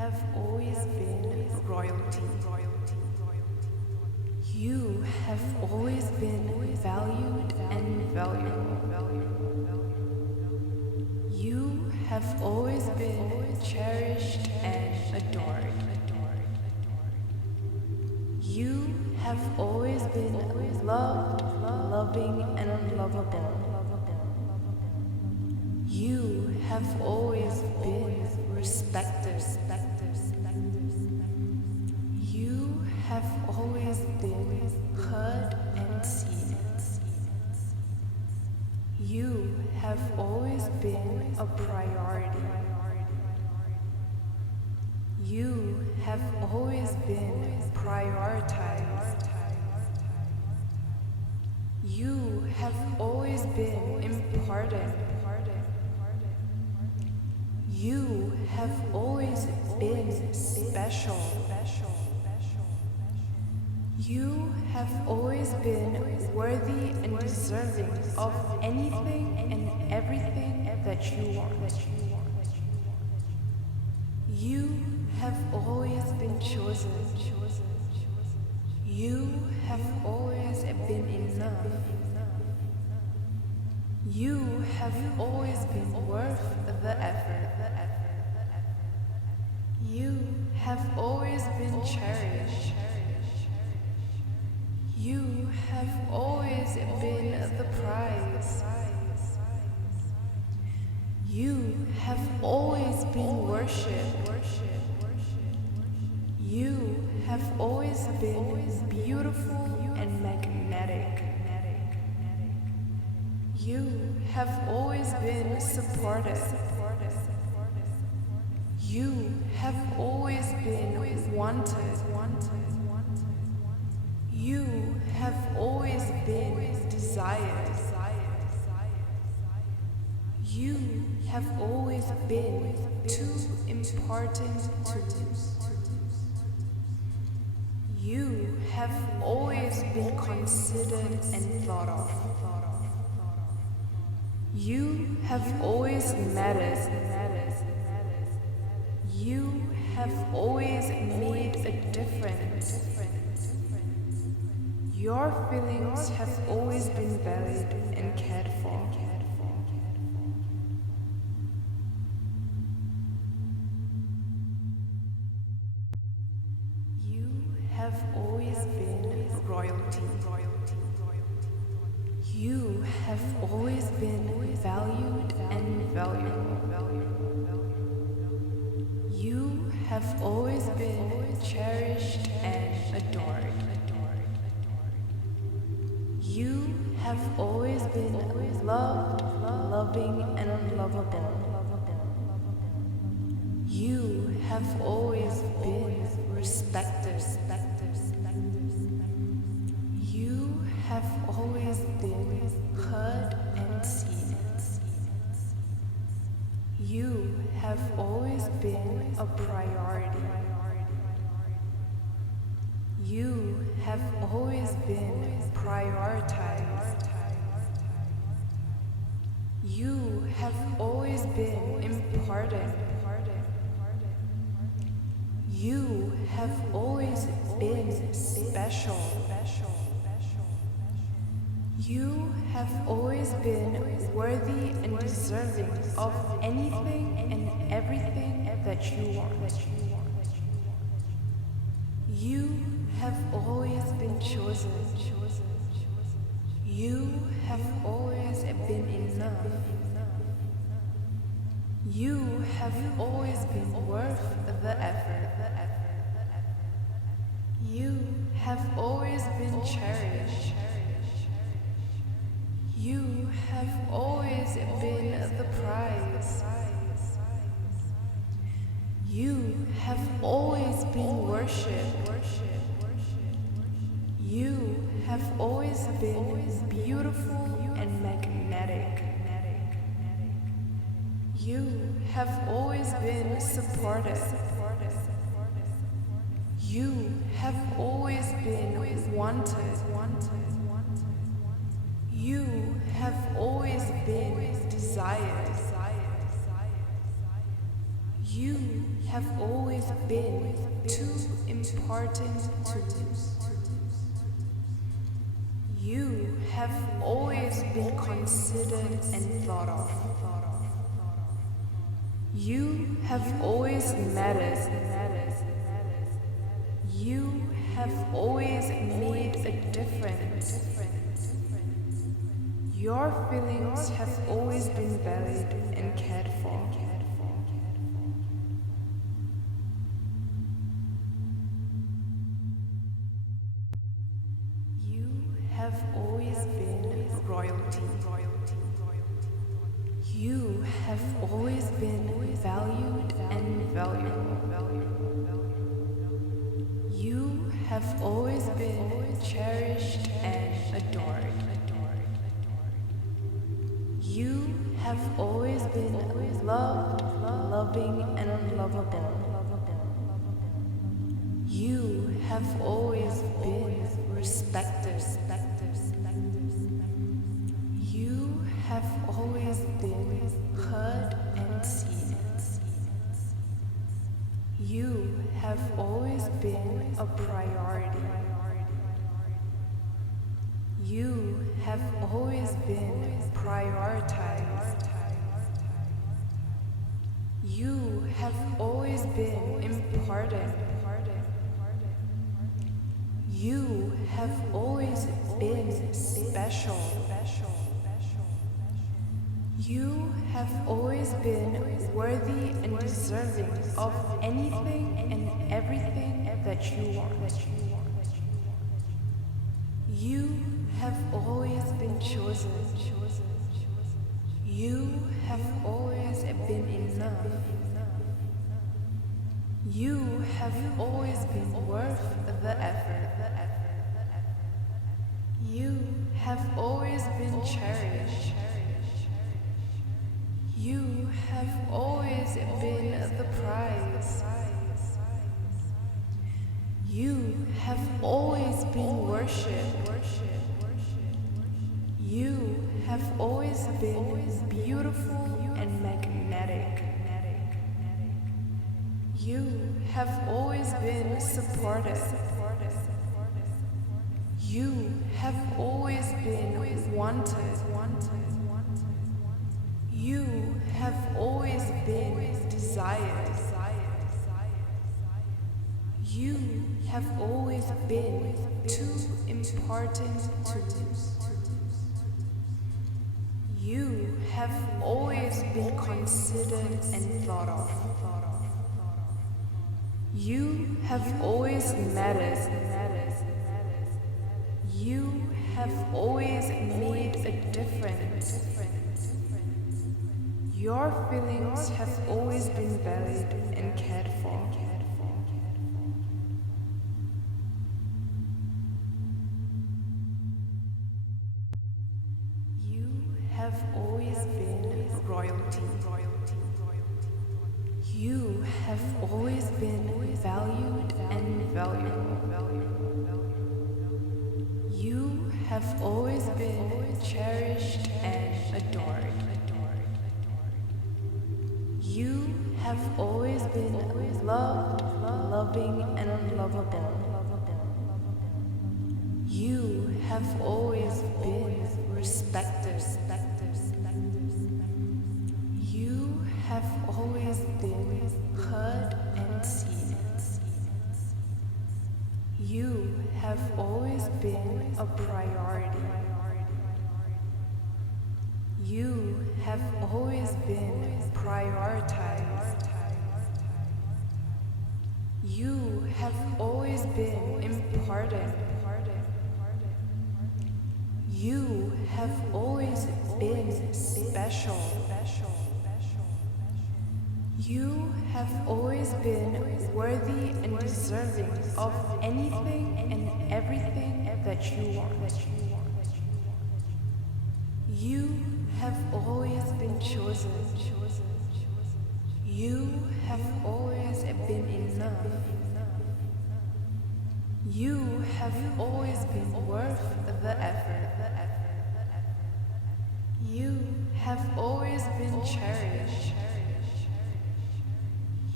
have always been royalty. You have always been valued and valuable. You have always been cherished and adored. You have always been loved, loving, and lovable. You have always been respected. You have always been heard and seen. You have always been a priority. You have always been prioritized. You have always been important. You have always been special. You have always been worthy and deserving of anything and everything that you want. You have always been chosen. You have always been enough. You have always been worth the effort. You have always been cherished. You have always been the prize. You have always been worshipped. You have always been beautiful and magnetic. You have always been supported. You have always been wanted. You have always been desired. You have always been too important to lose. You have always been considered and thought of. You have always mattered. You have always made a difference. Your feelings have always been valued and cared for. You have always been royalty. You have always been valued and valuable. You have always been cherished and adored. You have always been loved, loving, and lovable. You have always been respected. You have always been heard and seen. You have always been a priority. You have always been prioritized. You have always been important. You have always been special. You have always been worthy and deserving of anything and everything that you want. You have always been chosen. You have always been enough. You have always been worth the effort. You have always been cherished. You have always been the prize. You have always been worshipped. You have always been beautiful and magnetic. You have always been supported. You have always been wanted. You have always been desired. You have always been too important to lose. You have always been considered and thought of. You have always mattered. You have always made a difference. Your feelings have always been valued and cared for. You have always been royalty. You have always been valued and valuable. You have always been cherished and adored. You have always been loved, loving, and lovable. You have always been respected. You have always been heard and seen. You have always been a priority. You have always been prioritized. You have always been important. You have always been special. You have always been worthy and deserving of anything and everything that you want. You have always been chosen. You have always been enough. You have always been worth the effort. You have always been cherished. You have always been the prize. You have always been worshipped. You have always been beautiful and magnetic. You have always been supported. You have always been wanted. You have always been desired. You have always been too important to lose. You have always been considered and thought of. You have always mattered. You have always made a difference. Your feelings have always been valued and cared for. You have always been royalty. You have always been valued and valuable. You have always been cherished and adored. You have always been loved, loving, and lovable. You have always been respected. You have always been heard and seen. You have always been a priority. You have always been prioritized. You have always been important. You have always been special. You have always been worthy and deserving of anything and everything that you want. You have always been chosen. You have always been enough. You have always been worth the effort. You have always been cherished.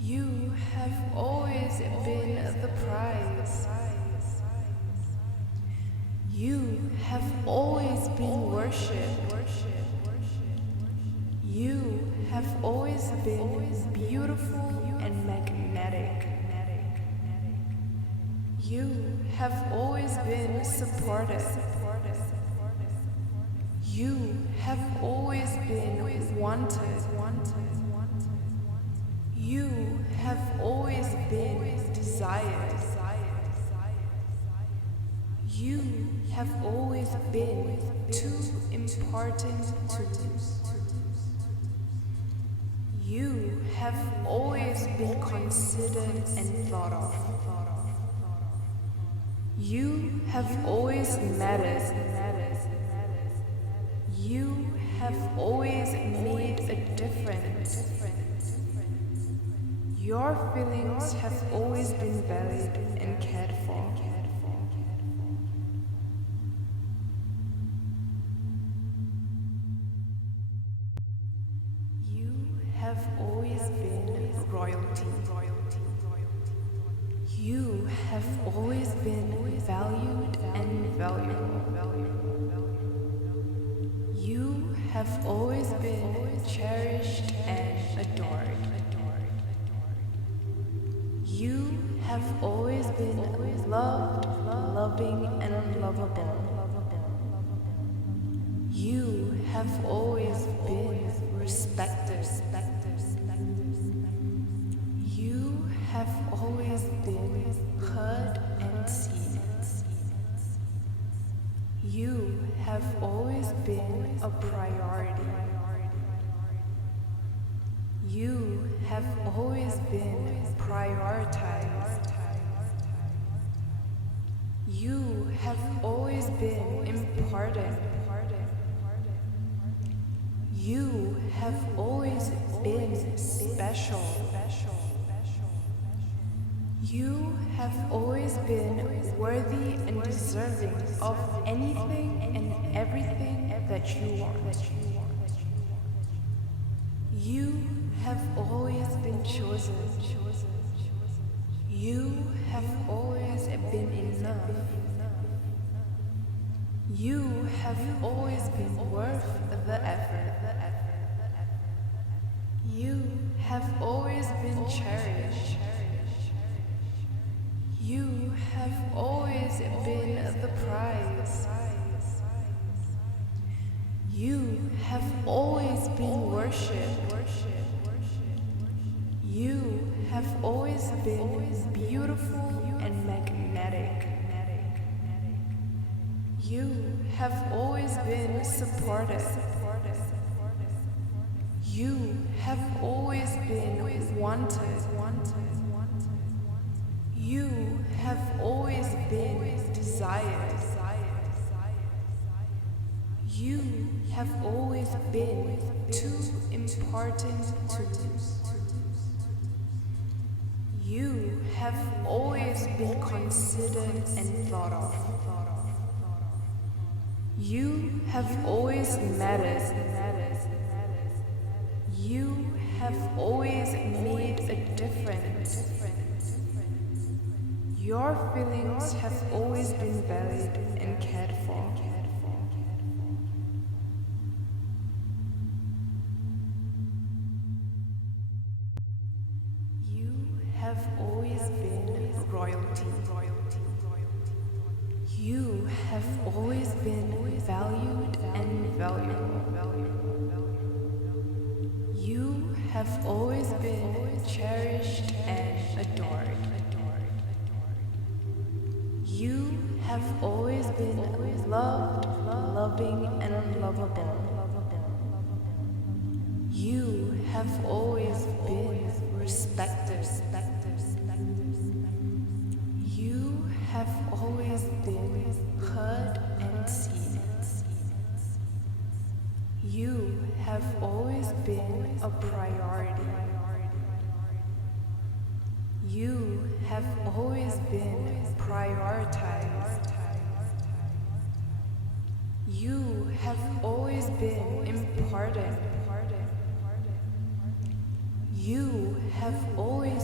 You have always been the prize. You have always been worshipped. You have always been beautiful and magnetic. You have always been supported. You have always been wanted. You have always been desired. You have always been too important to lose. You have always been considered and thought of. You have always mattered. You have always made a difference. Your feelings have always been valued and cared for. You have always been royalty. You have always been valued and valuable. You have always been cherished and adored. You have always been loved, loving, and lovable. You have always been respected. You have always been heard and seen. You have always been a priority. You have always been prioritized. You have always been important. You have always been special. You have always been worthy and deserving of anything and everything that you want. You have always been chosen. You have always been enough. You have always been worth the effort. You have always been cherished. You have always been the prize. You have always been worshipped. You have always been beautiful and magnetic. You have always been supported. You have always been wanted. You have always been desired. You have always been too important to lose. You have always been considered and thought of. You have always mattered. You have always made a difference. Your feelings have always been valued and cared for. You have always been royalty. You have always been valued and valuable. You have always been cherished and adored. You have always been loved, loving, and lovable. You have always been respected. You have always been heard and seen. You have always been a priority. You have always been prioritized. You have always been important. You have always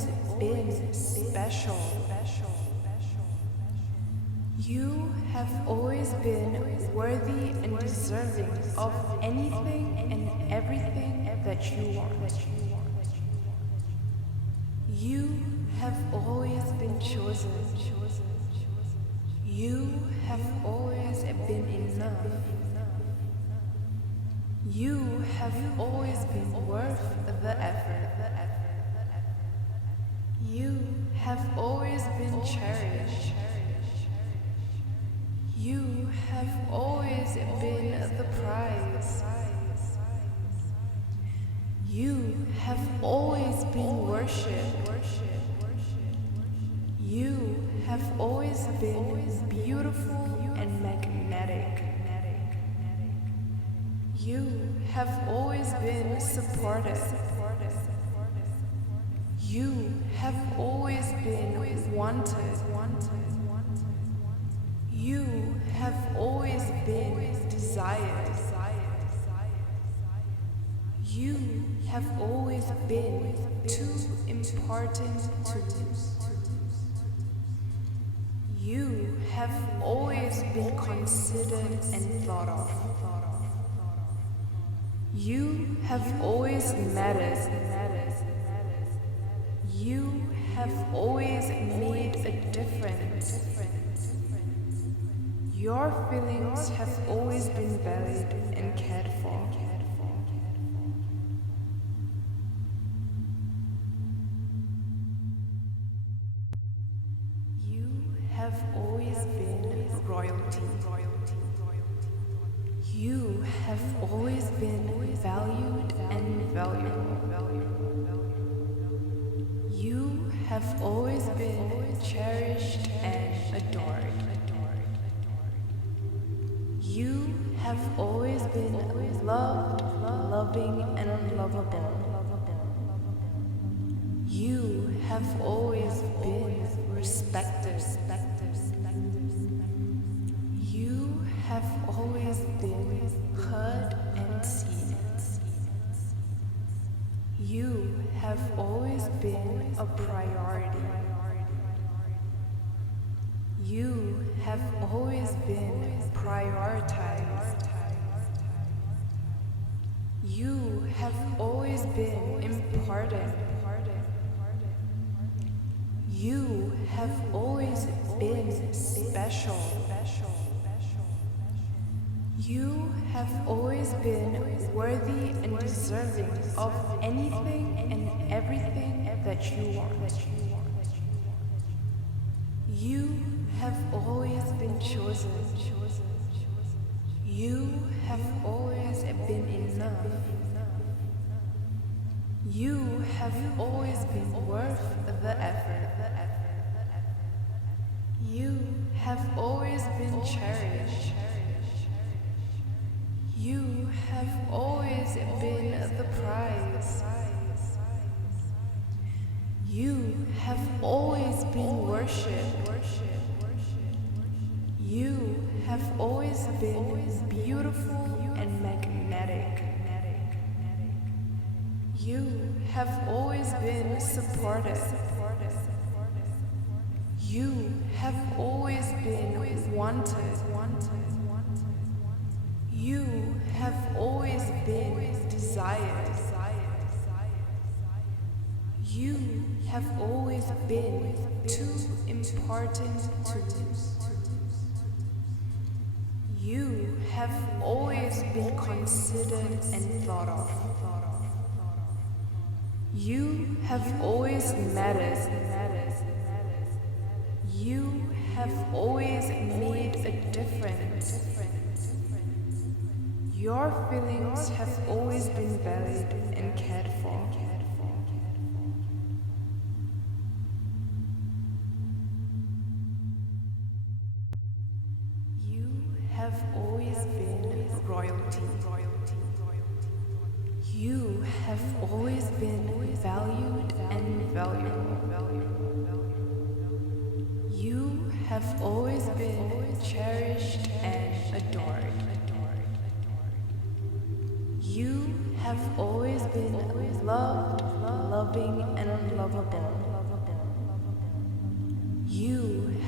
always been special. You have always been worthy and deserving of anything and everything that you want. You have always been chosen. You have always been enough. You have always been worth the effort. You have always been cherished. You have always been the prize. You have always been worshipped. You have always been beautiful and magnetic. You have always been supported. You have always been wanted. You have always been desired. You have always been too important to lose. You have always been considered and thought of. You have always mattered. You have always made a difference. Your feelings have always been valued and cared for. You have always been royalty. You have always been valued and valuable. You have always been cherished and adored. You have always been loved, loving, and lovable. You have always been respected. You have always been heard and seen. You have always been a priority. You have always been prioritized. You have always been important. You have always been special. You have always been worthy and deserving of anything and everything that you want. You have always been chosen. You have always been enough. You have always been worth the effort. You have always been cherished. You have always been the prize. You have always been worshipped. You have always been beautiful and magnetic. You have always been supported. You have always been wanted. You have always been desired. You have always been too important to lose. You have always been considered and thought of. You have always mattered. You have always made a difference. Your feelings have always been valued and cared for. You have always been royalty. You have always been valued and valuable. You have always been cherished and adored. You have always been loved, loving, and lovable.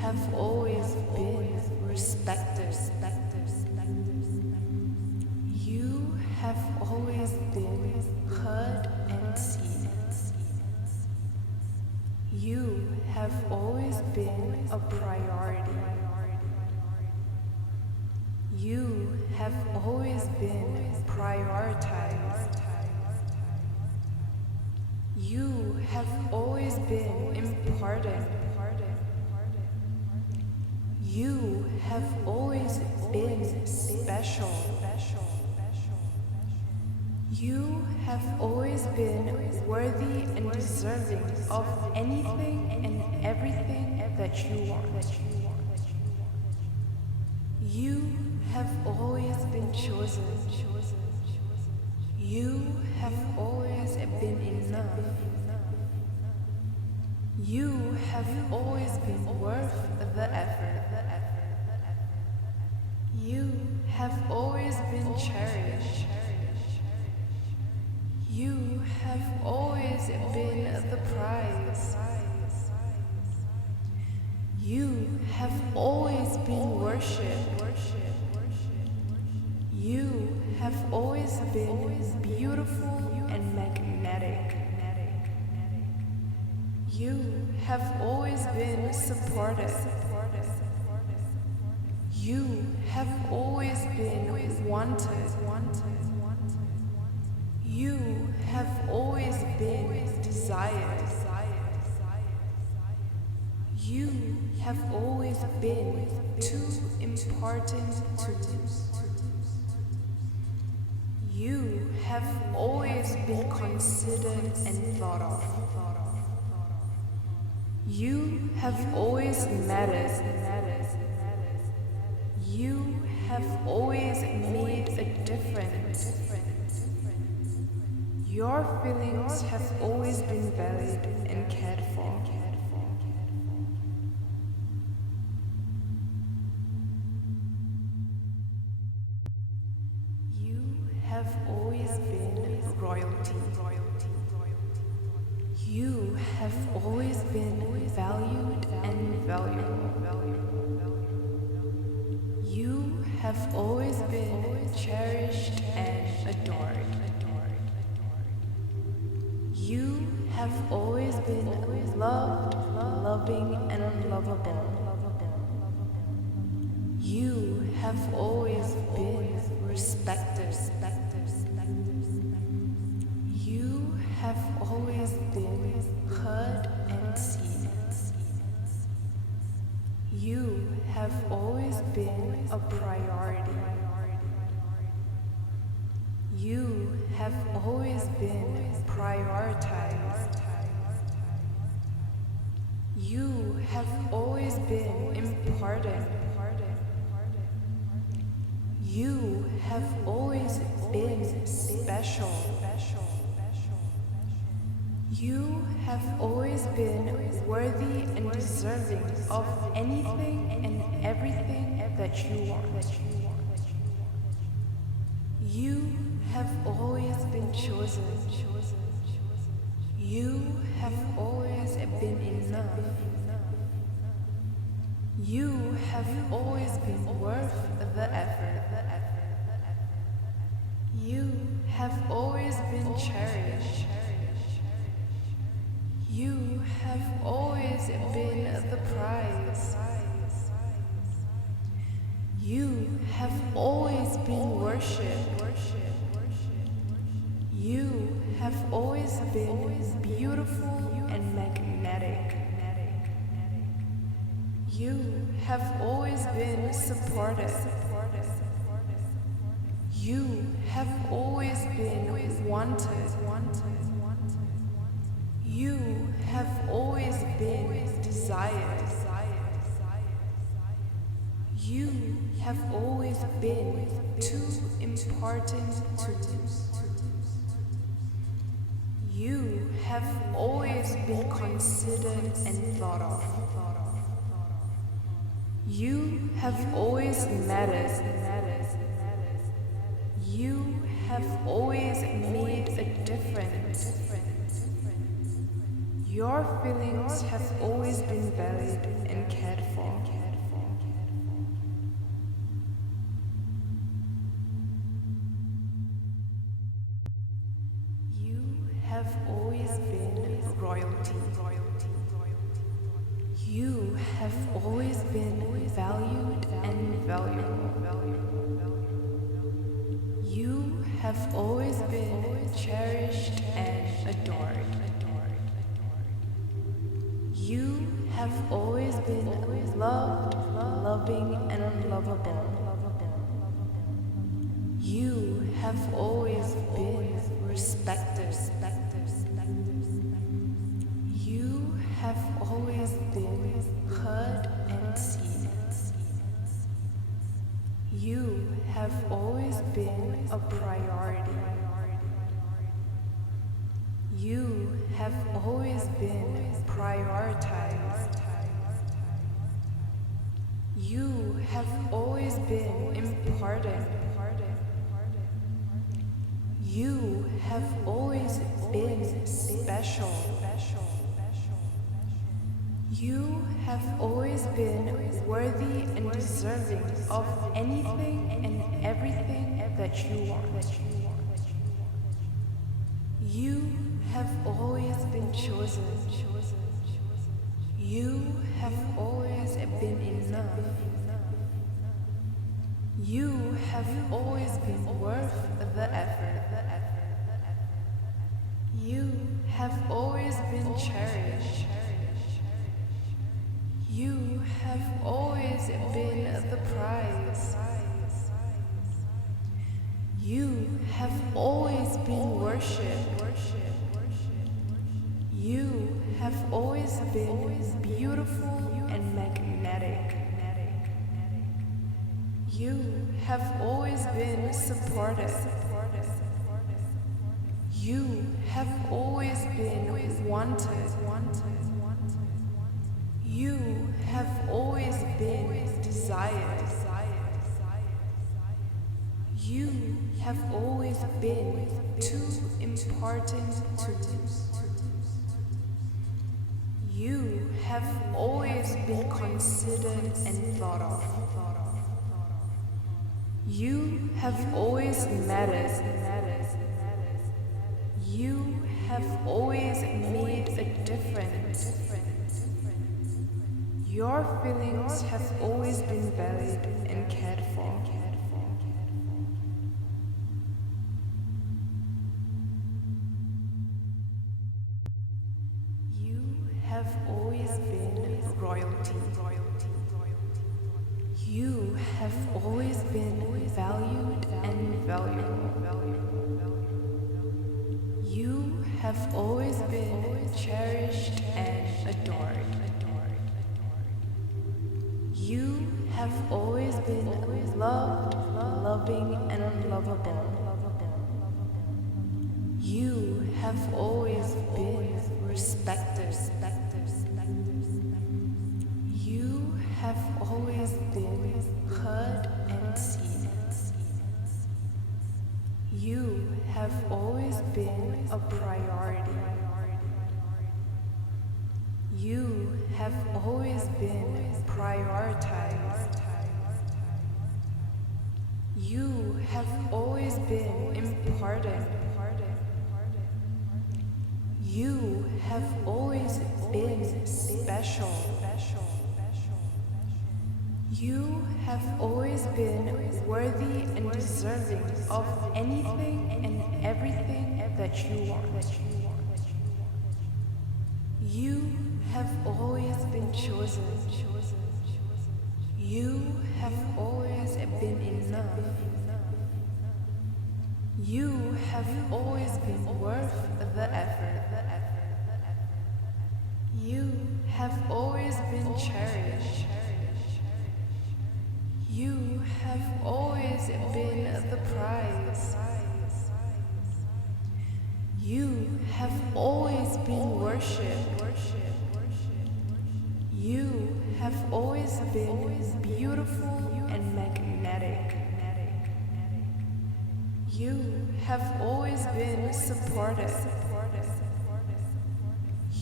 have always been respected. You have always been heard and seen. You have always been a priority. You have always been prioritized. You have always been important. You have always been special. You have always been worthy and deserving of anything and everything that you want. You have always been chosen. You have always been enough. You have always been worth the effort. You have always been cherished. You have always been the prize. You have always been worshipped. You have always been beautiful and magnetic. You have always been supported. You have always been wanted. You have always been desired. You have always been too important to lose. You have always been considered and thought of. You have always mattered. You have always made a difference. Your feelings have always been valued and cared for. You have always been royalty. You have always been valued and valuable. You have always been cherished and adored. You have always been loved, loving, and lovable. You have always been respected. You have always been heard and seen. You have always been a priority. You have always been prioritized. You have always been important. You have always been special. You have always been worthy and deserving of anything and everything that you want. You have always been chosen. You have always been enough. You have always been worth the effort. You have always been cherished. You have always been the prize. You have always been worshipped. You have always been beautiful and magnetic. You have always been supported. You have always been wanted. You have always been desired. You have always been too important to lose. You have always been considered and thought of. You have always mattered. You have always made a difference. Your feelings have always been valid and cared for. You have always been royalty. You have always been valued and valuable. You have always been cherished and adored. You have always been loved, loving, and lovable. You have always been respected. You have always been heard and seen. You have always been a priority. You have always been prioritized. You have always been important. You have always been special. You have always been worthy and deserving of anything and everything that you want. You have always been chosen. You have always been enough. You have always been worth the effort. You have always been cherished. You have always been the prize. You have always been worshipped. You have always been beautiful and magnetic. You have always been supported. You have always been wanted. You have always been desired. You have always been too important to lose. You have always been considered and thought of. You have always mattered. You have always made a difference. Your feelings have always been valid and cared for. You have always been royalty. You have always been valued and valuable. You have always been cherished and adored. You have always been loved, loving, and lovable. You have always been respected. You have always been heard and seen. You have always been a priority. You have always been prioritized. You have always been important. You have always been special. You have always been worthy and deserving of anything and everything that you want. You have always been chosen. You have always been enough. You have always been worth the effort. You have always been cherished. You have always been the prize. You have always been worshipped. You have always been beautiful and magnetic. You have always been supported.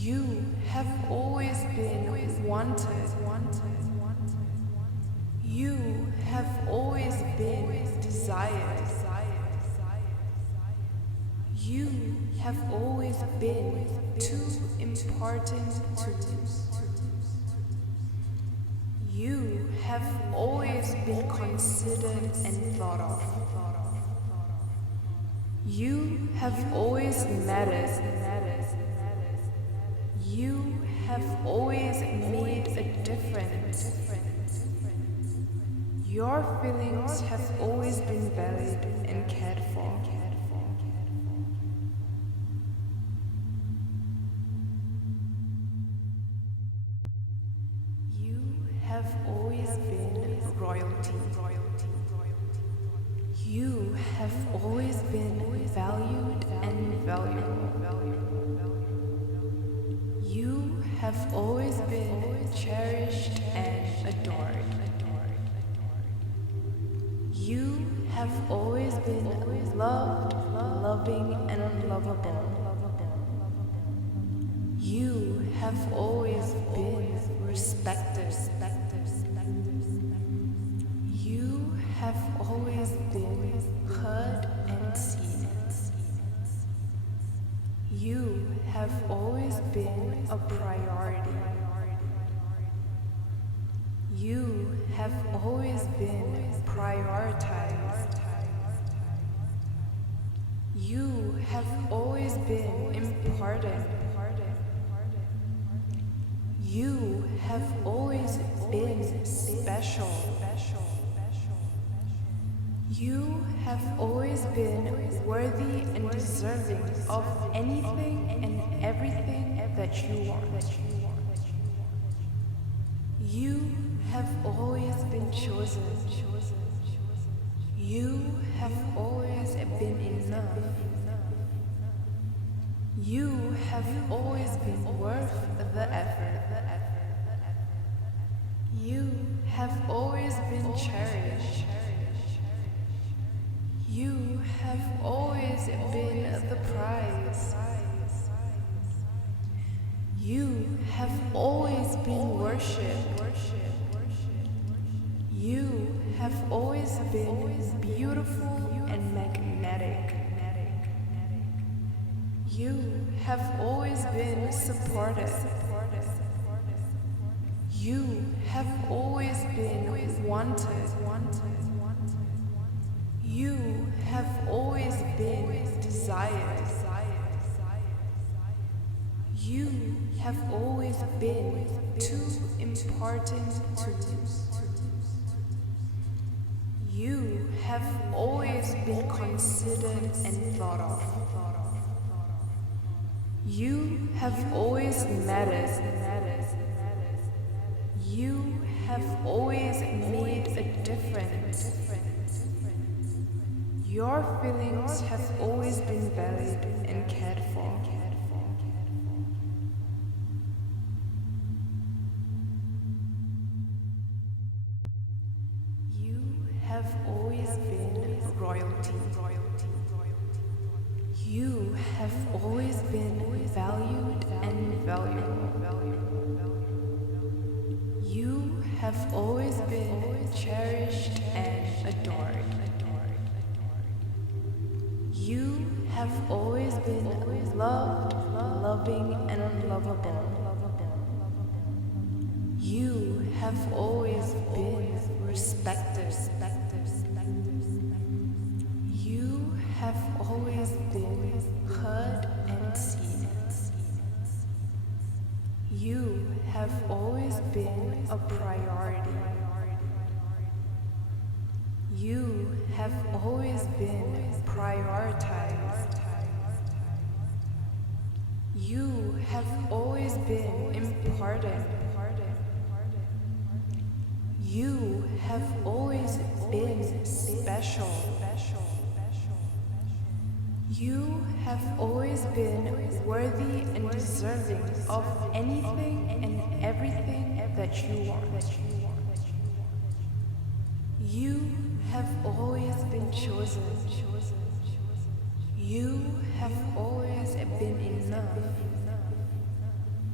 You have always been wanted. You have always been desired. You have always been too important to lose. You have always been considered and thought of. You have always mattered. You have always made a difference. Your feelings have always been valued and cared for. You have always been royalty. You have always been valued and valuable. You have always been cherished and adored. You have always been loved, loving, and lovable. You have always been respected. You have always been heard and seen. You have always been a priority. You have always been prioritized. You have always been important. You have always been special. You have always been worthy and deserving of anything and everything that you want. You have always been chosen. You have always been enough. You have always been worth the effort. You have always been cherished. You have always been the prize. You have always been worshipped. You have always been beautiful and magnetic. You have always been supported. You have always been wanted. You have always been desired. You have always been too important to lose. You have always been considered and thought of. You have always mattered. You have always made a difference. Your feelings have always been valued and cared for. You have always been royalty. You have always been valued and valuable. You have always been cherished and adored. You have always been loved, loving, and lovable. You have always been respected. You have always been heard and seen. You have always been a priority. You have always been prioritized. You have always been important. You have always been special. You have always been worthy and deserving of anything and everything that you want. You have always been chosen. You have always been enough.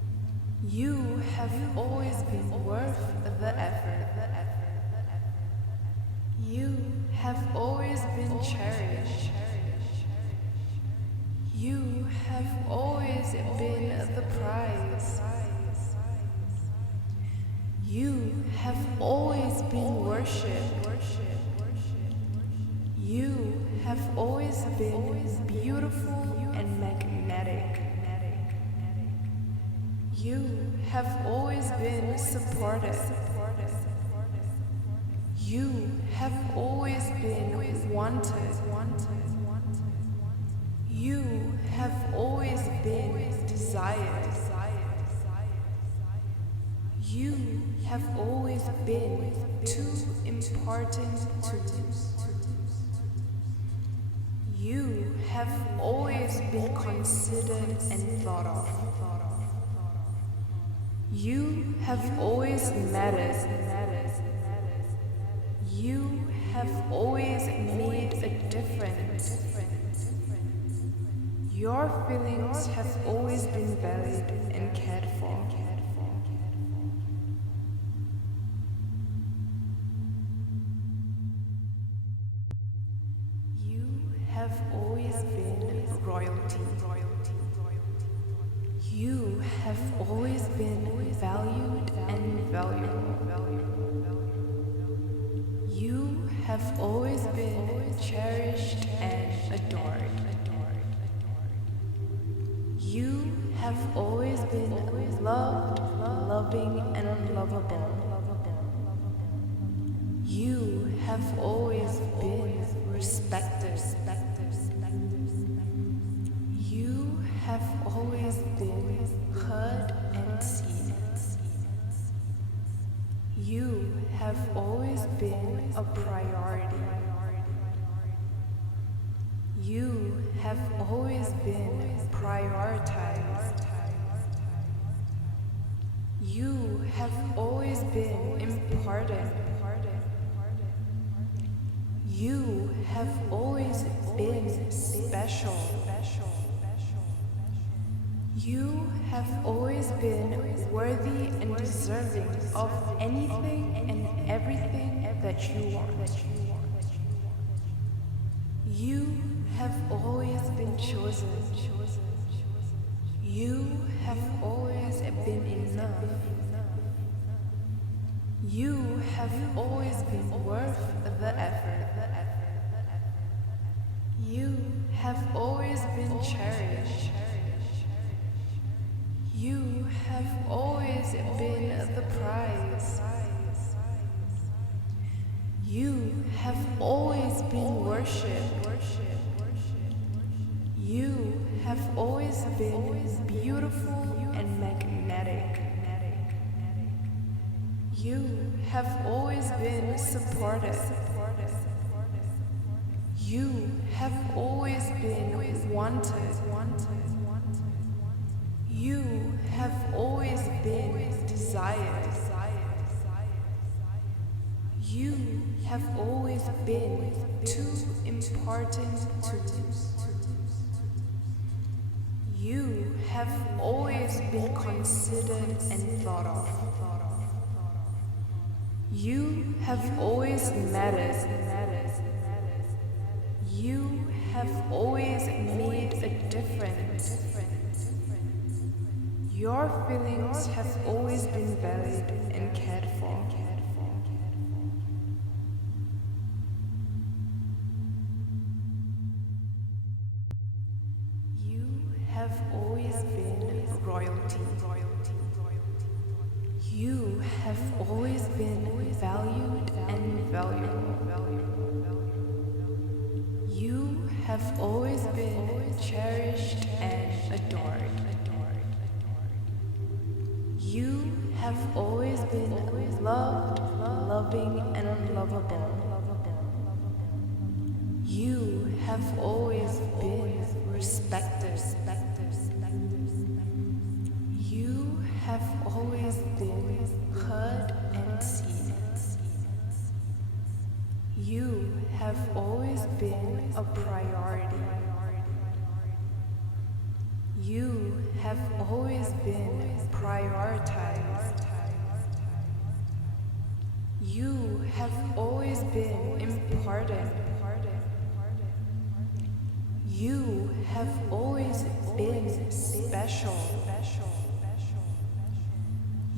You have always been worth the effort. You have always been cherished. You have always been the prize. You have always been worshipped. You have always been beautiful and magnetic. You have always been supported. You have always been wanted. You have always been desired. You have always been too important to lose. You have always been considered and thought of. You have always mattered. You have always made a difference. Your feelings have always been valued and cared for. You have always been royalty. You have always been valued and valuable. You have always been cherished and adored. You have always been loved, loving, and lovable. You have always been respected. You have always been heard and seen. You have always been a priority. You have always been prioritized. You have always been important. You have always been special. You have always been worthy and deserving of anything and everything that you want. You have always been chosen. You have always been enough. You have always been worth the effort. You have always been cherished. You have always been the prize. You have always been worshipped. You have always been beautiful and magnetic. You have always been supported. You have always been wanted. You have always been desired. You have always been too important to lose. You have always been considered and thought of. You have always mattered. You have always made a difference. Your feelings have always been valued and cared for. You have always been royalty. You have always been valued and valuable. You have always been cherished and adored. You have always been loved, loving, and lovable. You have always been respected. You have always been heard and seen. You have always been a priority. You have always been prioritized.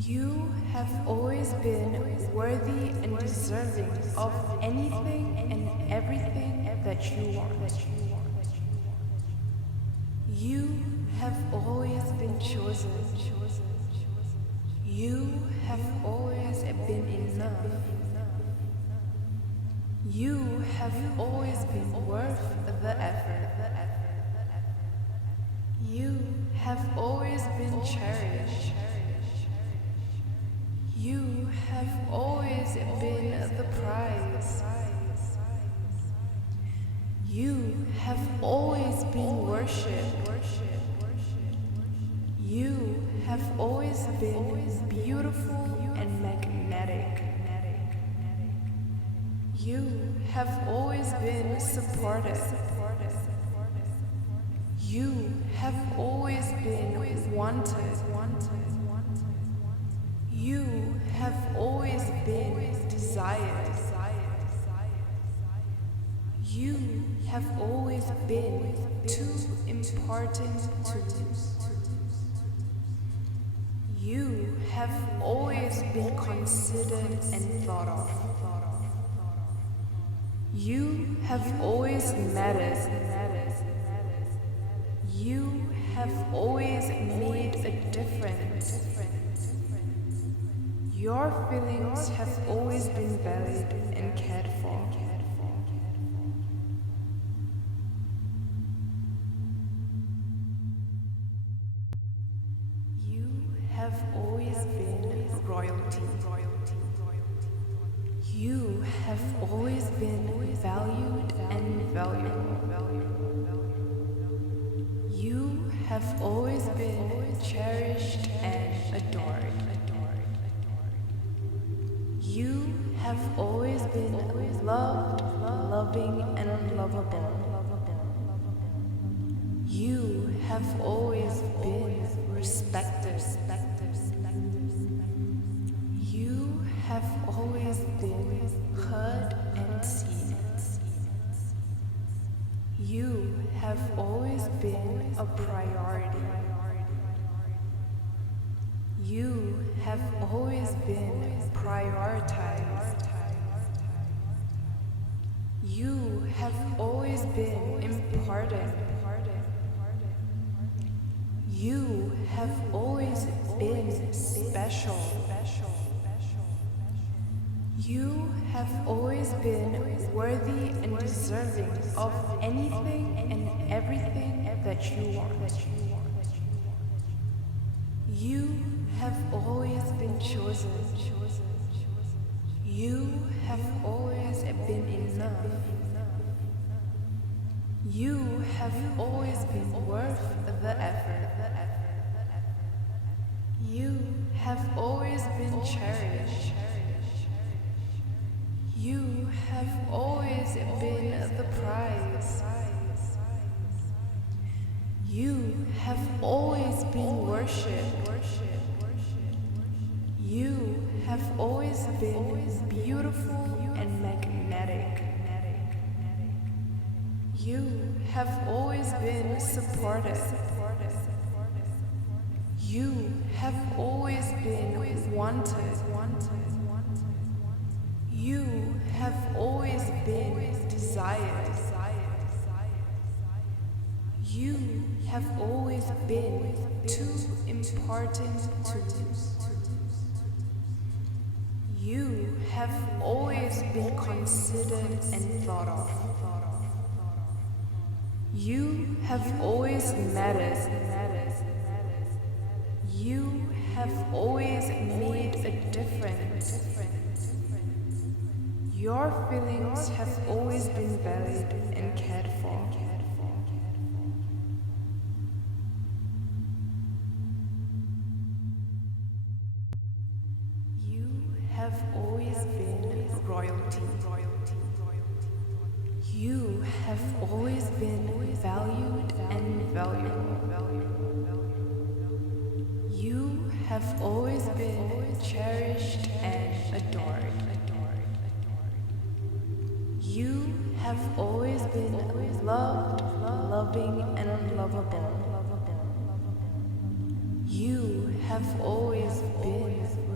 You have always been worthy and deserving of anything and everything that you want. You have always been chosen. You have always been enough. You have always been worth the effort. You have always been cherished. You have always been the prize. You have always been worshipped. You have always been beautiful and magnetic. You have always been supported. You have always been wanted. You have always been desired. You have always been too important to lose. You have always been considered and thought of. You have always mattered. You have always made a difference. Your feelings have always been valued and cared for. You have always been royalty. You have always been valued and valuable. You have always been cherished and adored. You have always been loved, loving, and lovable. You have always been respected. You have always been heard and seen. You have always been a priority. You have always been prioritized. You have always been important. You have always been special. You have always been worthy and deserving of anything and everything that you want. You have always been chosen. You have always been enough. You have always been worth the effort. You have always been cherished. You have always been the prize. You have always been worshipped. You have always been beautiful and magnetic. You have always been supported. You have always been wanted. You have always been desired. You have always been too important to lose. You have always been considered and thought of. You have always mattered. You have always made a difference. Your feelings have always been valued and cared for. You have always been royalty. You have always been valued and valuable. You have always been cherished and adored. You have always been loved, loving, and lovable. You have always been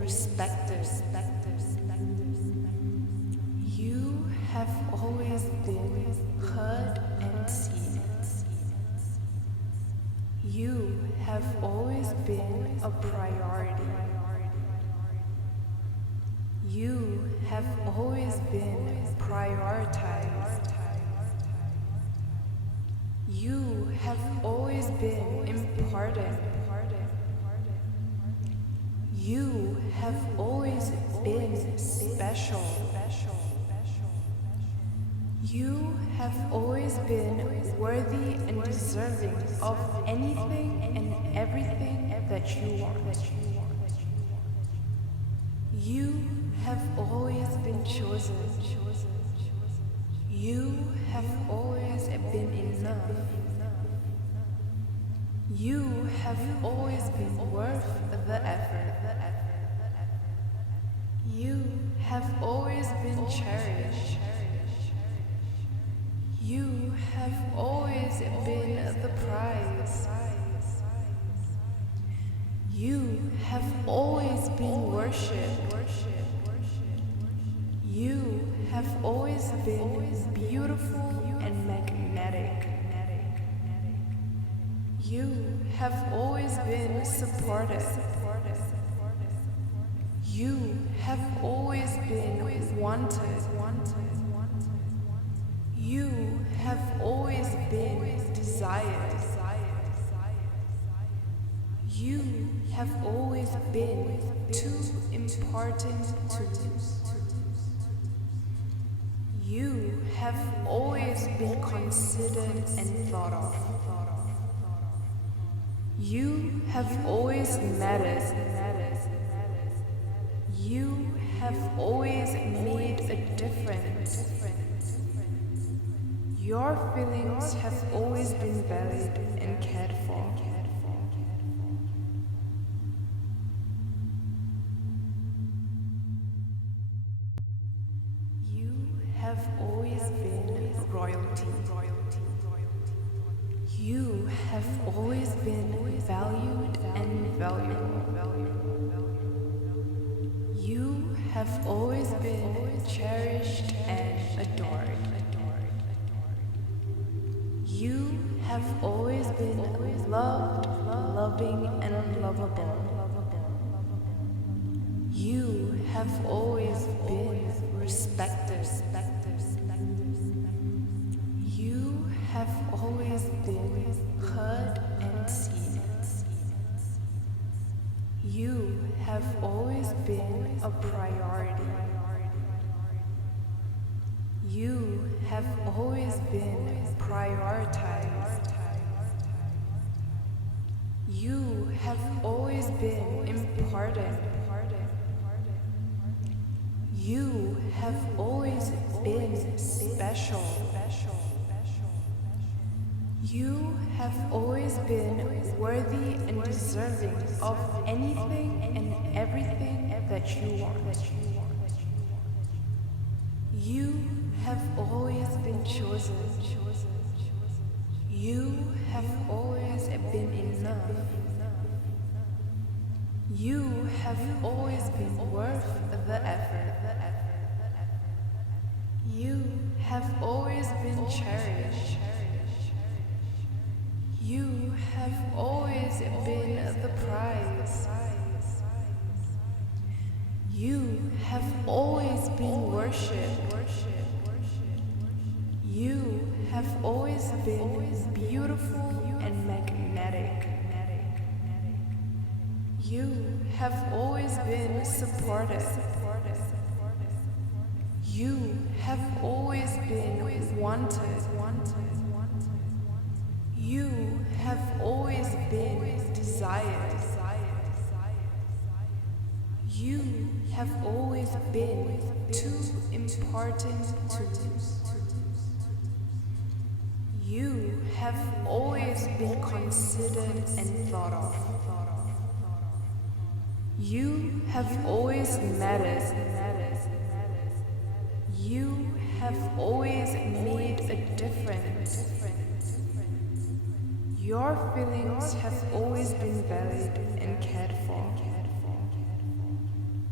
respected. You have always been heard and seen. You have always been a priority. You have always been prioritized. You have always been important. You have always been special. You have always been worthy and deserving of anything and everything that you want. You have always been chosen. You have always been enough. You have always been worth the effort. You have always been cherished. You have always been the prize. You have always been worshipped. You have always been beautiful and magnetic. You have always been supported. You have always been wanted. You have always been desired. You have always been too important to lose. You have always been considered and thought of. You have always mattered. You have always made a difference. Your feelings have always been valued and cared for. You have always been royalty. You have always been valued and valuable. You have always been cherished and adored. You have always been loved, loving, and lovable. You have always been respected. You have always been heard and seen. You have always been a priority. You have always been prioritized. You have always been important. You have always been special. You have always been worthy and deserving of anything and everything that you want. You have always been chosen. You have always been enough. You have always been worth the effort. You have always been cherished. You have always been the prize. You have always been worshipped. You have always been beautiful and magnetic. You have always been supported. You have always been wanted. You have always been desired. You have always been too important to lose. You have always been considered and thought of. You have always mattered. You have always made a difference. Your feelings have always been valued and cared for.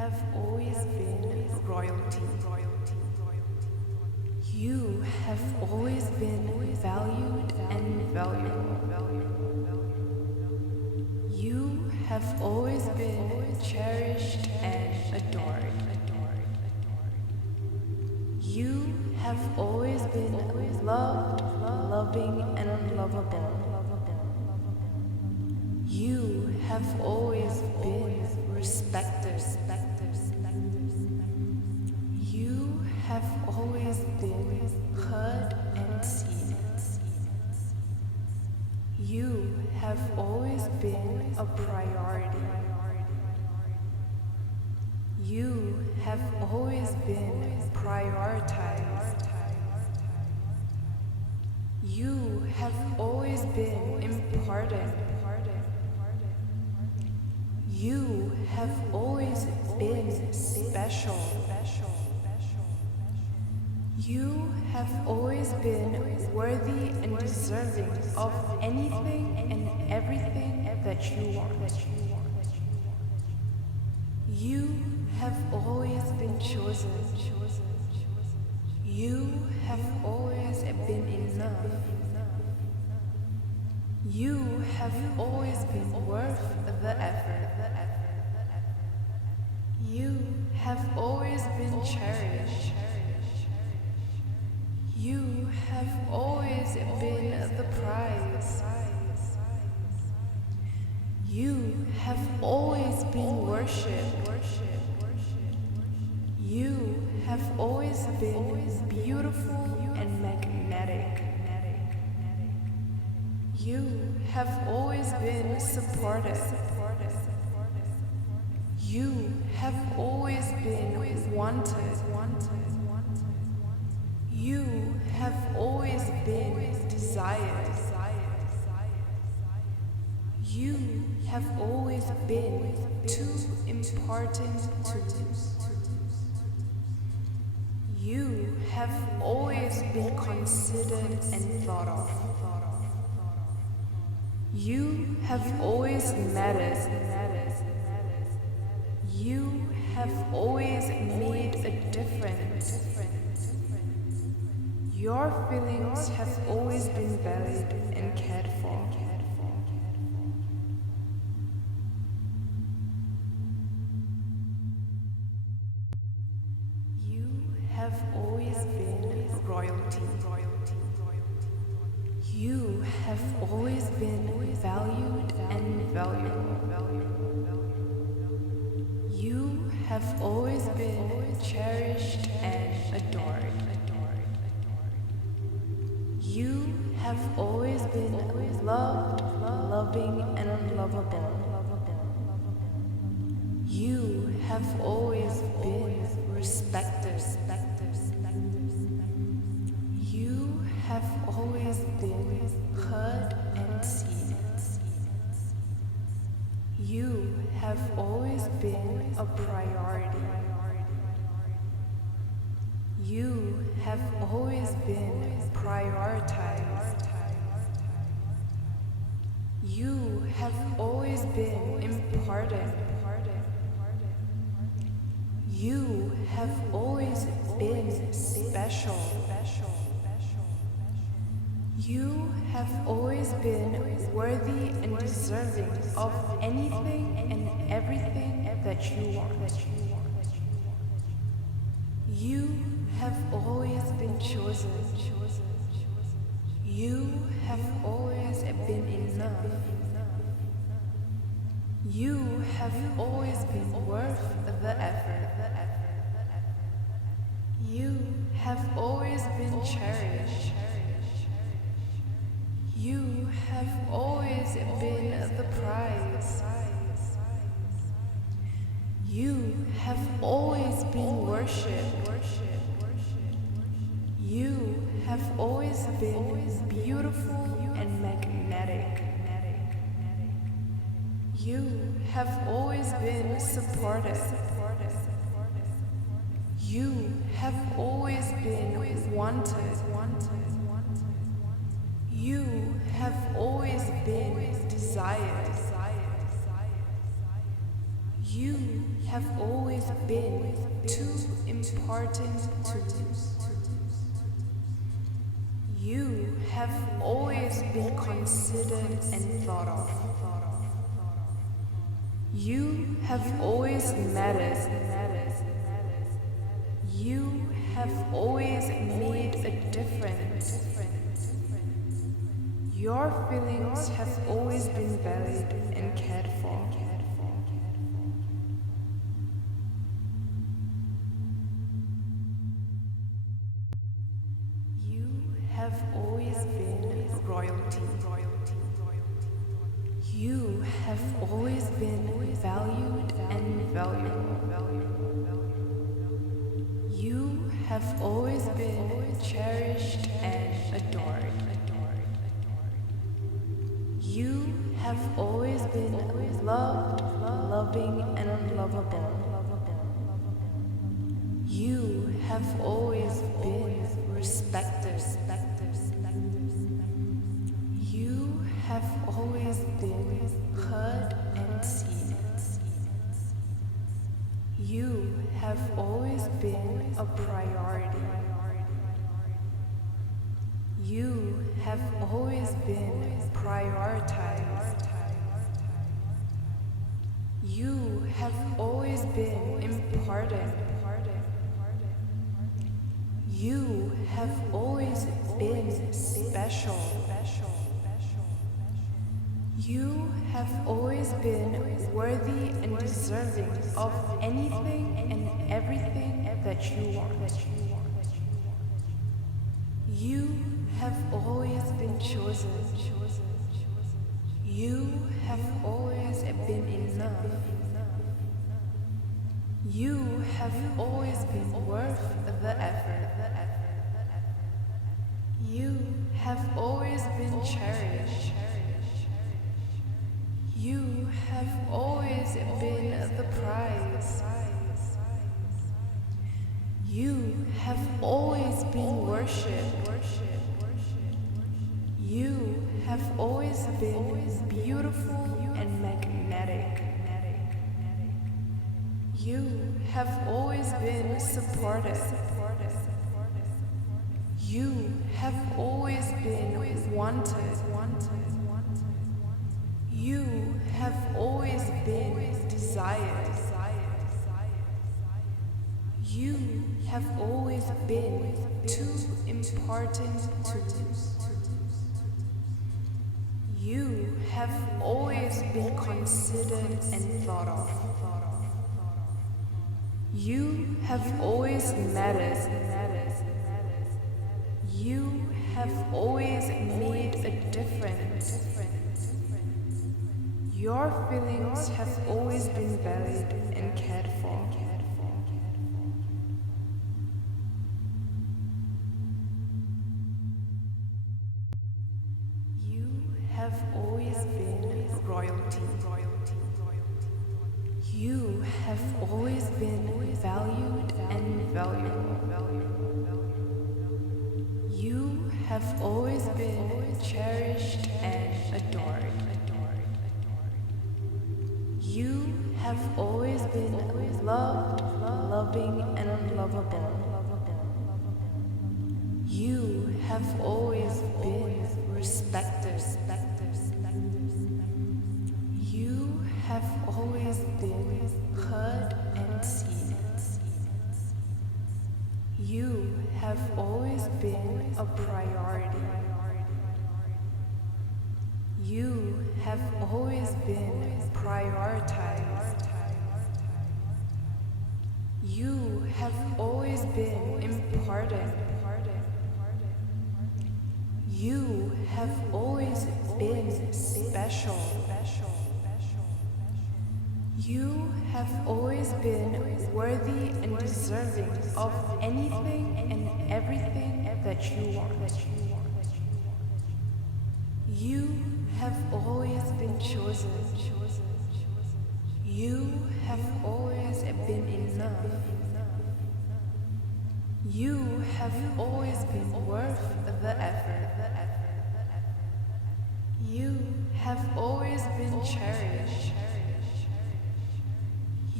have always been royalty. You have always been valued and valuable. You have always been cherished and adored. You have always been loved, loving, and lovable. You have always been respected. You have always been heard and seen. You have always been a priority. You have always been prioritized. You have always been important. You have always been special. You have always been worthy and deserving of anything and everything that you want. You have always been chosen. You have always been enough. You have always been worth the effort. You have always been cherished. You have always been the prize. You have always been worshipped. You have always been beautiful and magnetic. You have always been supported. You have always been wanted. You have always been desired. You have always been too important to lose. You have always been considered and thought of. You have always mattered. You have always made a difference. Your feelings have always been valued and cared for. You have always been royalty. You have always been valued and valuable. You have always been cherished and adored. You have always been loved, loving, and lovable. You have always been respected. You have always been heard and seen. You have always been a priority. You have always been prioritized. You have always been important. You have always been special. You have always been worthy and deserving of anything and everything that you want. You have always been chosen. You have always been enough. You have always been worth the effort. You have always been cherished. You have always been the prize. You have always been worshipped. You have always been beautiful and magnetic. You have always been supported. You have always been wanted. You have always been desired. You have always been too important to lose. You have always been considered and thought of. You have always mattered. You have always made a difference. Your feelings have always been valued and cared for. You have always been royalty. You have always been valued and valuable. You have always been cherished and adored. You have always been loved, loving, and lovable. You have always been respected. You have always been heard and seen. You have always been a priority. You have always been prioritized. You have always been important. You have always been special. You have always been worthy and deserving of anything and everything that you want. You have always been chosen. You have always been enough. You have always been worth the effort. You have always been cherished. You have always been the prize. You have always been worshipped. You have always been beautiful and magnetic. You have always been supported. You have always been wanted. You have always been desired. You have always been too important to lose. You have always been considered and thought of. You have always mattered. You have always made a difference. Your feelings have always been valued and cared for. You have always been royalty. You have always been valued and valuable. You have always been cherished and adored. You have always been loved, loving, and lovable. You have always been respected. You have always been heard and seen. You have always been a priority. You have always been prioritized. You have always been important. You have always been special. You have always been worthy and deserving of anything and everything that you want. You have always been chosen. You have always been enough. You have always been worth the effort. You have always been cherished.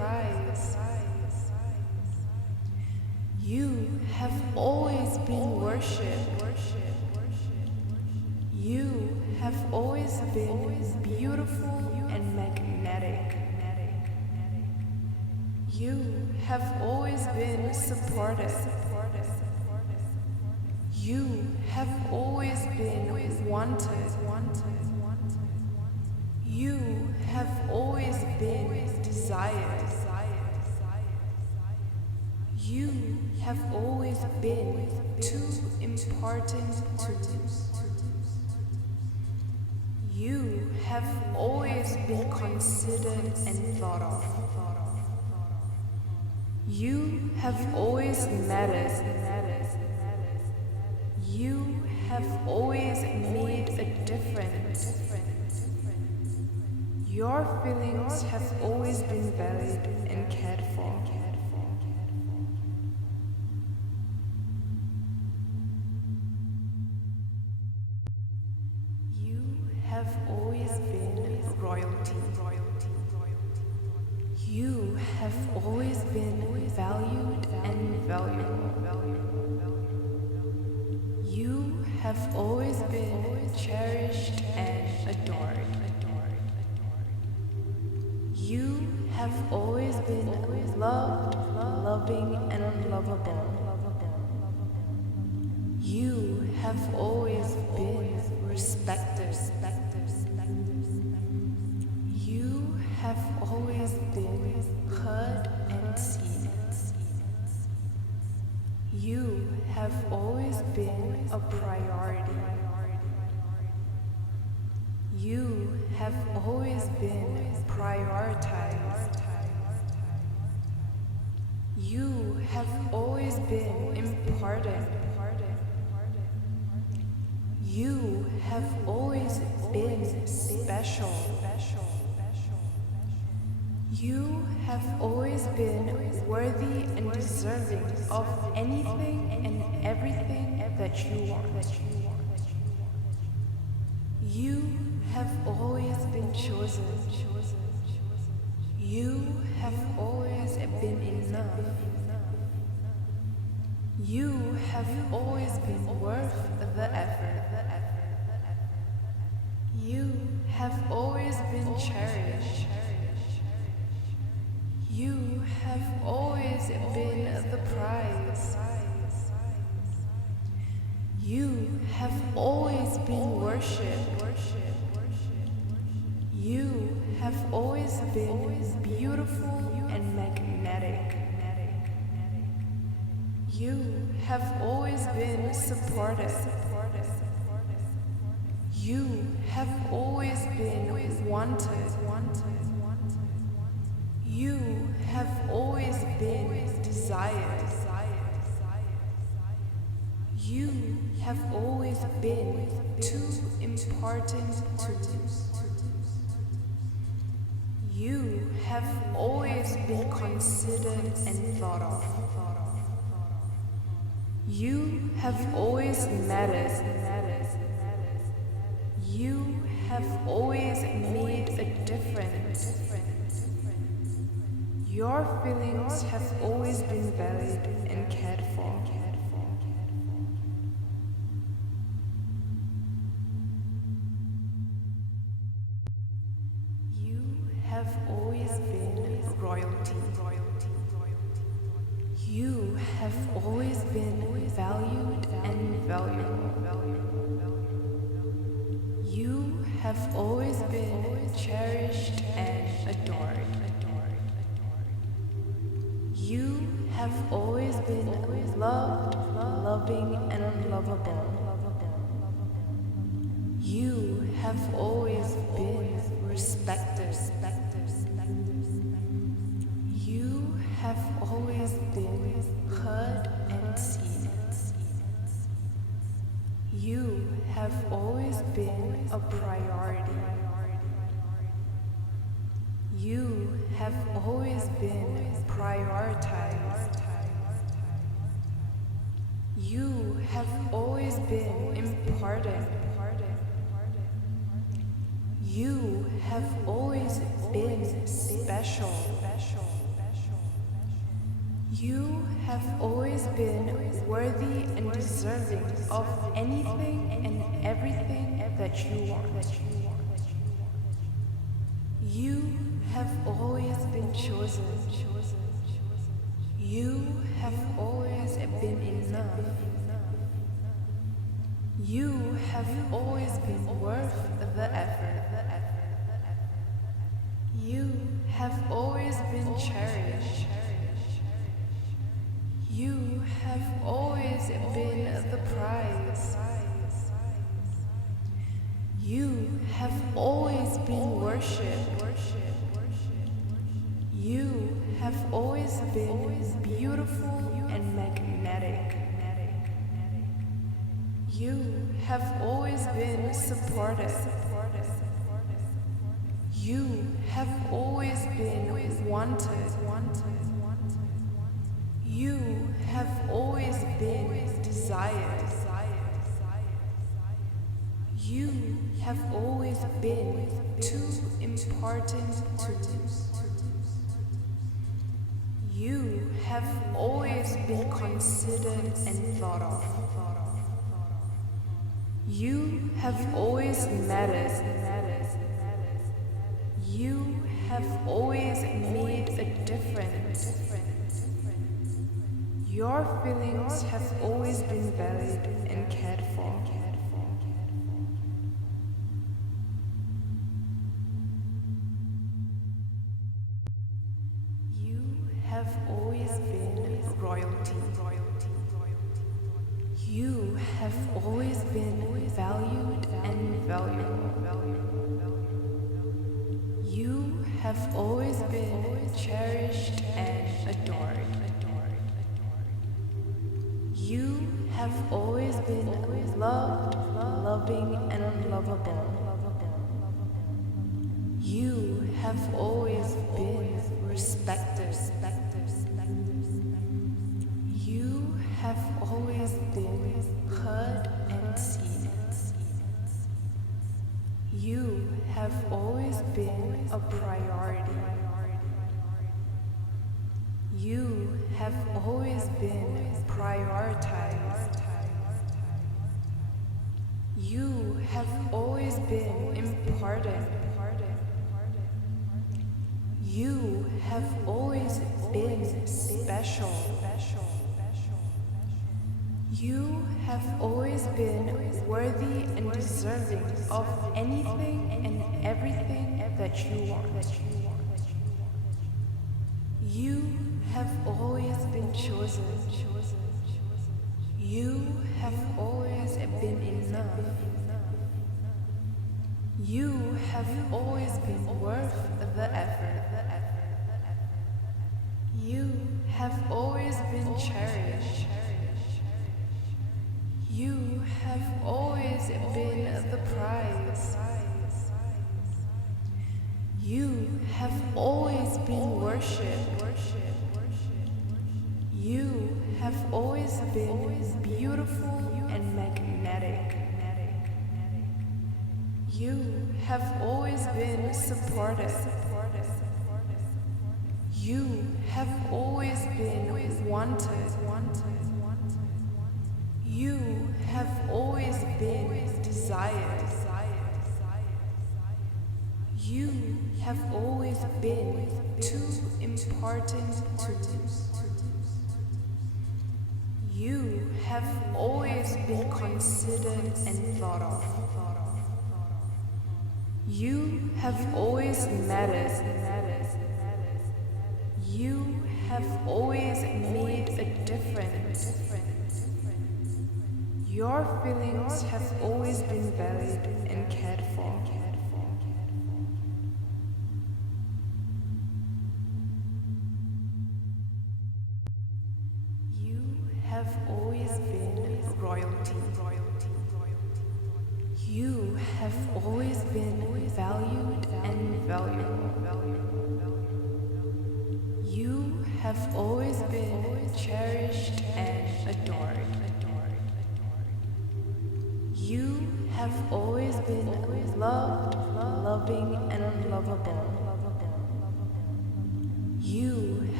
You have always been beautiful and magnetic. You have always been supportive. You have always been wanted. You have always been desired. You have always been too important to lose. You have always been considered and thought of. You have always mattered. You have always made a difference. Your feelings have always been valued and cared for. You have always been royalty. You have always been valued and valuable. You have always been cherished and adored. You have always been loved, loving, and lovable. You have always been respected. You have always been heard and seen. You have always been a priority. You have always been prioritized. You have always been important. You have always been special. You have always been worthy and deserving of anything and everything that you want. You have always been chosen. You have always been enough. You have always been worth the effort. You have always been cherished. You have always been the prize. You have always been worshipped. You have always been beautiful and magnetic. You have always been supported. You have always been wanted. You have always been desired. You have always been too important to lose. You have always been considered and thought of. You have always mattered. You have always made a difference. Your feelings have always been valued and cared for. You have always been royalty. You have always been valued and valuable. You have always been cherished and adored. You have always been loved, loving, and lovable. You have always been respected. You have always been heard and seen. You have always been a priority. You have always been prioritized. You have always been important. You have always been special. You have always been worthy and deserving of anything and everything that you want. You have always been chosen. You have always been enough. You have always been worth the effort. You have always been cherished. You have always been the prize. You have always been worshipped. You have always been beautiful and magnetic. You have always been supported. You have always been wanted. You have always been desired. You have always been too important to lose. You have always been considered and thought of. You have always mattered. You have always made a difference. Your feelings have always been valid and cared for. You have always been royalty. You have always been valued and valuable. You have always been cherished and adored. You have always been loved, loving, and lovable. You have always been respected. You have always been heard and seen. You have always been a priority. You have always been prioritized. You have always been important. You have always been special. You have always been worthy and deserving of anything and everything that you want. You have always been chosen. You have always been enough. You have always been worth the effort. You have always been cherished. You have always been the prize. You have always been worshipped. You have always been beautiful and magnetic. You have always been supported. You have always been wanted. You have always been desired. You have always been too important to lose. You have always been considered and thought of. You have always mattered. You have always made a difference. Your feelings have always been valid and cared for. You have always been royalty. You have always been valued and valuable. You have always been cherished and adored. You have always been loved, loving, and lovable. You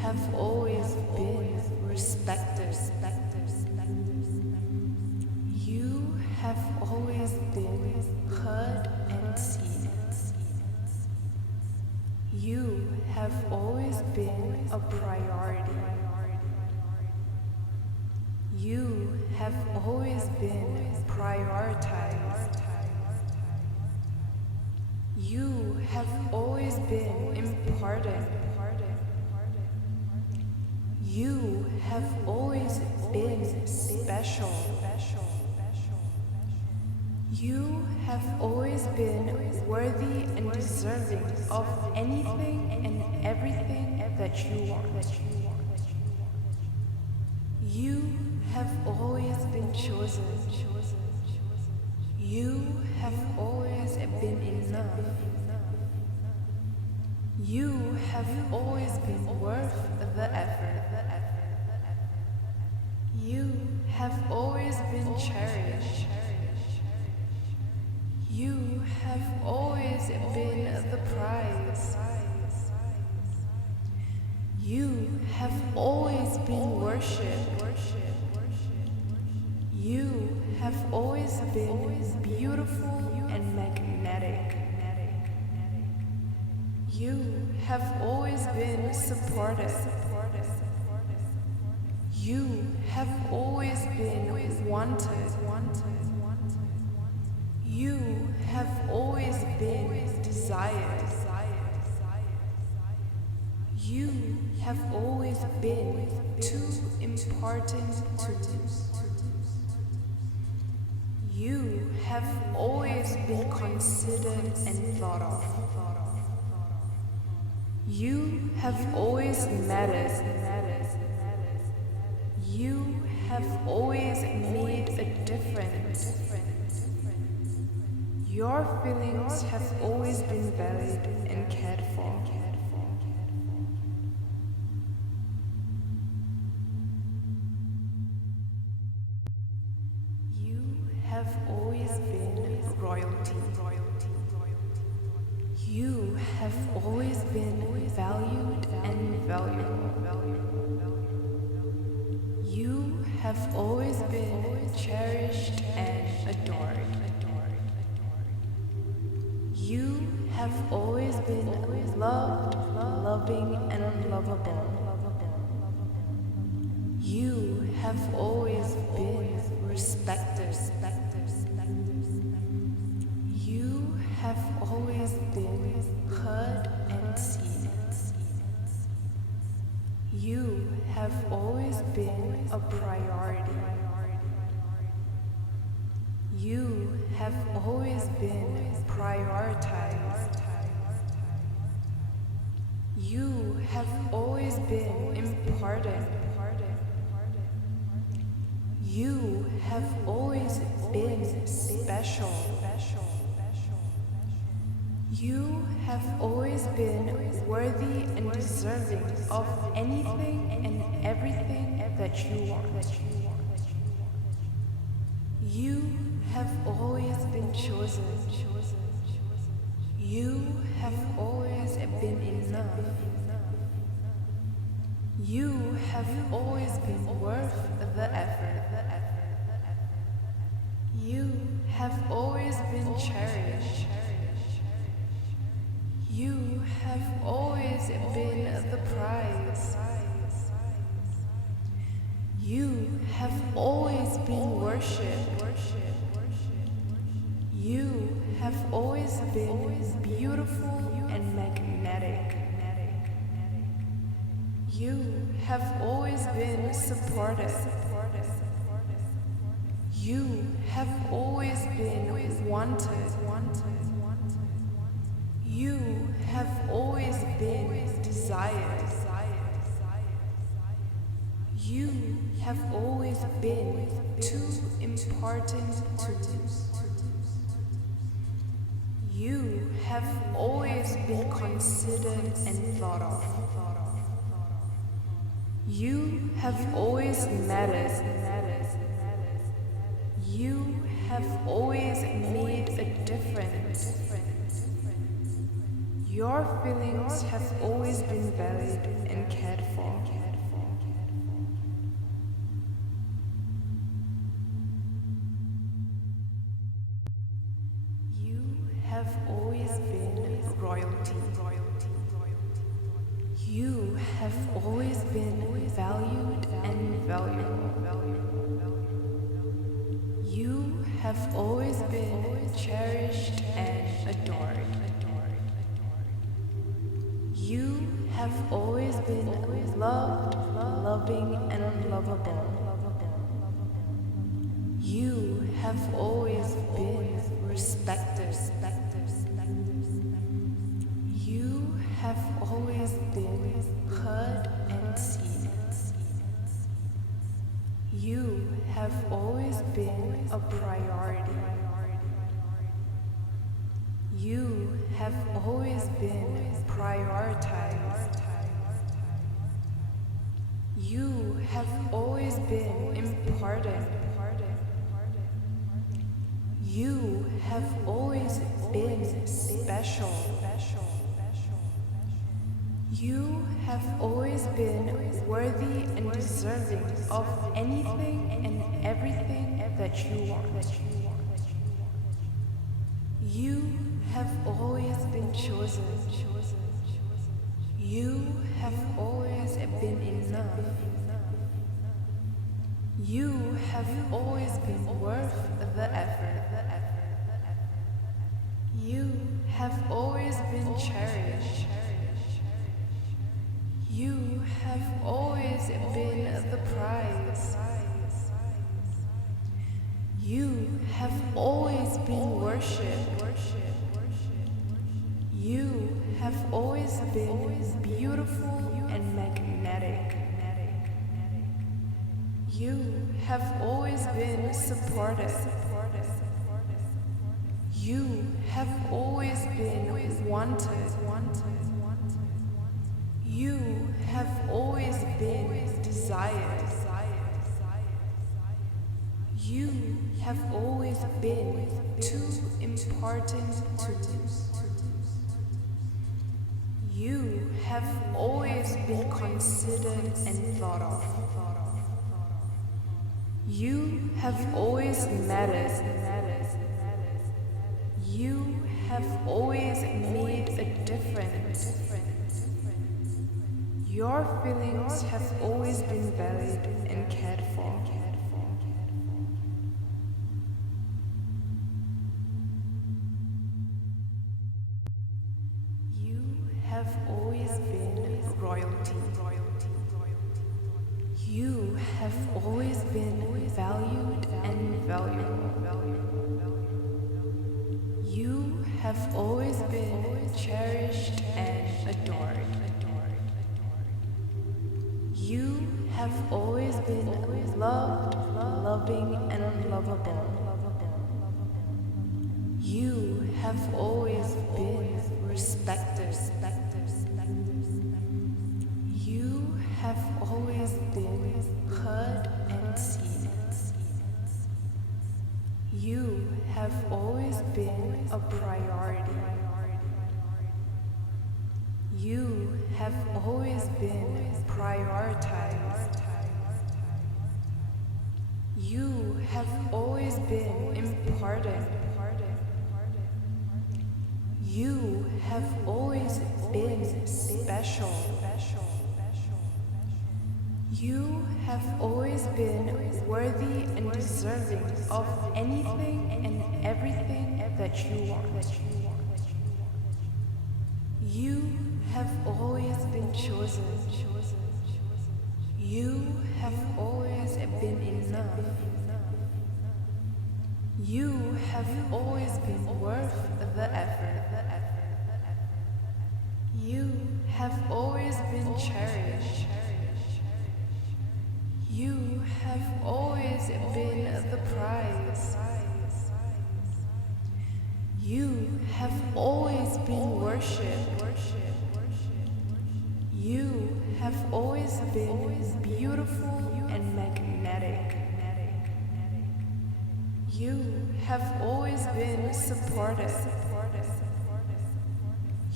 have always been respected. You have always been heard and seen. You have always been a priority. You have always been prioritized. You have always been important. You have always been special. You have always been worthy and deserving of anything and everything that you want. You have always been chosen. You have always been enough. You have always been worth the effort. You have always been cherished. You have always been the prize. You have always been worshipped. You have always been beautiful and magnetic. You have always been supported. You have always been wanted. You have always been desired. You have always been too important to lose. You have always been considered and thought of. You have always mattered. You have always made a difference. Your feelings have always been valid and cared for. You have always been royalty. You have always been valued and valuable. You have always been cherished and adored. You have always been loved, loving, and lovable. You have always been respected. You have always been heard and seen. You have always been a priority. You have always been prioritized. You have always been important. You have always been special. You have always been worthy and deserving of anything and everything that you want. You have always been chosen. You have always been enough. You have always been worth the effort. You have always been cherished. You have always been the prize. You have always been worshipped. You have always been beautiful and magnetic. You have always been supported. You have always been wanted. You have always been desired. You have always been too important to lose. You have always been considered and thought of. You have always mattered. You have always made a difference. Your feelings have always been valid and cared for. You have always been royalty. You have always been valued and valuable. You have always been cherished and adored. You have always been loved, loving, and lovable. You have always been respected. You have always been heard and seen. You have always been a priority. You have always been prioritized. You have always been important. You have always been special. You have always been worthy and deserving of anything and everything that you want. You have always been chosen. You have always been enough. You have always been worth the effort. You have always been cherished. You have always been the prize. You have always been worshipped. You have always been beautiful and magnetic. You have always been supported. You have always been wanted. You have always been desired. You have always been too important to lose. You have always been considered and thought of. You have always mattered. You have always made a difference. Your feelings have always been valid and cared for. You have always been royalty. You have always been valued and valuable. You have always been cherished and adored. You have always been loved, loving, and lovable. You have always been respected. You have always been heard and seen. You have always been a priority. You have always been prioritized. You have always been important. You have always been special. You have always been worthy and deserving of anything and everything that you want. You have always been chosen. You have always been enough. You have always been worth the effort. You have always been cherished. You have always been the prize. You have always been worshipped. You have always been beautiful and magnetic. You have always been supported.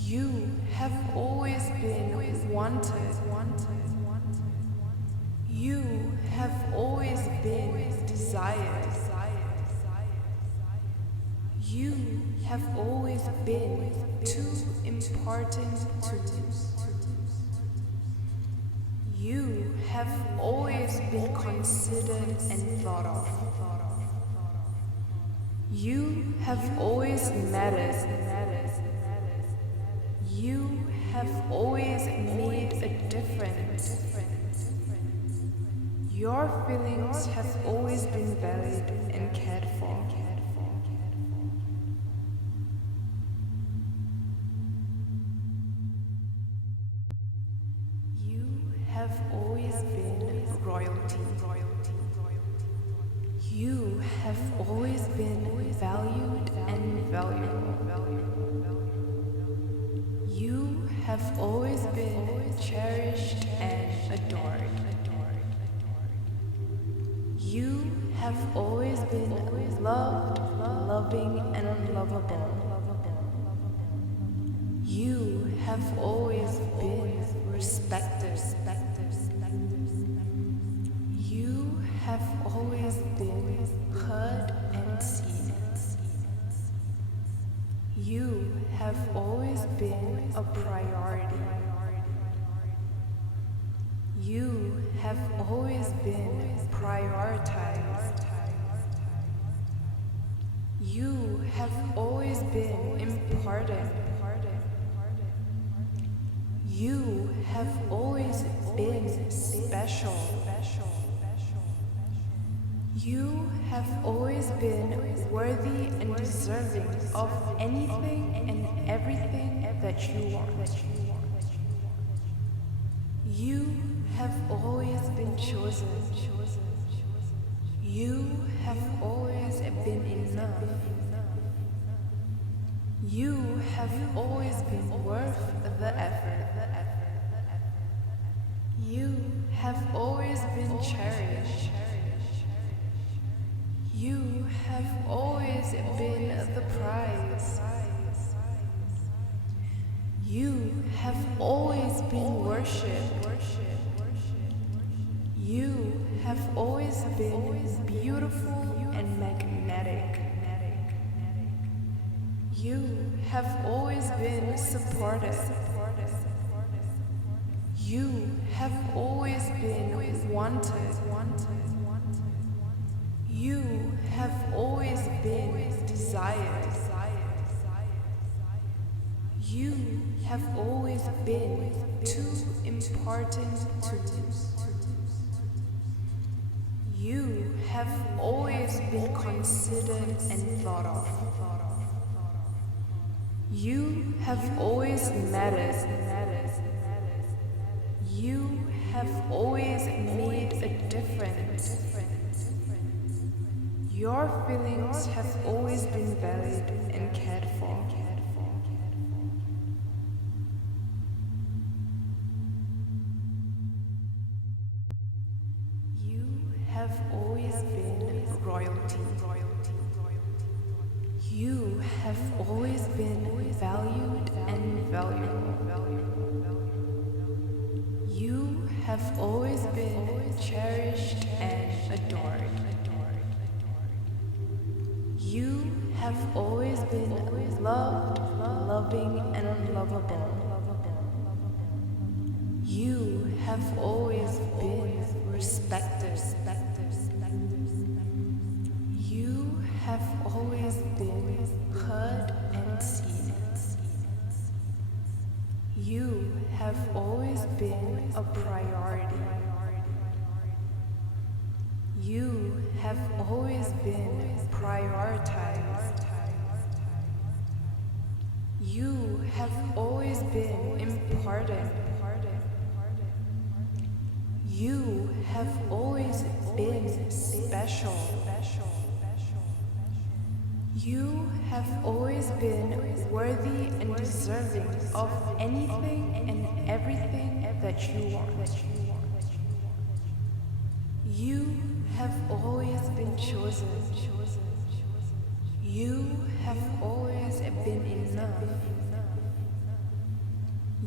You have always been wanted. You have always been desired. You have always been too important to lose. You have always been considered and thought of. You have always mattered. You have always made a difference. Your feelings have always been valued and cared for. You have always been royalty. You have always been valued and valuable. You have always been cherished and adored. You have always been loved, loving, and lovable. You have always been respected. You have always been heard and seen. You have always been a priority. You have always been prioritized. You have always been important. You have always been special. You have always been worthy and deserving of anything and everything that you want. You have always been chosen. You have always been enough. You have always been worth the effort. You have always been cherished. You have always been the prize. You have always been worshipped. You have always been beautiful and magnetic. You have always been supported. You have always been wanted. You have always been desired. You have always been too important to lose. You have always been considered and thought of. You have always mattered. You have always made a difference. Your feelings have always been valued and cared for. You have always been royalty. You have always been valued and valuable. You have always been cherished and adored. You have always been loved, loving, and lovable. You have always been respected. You have always been heard and seen. You have always been a priority. You have always been prioritized. You have always been important. You have always been special. You have always been worthy and deserving of anything and everything that you want. You have always been chosen. You have always been enough.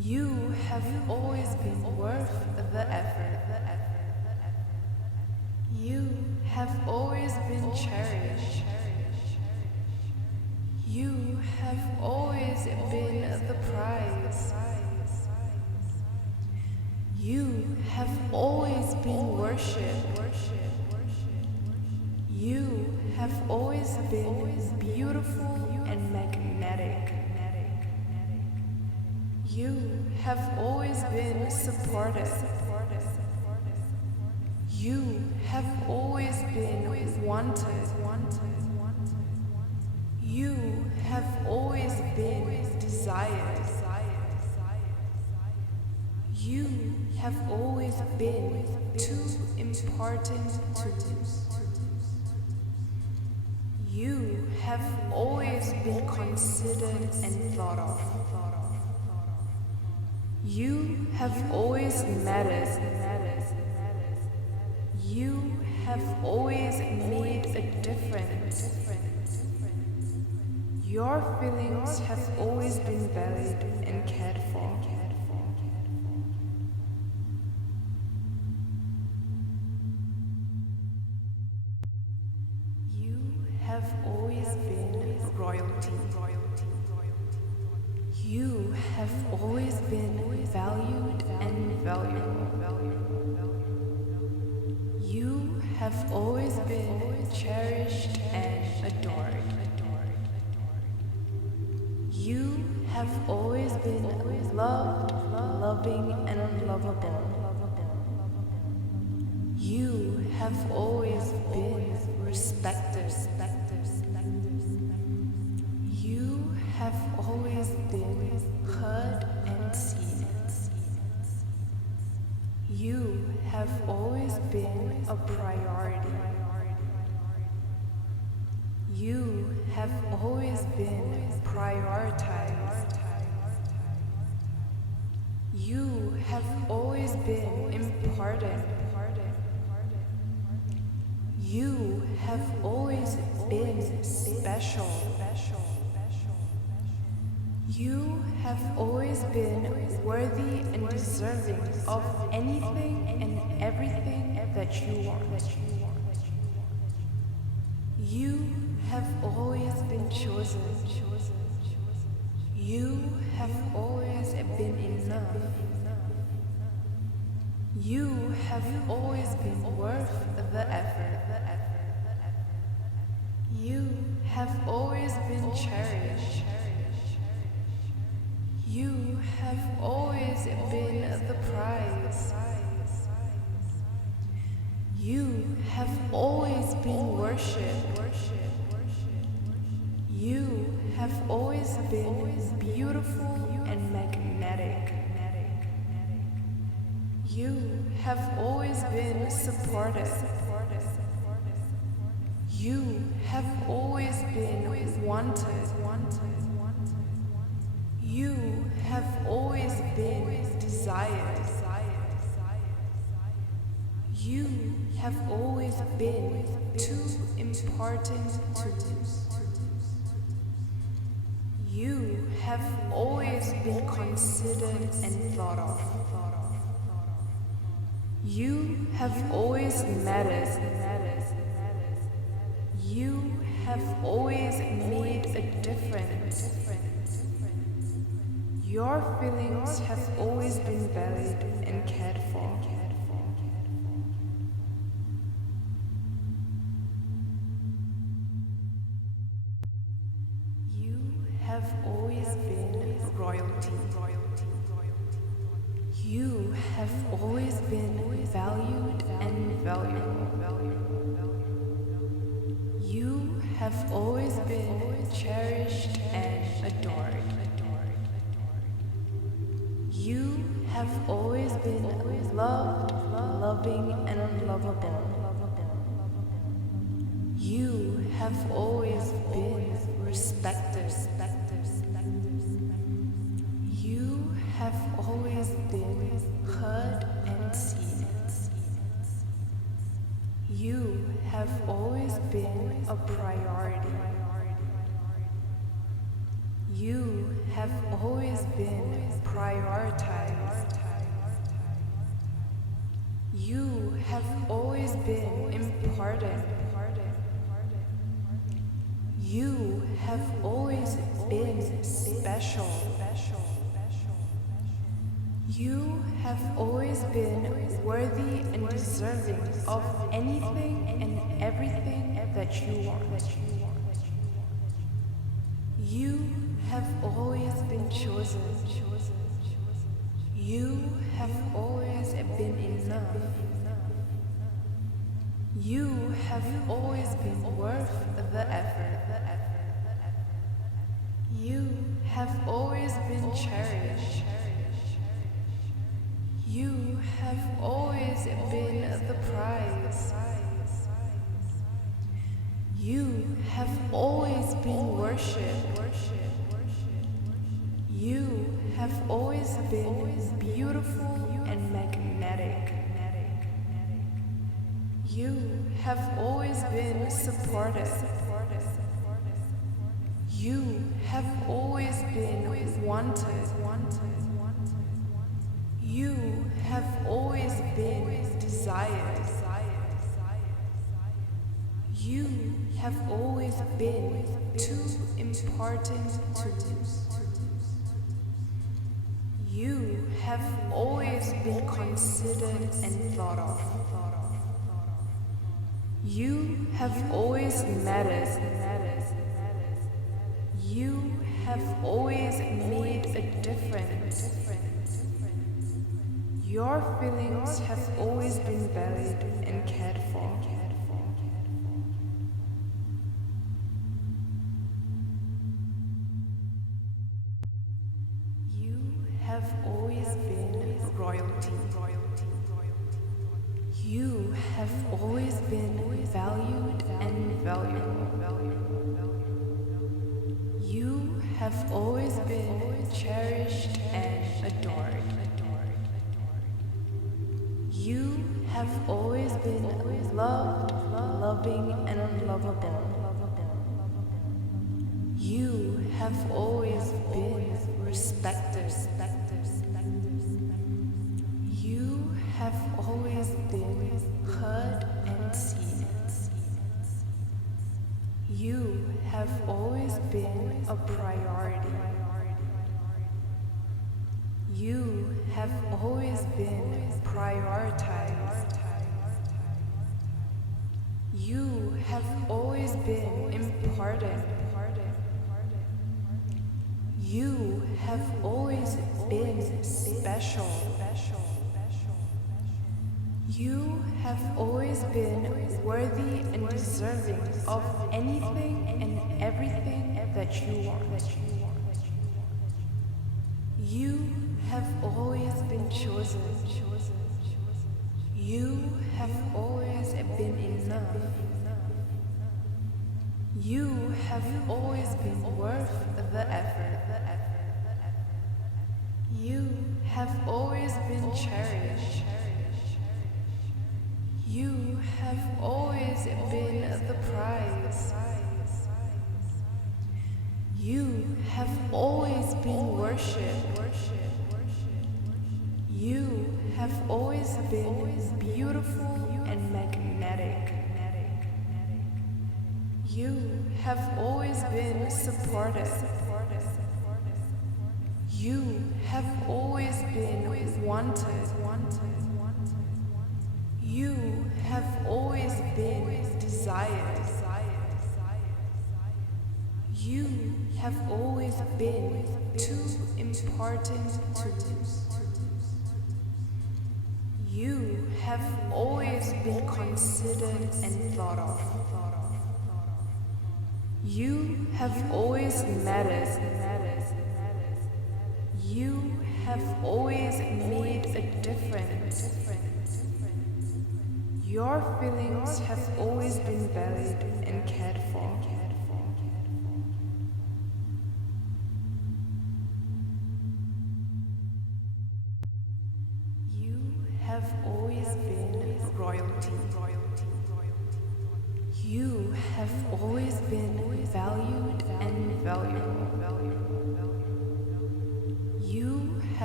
You have always been worth the effort. You have always been cherished. You have always been the prize. You have always been worshipped. You have always been beautiful and magnetic. You have always been supported. You have always been wanted. You have always been desired. You have always been too important to lose. You have always been considered and thought of. You have always mattered. You have always made a difference. Your feelings have always been valued and cared for. You have always been royalty. You have always been valued and valuable. You have always been cherished and adored. You have always been loved, loving, and lovable. You have always been respected. You have always been heard and seen. You have always been a priority. You have always been prioritized. You have always been important. You have always been special. You have always been worthy and deserving of anything and everything that you want. You have always been chosen. You have always been enough. You have always been worth the effort. You have always been cherished. You have always been the prize. You have always been worshipped. You have always been beautiful and magnetic. You have always been supported. You have always been wanted. You have always been desired. You have always been too important to lose. You have always been considered and thought of. You have always mattered. You have always made a difference. Your feelings have always been valued and cared for. You have always been royalty. You have always been valued and valuable. You have always been cherished and adored. You have always been loved, loving, and lovable. You have always been respected. You have always been heard and seen. You have always been a priority. You have always been prioritized. You have always been important. You have always been special. You have always been worthy and deserving of anything and everything that you want. You have always been chosen. You have always been enough. You have always been worth the effort. You have always been cherished. You have always been the prize. You have always been worshipped. You have always been beautiful and magnetic. You have always been supported. You have always been wanted. You have always been desired. You have always been too important to lose. You have always been considered and thought of. You have always mattered. You have always made a difference. Your feelings have always been valued and cared for. You have always been royalty. You have always been valued and valuable. You have always been cherished and adored. You have always been loved, loving, and lovable. You have always been respected. You have always been heard and seen. You have always been a priority. You have always been prioritized. You have always been important. You have always been special. You have always been worthy and deserving of anything and everything that you want. You have always been chosen. You have always been enough. You have always been worth the effort. You have always been cherished. You have always been the prize. You have always been worshipped. You have always been beautiful and magnetic. You have always been supported. You have always been wanted. You have always been desired. You have always been too important to lose. You have always been considered and thought of. You have always mattered. You have always made a difference. Your feelings have always been valued and cared for. You have always been royalty. You have always been valued and valuable. You have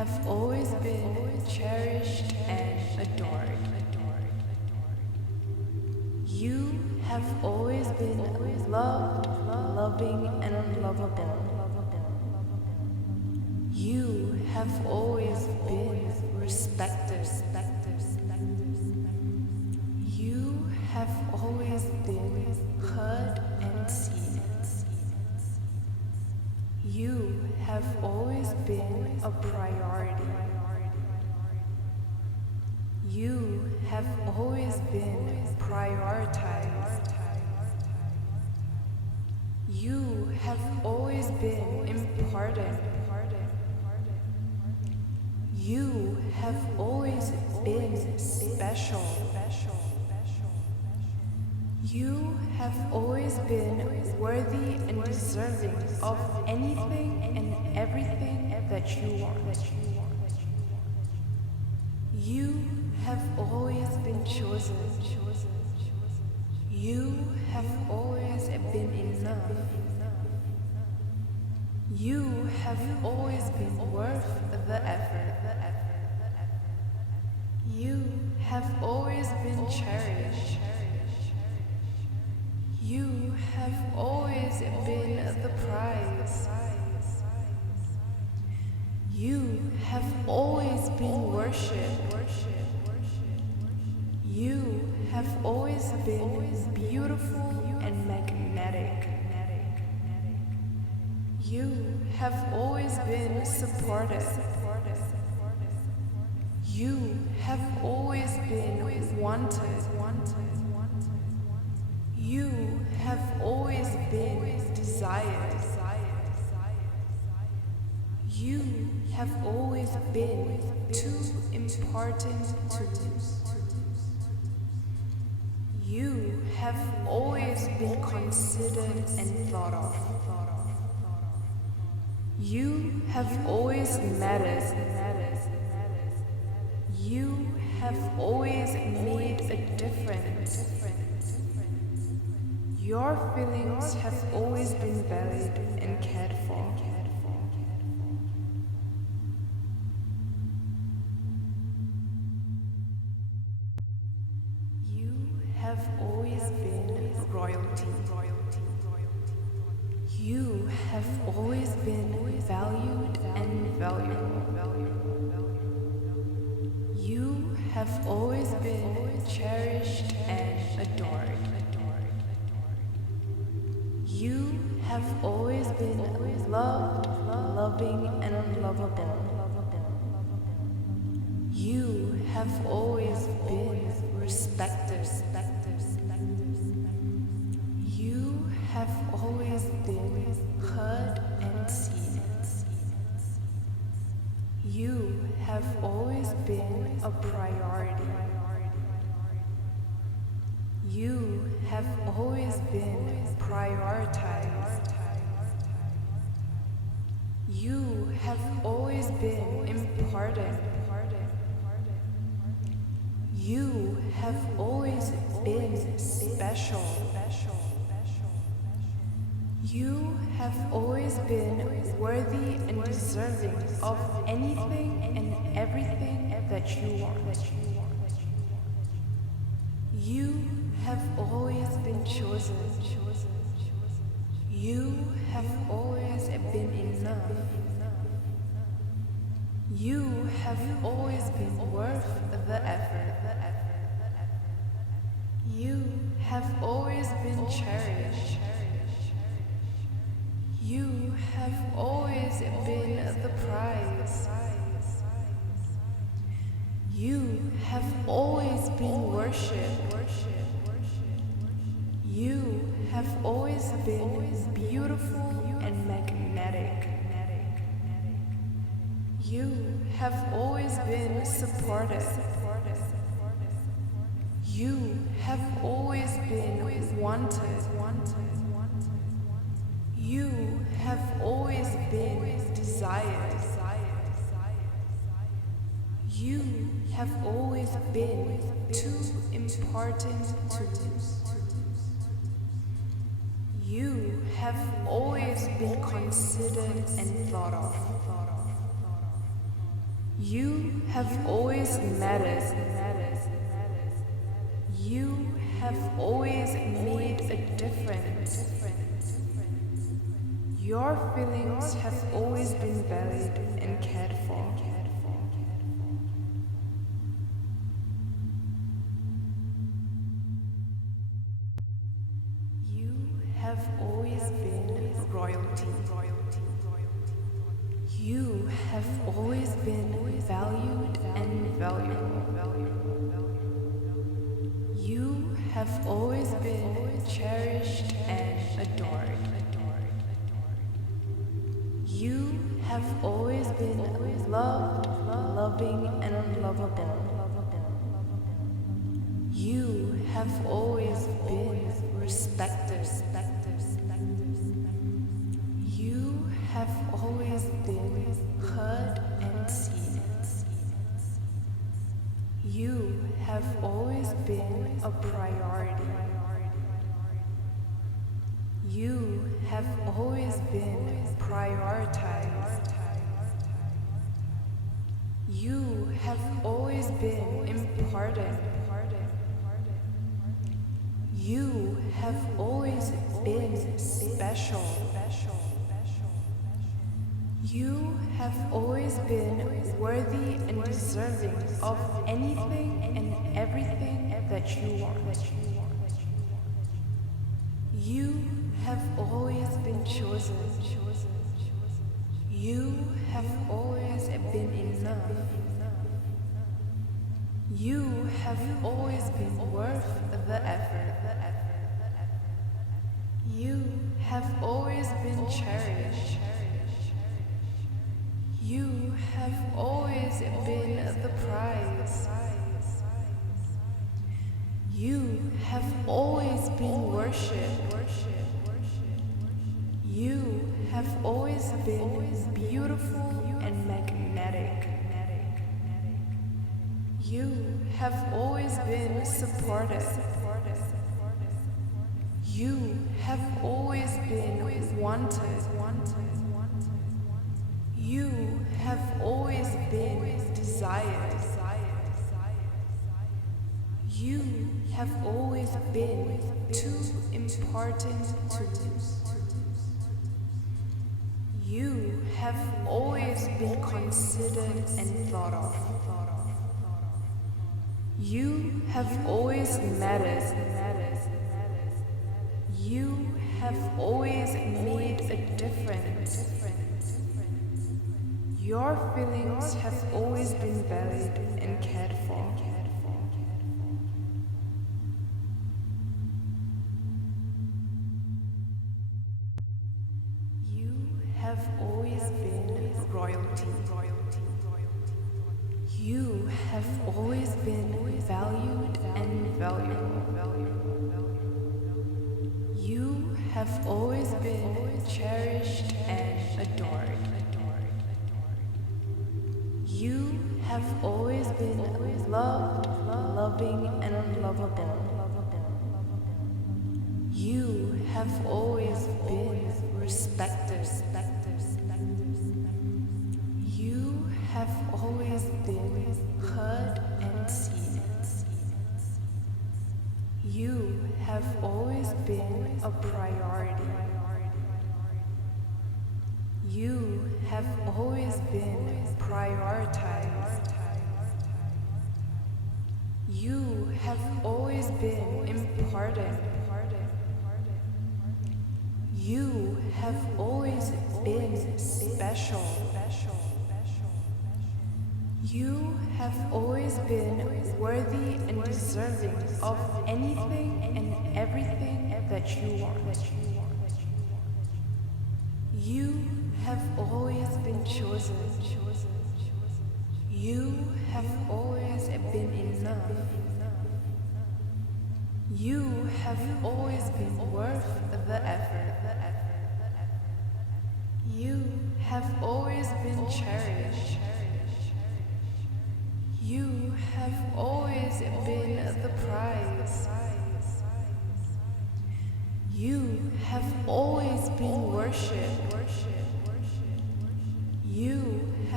have always been cherished and adored. You have always been loved, loving, and lovable. You have always been respected. You have always been heard and seen. You have always been a priority. You have always been prioritized. You have always been important. You have always been special. You have always been worthy and deserving of anything and everything that you want. You have always been chosen. You have always been enough. You have always been worth the effort. You have always been cherished. You have always been the prize. You have always been worshipped. You have always been beautiful and magnetic. You have always been supported. You have always been wanted. You have always been desired. You have always been too important to lose. You have always been considered and thought of. You have always mattered. You have always made a difference. Your feelings have always been valued and cared for. You have always been royalty. You have always been valued and valuable. You have always been cherished and adored. You have always been loved, loving, and lovable. You have always been respected. You have always been heard and seen. You have always been a priority. You have always been prioritized. You have always been important. You have always been special. You have always been worthy and deserving of anything and everything that you want. You have always been chosen. You have always been enough. You have always been worth the effort. You have always been cherished. You have always been the prize. You have always been worshipped. You have always been beautiful and magnetic. You have always been supported. You have always been wanted. You have always been desired. You have always been too important to lose. You have always been considered and thought of. You have always mattered. You have always made a difference. Your feelings have always been valued and cared for. You have always been royalty. You have always been valued and valuable. You have always been cherished and adored. You have always been loved, loving, and lovable. You have always been respected. You have always been heard and seen. You have always been a priority. You have always been prioritized. You have always been important. You have always been special. You have always been worthy and deserving of anything and everything that you want. You have always been chosen. You have always been enough. You have always been worth the effort. You have always been cherished. You have always been the prize. You have always been worshipped. You have always been beautiful and magnetic. You have always been supported. You have always been wanted. You have always been desired. You have always been too important to lose. You have always been considered and thought of. You have always mattered. You have always made a difference. Your feelings have always been valued and cared for. You have always been royalty. You have always been valued and valuable. You have always been cherished and adored. You have always been loved, loving, and lovable. You have always been respected. You have always been heard and seen. You have always been a priority. You have always been prioritized. You have always been important. You have always been special. You have always been worthy and deserving of anything and everything that you want. You have always been chosen. You have always been enough. You have always been worth the effort. You have always been cherished. You have always been the prize. You have always been worshipped. You have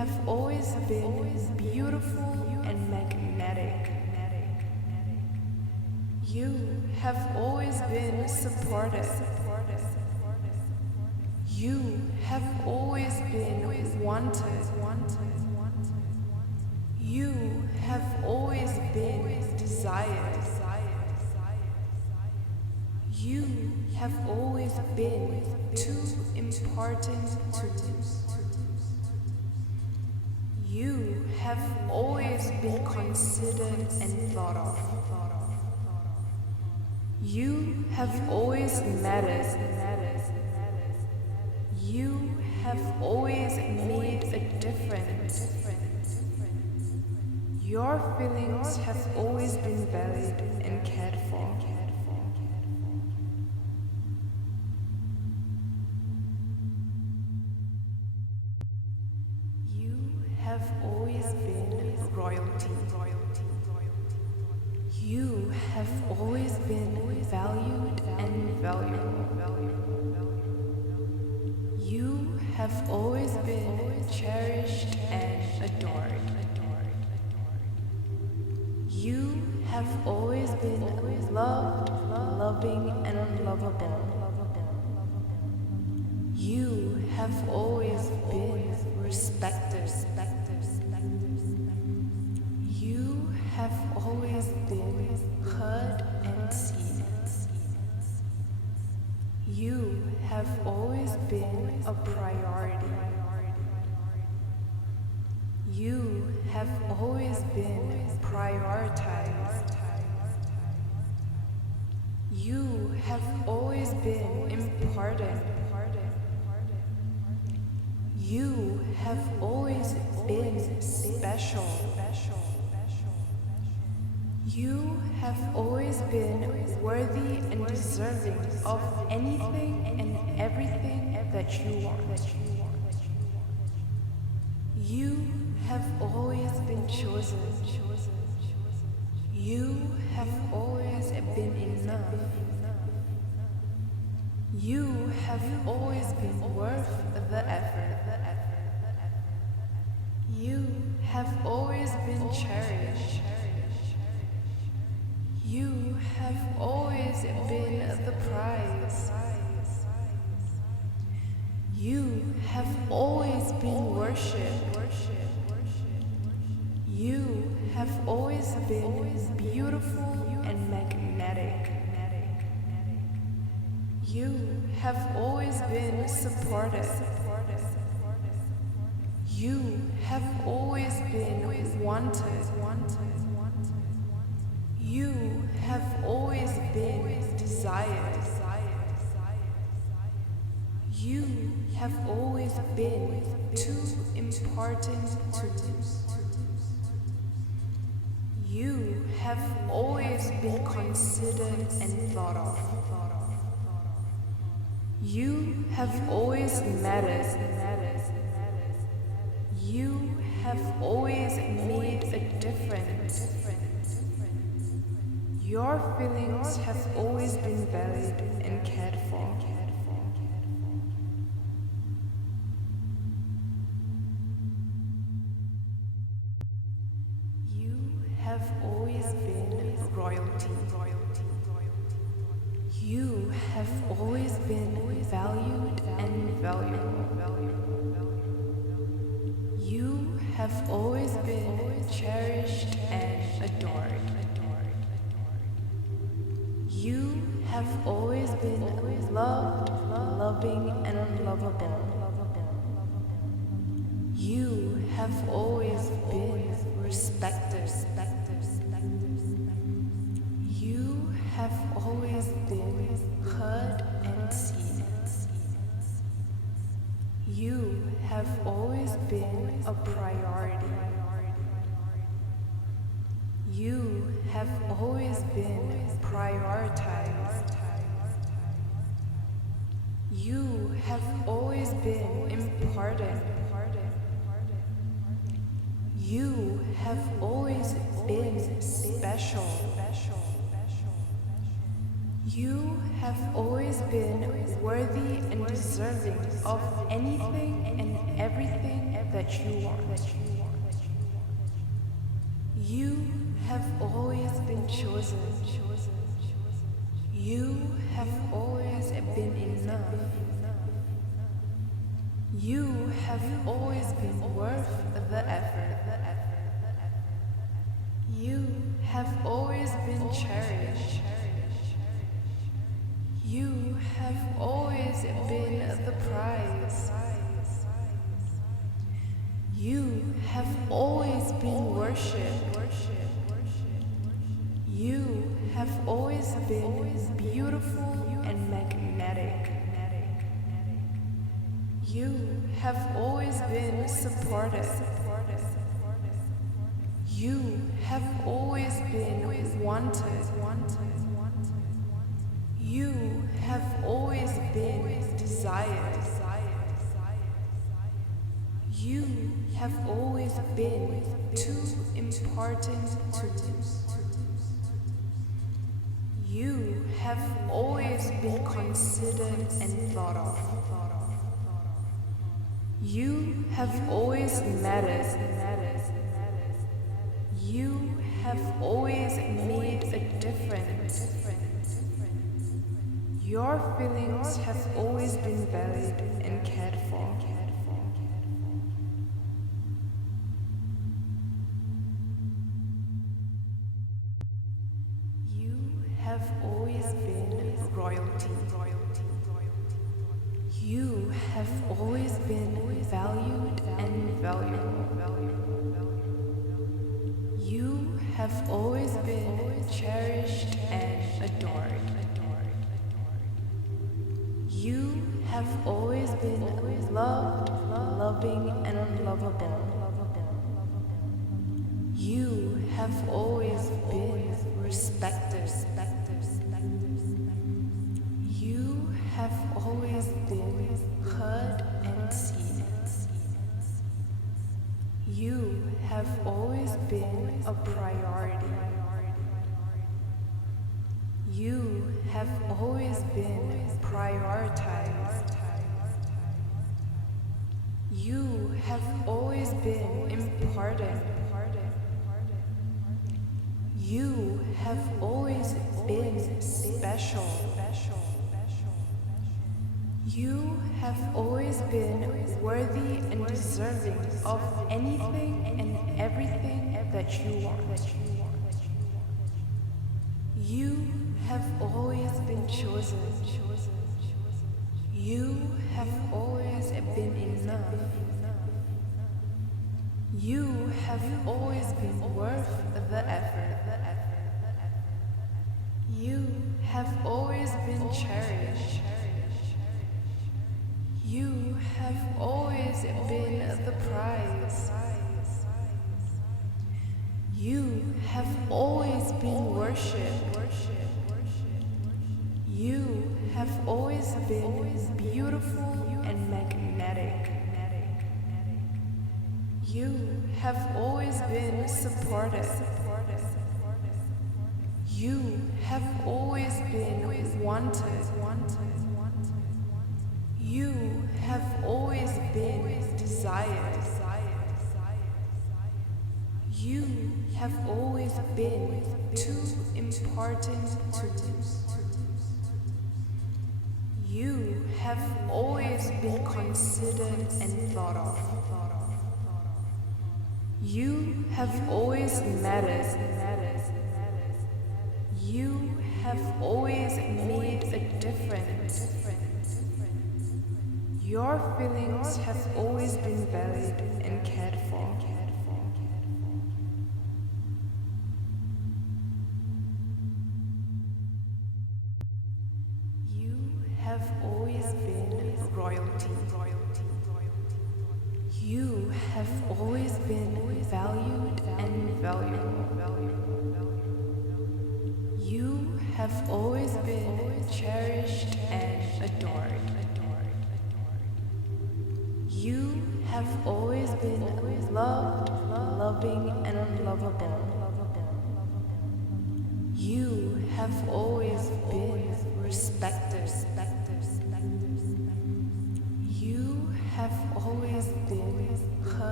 have always been beautiful and magnetic. You have always been supportive. You have always been wanted. You have always been desired. You have always been too important to lose. You have always been considered and thought of. You have always mattered. You have always made a difference. Your feelings have always been valued and cared for. You have always been royalty. You have always been valued and valuable. You have always been cherished and adored. You have always been loved, loving, and lovable. You have always been respected. You have always been heard and seen. You have always been a priority. You have always been prioritized. You have always been important. You have always been special. You have always been worthy and deserving of anything and everything that you want. You have always been chosen. You have always been enough. You have always been worth the effort. You have always been cherished. You have always been the prize. You have always been worshipped. You have always been beautiful and magnetic. You have always been supported. You have always been wanted. You have always been desired. You have always been too important to lose. You have always been considered and thought of. You have always mattered. You have always made a difference. Your feelings have always been valued and cared for. You have always been royalty. You have always been valued and valuable. You have always been cherished and adored. You have always been loved, loving, and lovable. You have always been respected. You have always been heard and seen. You have always been a priority. You have always been prioritized. You have always been important. You have always been special. You have always been worthy and deserving of anything and everything that you want. You have always been chosen. You have always been enough. You have always been worth the effort. You have always been cherished. You have always been the prize. You have always been worshipped. You have always been beautiful and magnetic. You have always been supported. You have always been wanted. You have always been desired. You have always been too important to lose. You have always been considered and thought of. You have always mattered. You have always made a difference. Your feelings have always been valued and cared for. You have always been royalty. You have always been valued and valuable. You have always been cherished and adored. You have always been loved, loving, and lovable. You have always been respected. You have always been heard and seen. You have always been a priority. You have always been prioritized. You have always been important. You have always been special. You have always been worthy and deserving of anything and everything that you want. You have always been chosen. You have always been enough. You have always been worth the effort. You have always been cherished. You have always been the prize. You have always been worshipped. You have always been beautiful and magnetic. You have always been supported. You have always been wanted. You have always been desired. You have always been too important to lose. You have always been considered and thought of. You have always mattered. You have always made a difference. Your feelings have always been valued and cared for. You have always been royalty. You have always been valued and valuable. You have always been cherished and adored. You have always been loved, loving, and lovable. You have always been respected. You have always been heard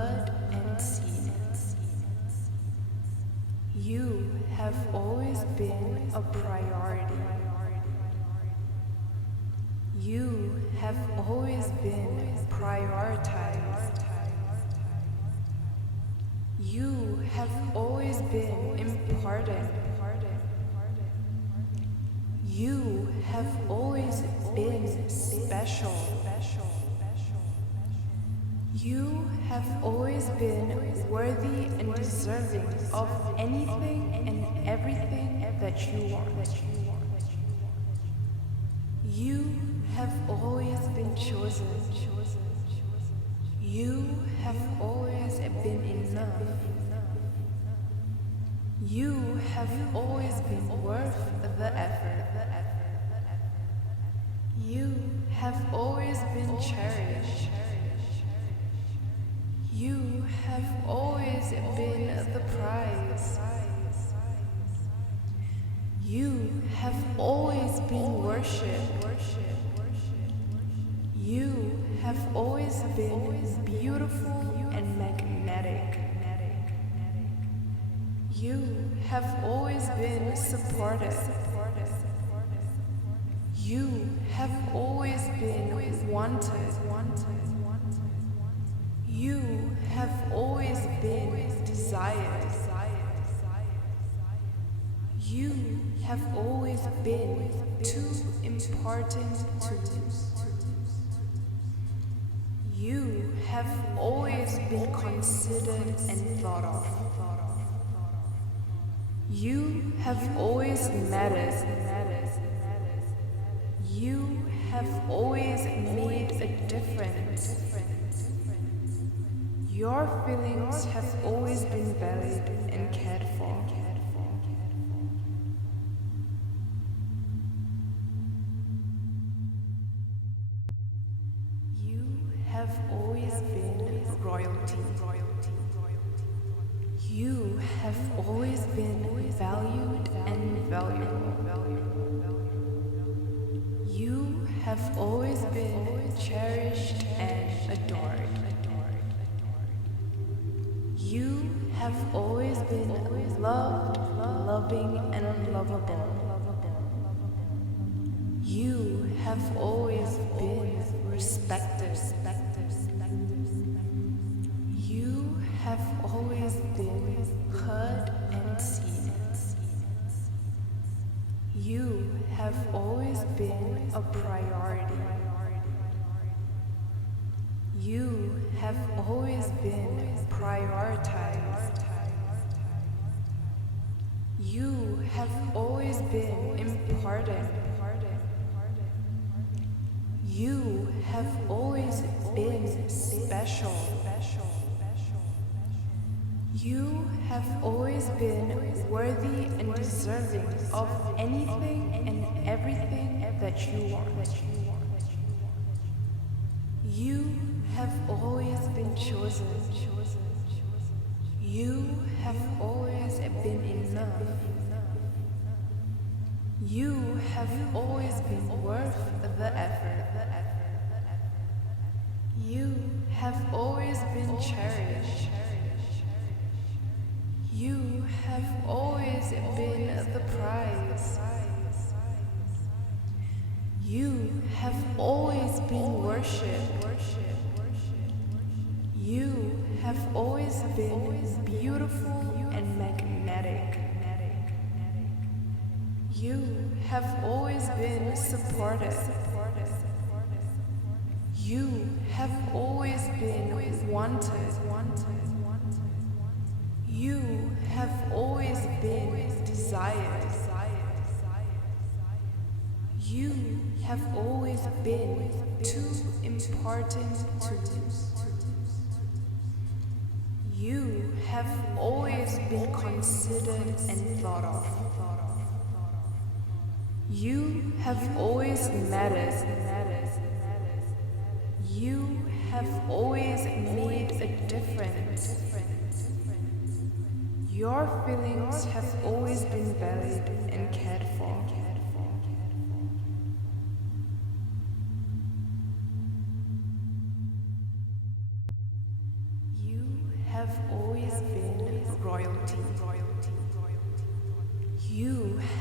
been a priority. You have always been prioritized. You have always been important. You have always been special. You have always been worthy and deserving of anything and everything that you want. You have always been chosen. You have always been enough. You have always been worth the effort. You have always been cherished. You have always been the prize. You have always been worshipped. You have always been beautiful and magnetic. You have always been supported. You have always been wanted. You have always been desired. You have always been too important to lose. You have always been considered and thought of. You have always mattered. You have always made a difference. Your feelings have always been valid and cared for. You have always been royalty. You have always been valued and valuable. You have always been cherished and adored. You have always been loved, loving, and lovable. You have always been respected. You have always been heard and seen. You have always been a priority. You have always been prioritized. You have always been important. You have always been special. You have always been worthy and deserving of anything and everything that you want. You have always been chosen. You have always been enough. You have always been worth the effort. You have always been cherished. You have always been the prize. You have always been worshipped. You have always been beautiful and magnetic. You have always been supported. You have always been wanted. You have always been desired. You have always been too important to lose. You have always been considered and thought of. You have always mattered. You have always made a difference. Your feelings have always been valid and cared for. You have always been royalty. You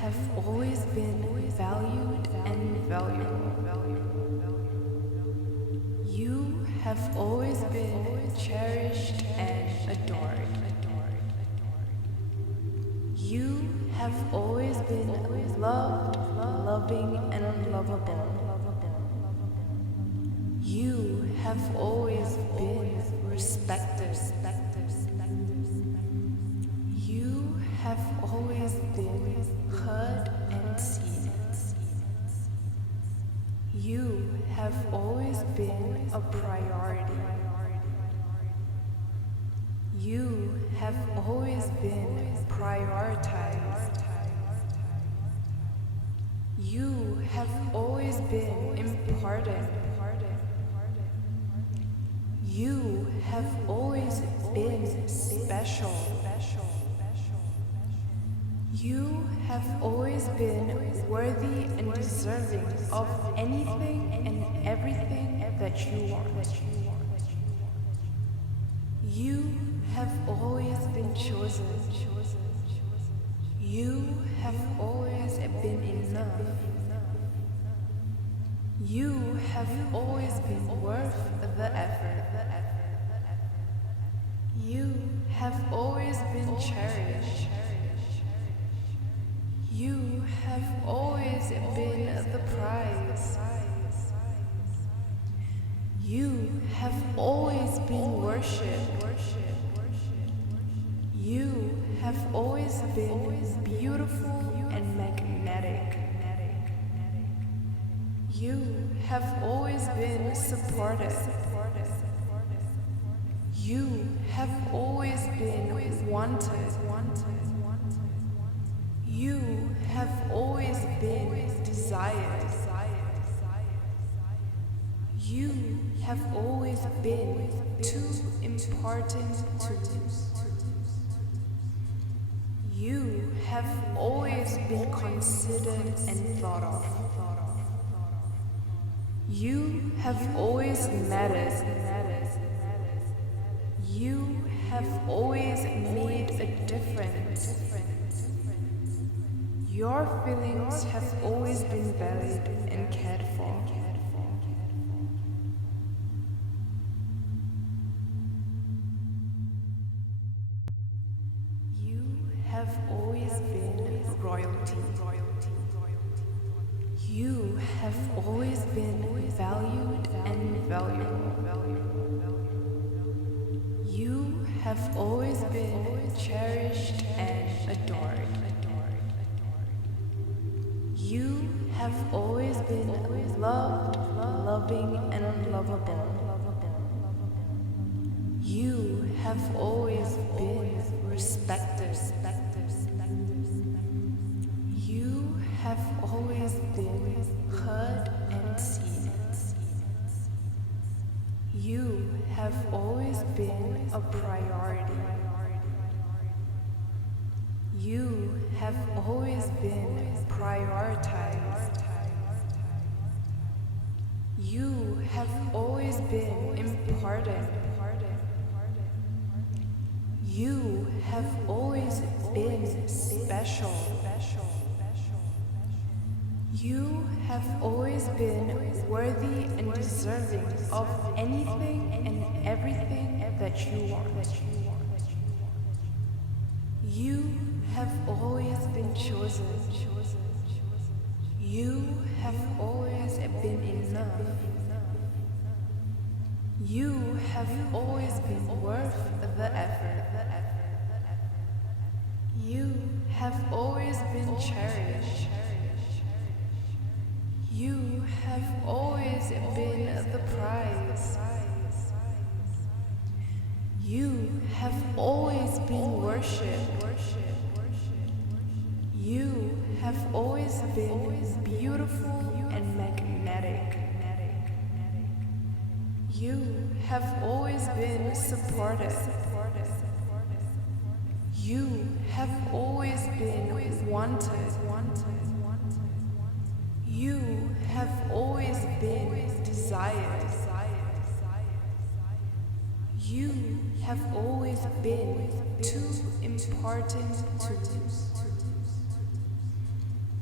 have always been valued and valuable. You have always been cherished and adored. You have always been loved, loving, and lovable. You have always been respected. You have always been heard and seen. You have always been a priority. You have always been prioritized. You have always been important. You have always been special. You have always been worthy and deserving of anything and everything that you want. You have always been chosen. You have always been enough. You have always been worth the effort. You have always been cherished. You have always been the prize. You have always been worshipped. You have always been beautiful and magnetic. You have always been supported. You have always been wanted. You have always been desired. You have always been too important to lose. You have always been considered and thought of. You have always mattered. You have always made a difference. Your feelings have always been valued and cared for. You have always been royalty. You have always been valued and valuable. You have always been cherished and adored. You have always been loved, loving, and lovable. You have always been respected. You have always been heard and seen. You have always been a priority. You have always been prioritized. You have always been important. You have always been special. You have always been worthy and deserving of anything and everything that you want. You have always been chosen. You have always been enough. You have always been worth the effort. You have always been cherished. You have always been the prize. You have always been worshipped. You have always been beautiful and magnetic. You have always been supported. You have always been wanted. You have always been desired. You have always been too important to lose.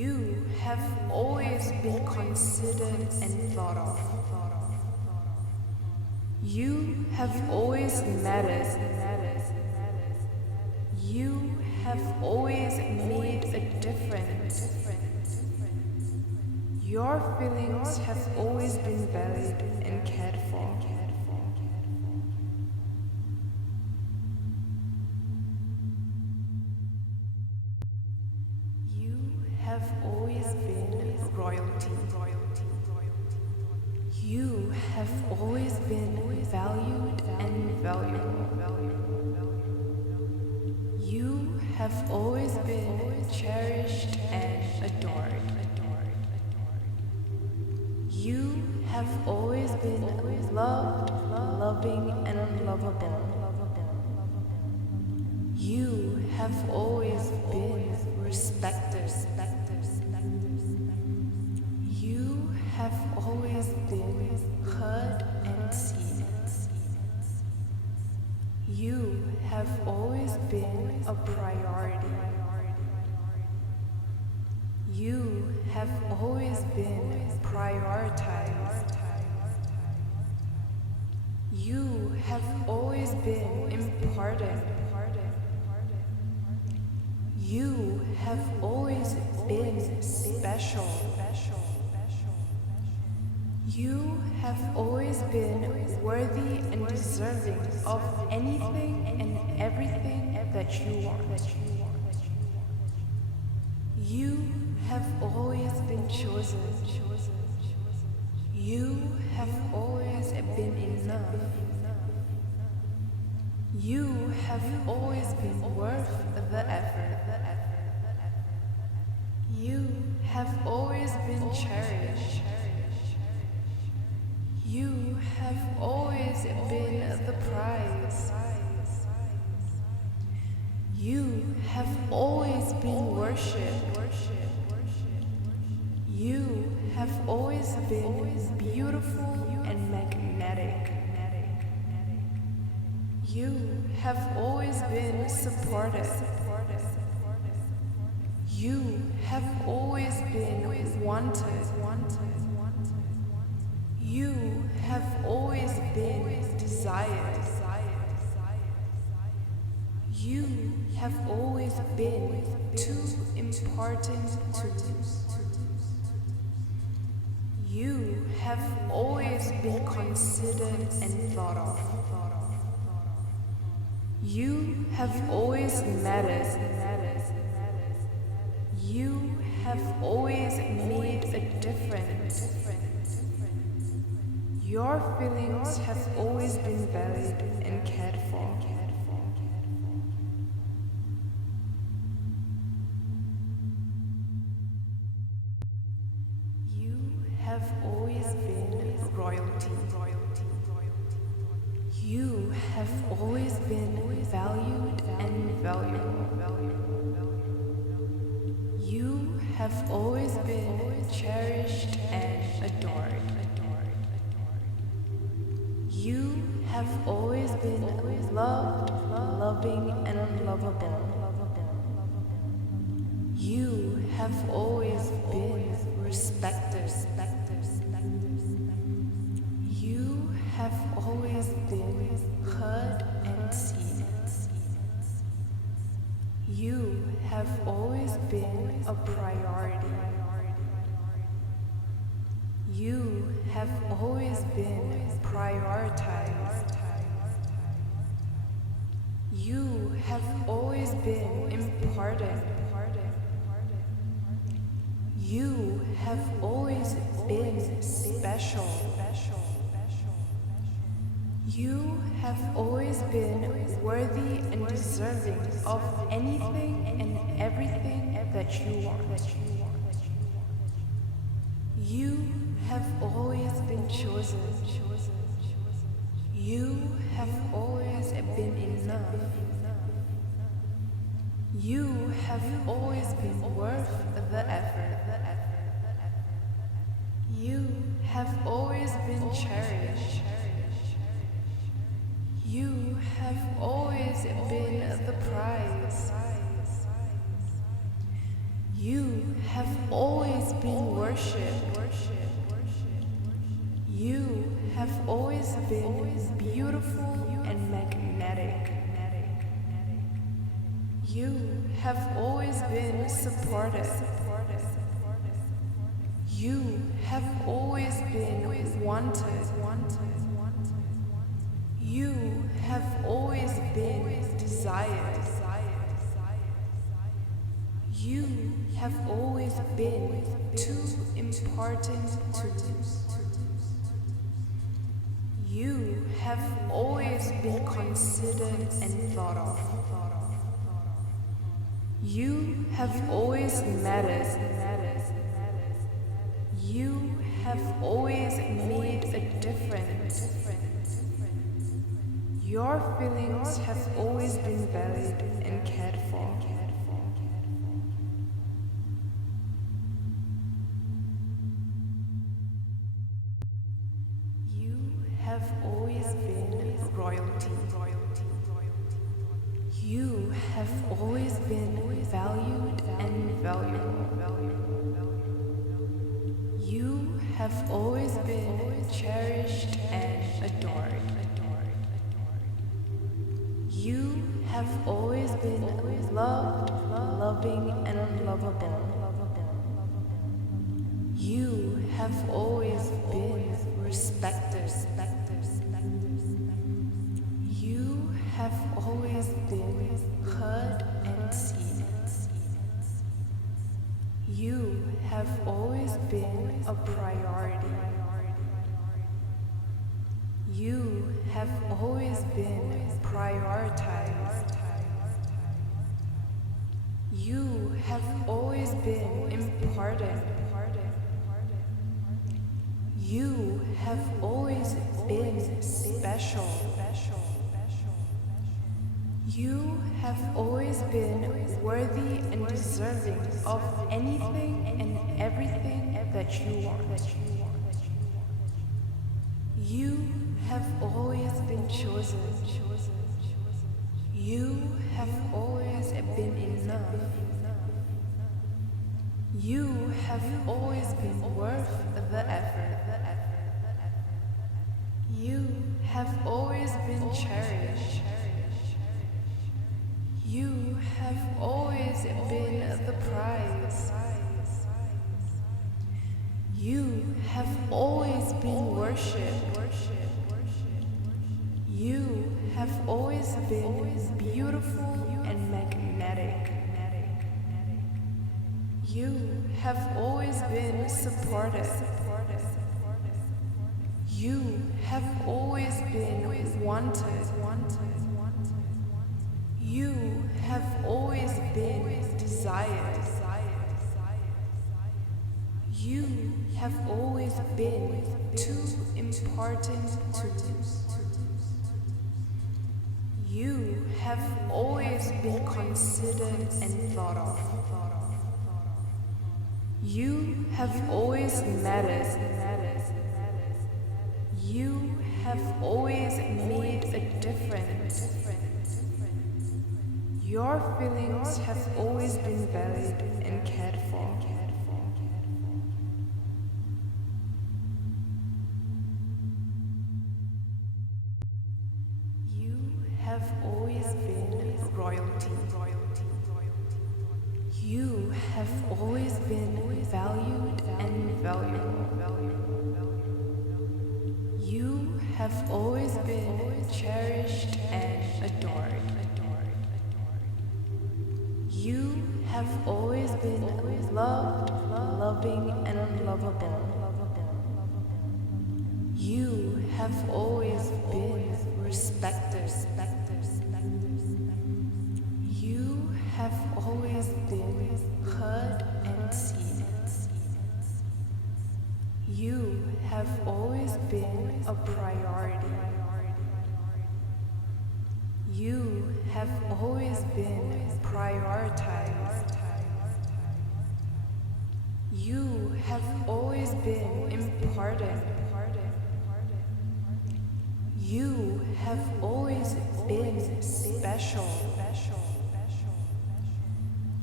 You have always been considered and thought of. You have always mattered. You have always made a difference. Your feelings have always been valued and cared for. You have always been royalty. You have always been valued and valuable. You have always been cherished and adored. You have always been loved, loving, and lovable. You have always been respected. You have always been heard and seen. You have always been a priority. You have always been prioritized. You have always been important. You have always been special. You have always been worthy and deserving of anything and everything that you want. You have always been chosen. You have always been enough. You have always been worth the effort. You have always been cherished. You have always been the prize. You have always been worshipped. You have always been beautiful and magnetic. You have always been supported. You have always been wanted. You have always been desired. You have always been too important to lose. You have always been considered and thought of. You have always mattered. You have always made a difference. Your feelings have always been valued and cared for. You have always been royalty. You have always been valued and valuable. You have always been cherished and adored. You have always been loved, loving, and lovable. You have always been respected. You have always been heard and seen. You have always been a priority. You have always been prioritized. You have always been important. You have always been special. You have always been worthy and deserving of anything and everything that you want. You have always been chosen. You have always been enough. You have always been worth the effort. You have always been cherished. You have always been the prize. You have always been worshipped. You have always been beautiful and magnetic. You have always been supported. You have always been wanted. You have always been desired. You have always been too important to lose. You have always been considered and thought of. You have always mattered. You have always made a difference. Your feelings have always been valued and cared for. You have always been royalty. You have always been valued and valuable. You have always been cherished and adored. You have always been loved, loving, and lovable. You have always been respected. You have always been heard and seen. You have always been a priority. You have always been prioritized. You have always been important. You have always been special. You have always been worthy and deserving of anything and everything that you want. You have always been chosen. You have always been enough. You have always been worth the effort. You have always been cherished. You have always been the prize. You have always been worshipped. You have always been beautiful and magnetic. You have always been supported. You have always been wanted. You have always been desired. You have always been too important to lose. You have always been considered and thought of. You have always mattered. You have always made a difference. Your feelings have always been valued and cared for. You have always been royalty. You have always been valued and valuable. You have always been cherished and adored. You have always been loved, loving, and lovable. You have always been respected. You have always been heard and seen. You have always been a priority. You have always been prioritized. You have always been important. You have always been special.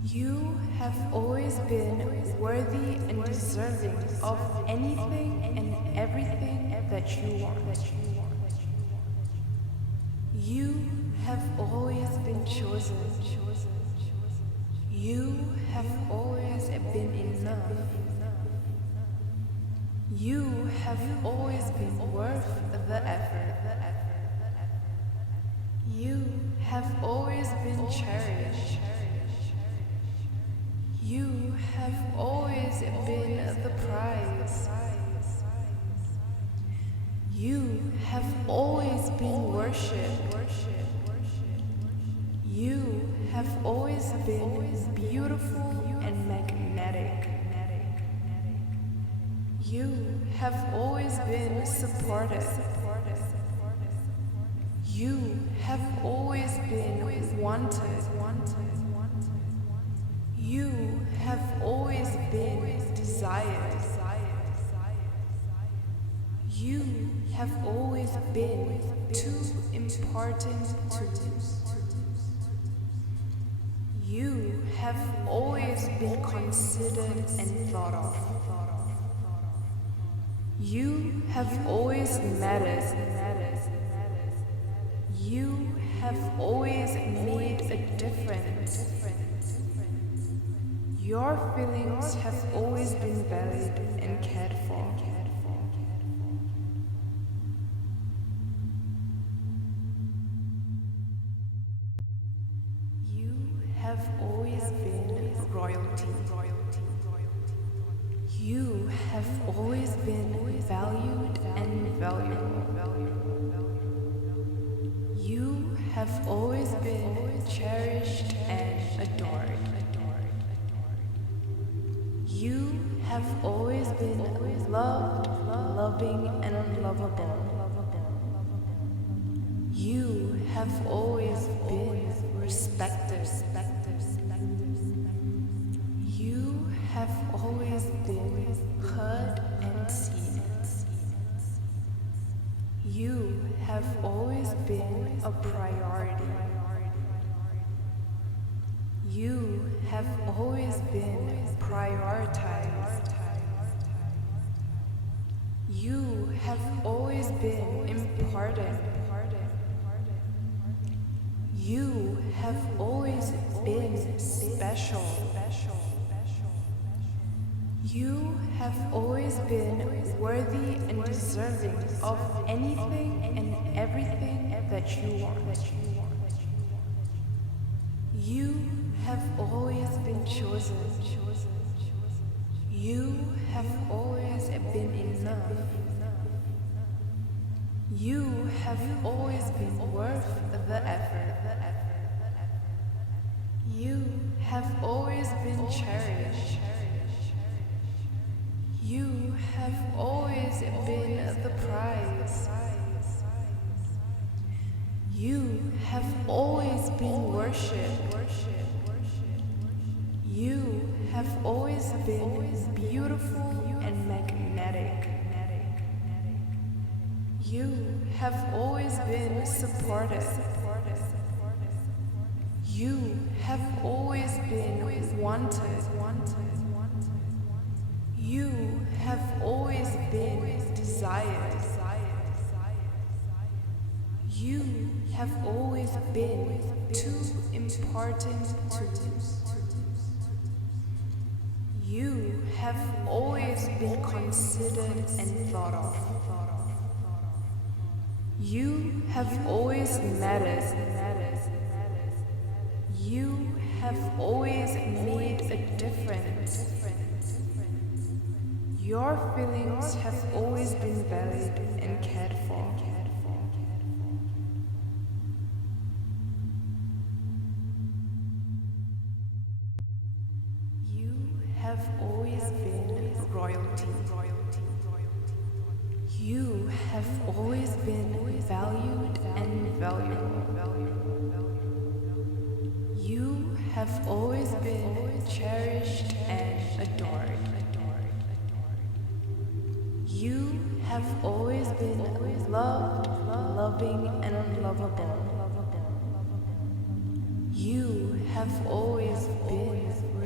You have always been worthy and deserving of anything and everything that you want. You have always been chosen. You have always been enough. You have always been worth the effort. You have always been cherished. You have always been the prize. You have always been worshipped. You have always been beautiful and magnetic. You have always been supported. You have always been wanted. You have always been desired. You have always been too important to lose. You have always been considered and thought of. You have always mattered. You have always made a difference. Your feelings have always been valued and cared for. You have always been royalty. You have always been valued and valuable. You have always been cherished and adored. You have always been loved, loving, and lovable. You have always been respected. You have always been heard and seen. You have always been a priority. You have always been prioritized. You have always been important. You have always been special. You have always been worthy and deserving of anything and everything that you want. You have always been chosen. You have always been enough. You have always been worth the effort. You have always been cherished. You have always been the prize. You have always been worshipped. You have always been beautiful and magnetic. You have always been supported. You have always been wanted. You have always been desired. You have always been too important to lose. You have always been considered and thought of. You have always mattered. You have always made a difference. Your feelings have always been valued and cared for. You have always been royalty. You have always been valued and valuable. You have always been cherished and adored. You have always been loved, loving, and lovable. You have always been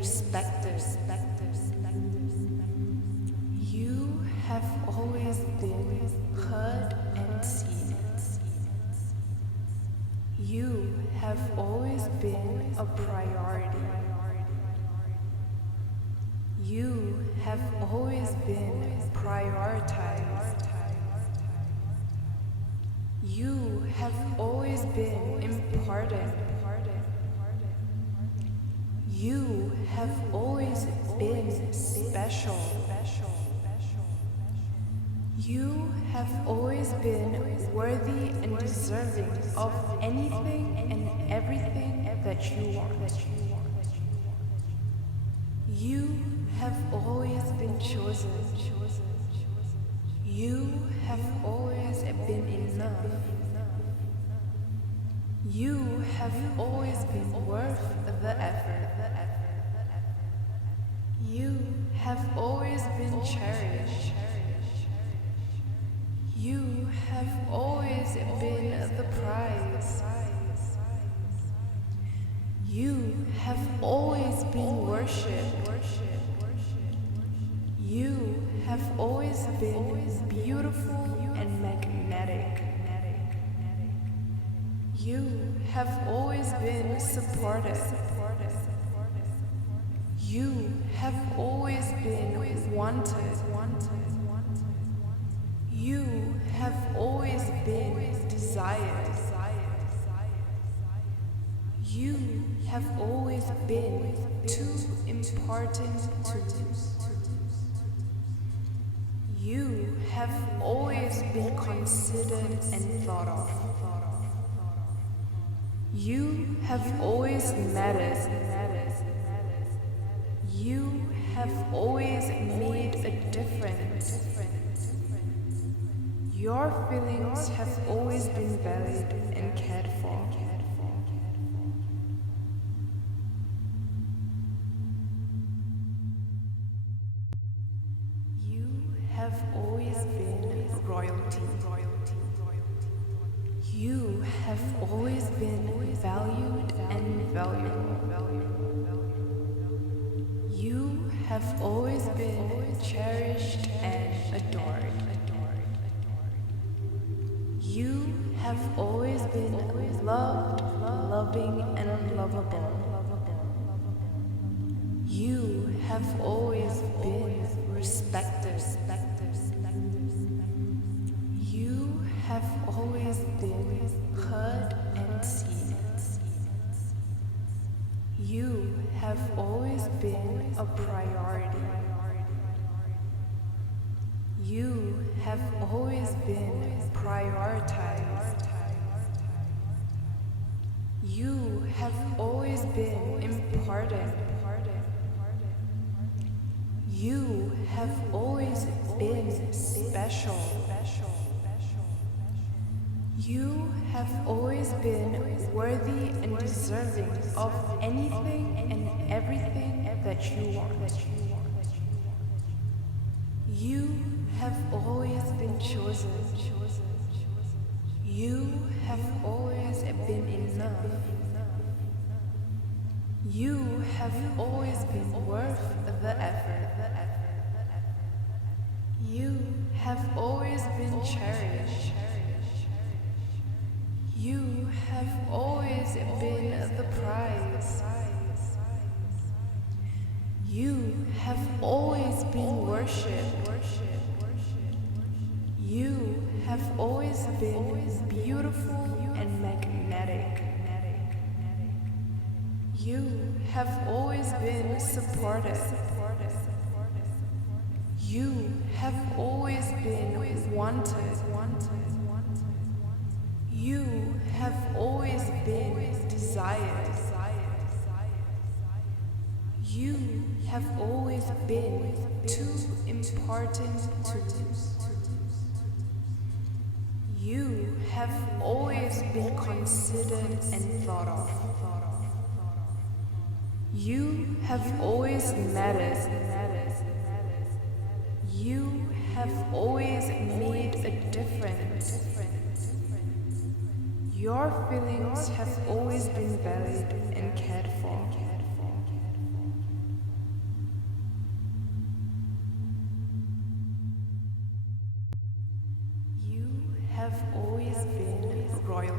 respected. You have always been heard and seen. You have always been a priority. You have always been prioritized. You have always been important. You have always been special. You have always been worthy and deserving of anything and everything that you want. You have always been chosen. You have always been enough. You have always been worth the effort. You have always been cherished. You have always been the prize. You have always been worshipped. You have always been beautiful and magnetic. You have always been supported. You have always been wanted. You have always been desired. You have always been too important to lose. You have always been considered and thought of. You have always mattered. You have always made a difference. Your feelings have always been valued and cared for. You have always been royalty. You have always been valued and valuable. You have always been cherished and adored. You have always been loved, loving, and lovable. You have always been respected. You have always been heard and seen. You have always been a priority. You have always been prioritized. You have always been important. You have always been special. You have always been worthy and deserving of anything and everything that you want. You have always been chosen. You have always been enough. You have always been worth the effort. You have always been cherished. You have always been the prize. You have always been worshipped. You have always been beautiful and magnetic. You have always been supported. You have always been wanted. You have always been desired. You have always been too important to lose. You have always been considered and thought of. You have always mattered. You have always made a difference. Your feelings have always been valued and cared for.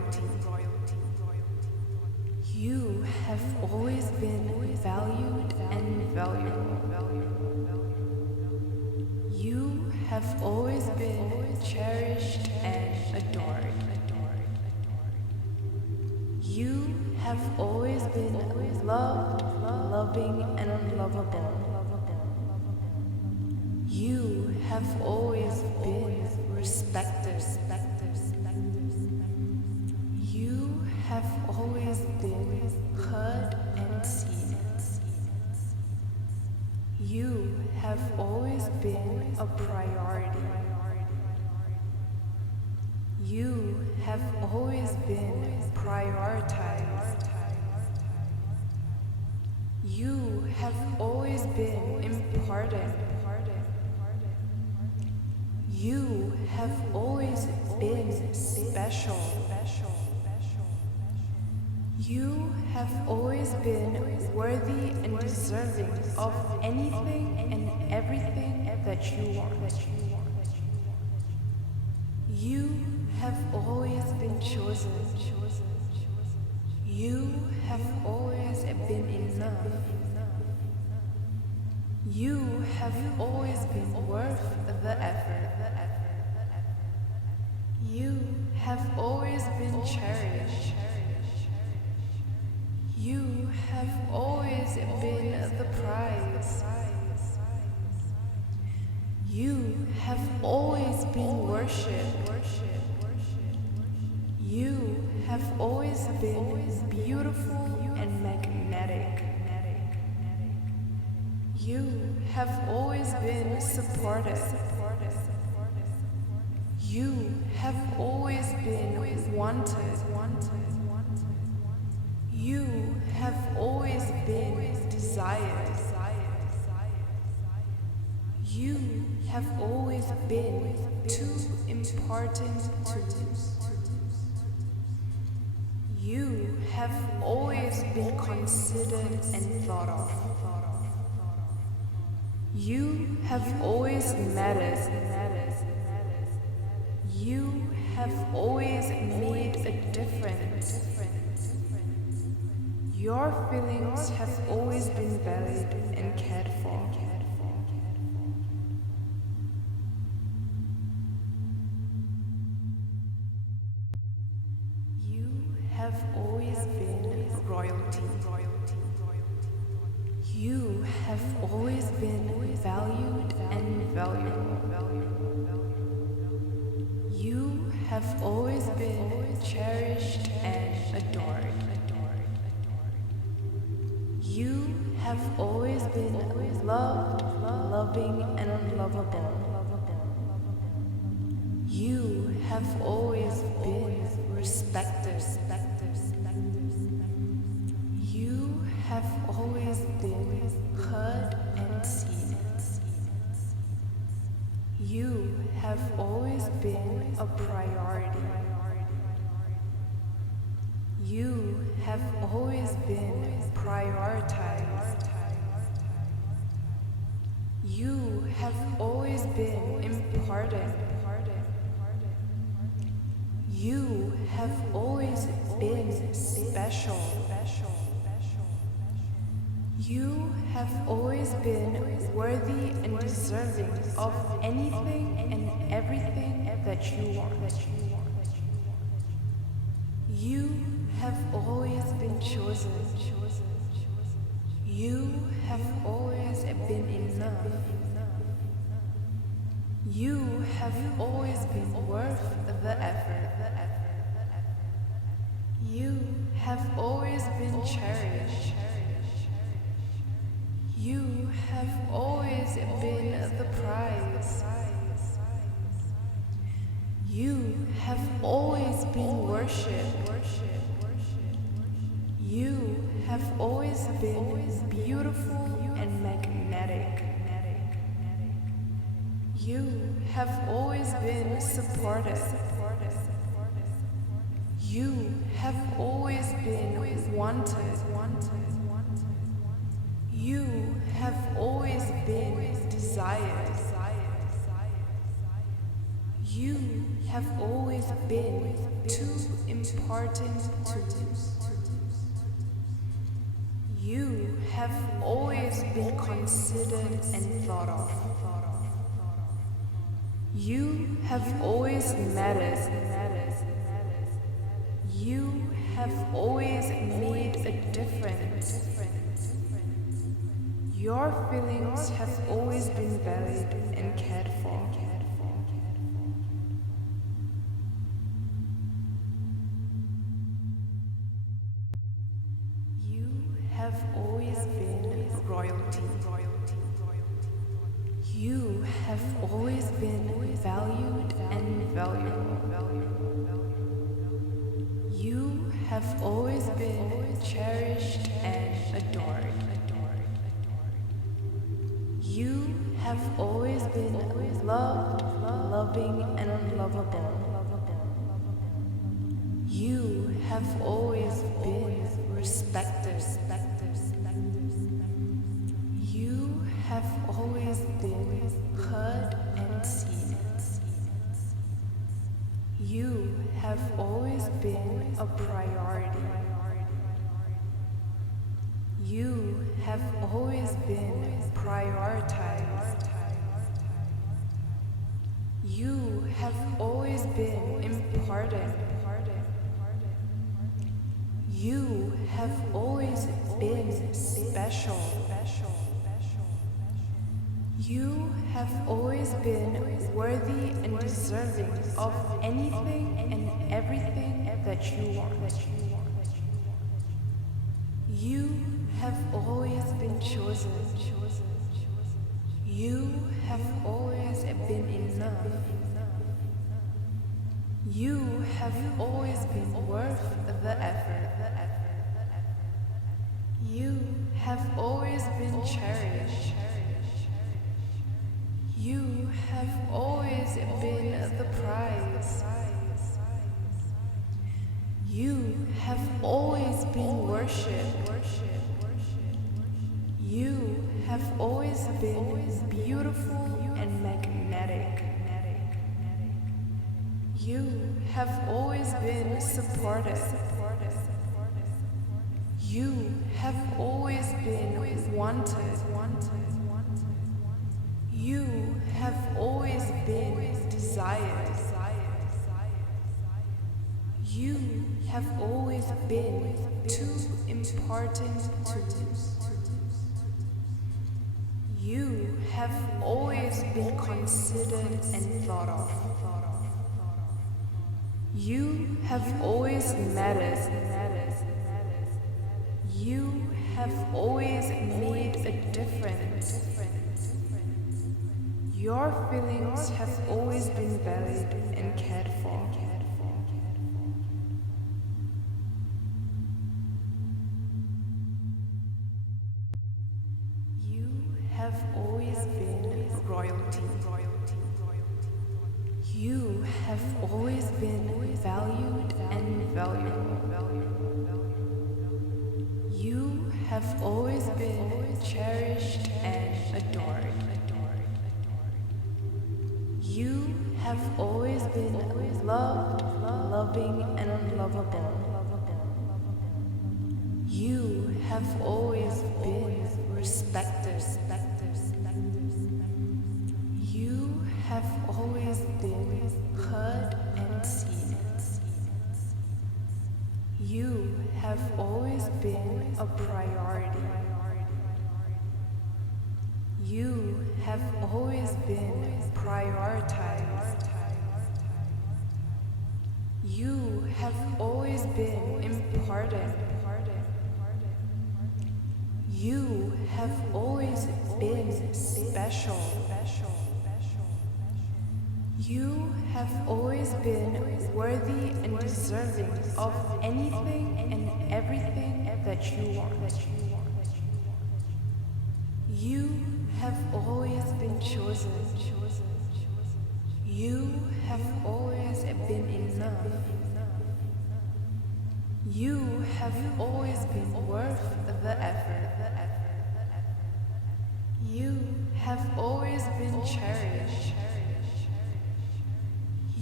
You have always been valued and valuable. You have always been cherished and adored. You have always been loved, loving, and lovable. You have always been respected. You have always been heard and seen. You have always been a priority. You have always been prioritized. You have always been important. You have always been special. You have always been worthy and deserving of anything and everything that you want. You have always been chosen. You have always been enough. You have always been worth the effort. You have always been cherished. You have always been the prize. You have always been worshipped. You have always been beautiful and magnetic. You have always been supported. You have always been wanted. You have always been desired. You have always been too important to lose. You have always been considered and thought of. You have always mattered. You have always made a difference. Your feelings have always been valued and cared for. You have always been royalty. You have always been valued and valuable. You have always been cherished and adored. You have always been loved, loving, and lovable. You have always been respected. You have always been heard and seen. You have always been a priority. You have always been prioritized. You have always been important. You have always been special. You have always been worthy and deserving of anything and everything that you want. You have always been chosen. You have always been enough. You have always been worth the effort. You have always been cherished. You have always been the prize. You have always been worshipped. You have always been beautiful and magnetic. You have always been supported. You have always been wanted. You have always been desired. You have always been too important to lose. You have always been considered and thought of. You have always mattered. You have always made a difference. Your feelings have always been valued and cared for. You have always been royalty. You have always been valued and valuable. You have always been cherished and adored. You have always been loved, loving, and lovable. You have always been respected. You have always been heard and seen. You have always been a priority. You have always been prioritized. You have always been important. You have always been special. You have always been worthy and deserving of anything and everything that you want. You have always been chosen. You have always been enough. You have always been worth the effort. You have always been cherished. You have always been the prize. You have always been worshipped. You have always been beautiful and magnetic. You have always been supported. You have always been wanted. You have always been desired. You have always been too important to lose. You have always been considered and thought of. You have always mattered. You have always made a difference. Your feelings have always been valued and cared for. You have always been royalty. You have always been valued and valuable. You have always been cherished and adored. You have always been loved, loving, and lovable. You have always been respected. You have always been heard and seen. You have always been a priority. You have always been prioritized. You have always been important. You have always been special. You have always been worthy and deserving of anything and everything that you want. You have always been chosen. You have always been enough. You have always been worth the effort. You have always been cherished.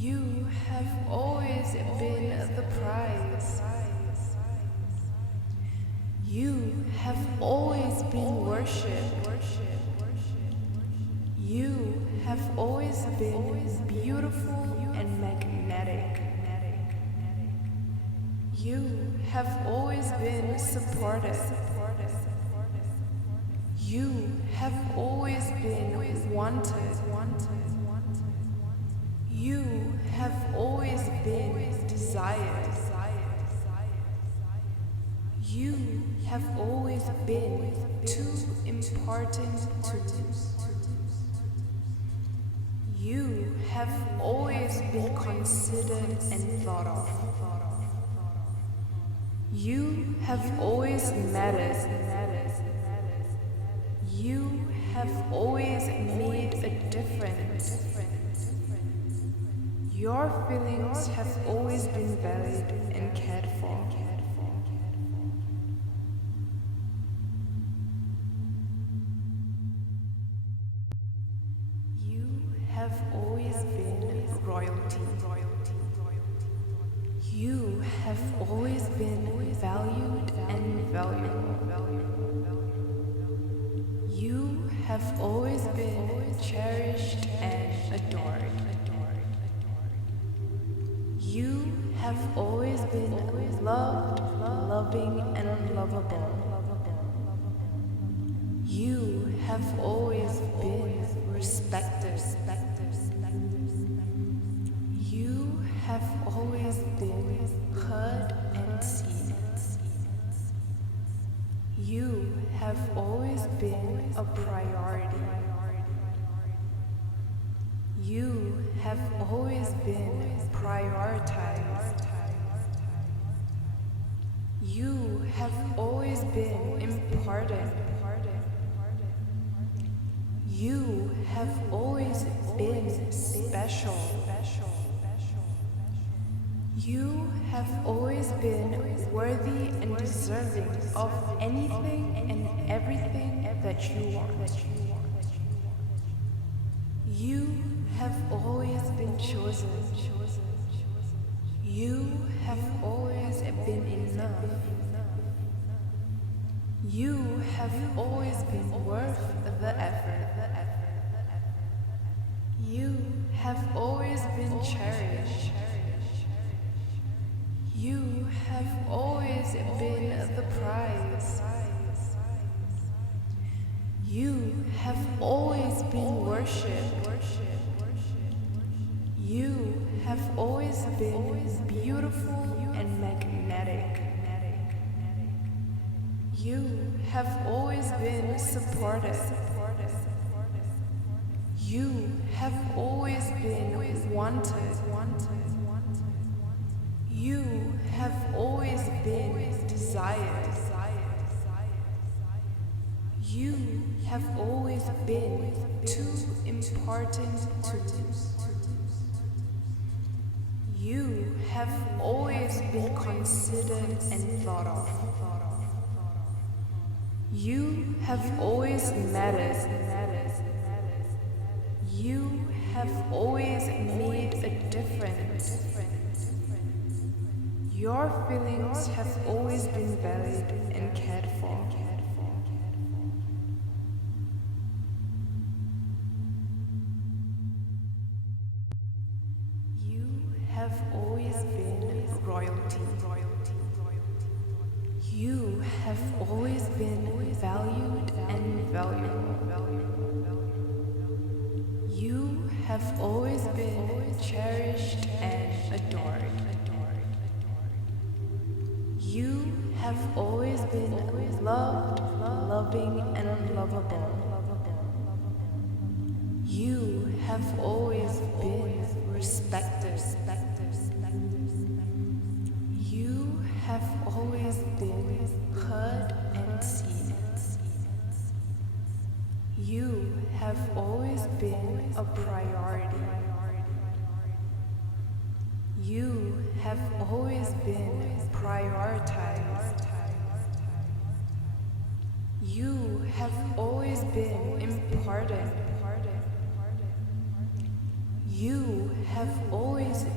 You have always been the prize. You have always been worshipped. You have always been beautiful and magnetic. You have always been supported. You have always been wanted. You have always been desired. You have always been too important to lose. You have always been considered and thought of. You have always mattered. You have always made a difference. Your feelings have always been valued and cared for. You have always been royalty. You have always been valued and valuable. You have always been cherished and adored. You have always been loved, loving, and lovable. You have always been respected. You have always been heard and seen. You have always been a priority. You have always been prioritized. You have always been important. You have always been special. You have always been worthy and deserving of anything and everything that you want. You have always been chosen. You have always been enough. You have always been worth the effort. You have always been cherished. You have always been the prize. You have always been worshipped. You have always been beautiful and magnetic. You have always been supported. You have always been wanted. You have always been desired. You have always been too important to lose. You have always been considered and thought of. You have always mattered. You have always made a difference. Your feelings have always been valued and cared for. You have always been royalty. You have always been valued and valuable. You have always been cherished and adored. You have always been loved, loving, and lovable. You have always been respected. You have always been heard and seen. You have always been a priority. You have always been prioritized. You have always been important. You have always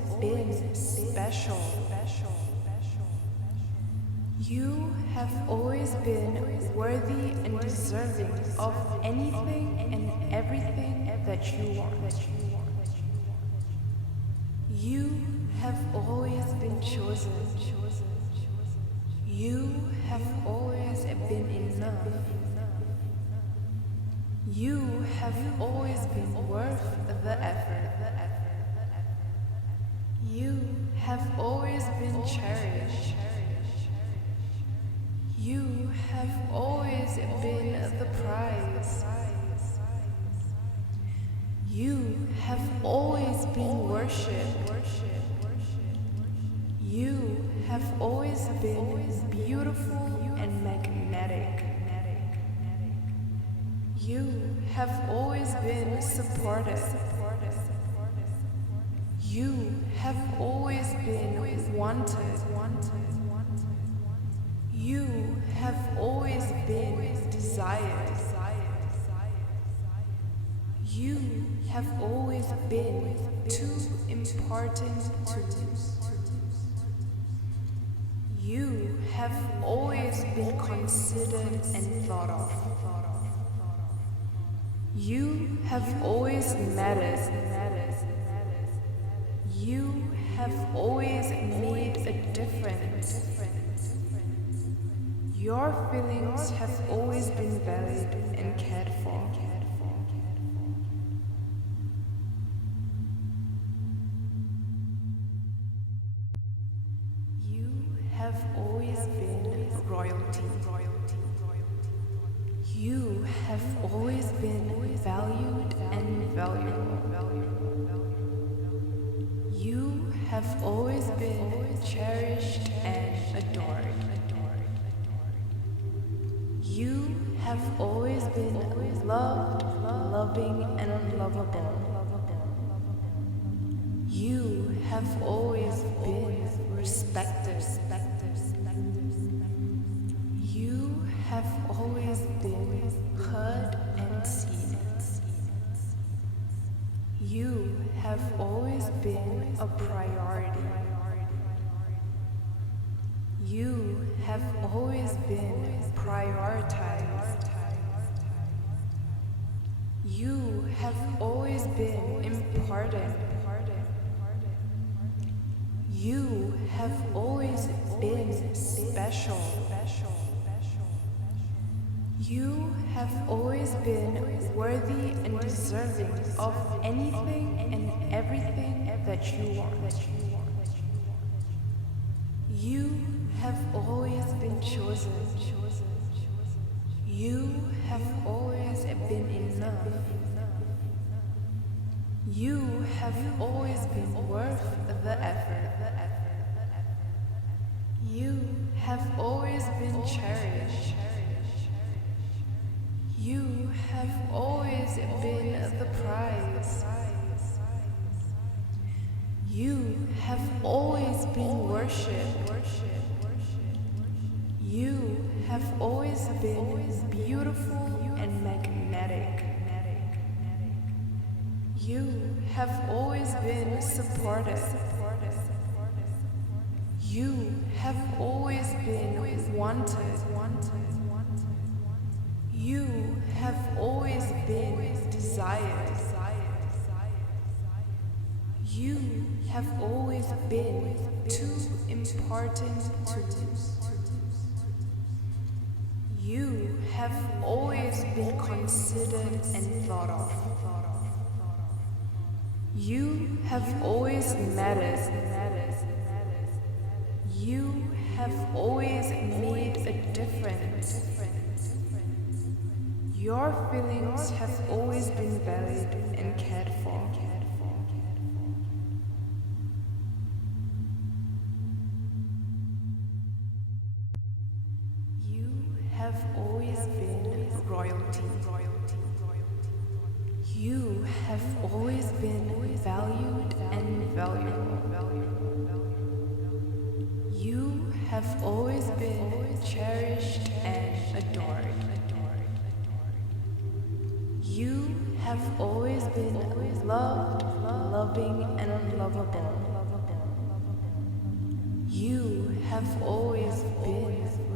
You have always been worthy and deserving of anything and everything that you want. You have always been chosen. You have always been enough. You have always been worth the effort. You have always been cherished. You have always been the prize. You have always been worshipped. You have always been beautiful and magnetic. You have always been supported. You have always been wanted. You have always been desired. You have always been too important to lose. You have always been considered and thought of. You have always mattered. You have always made a difference. Your feelings have always been valued and cared for. You have always been royalty. You have always been valued and valuable. You have always been cherished and adored. You have always been loved, loving, and lovable. You have always been respected. You have always been heard and seen. You have always been a priority. You have always been prioritized. You have always been important. You have always been special. You have always been worthy and deserving of anything and everything that you want. You have always been chosen. You have always been enough. You have always been worth the effort. You have always been cherished. You have always been the prize. You have always been worshipped. You have always been beautiful and magnetic. You have always been supported. You have always been wanted. You have always been desired. You have always been too important to lose. You have always been considered and thought of. You have always mattered. You have always made a difference. Your feelings have always been valued and cared for. You have always been royalty. You have always been valued and valuable. You have always been cherished and adored. You have always been loved, loving, and lovable. You have always been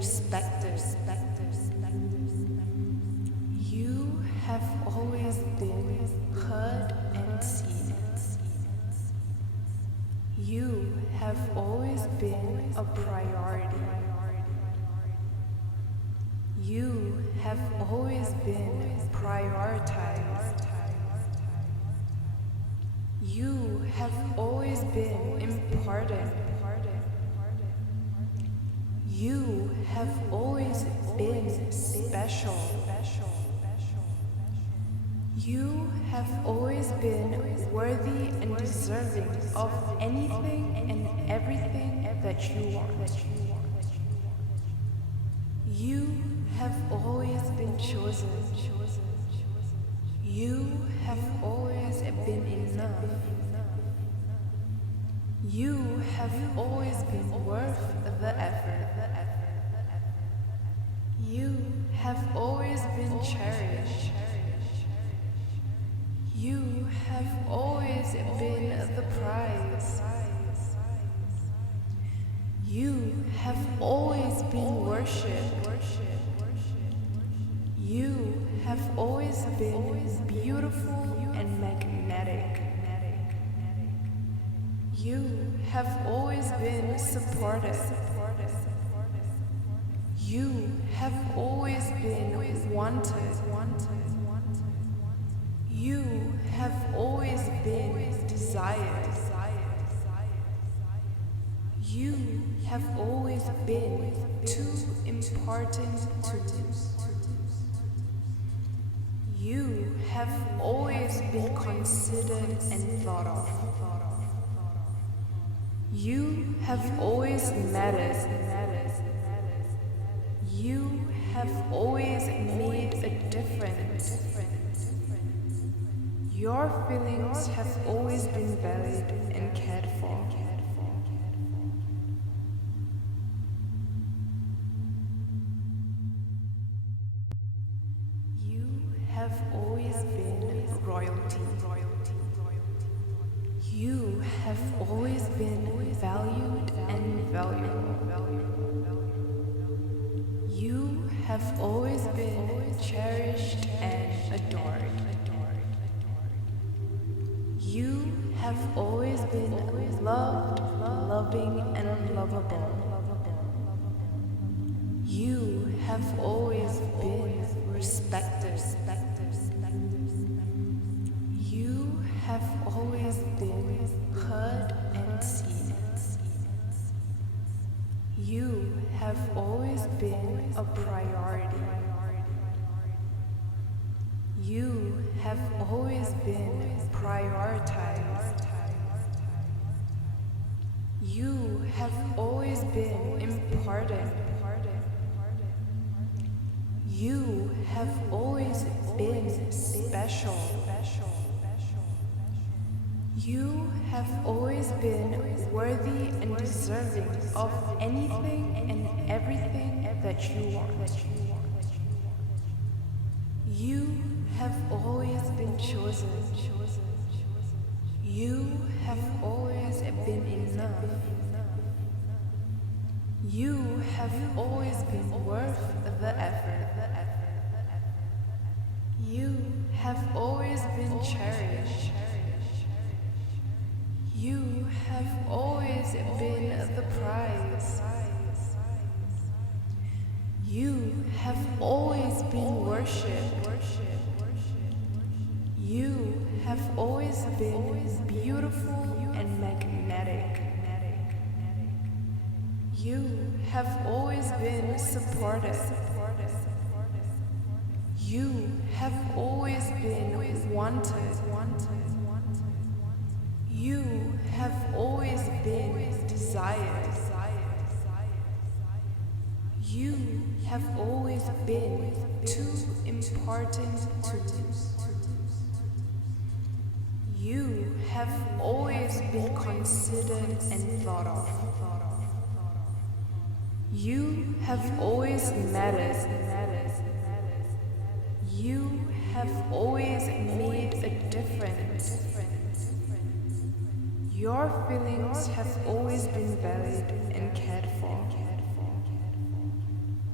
respected. You have always been heard and seen. You have always been a priority. You have always been prioritized. You have always been important. You have always been special. You have always been worthy and deserving of anything and everything that you want. You have always been chosen. You have always been enough. You have always been worth the effort. You have always been cherished. You have always been the prize. You have always been worshipped. You have always been beautiful and magnetic. You have always been supported. You have always been wanted. You have always been desired. You have always been too important to lose. You have always been considered and thought of. You have always mattered. You have always made a difference. Your feelings have always been valued and cared for. You have always been royalty. You have always been valued and valuable. You have always been cherished and adored. You have always been loved, loving, and lovable. You have always been respected. You have always been heard and seen. You have always been a priority. You have always been prioritized. You have always been important. You have always been special. You have always been worthy and deserving of anything and everything that you want. You have always been chosen. You have always been enough. You have always been worth the effort. You have always been cherished. You have always been the prize. You have always been worshipped. You have always been beautiful and magnetic. You have always been supported. You have always been wanted. You have always been desired. You have always been too important to lose. You have always been considered and thought of. You have always mattered. You have always made a difference. Your feelings have always been valued and cared for.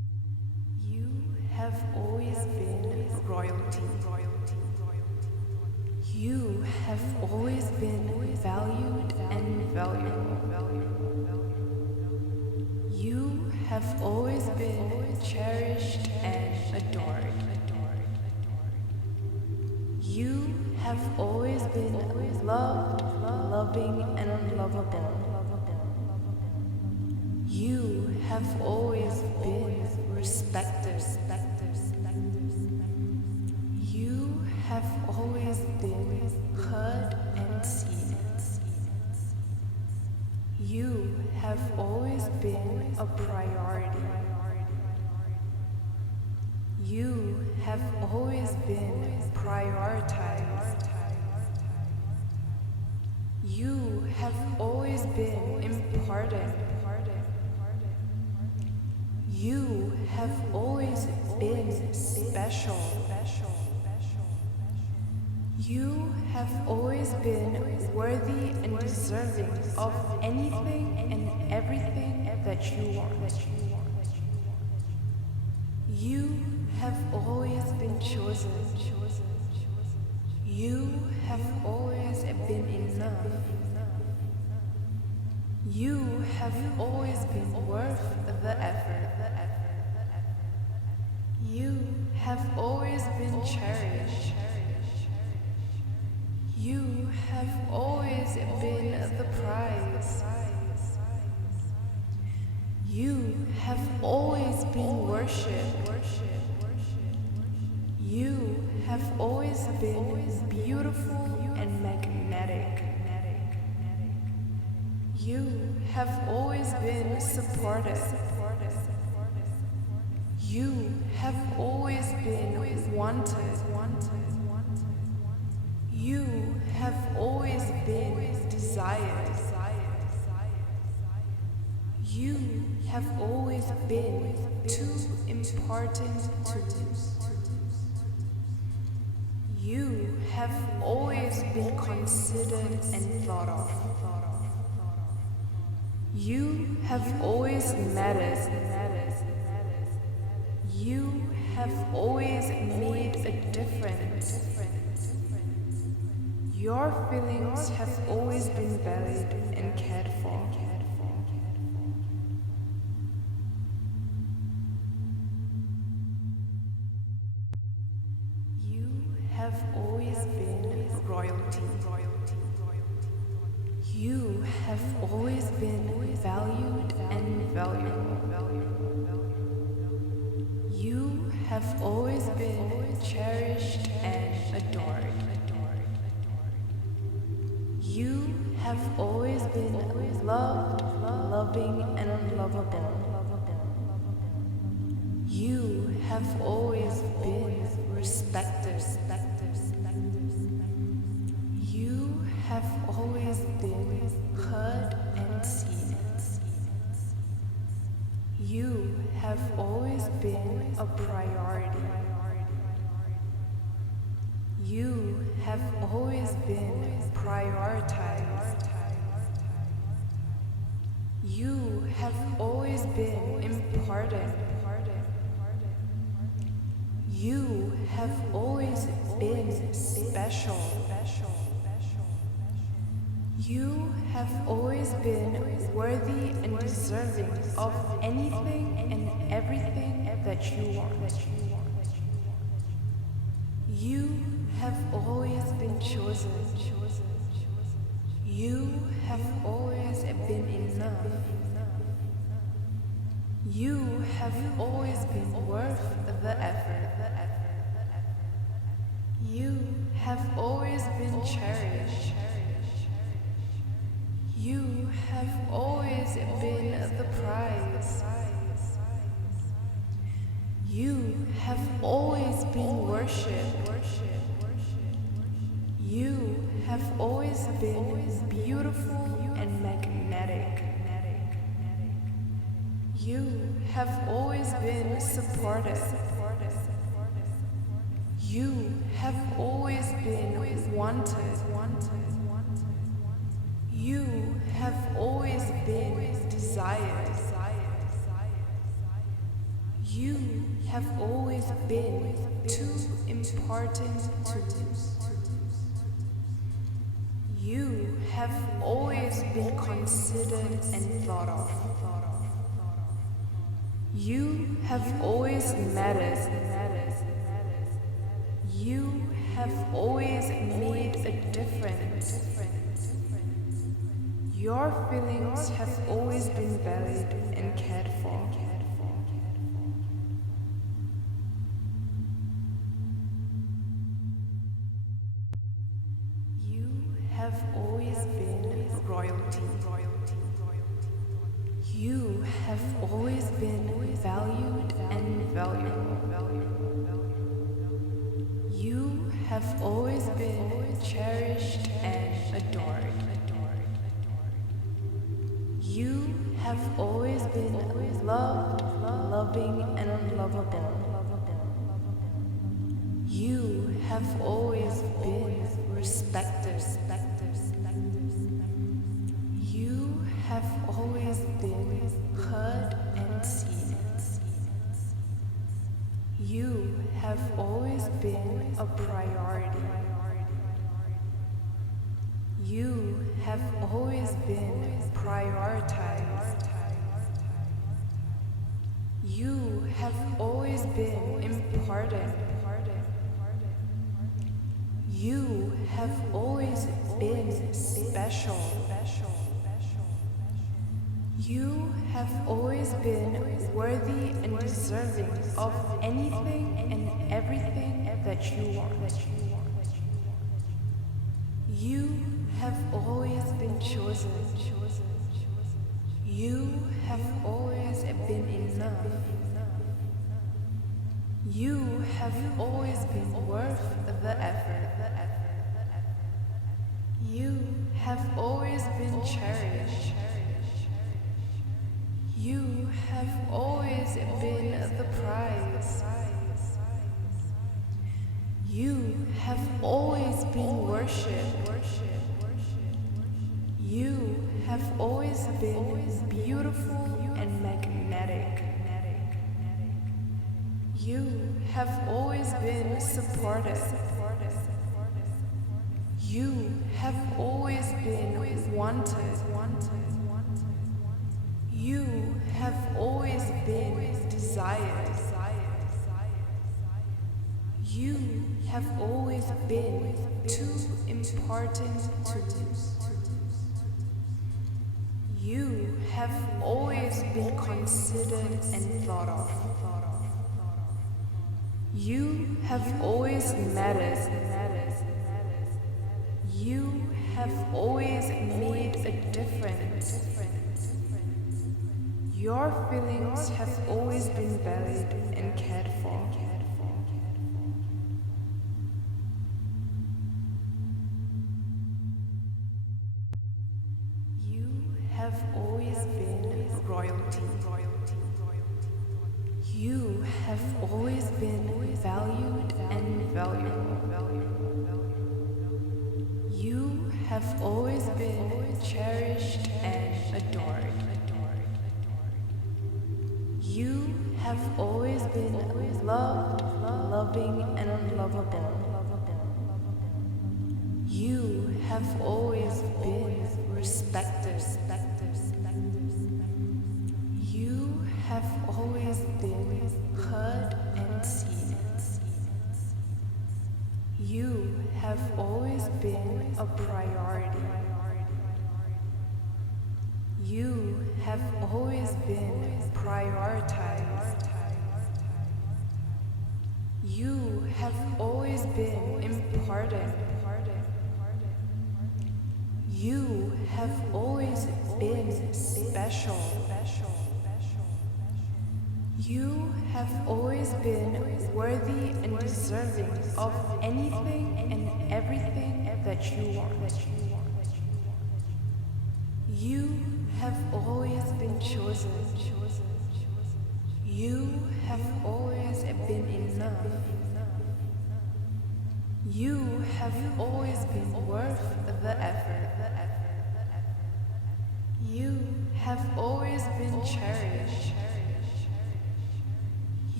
have always been royalty. You have always been valued and valuable. You have always been cherished and adored. You have always been loved, loving, and lovable. You have always been respected. You have always been heard and seen. You have always been a priority. You have always been prioritized. You have always been important. You have always been special. You have always been worthy and deserving of anything and everything that you want. You have always been chosen. You have always been enough. You have always been worth the effort. You have always been cherished. You have always been the prize. You have always been worshipped. You have always been beautiful and magnetic. You have always been supported. You have always been wanted. You have always been desired. You have always been too important to lose. You have always been considered and thought of. You have always mattered. You have always made a difference. Your feelings have always been valued and cared for. You have always been royalty. You have always been valued and valuable. You have always been cherished and adored. You have always been loved, loving, and lovable. You have always been respected. You have always been heard and seen. You have always been a priority. You have always been prioritized. You have always been important. You have always been special. You have always been worthy and deserving of anything and everything that you want. You have always been chosen. You have always been enough. You have always been worth the effort. You have always been cherished. You have always been the prize. You have always been worshipped. You have always been beautiful and magnetic. You have always been supported. You have always been wanted. You have always been desired. You have always been too important to lose. You have always been considered and thought of. You have always mattered. You have always made a difference. Your feelings have always been valued and cared for. You have always been royalty. You have always been valued and valuable. You have always been cherished and adored. You have always been loved, loving, and lovable. You have always been respected. You have always been heard and seen. You have always been a priority. You have always been prioritized. You have always been important. You have always been special. You have always been worthy and deserving of anything and everything that you want. You have always been chosen. You have always been enough. You have always been worth the effort. You have always been cherished. You have always been the prize. You have always been worshipped. You have always been beautiful and magnetic. You have always been supported. You have always been wanted. You have always been desired. You have always been too important to lose. You have always been considered and thought of. You have always mattered. You have always made a difference. Your feelings have always been valued and cared for. You have always been royalty. You have always been valued and valuable. You have always been cherished and adored. You have always been loved, loving, and lovable. You have always been respected. You have always been heard and seen. You have always been a priority. You have always been prioritized. You have always been important. You have always been special. You have always been worthy and deserving of anything and everything that you want. You have always been chosen. You have always been enough. You have always been worth the effort. You have always been cherished.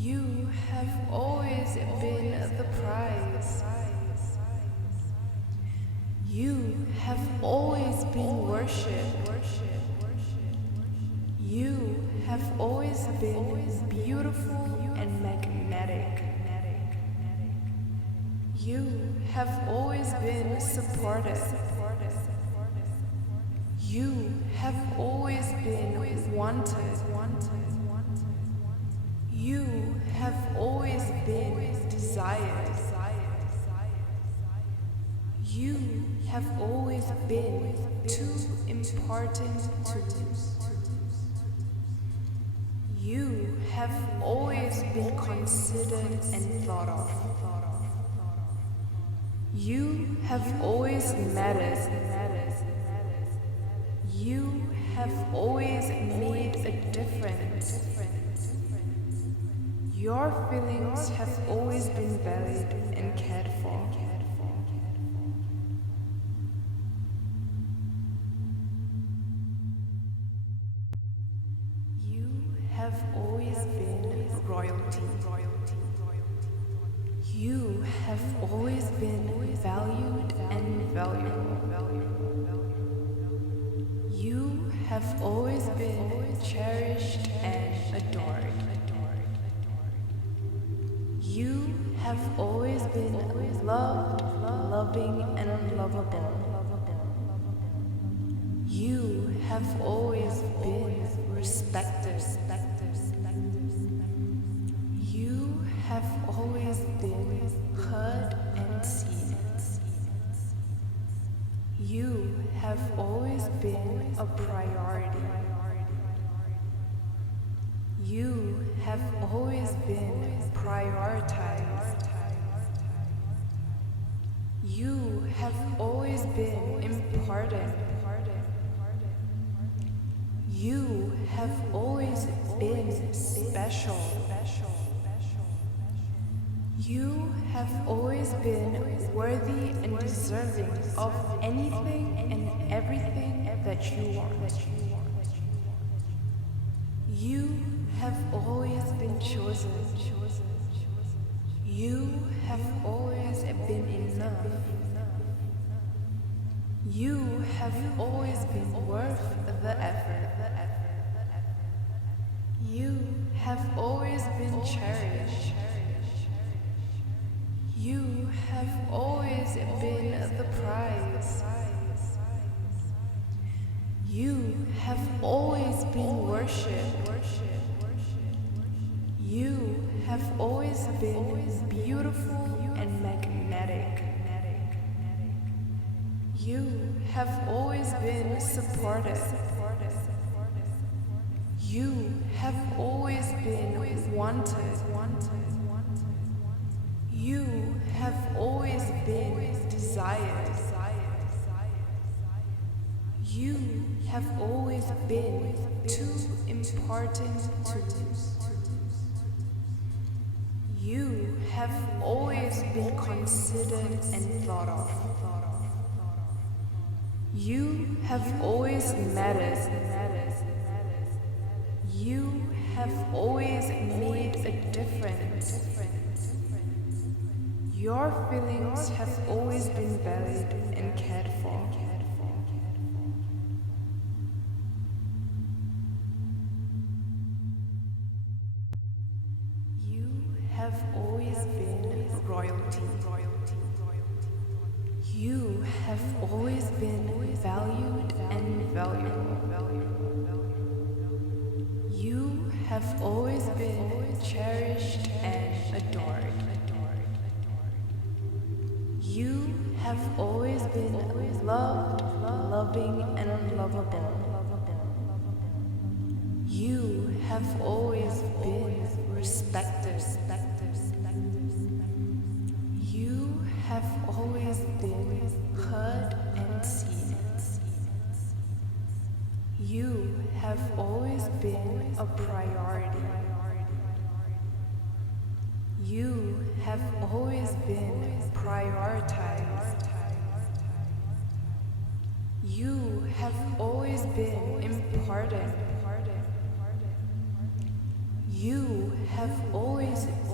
You have always been the prize. You have always been worshipped. You have always been beautiful and magnetic. You have always been supported. You have always been wanted. You have always been desired. You have always been too important to lose. You have always been considered and thought of. You have always mattered. You have always made a difference. Your feelings have always been valued and cared for. You have always been royalty. You have always been valued and valuable. You have always been cherished and adored. You have always been loved, loving, and lovable. You have always been respected. You have always been heard and seen. You have always been a priority. You have always been prioritized. You have always been important. You have always been special. You have always been worthy and deserving of anything and everything that you want. You have always been chosen. You have always been enough. You have always been worth the effort. You have always been cherished. You have always been the prize. You have always been worshipped. You have always been beautiful and magnetic. You have always been supported. You have always been wanted. You have always been desired. You have always been too important to lose. You have always been considered and thought of. You have always mattered. You have always made a difference. Your feelings have always been valued and cared for. You have always been royalty. You have always been valued and valuable. You have always been cherished and adored. You have always been loved, loving, and lovable. You have always been respected. You have always been heard and seen. You have always been a priority. You have always been prioritized. You have always been important. You have always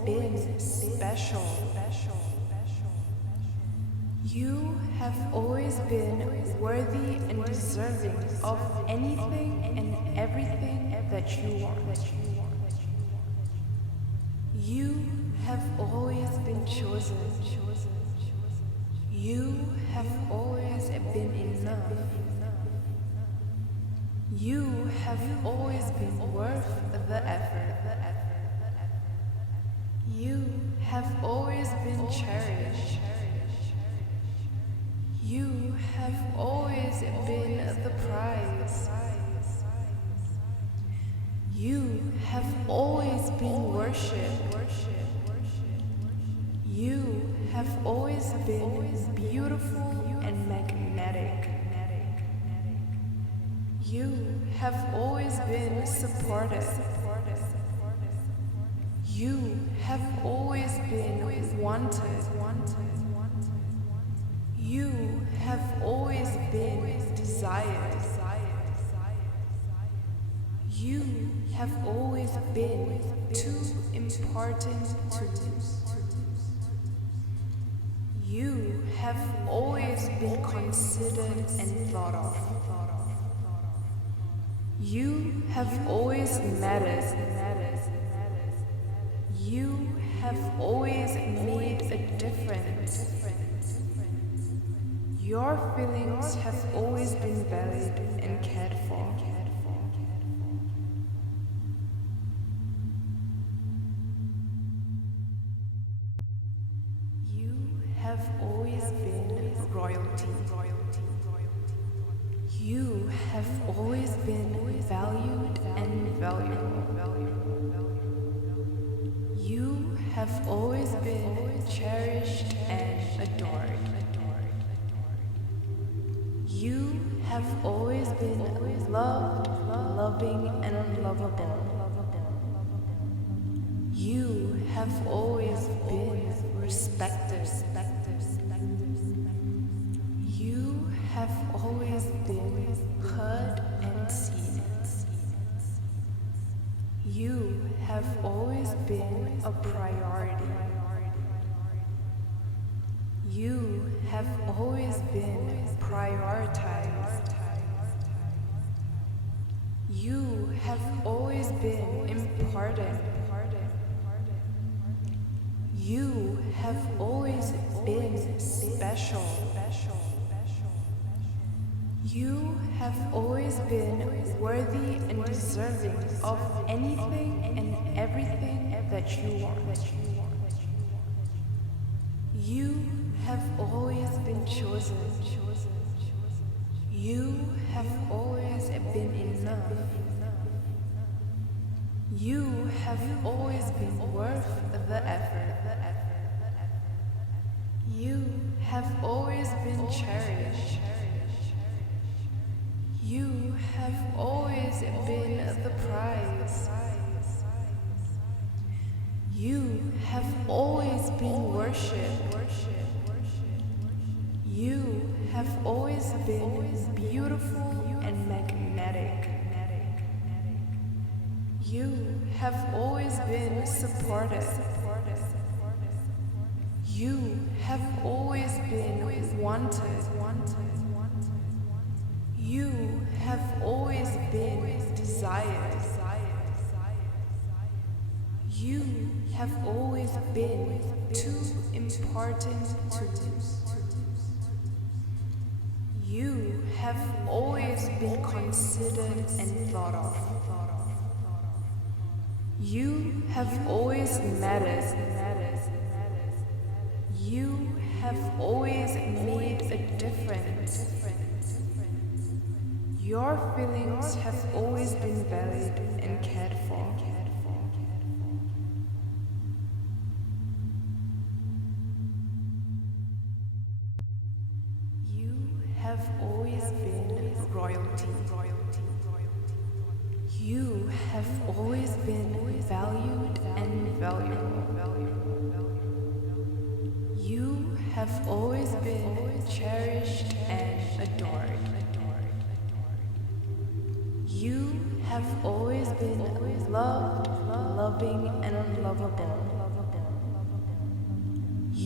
been special. You have always been worthy and deserving of anything and everything that you want. You have always been chosen. You have always been enough. You have always been worth the effort. You have always been cherished. You have always been the prize. You have always been worshipped. You have always been beautiful and magnetic. You have always been supported. You have always been wanted. You have always been desired. You have always been too important to lose. You have always been considered and thought of. You have always mattered. You have always made a difference. Your feelings have always been valued and cared for. You have always been royalty. You have always been valued and valuable. You have always been cherished and adored. You have always been loved, loving, and lovable. You have always been respected. You have always been heard and seen. You have always been a priority. You have always been prioritized. You have always been important. You have always been special. You have always been worthy and deserving of anything and everything that you want. You have always been chosen. You have always been enough. You have always been worth the effort. You have always been cherished. You have always been the prize. You have always been worshipped. You have always been beautiful and magnetic. You have always been supported. You have always been wanted. You have always been desired. You have always been too important to lose. You have always been considered and thought of. You have always mattered. You have always made a difference. Your feelings have always been valued and cared for. You have always been royalty. You have always been valued and valuable. You have always been cherished and adored. You have always been loved, loving, and lovable.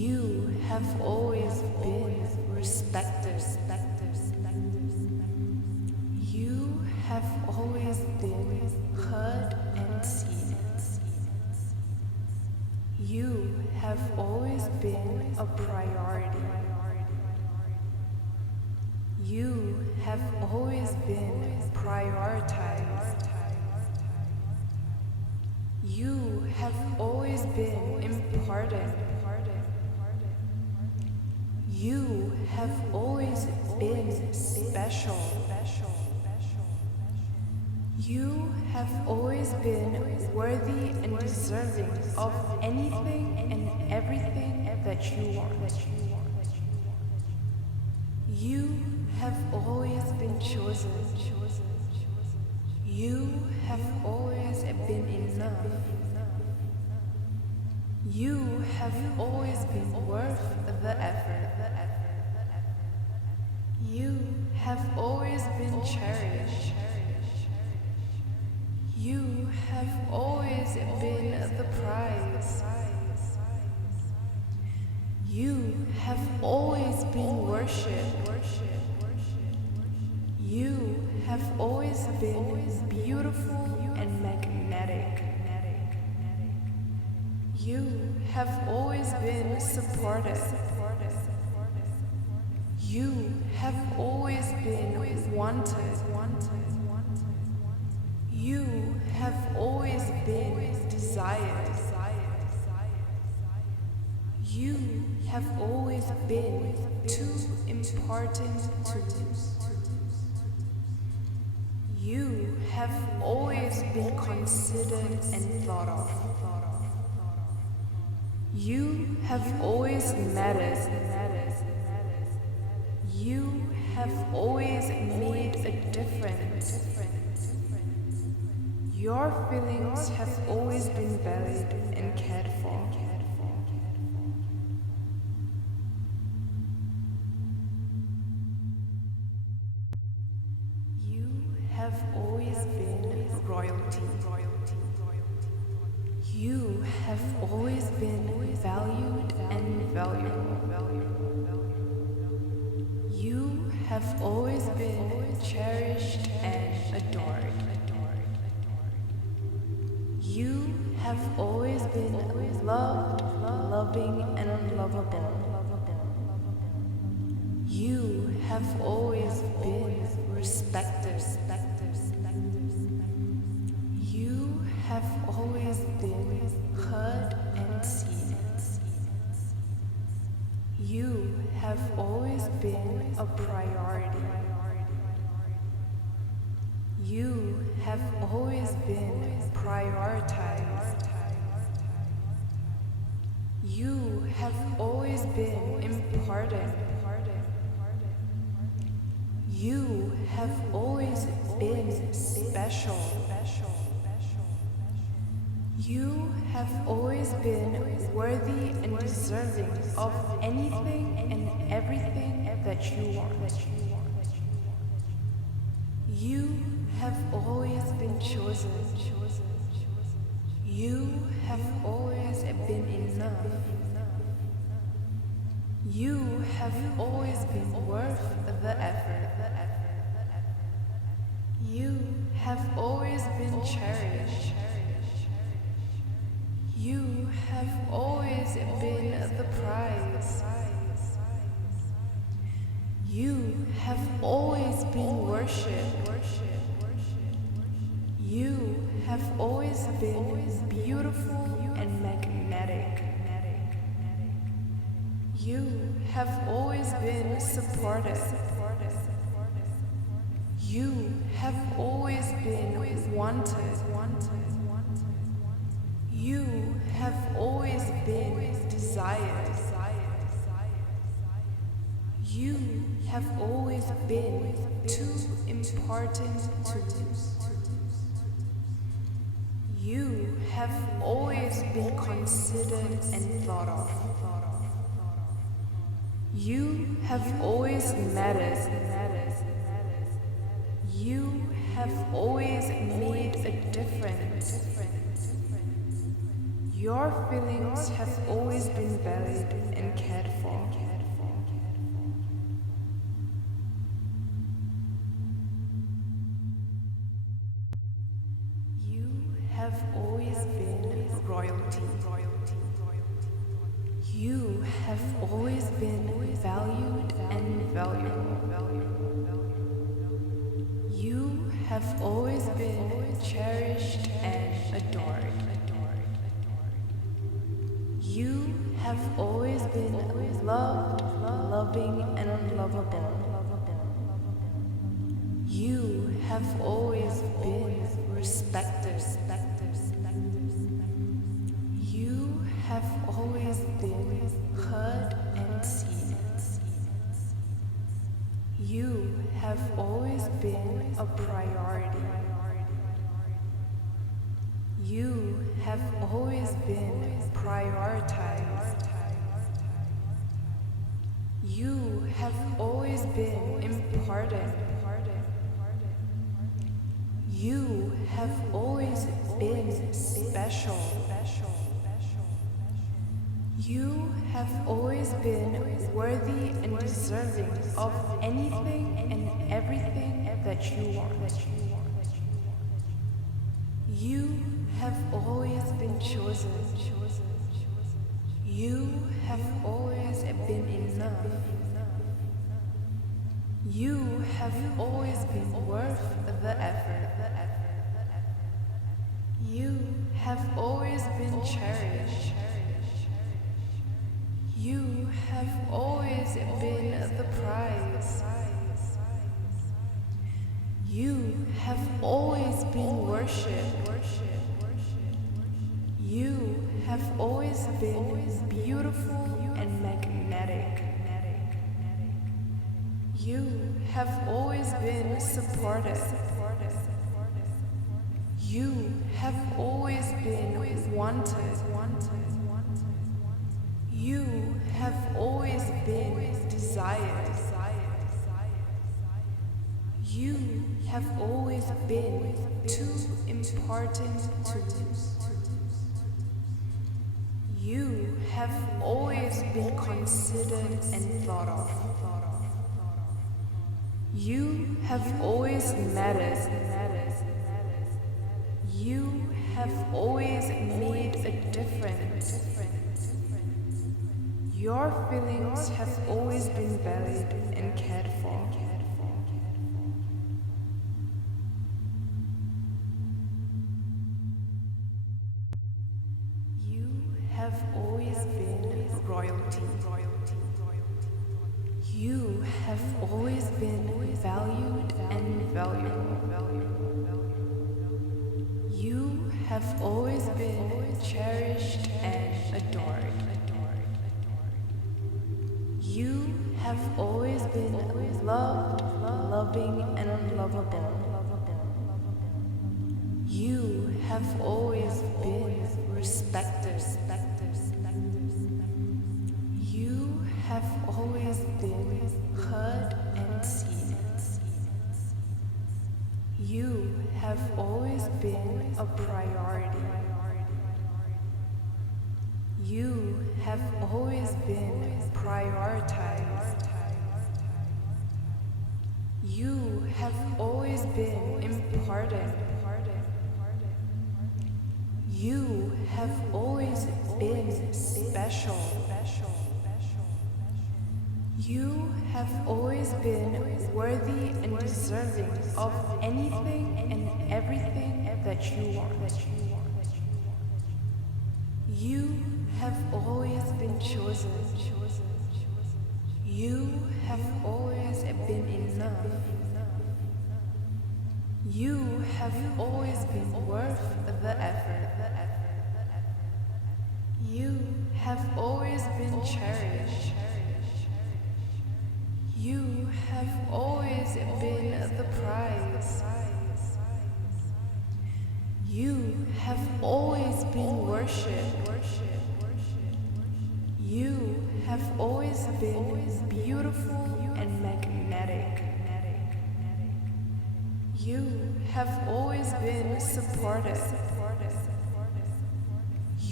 You have always been respected. You have always been heard and seen. You have always been a priority. You have always been prioritized. You have always been important. You have always been special. You have always been worthy and deserving of anything and everything that you want. You have always been chosen. You have always been enough. You have always been worth the effort. You have always been cherished. You have always been the prize. You have always been worshipped. You have always been beautiful and magnetic. You have always been supported. You have always been wanted. You have always been desired. You have always been too important to lose. You have always been considered and thought of. You have always mattered. You have always made a difference. Your feelings have always been valued and cared for. You have always been royalty. You have always been valued and valuable. You have always been cherished and adored. You have always been loved, loving, and lovable. You have always been respected. You have always been heard and seen. You have always been a priority. You have always been prioritized. You have always been important. You have always been special. You have always been worthy and deserving of anything and everything that you want. You have always been chosen. You have always been enough. You have always been worth the effort. You have always been cherished. You have always been the prize. You have always been worshipped. You have always been beautiful and magnetic. You have always been supported. You have always been wanted. You have always been desired. You have always been too important to lose. You have always been considered and thought of. You have always mattered. You have always made a difference. Your feelings have always been valued and cared for. You have always been royalty. You have always been valued and valuable. You have always been cherished and adored. You have always been loved, loving, and lovable. You have always been respected. You have always been heard and seen. You have always been a priority. You have always been prioritized. You have always been important. You have always been special. You have always been worthy and deserving of anything and everything that you want. You have always been chosen. You have always been enough. You have always been worth the effort. You have always been cherished. You have always been the prize. You have always been worshipped. You have always been beautiful and magnetic. You have always been supported. You have always been wanted. You have always been desired. You have always been too important to lose. You have always been considered and thought of. You have always mattered. You have always made a difference. Your feelings have always been valued and cared for. You have always been royalty. You have always been valued and valuable. You have always been cherished and adored. You have always been loved, loving, and lovable. You have always been respected. You have always been heard and seen. You have always been a priority. You have always been prioritized. You have always been important. You have always been special. You have always been worthy and deserving of anything and everything that you want. You have always been chosen. You have always been enough. You have always been worth the effort. You have always been cherished. You have always been the prize. You have always been worshipped. You have always been beautiful and magnetic. You have always been supported.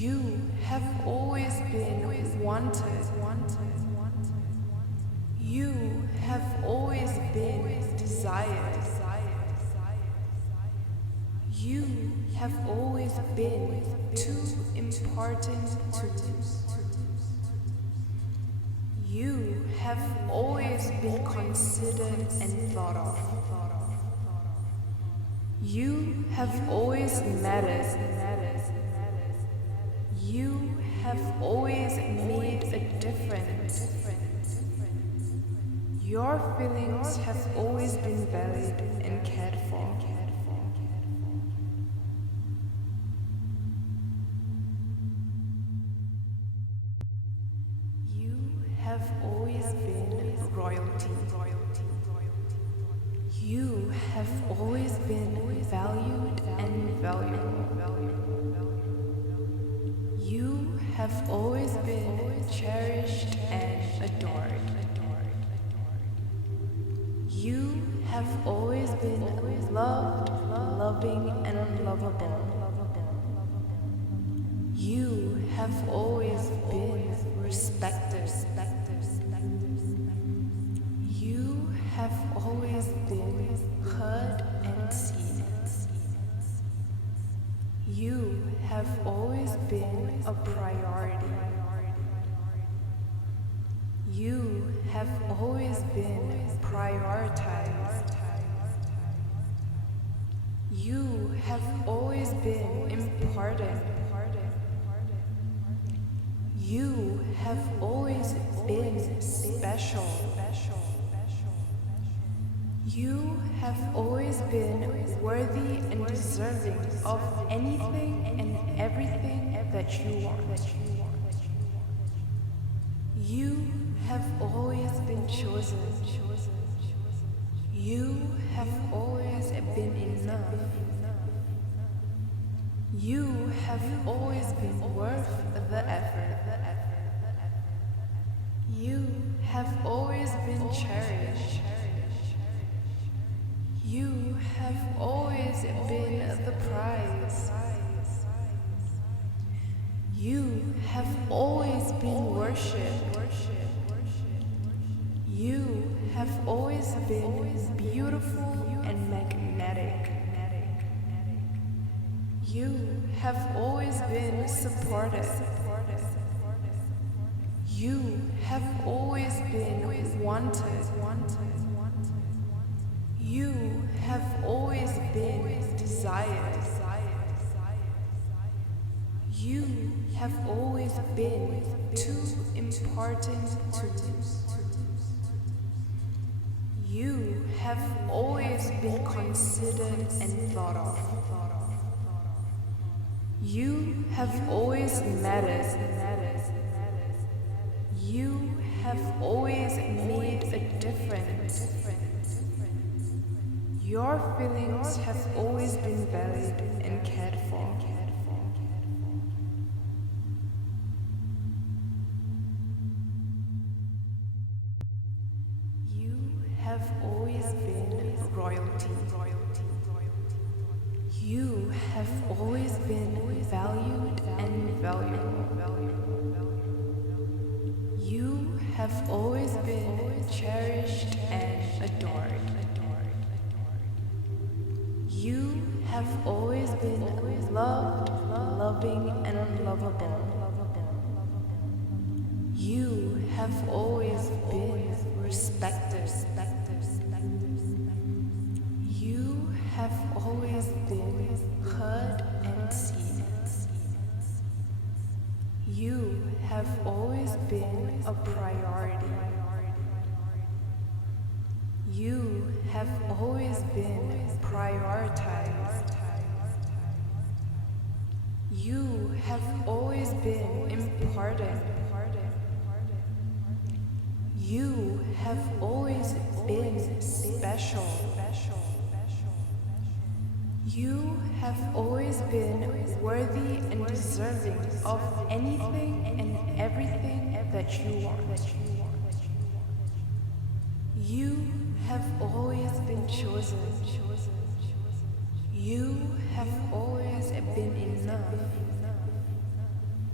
You have always been wanted. You have always been desired. You have always been too important to lose. You have always been considered and thought of. You have always mattered. You have always made a difference. Your feelings have always been valued and cared for. You have always been royalty. You have always been valued and valuable. You have always been cherished and adored. You have always been loved, loving, and lovable. You have always been respected. You have always been heard and seen. You have always been a priority. You have always been prioritized. You have always been important. You have always been special. You have always been worthy and deserving of anything and everything that you want. You have always been chosen. You have always been enough. You have always been worth the effort. You have always been cherished. You have always been the prize. You have always been worshipped. You have always been beautiful and magnetic. You have always been supported. You have always been wanted. You have always been desired. You have always been too important to lose. You have always been considered and thought of. You have always mattered. You have always made a difference. Your feelings have always been valued and cared for. You have always been royalty. You have always been valued and valuable. You have always been cherished and adored. You have always been loved, loving, and lovable. You have always been respected. You have always been heard and seen. You have always been a priority. You have always been prioritized. You have always been important. You have always been special. You have always been worthy and deserving of anything and everything that you want. You have always been chosen. You have always been enough.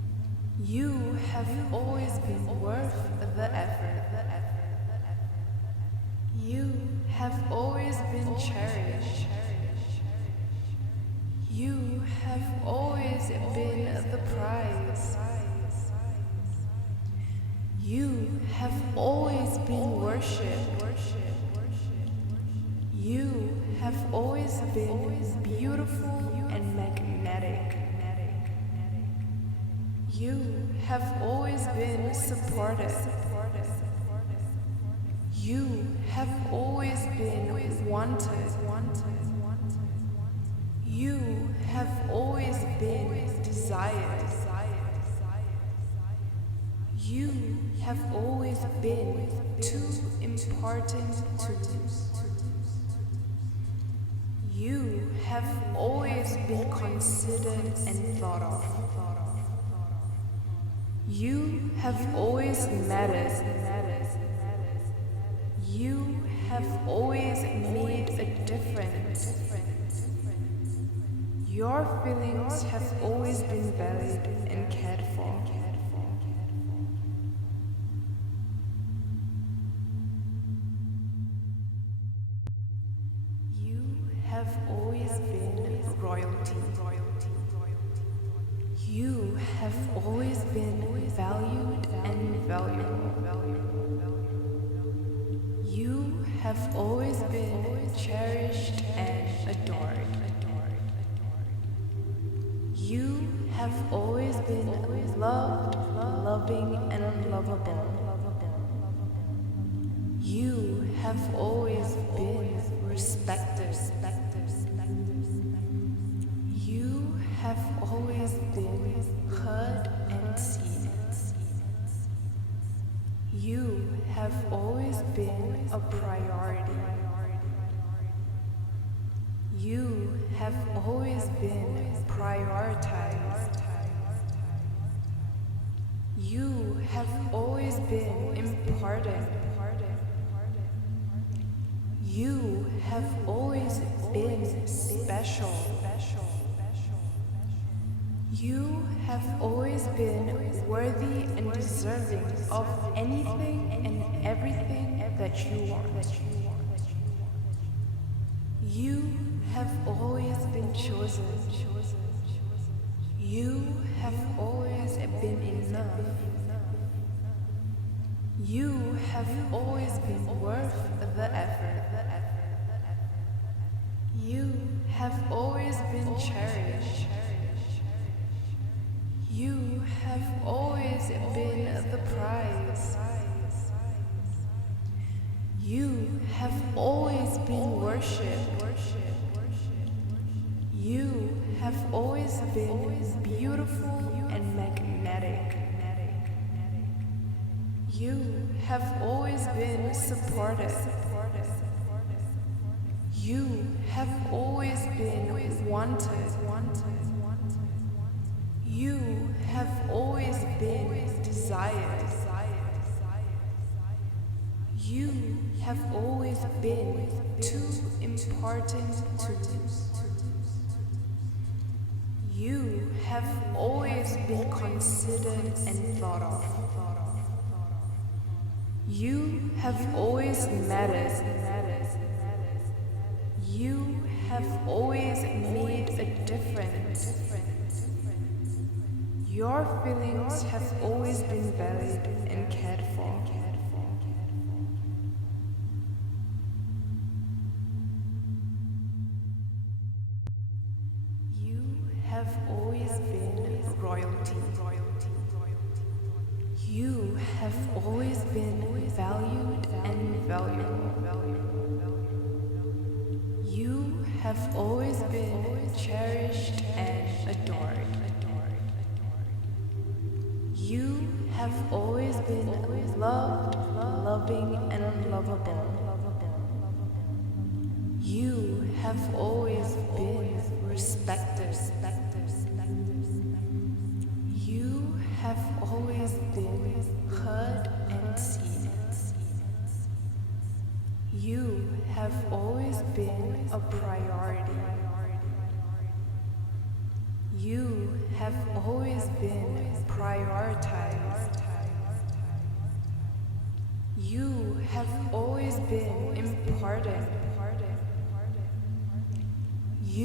You have always been worth the effort. You have always been cherished. You have always been the prize. You have always been worshipped. You have always been beautiful and magnetic. You have always been supported. You have always been wanted. You have always been desired. You have always been too important to lose. You have always been considered and thought of. You have always mattered. You have always made a difference. Your feelings have always been valued and cared for. You have always been royalty. You have always been valued and valuable. You have always been cherished and adored. You have always been loved, loving, and lovable. You have always been respected. You have always been heard and seen. You have always been a priority. You have always been prioritized. You have always been important. You have always been special. You have always been worthy and deserving of anything and everything that you want. You have always been chosen. You have always been enough. You have always been worth the effort. You have always been cherished. You have always been the prize. You have always been worshipped. You have always been beautiful and magnetic. You have always been supported. You have always been wanted. You have always been desired. You have always been too important to lose. You have always been considered and thought of. You have always mattered. You have always made a difference. Your feelings have always been valued and cared for. You have always been royalty. You have always been valued and valuable. You have always been cherished and adored. You have always been loved, loving, and lovable. You have always been respected. You have always been heard and seen. You have always been a priority. You have always been prioritized.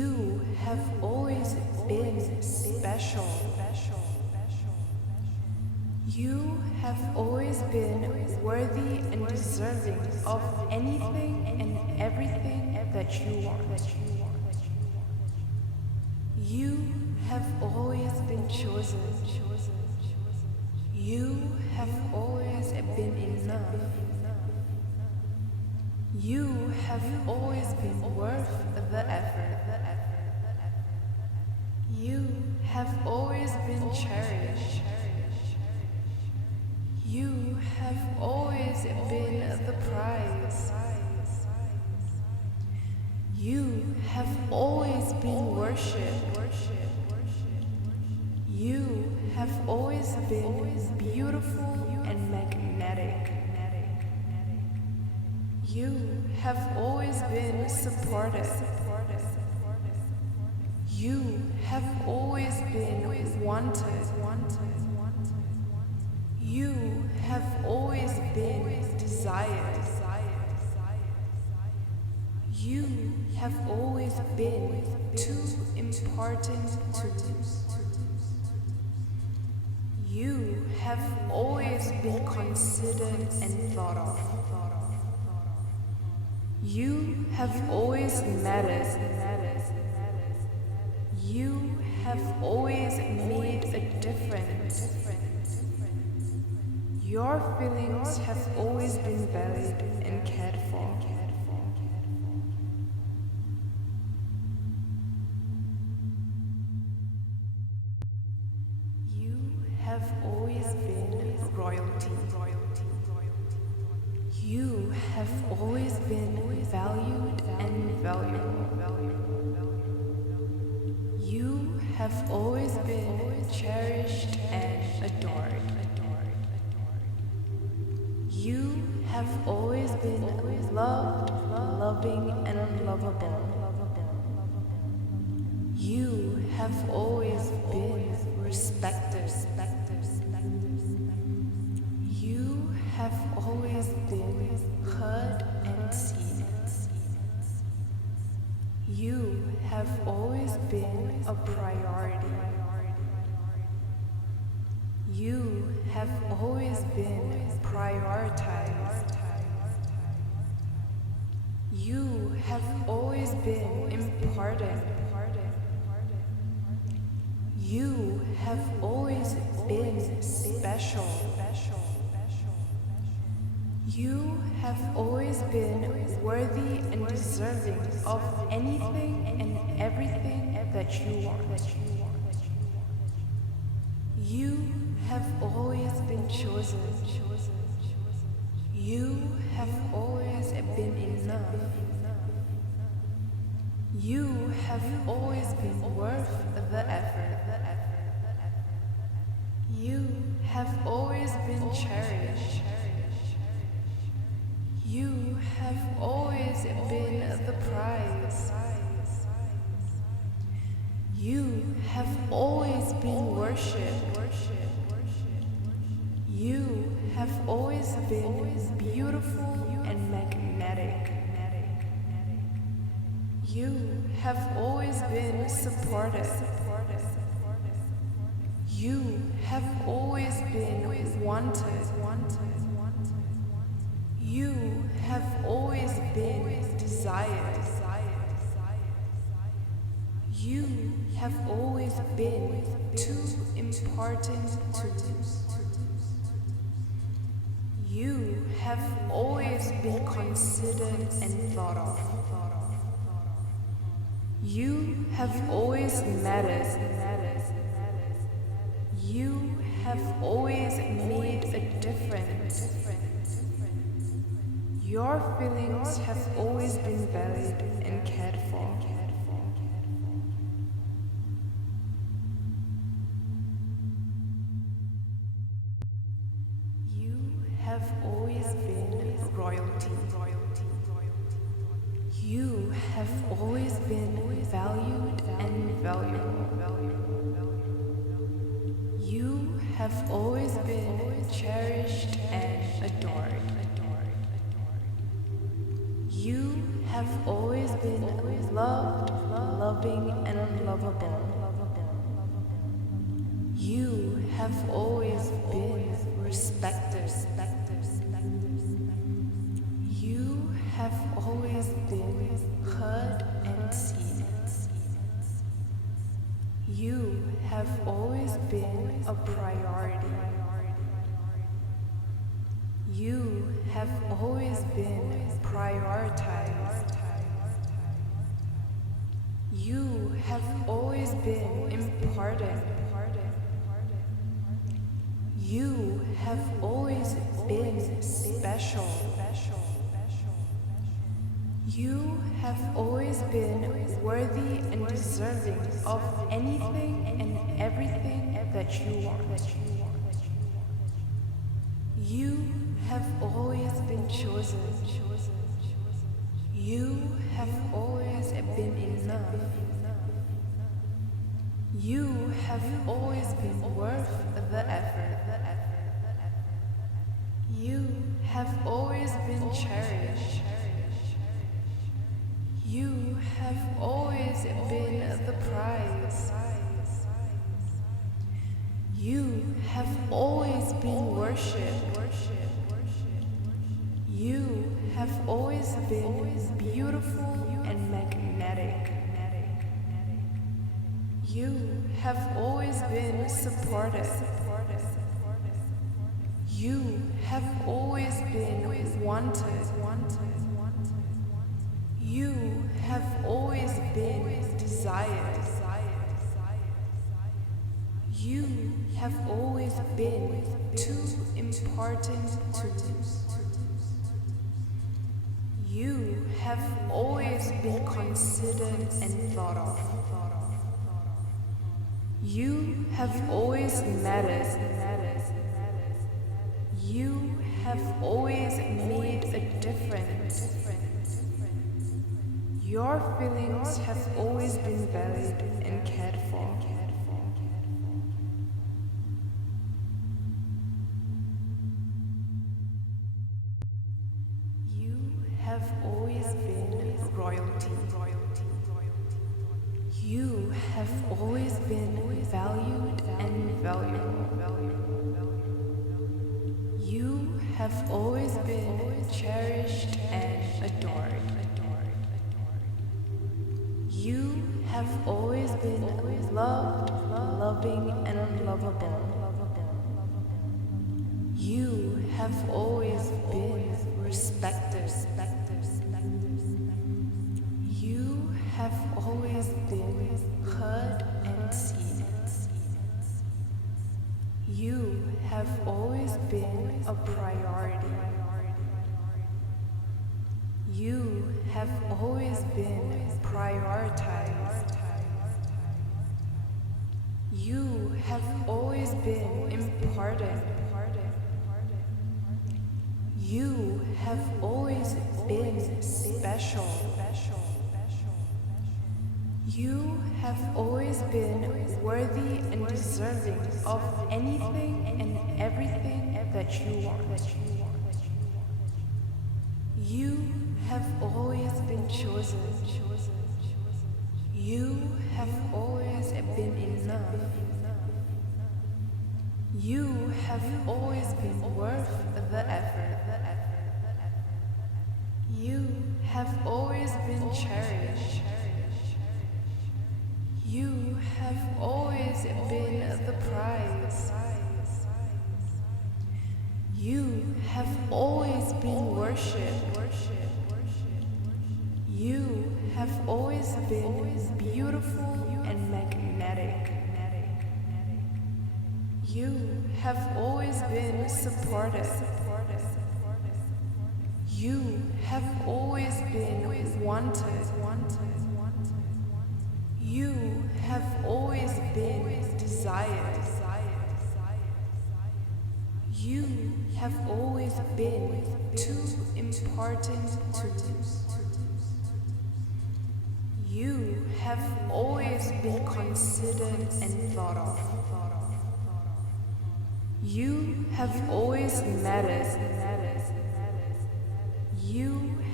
You have always been special. You have always been worthy and deserving of anything and everything that you want. You have always been chosen. You have always been enough. You have always been worth the effort. You have always been cherished. You have always been the prize. You have always been worshipped. You have always been beautiful and magnetic. You have always been supported. You have always been wanted. You have always been desired. You have always been too important to lose. You have always been considered and thought of. You have always mattered. You have always made a difference. Your feelings have always been valued and cared for. You have always been royalty. You have always been valued and valuable. You have always been cherished and adored. You have always been loved, loving, and lovable. You have always been respected. You have always been heard and seen. You have always been a priority. You have always been prioritized. You have always been important. You have always been special. You have always been worthy and deserving of anything and everything that you want. You have always been chosen. You have always been enough. You have always been worth the effort. You have always been cherished. You have always been the prize. You have always been worshipped. You have always been beautiful and magnetic. You have always been supported. You have always been wanted. You have always been desired. You have always been too important to lose. You have always been considered and thought of. You have always mattered. You have always made a difference. Your feelings have always been valued and cared for. You have always been royalty. You have always been valued and valuable. You have always been cherished and adored. You have have always been loved, loving, and lovable. You have always been respected. You have always been heard and seen. You have always been a priority. You have always been prioritized. You have always been important. You have always been special. You have always been worthy and deserving of anything and everything that you want. You have always been chosen. You have always been enough. You have always been worth the effort. You have always been cherished. You have always been the prize. You have always been worshipped. You have always been beautiful and magnetic. You have always been supported. You have always been wanted. You have always been desired. You have always been too important to lose. You have always been considered and thought of. You have always mattered. You have always made a difference. Your feelings have always been valued and cared for. You have always been royalty. You have always been valued and valuable. You have always been cherished and adored. You have always been loved, loving, and lovable. You have always been respected. You have always been heard and seen. You have always been a priority. You have always been prioritized. You have always been important. You have always been special. You have always been worthy and deserving of anything and everything that you want. You have always been chosen. You have always been enough. You have always been worth the effort. You have always been cherished. You have always been the prize. You have always been worshipped. You have always been beautiful and magnetic. You have always been supported. You have always been wanted. You have always been desired. You have always been too important to lose. You have always been considered and thought of. You have always mattered. You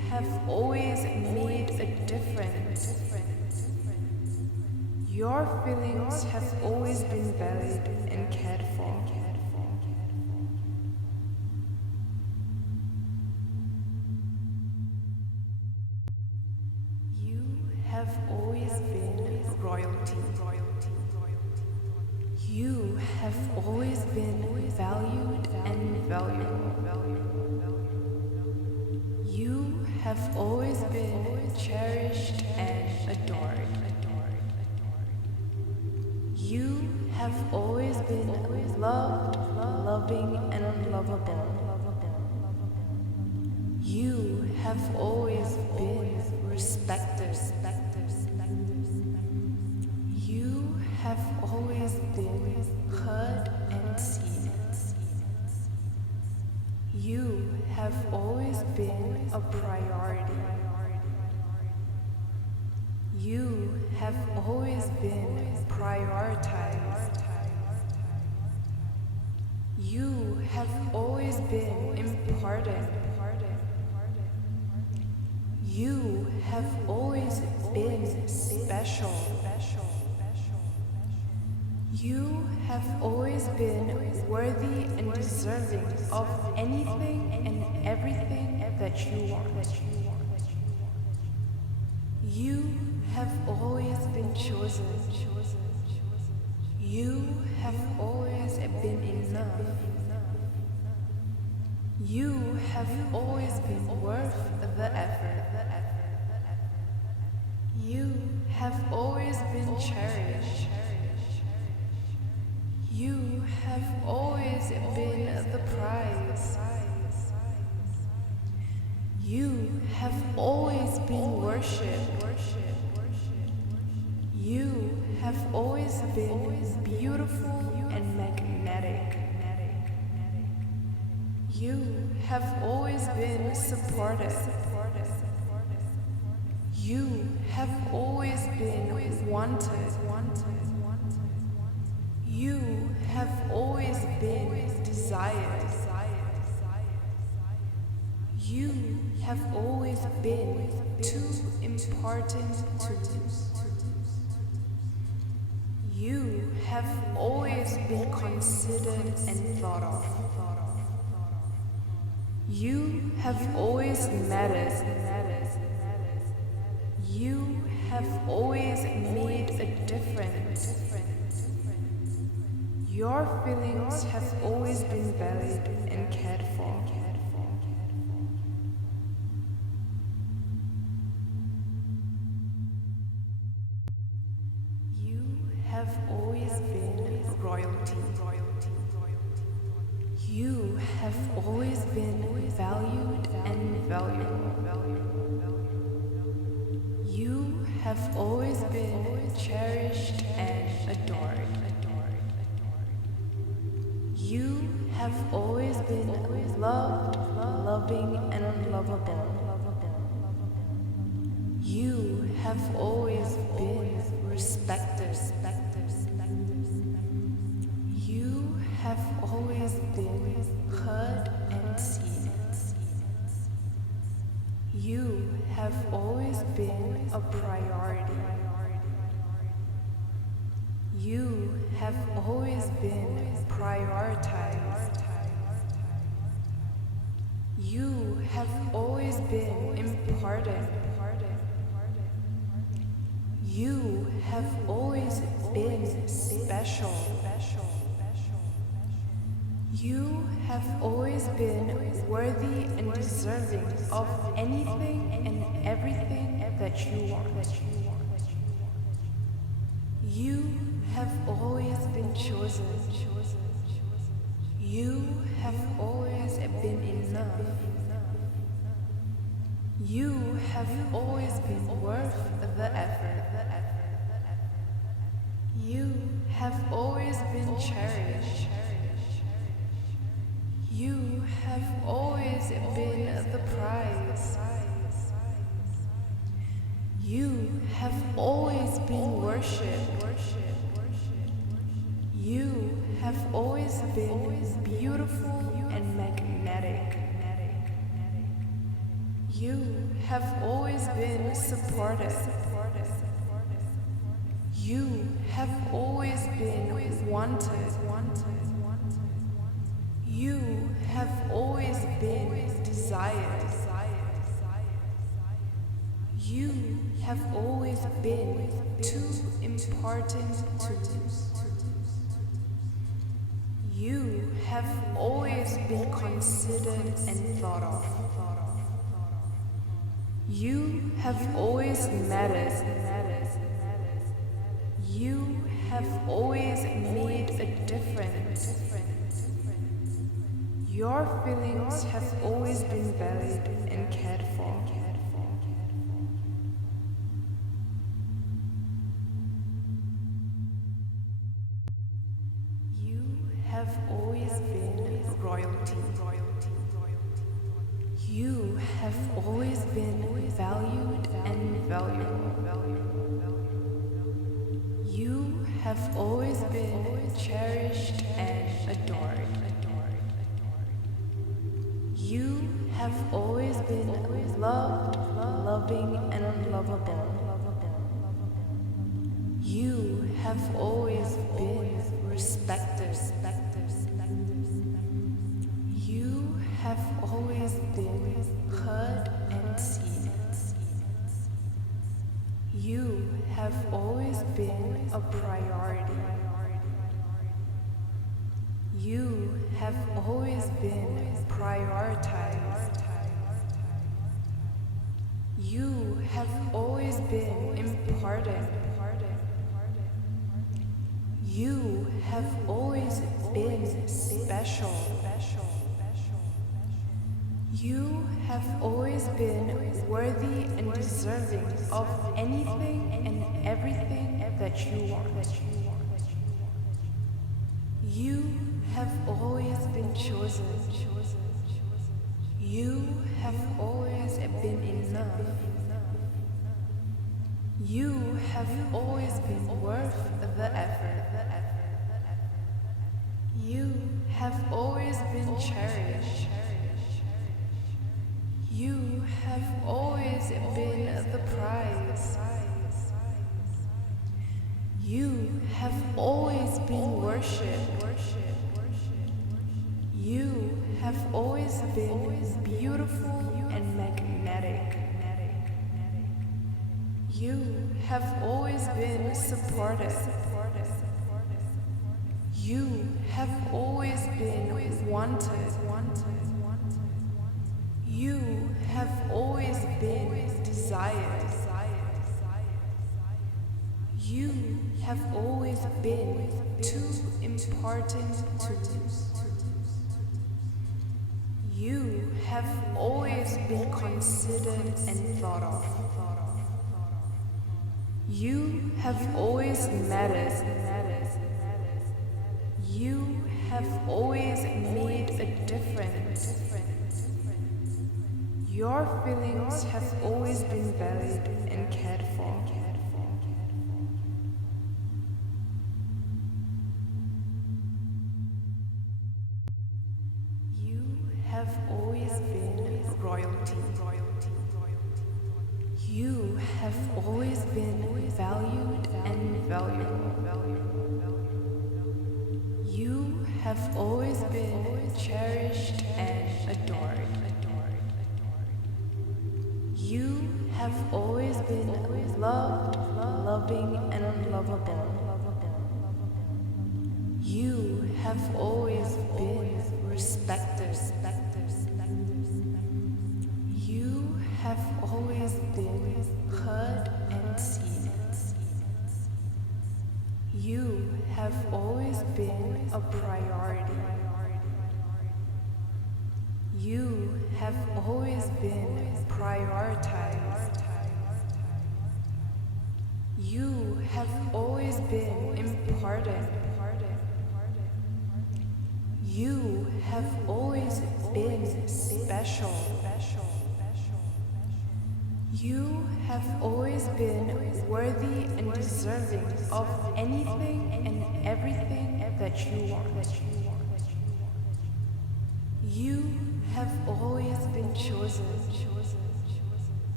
have always made a difference. Your feelings have always been valued and cared for. You have always been royalty. You have always been valued and valuable. You have always been cherished and adored. You have always been loved, loving, and lovable. You have always been respected. You have always been heard and seen. You have always been a priority. You have always been prioritized. You have always been important. You have always been special. You have always been worthy and deserving of anything and everything that you want. You have always been chosen. You have always been enough. You have always been worth the effort. You have always been cherished. You have always been the prize. You have always been worshipped. You have always been beautiful and magnetic. You have always been supported. You have always been wanted. You have always been desired. You have always been too important to lose. You have always been considered and thought of. You have always mattered. You have always made a difference. Your feelings have always been valued and cared for. You have always been royalty. You have always been valued and valuable. You have always been cherished and adored. You have always been loved, loving, and lovable. You have always been respected. You have always been heard and seen. You have always been a priority. You have always been prioritized. You have always been important. You have always been special. You have always been worthy and deserving of anything and everything that you want. You have always been chosen. You have always been enough. You have always been worth the effort. You have always been cherished. You have always been the prize. You have always been worshipped. You have always been beautiful and magnetic. You have always been supported. You have always been wanted. You have always been desired. You have always been too important to lose. You have always been considered and thought of. You have always mattered. You have always made a difference. Your feelings have always been valued and cared for. You have always been royalty. You have always been valued and valuable. You have always been cherished and adored. You have always been loved, loving, and lovable. You have always been respected. You have always been heard and seen. You have always been a priority. You have always been prioritized. You have always been important. You have always been special. You have always been worthy and deserving of anything and everything that you want. You have always been chosen. You have always been enough. You have always been worth the effort. You have always been cherished. You have always been the prize. You have always been worshipped. You have always been beautiful and magnetic. You have always been supported. You have always been wanted. You have always been desired. You have always been too important to lose. You have always been considered and thought of. You have always mattered. You have always made a difference. Your feelings have always been valued and cared for. You have always been royalty. You have always been valued and valuable. You have always been cherished and adored. You have always been loved, loving, and lovable. You have always been respected. You have always been heard and seen. You have always been a priority. You have always been prioritized. You have always been important. You have always been special. You have always been worthy and deserving of anything and everything that you want. You have always been chosen.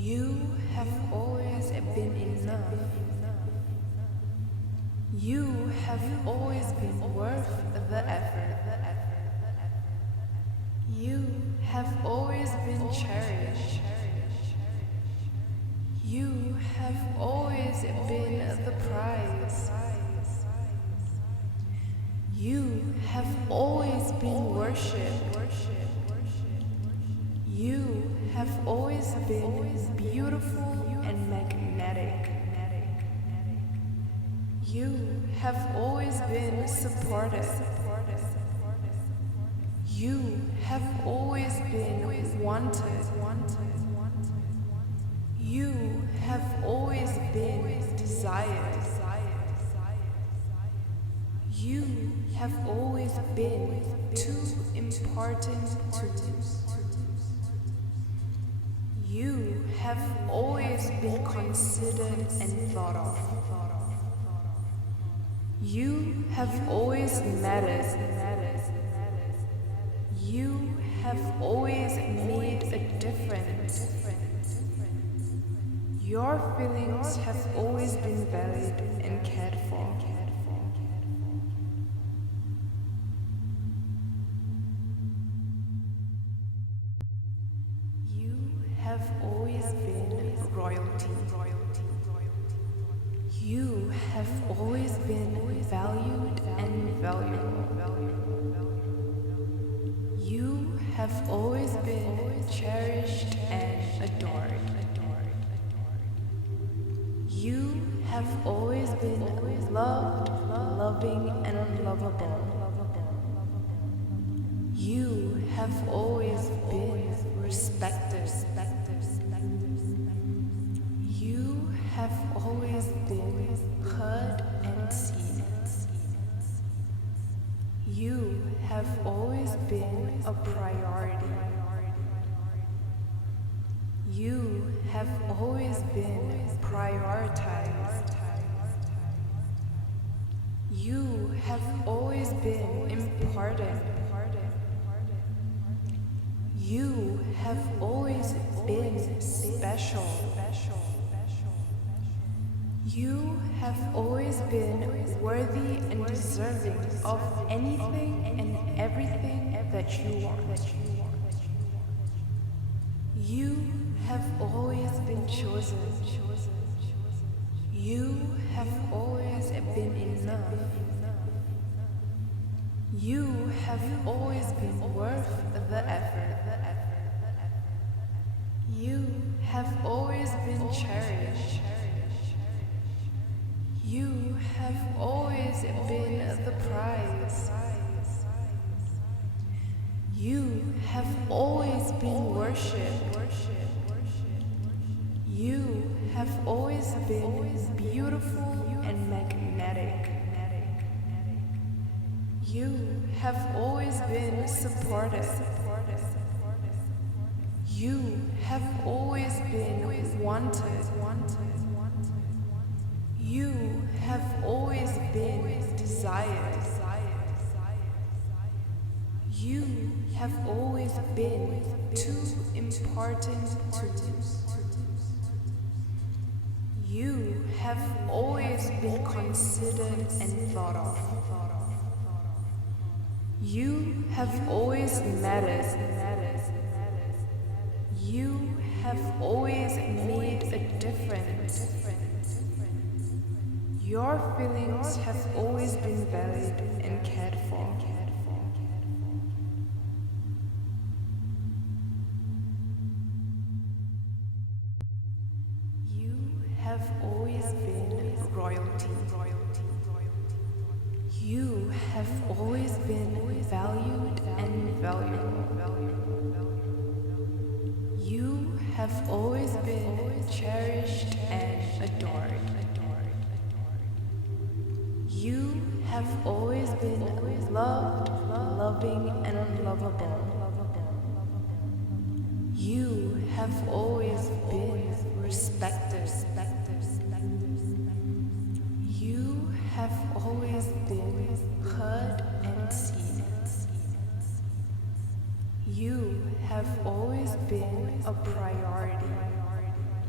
You have always been enough. You have always been worth the effort. You have always been cherished. You have always been the prize. You have always been worshipped. You have always been beautiful and magnetic. You have always been supported. You have always been wanted. You have always been desired. You have always been too important to lose. You have always been considered and thought of. You have always mattered. You have always made a difference. Your feelings have always been valued and cared for. You have always been royalty. You have always been valued and valuable. You have always been cherished and adored. You have always been loved, loving, and lovable. You have always been respected. You have always been heard and seen. You have always been a priority. You have always been prioritized. You have always been important. You have always been special. You have always been worthy and deserving of anything and everything that you want. You have always been chosen. You have always been enough. You have always been worth the effort. You have always been cherished. You have always been the prize. You have always been worshipped. You have always been beautiful and magnetic. You have always been supported. You have always been wanted. You have always been desired. You have always been too important to lose. You have always been considered and thought of. You have always mattered. You have always made a difference. Your feelings have always been valued and cared for. You have always been royalty. You have always been valued and valuable. You have always been cherished and adored. You have always been loved, loving, and lovable. You have always been respected. You have always been heard and seen. You have always been a priority.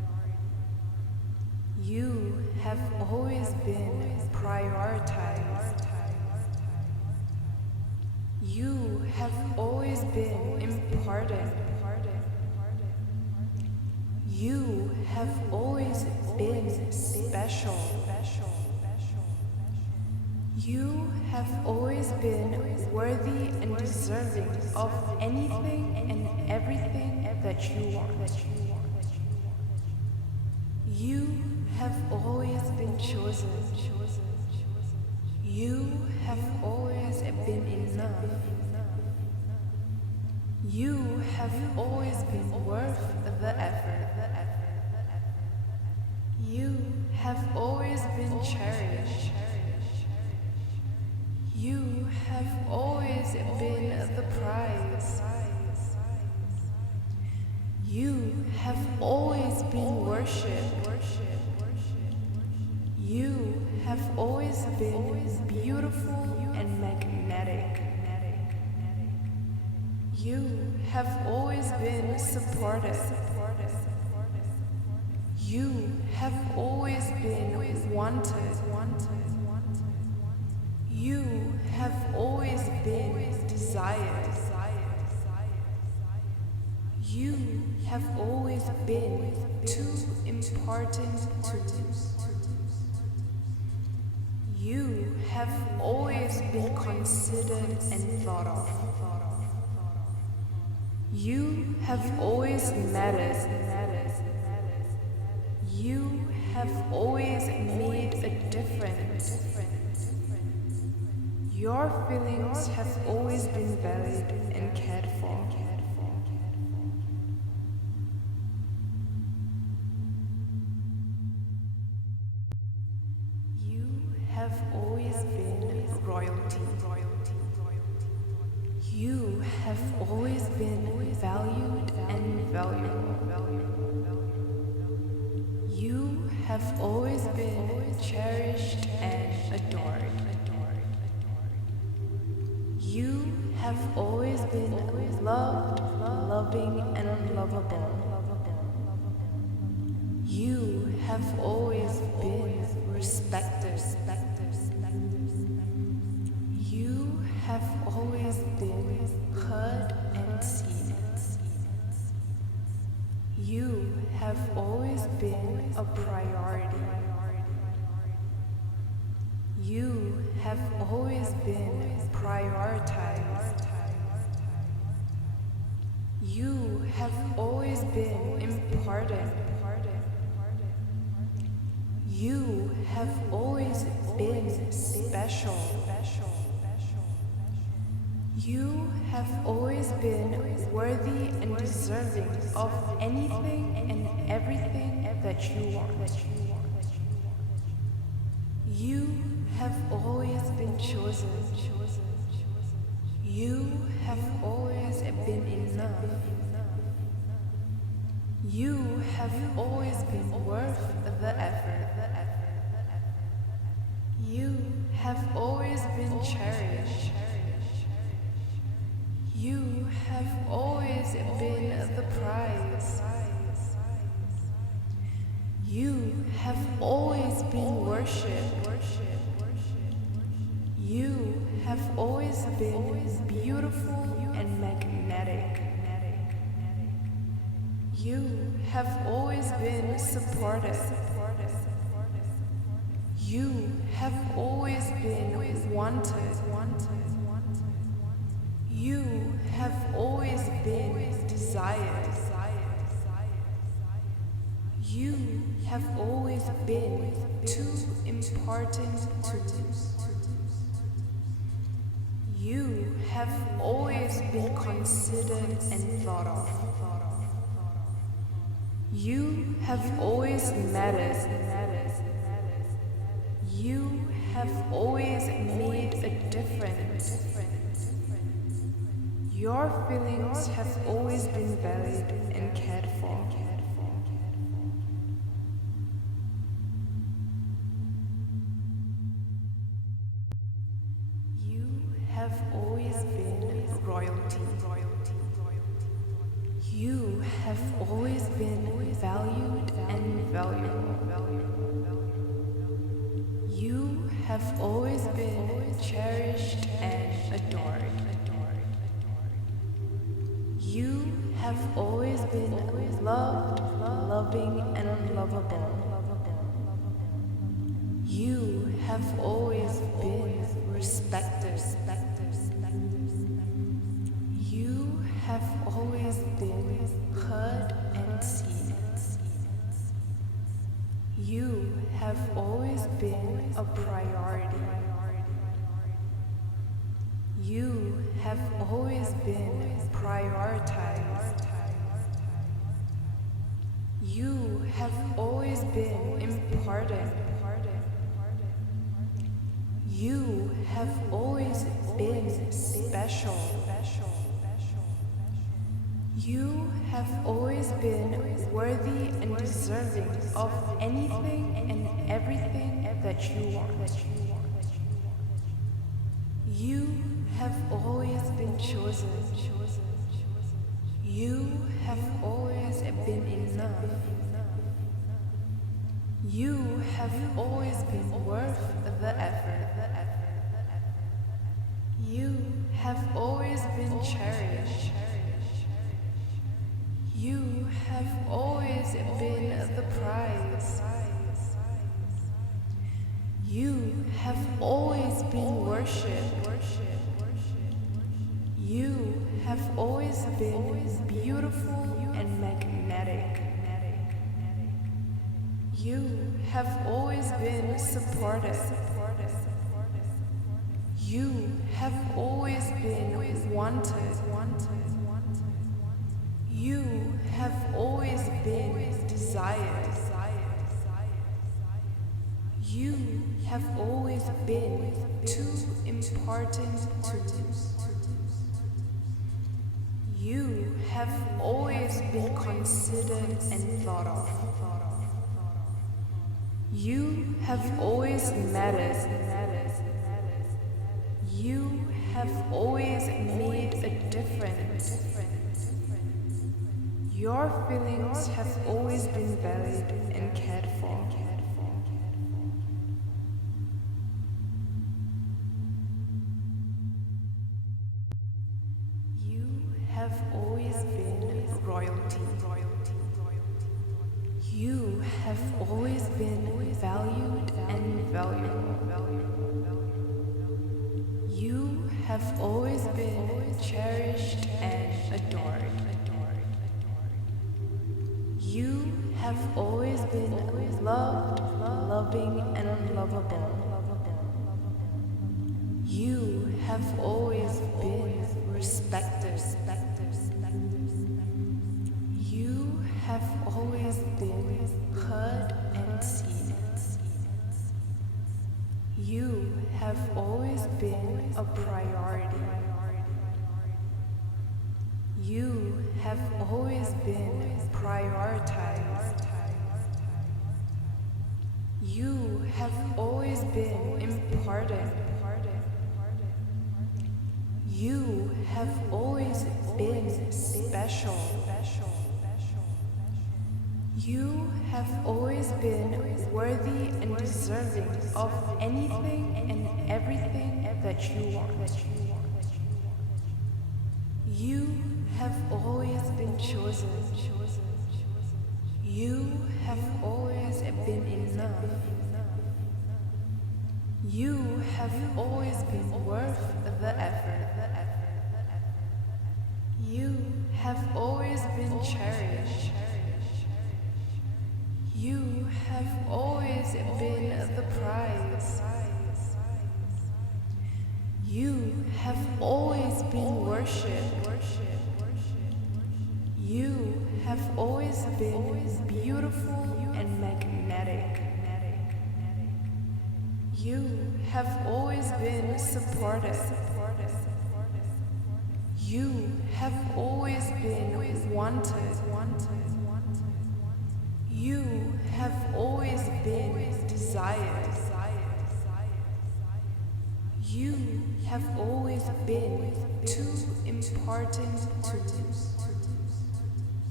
You have always been prioritized. You have always been important. You have always been special. You have always been worthy and deserving of anything and everything that you want. You have always been chosen. You have always been enough. You have always been worth the effort. You have always been cherished. You have always been the prize. You have always been worshipped. You have always been beautiful and magnetic. You have always been supported. You have always been wanted. You have always been desired. You have always been too important to lose. You have always been considered and thought of. You have always mattered. You have always made a difference. Your feelings have always been valued and cared for. You have always been royalty. You have always been valued and valuable. You have always been cherished and adored. You have always been loved, loving, and lovable. You have always been respected. You have always been heard and seen. You have always been a priority. You have always been prioritized. You have always been important. You have always been special. You have always been worthy and deserving of anything and everything that you want. You have always been chosen. You have always been enough. You have always been worth the effort. You have always been cherished. You have always been the prize. You have always been worshipped. You have always been beautiful and magnetic. You have always been supported. You have always been wanted. You have always been desired. You have always been too important to lose. You have always been considered and thought of. You have always mattered. You have always made a difference. Your feelings have always been valued and cared for. You have always been royalty. You have always been valued and valuable. You have always been cherished and adored. You have always been loved, loving, and lovable. You have always been respected. You have always been heard and seen. You have always been a priority. You have always been prioritized. You have always been important. You have always been special. You have always been worthy and deserving of anything and everything that you want. You have always been chosen. You have always been enough. You have always been worth the effort. You have always been cherished. You have always been the prize. You have always been worshipped. You have always been beautiful and magnetic. You have always been supported. You have always been wanted. You have always been desired. You have always been too important to lose. You have always been considered and thought of. You have always mattered. You have always made a difference. Your feelings have always been valued and cared for. You have always been royalty. You have always been valued and valuable. You have always been cherished and adored. You have always been loved, loving, and lovable. You have always been respected. You have always been heard and seen. You have always been a priority. You have always been prioritized. You have always been important. You have always been special. You have always been worthy and deserving of anything and everything that you want. You have always been chosen. You have always been enough. You have always been worth the effort. You have always been cherished. You have always been the prize. You have always been worshipped. You have always been beautiful and magnetic. You have always been supported. You have always been wanted. You have always been desired. You have always been too important to lose.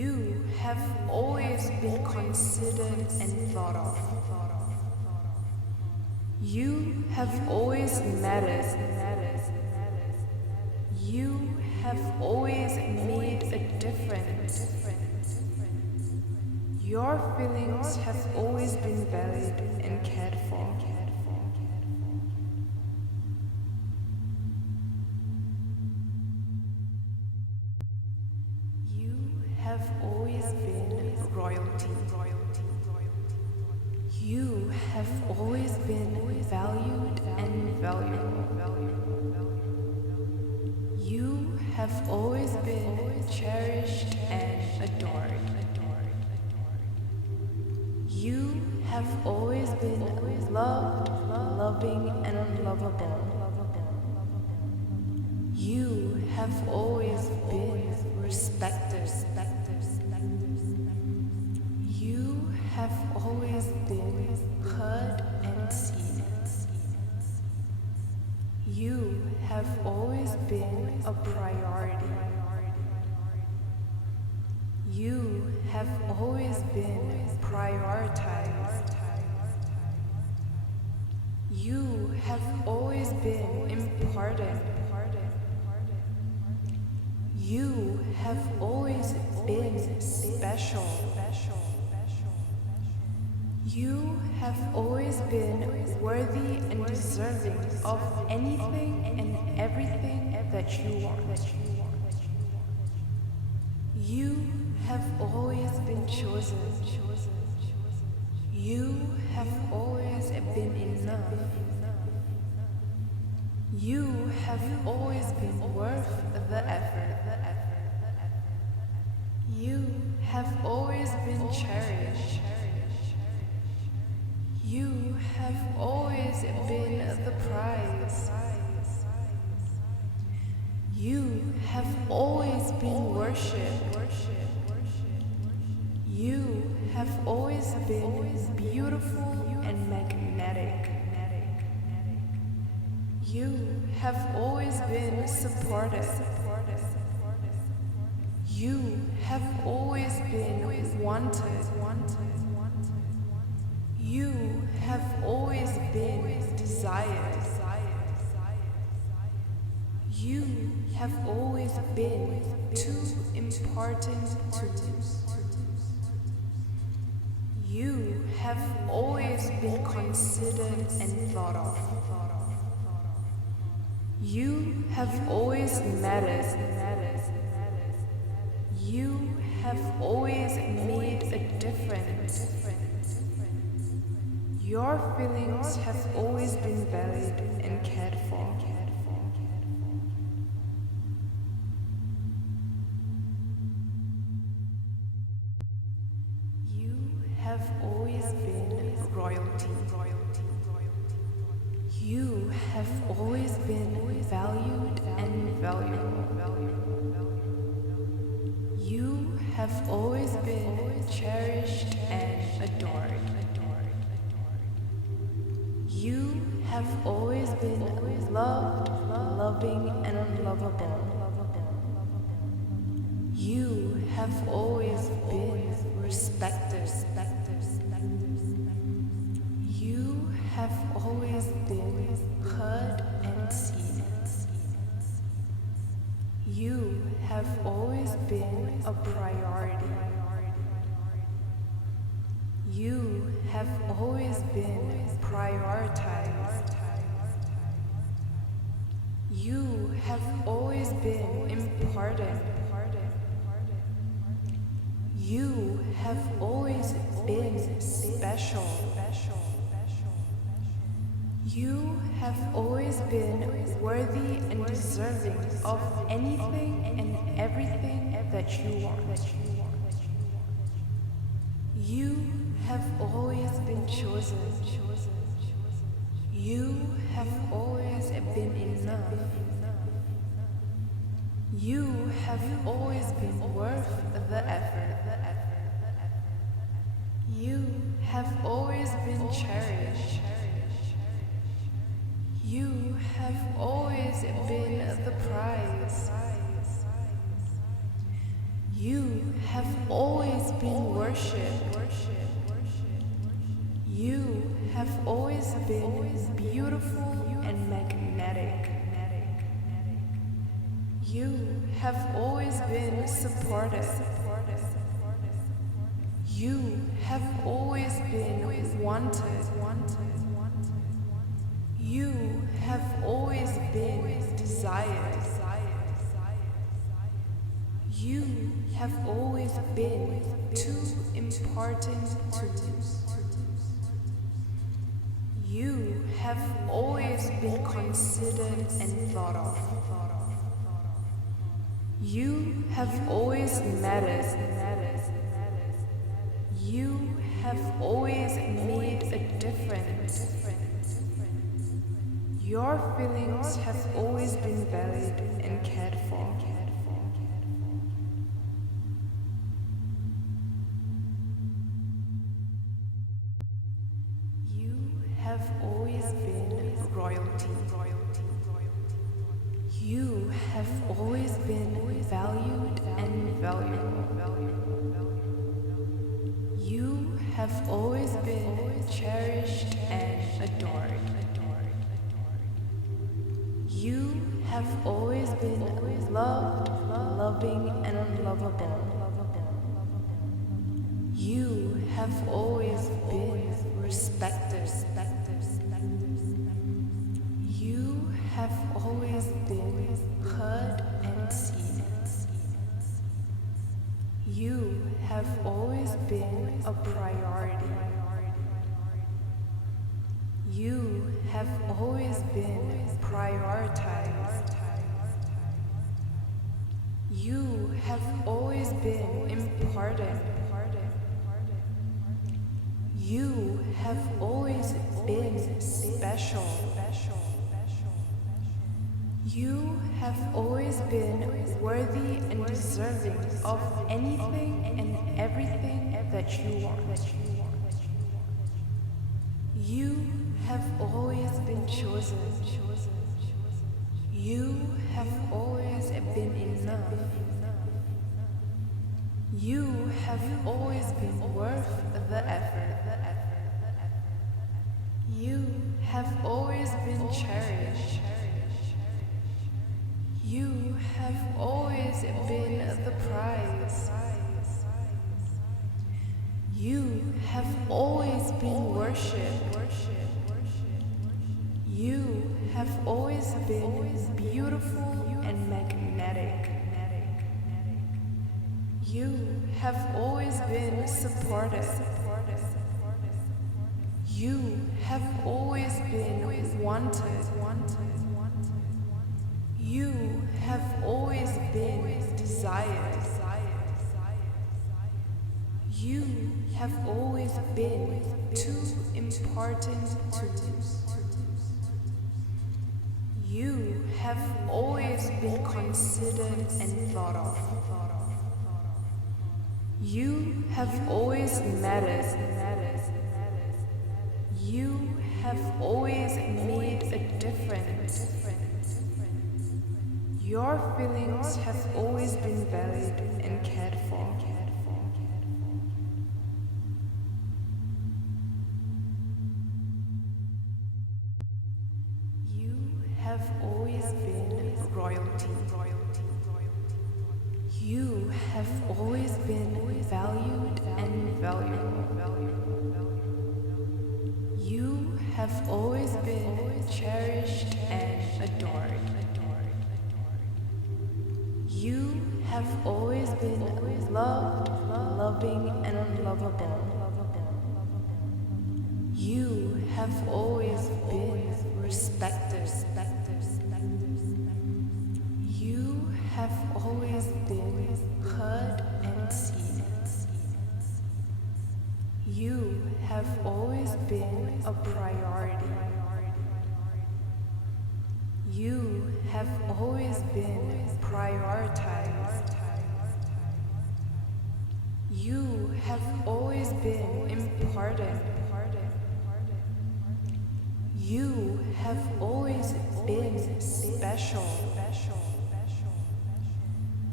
You have always been considered and thought of. You have always mattered. You have always made a difference. Your feelings have always been valued and cared for. You have always been royalty. You have always been valued and valuable. You have always been cherished and adored. You have always been loved, loving, and lovable. You have always been respected. You have always been heard and seen. You have always been a priority. You have always been prioritized. You have always been important. You have always been special. You have always been worthy and deserving of anything and everything that you want. You have always been chosen. You have always been enough. You have always been worth the effort. You have always been cherished. You have always been the prize. You have always been worshipped. You have always been beautiful and magnetic. You have always been supported. You have always been wanted. You have always been desired. You have always been too important to lose. You have always been considered and thought of. You have always mattered. You have always made a difference. Your feelings have always been valued and cared for. You have always been royalty. You have always been valued and valuable. You have always been cherished and adored. You have always been loved, loving, and lovable. You have always been respected. You have always been heard and seen. You have always been a priority. You have always been prioritized. You have always been important. You have always been special. You have always been worthy and deserving of anything and everything that you want. You have always been chosen. You have always been enough. You have always been worth the effort. You have always been cherished. You have always been the prize. You have always been worshipped. You have always been beautiful and magnetic. You have always been supported. You have always been wanted. You have always been desired. You have always been too important to lose. You have always been considered and thought of. You have always mattered. You have always made a difference. Your feelings have always been valued and cared for. You have always been royalty. You have always been valued and valuable. You have always been cherished and adored. You have always been loved, loving, and lovable. You have always been respected. You have always been heard and seen. You have always been a priority. You have always been prioritized. You have always been important. You have always been special. You have always been worthy and deserving of anything and everything that you want. You have always been chosen. You have always been enough. You have always been worth the effort. You have always been cherished. You have always been the prize. You have always been worshipped. You have always been beautiful and magnetic. You have always been supported. You have always been wanted. You have always been desired. You have always been too important to lose. You have always been considered and thought of. You have always mattered. You have always made a difference. Your feelings have always been valued and cared for. You have always been royalty. You have always been valued and valuable. You have always been cherished and adored. You have always been loved, loving, and lovable. You have always been respected. You have always been heard and seen. You have always been a priority. You have always been prioritized. You have always been important. You have always been special.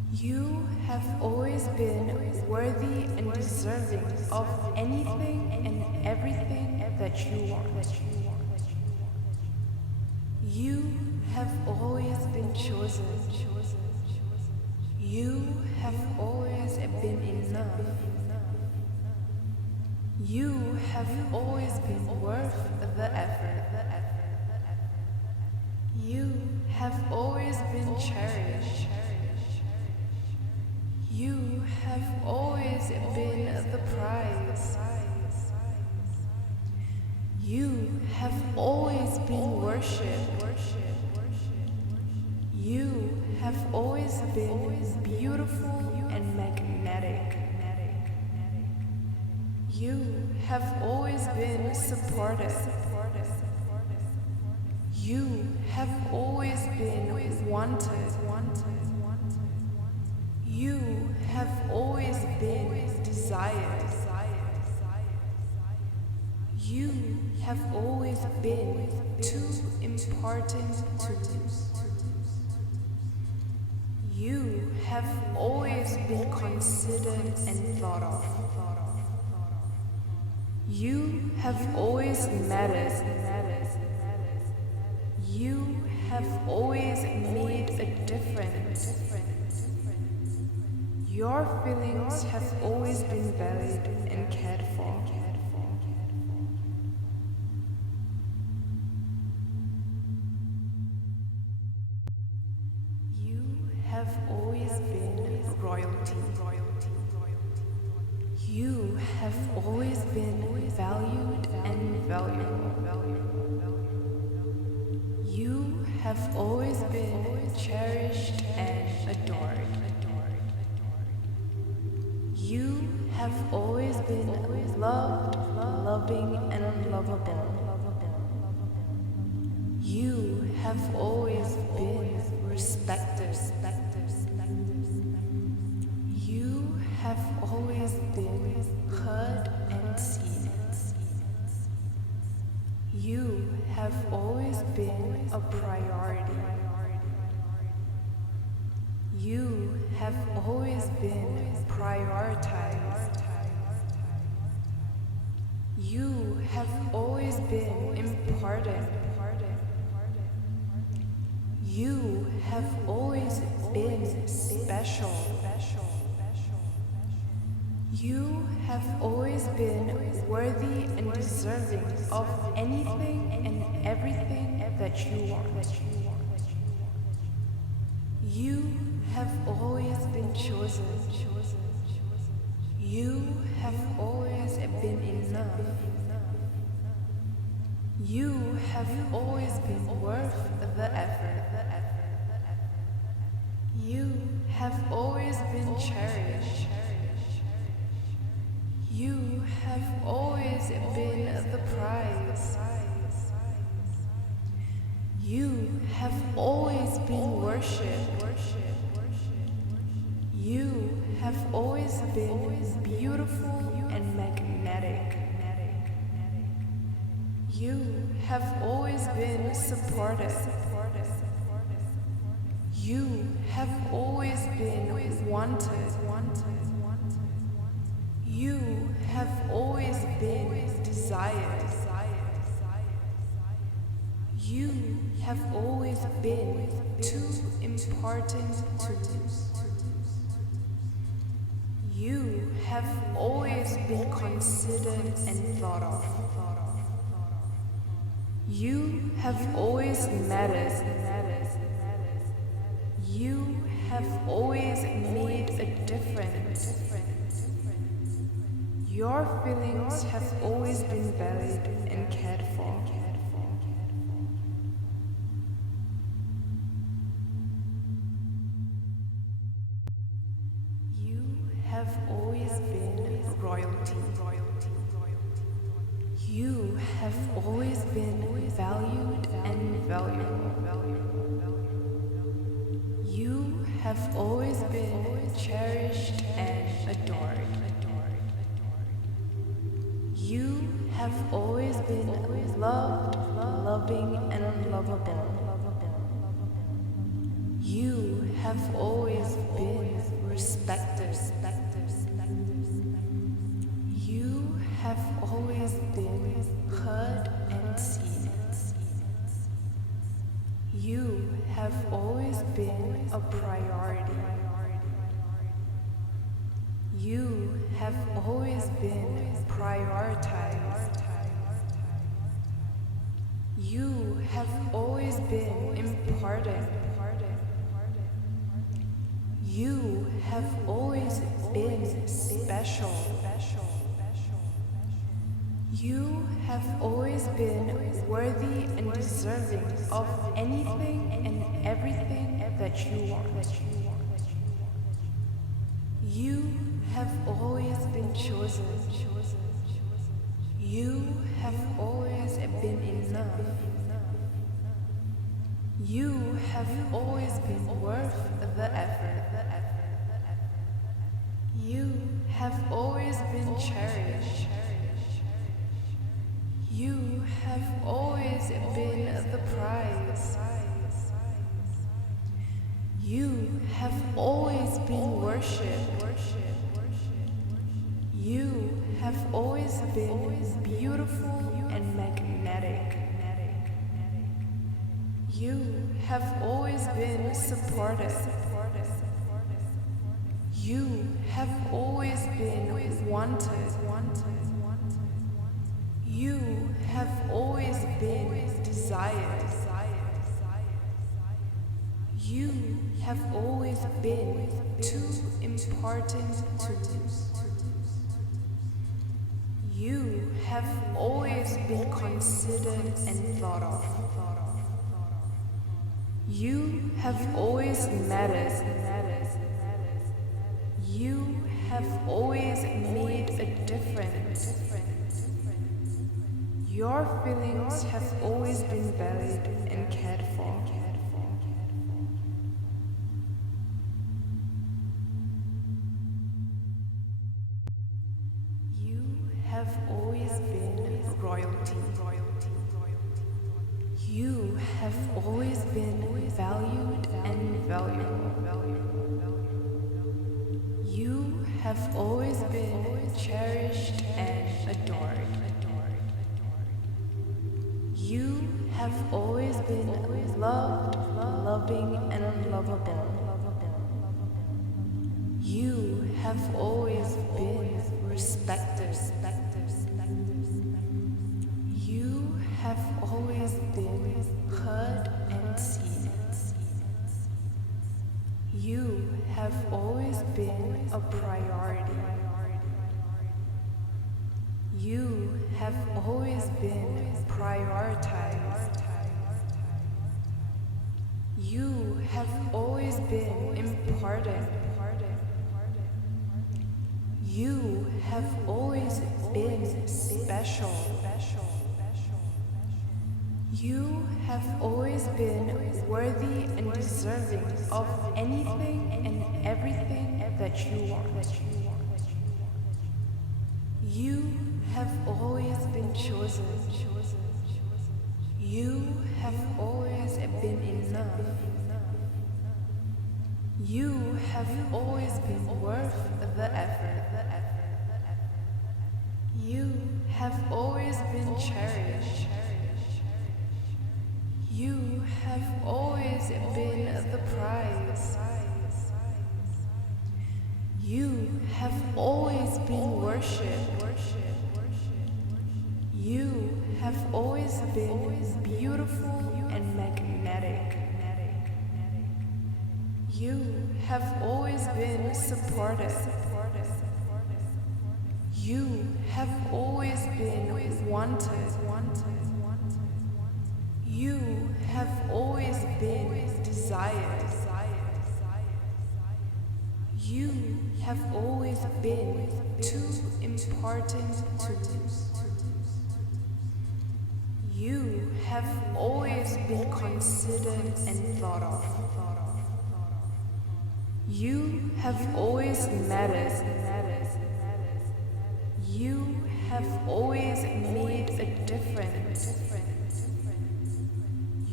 You have always been worthy and deserving of anything and everything that you want. You have always been chosen. You have always been enough. You have always been worth the effort. You have always been cherished. You have always been the prize. You have always been worshipped. You have always been beautiful and magnetic. You have always been supported. You have always been wanted. You have always been desired. You have always been too important to lose. You have always been considered and thought of. You have always mattered. You have always made a difference. Your feelings have always been valued and cared for. You have always been royalty. You have always been valued and valuable. You have always been cherished and adored. You have always been loved, loving, and lovable. You have always been respected. You have always been heard and seen. You have always been a priority. You have always been prioritized. You have always been important. You have always been special. You have always been worthy and deserving of anything and everything that you want. You have always been chosen. You have always been enough. You have always been worth the effort. You have always been cherished. You have always been the prize. You have always been worshipped. You have always been beautiful and magnetic. You have always been supported. You have always been wanted. You have always been desired. You have always been too important to lose. You have always been considered and thought of. You have always mattered. You have always made a difference. Your feelings have always been valued and cared for. You have always been royalty. You have always been valued and valuable. You have always been cherished and adored. You have always been loved, loving, and lovable. You have have always been respected. You have always been heard and seen. You have always been a priority. You have always been prioritized. You have always been important. You have always been special. You have always been worthy and deserving of anything and everything that you want. You have always been chosen. You have always been enough. You have always been worth the effort. You have always been cherished. You have always been the prize. You have always been worshipped. You have always been beautiful and magnetic. You have always been supported. You have always been wanted. You have always been desired. You have always been too important to lose. You have always been considered and thought of. You have always mattered. You have always made a difference. Your feelings have always been valued and cared for. You have always been royalty. You have always been valued and valuable. You have always been cherished and adored. You have always been loved, loving, and lovable. You have always been respected. You have always been heard and seen. You have always been a priority. You have always been prioritized. You have always been important. You have always been special. You have always been worthy and deserving of anything and everything that you want. You have always been chosen. You have always been enough. You have always been worth the effort. You have always been cherished. You have always been the prize. You have always been worshipped. You have always been beautiful and magnetic. You have always been supported. You have always been wanted. You have always been desired. You have always been too important to lose. You have always been considered and thought of. You have always mattered. You have always made a difference.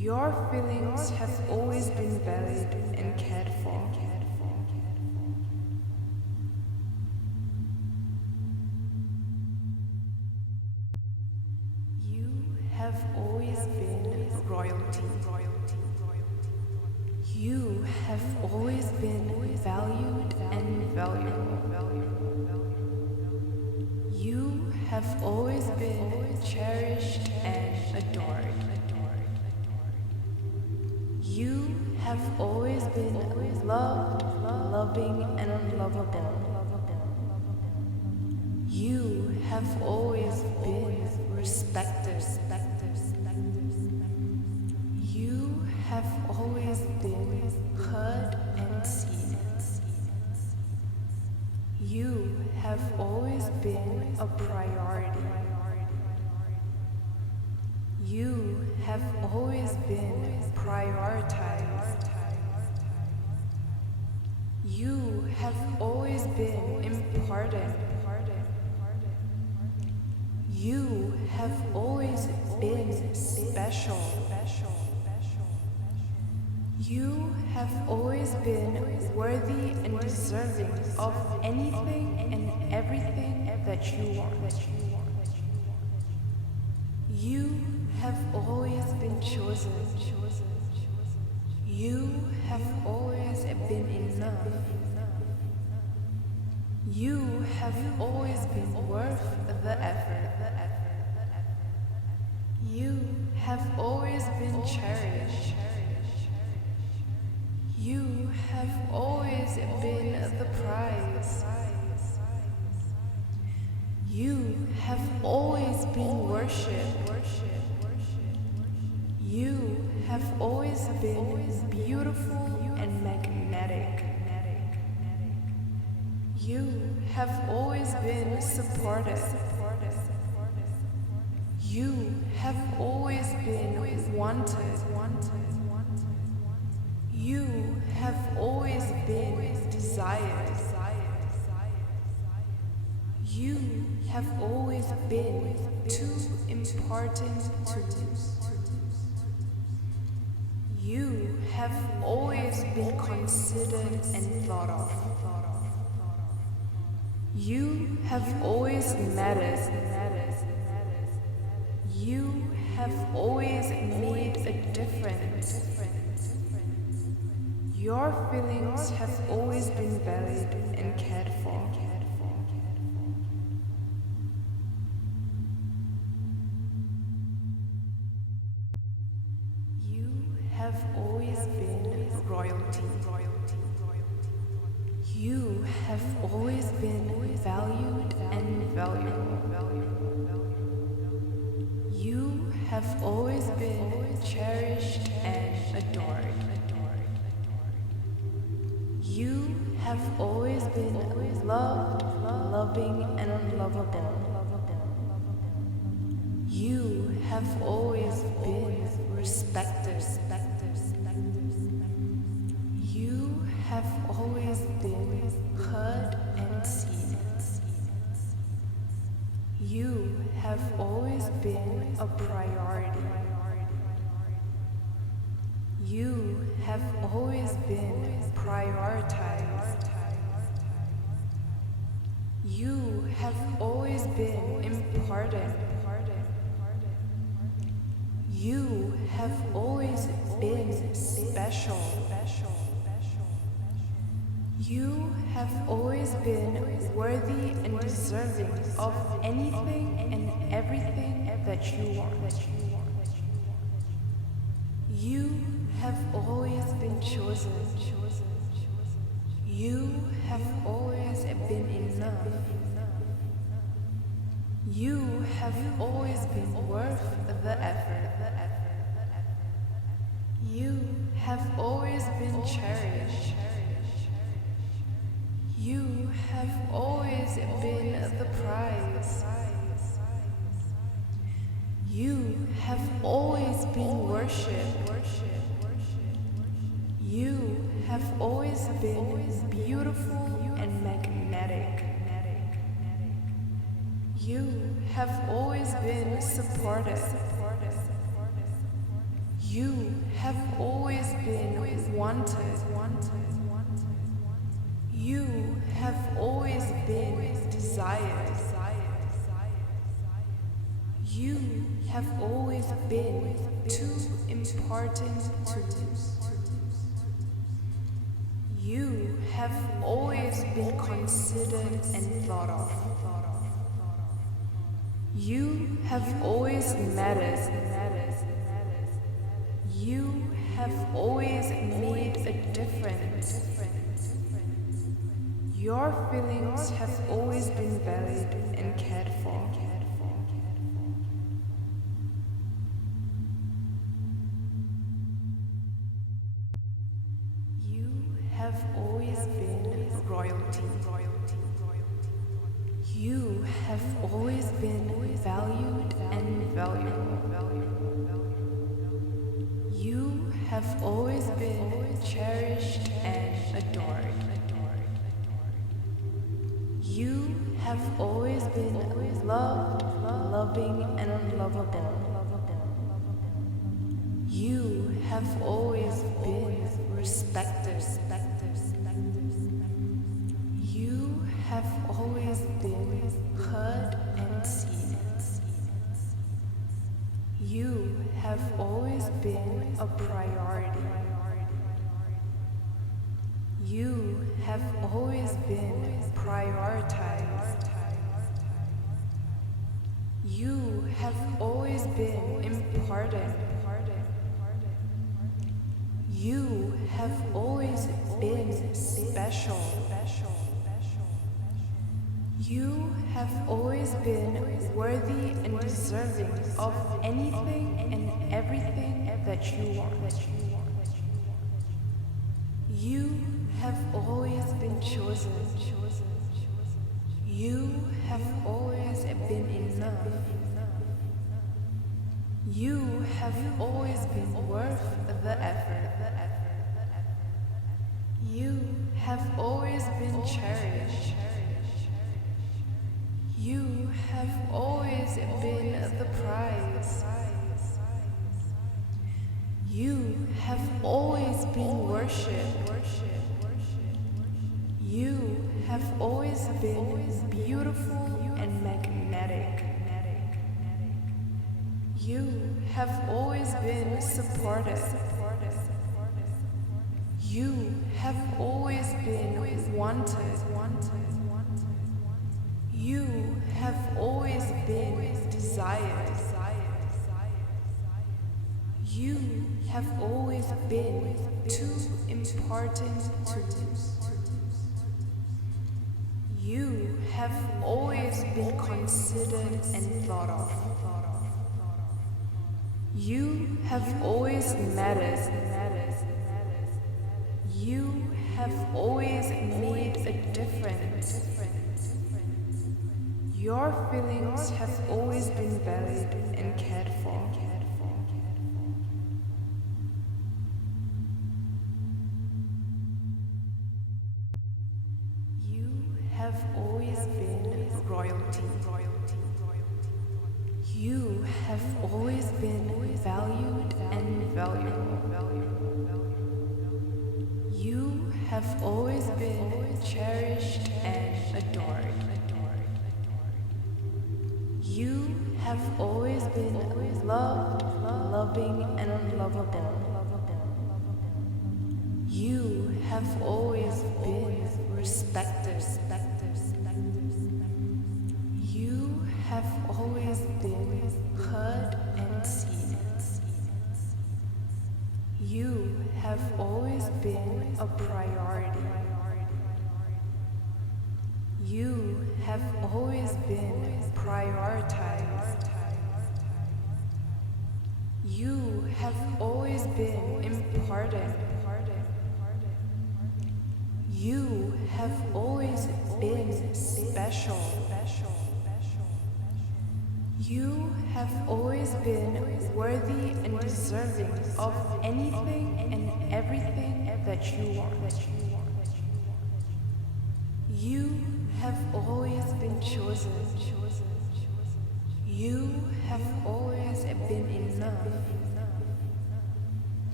Your feelings have always been valued and cared for. You have always been royalty. You have always been valued and valuable. You have always been cherished and adored. You have always been loved, loving, and lovable. You have always been respected. You have always been heard and seen. You have always been a priority. You have always been prioritized. You have always been important. You have always been special. You have always been worthy and deserving of anything and everything that you want. You have always been chosen. You have always been enough. You have always been worth the effort. You have always been cherished. You have always been the prize. You have always been worshipped. You have always been beautiful and magnetic. You have always been supported. You have always been wanted. You have always been desired. You have always been too important to lose. You have always been considered and thought of. You have always mattered. You have always made a difference. Your feelings have always been valued and cared for. You have always been royalty. You have always been valued and valuable. You have always been cherished and adored. You have always been loved, loving, and lovable. You have always been respected. You have always been heard and seen. You have always been a priority. You have always been prioritized. You have always been important. You have always been special. You have always been worthy and deserving of anything and everything that you want. You have always been chosen. You have always been enough. You have always been worth the effort. You have always been cherished. You have always been the prize. You have always been worshipped. You have always been beautiful and magnetic. You have always been supported. You have always been wanted. You have always been desired. You have always been too important to lose. You have always been considered and thought of. You have always mattered. You have always made a difference. Your feelings have always been valued and cared for. You have always been royalty. You have always been valued and valuable. You have always been cherished and adored. You have always been loved, loving, and lovable. You have always been respected. You have always been heard and seen. You have always been a priority. You have always been prioritized. You have always been important. You have always been special. You have always been worthy and deserving of anything and everything that you want. You have always been chosen. You have always been enough. You have always been worth the effort. You have always been cherished. You have always been the prize. You have always been worshipped. You have always been beautiful and magnetic. You have always been supported. You have always been wanted. You have always been desired. You have always been too important to lose. You have always been considered and thought of. You have always mattered. You have always made a difference. Your feelings have always been valued and cared for. You have always been royalty. You have always been valued and valuable. You have always been cherished and adored. You have always been loved, loving, and lovable. You have always been respected. You have always been heard and seen. You have always been a priority. You have always been prioritized. You have always been important. You have always been special. You have always been worthy and deserving of anything and everything that you want. You have always been chosen. You have always been enough.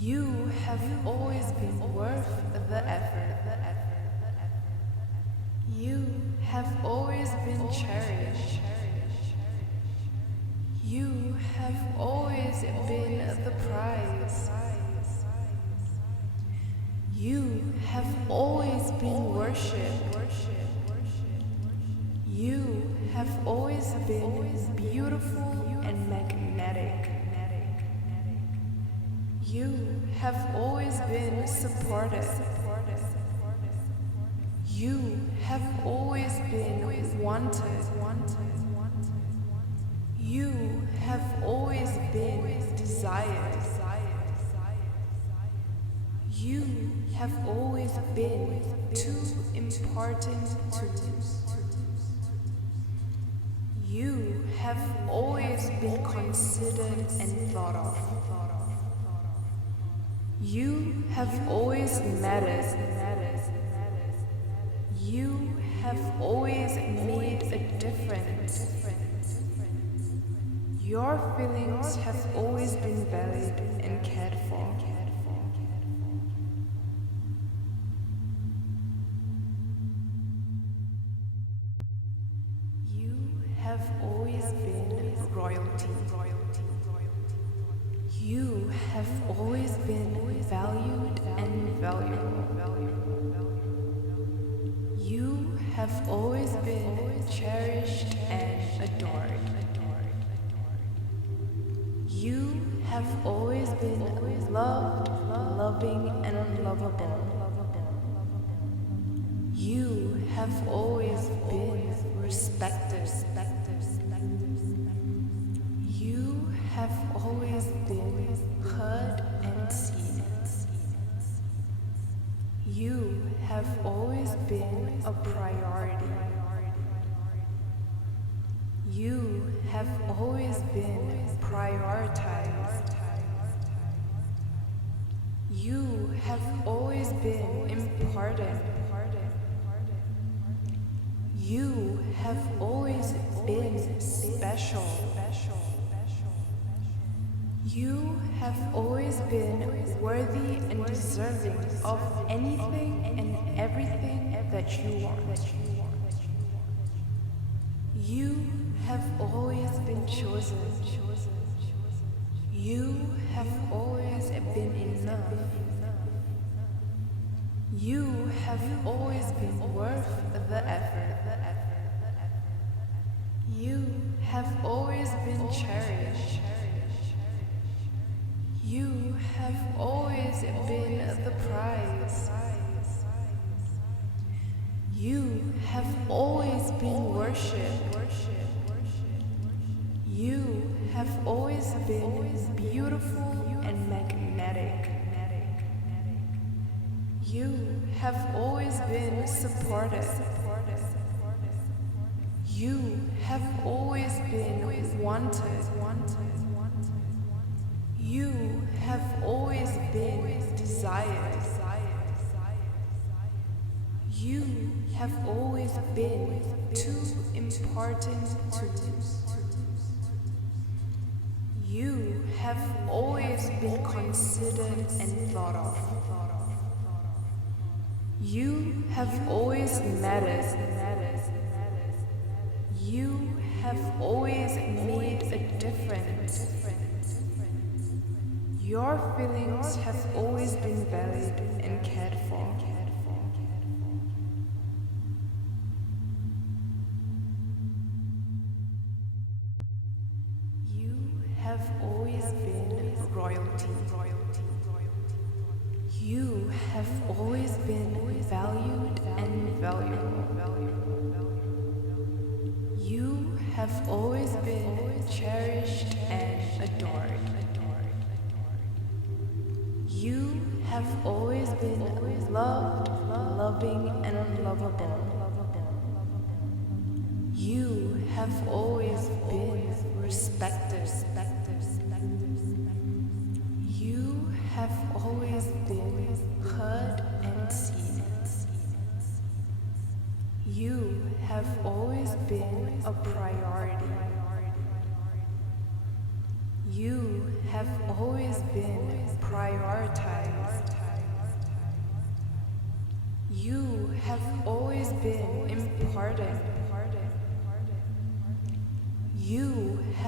You have always been worth the effort. You have always been cherished. You have always been the prize. You have always been worshipped. You have always been beautiful and magnetic. You have always been supported. You have always been wanted. You have always been desired. You have always been too important to lose. You have always been considered and thought of. You have always mattered. You have always made a difference. Your feelings have always been valued and cared for. You have always been royalty. You have always been valued and valuable. You have always been cherished and adored. You have always been loved, loving, and lovable. You have always been respected. You have always been heard and seen. You have always been a priority. You have always been prioritized. You have always been important. You have always been special. You have always been worthy and deserving of anything and everything that you want. You have always been chosen. You have always been enough. You have always been worth the effort. You have always been cherished. You have always been the prize. You have always been worshipped. You have always been beautiful and magnetic. You have always been supported. You have always been wanted. You have always been desired. You have always been too important to lose. You have always been considered and thought of. You have always mattered. You have always made a difference. Your feelings have always been valued and cared for. You have always been royalty. You have always been valued and valuable. You have always been cherished and adored. You have always been loved, loving, and lovable. You have always been respected. You have always been heard and seen. You have always been a priority. You have always been prioritized.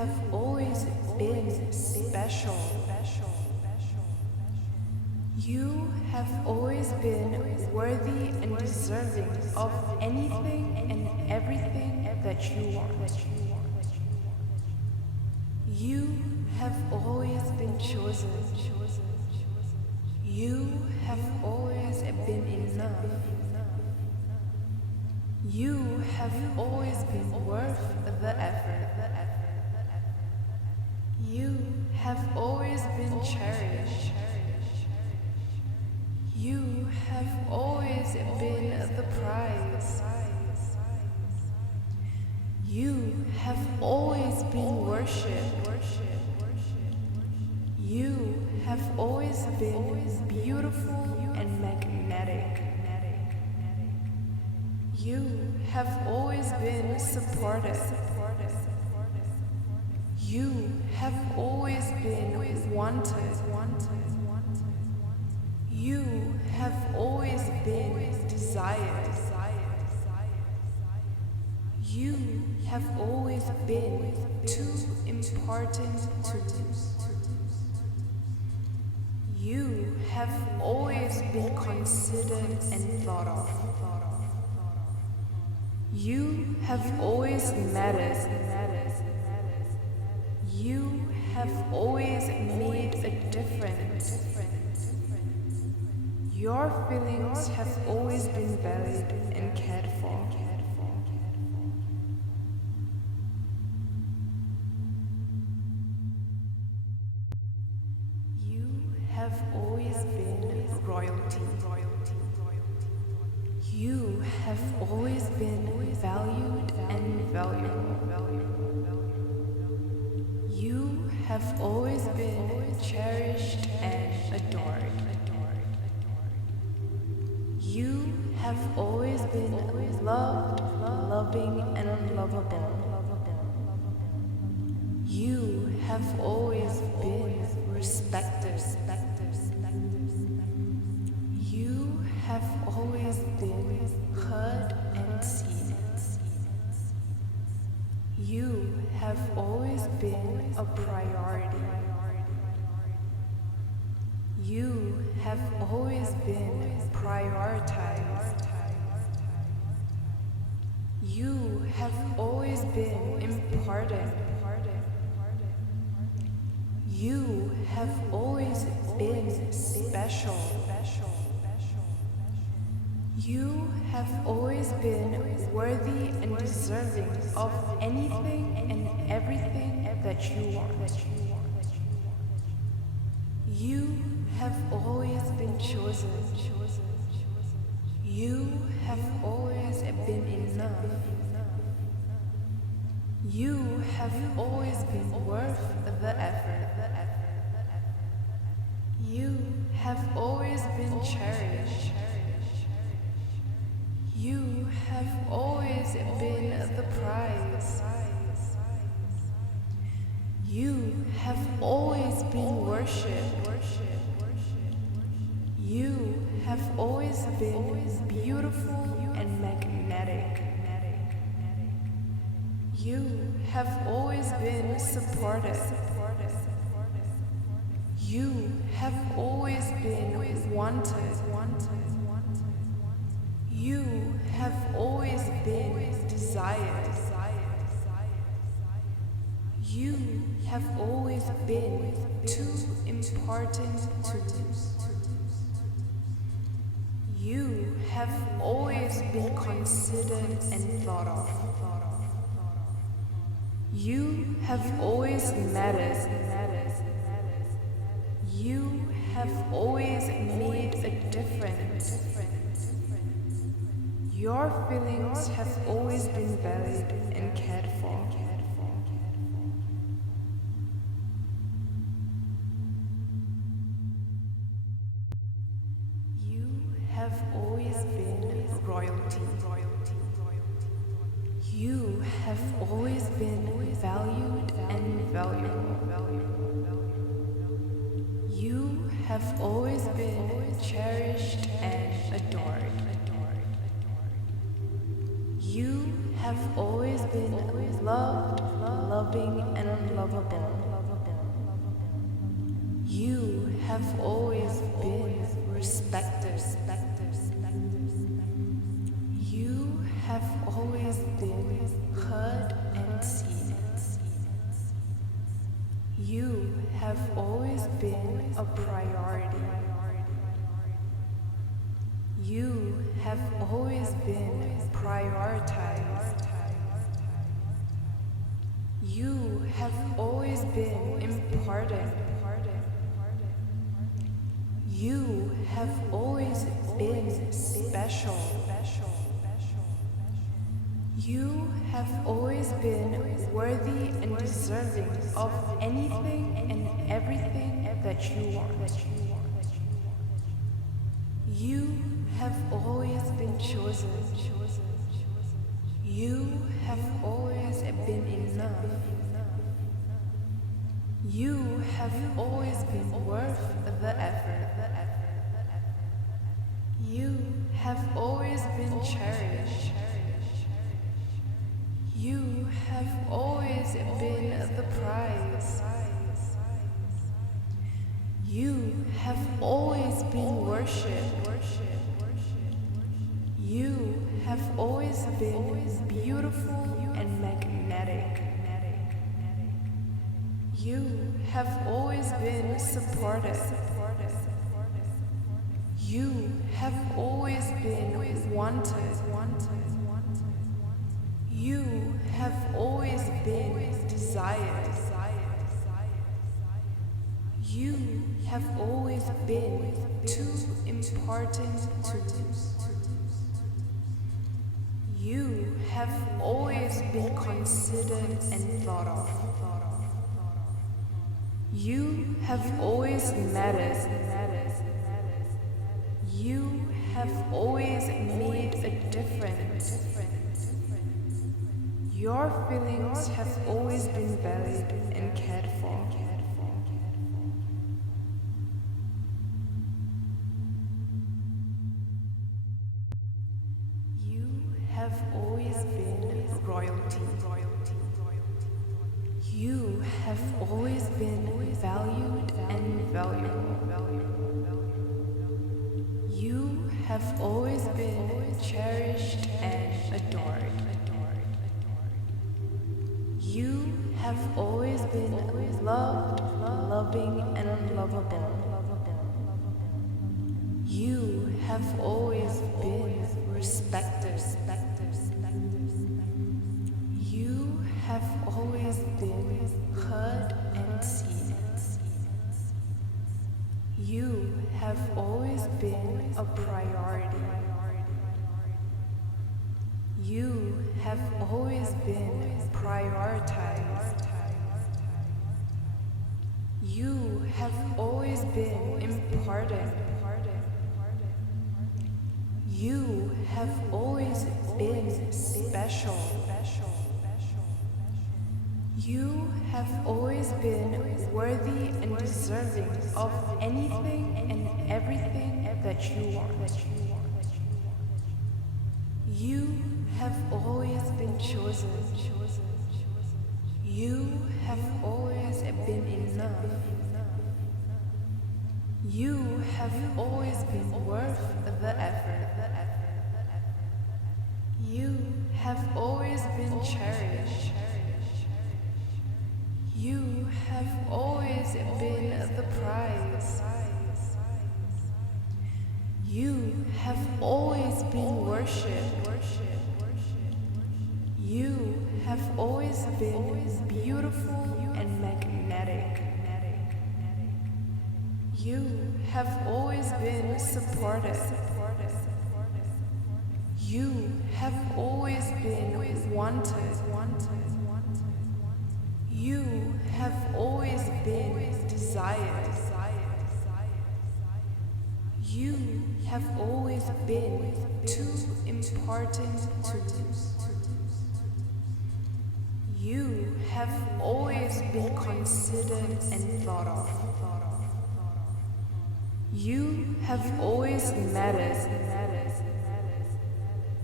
have always been special. You have always been worthy and deserving of anything and everything that you want. You have always been chosen. You have always been enough. You have always been worth the effort. You have always been cherished. You have always been the prize. You have always been worshipped. You have always been beautiful and magnetic. You have always been supported. You have always been wanted. You have always been desired. You have always been too important to lose. You have always been considered and thought of. You have always mattered. You have always made a difference. Your feelings have always been valued and cared for. You have always been royalty. You have always been valued and valuable. You have always been cherished and adored. You have always been loved, loving, and lovable. You have always been respected. You have always been heard and seen. You have always been a priority. You have always been prioritized. You have always been important. You have always been special. You have always been worthy and deserving of anything and everything that you want. You have always been chosen. You have always been enough. You have always been worth the effort. You have always been cherished. You have always been the prize. You have always been worshipped. You have always been beautiful and magnetic. You have always been supported. You have always been wanted. You have always been desired. You have always been too important to lose. You have always been considered and thought of. You have always mattered. You have always made a difference. Your feelings have always been valued and cared for. You have always been royalty. You have always been valued and valuable. You have always been cherished and adored. You have always been loved, loving, and lovable. You have always been respected. You have always been heard and seen. You have always been a priority. You have always been prioritized. You have always been important. You have always been special. You have always been worthy and deserving of anything and everything that you want. You have always been chosen. You have always been enough. You have always been worth the effort. You have always been cherished. You have always been the prize. You have always been worshipped. You have always been beautiful and magnetic. You have always been supported. You have always been wanted. You have always been desired. You have always been too important to lose. You have always been considered and thought of. You have always mattered. You have always made a difference. Your feelings have always been valued and cared for. You have always been royalty. You have always been valued and valuable. You have always been cherished and adored. You have always been loved, loving, and lovable. You have always been respected. You have always been heard and seen. You have always been a priority. You have always been prioritized. You have always been important. You have always been special. You have always been worthy and deserving of anything and everything that you want. You have always been chosen. You have always been enough. You have always been worth the effort. You have always been cherished. You have always been the prize. You have always been worshipped. You have always been beautiful and magnetic. You have always been supported. You have always been wanted. You have always been desired. You have always been too important to lose. You have always been considered and thought of. You have always mattered.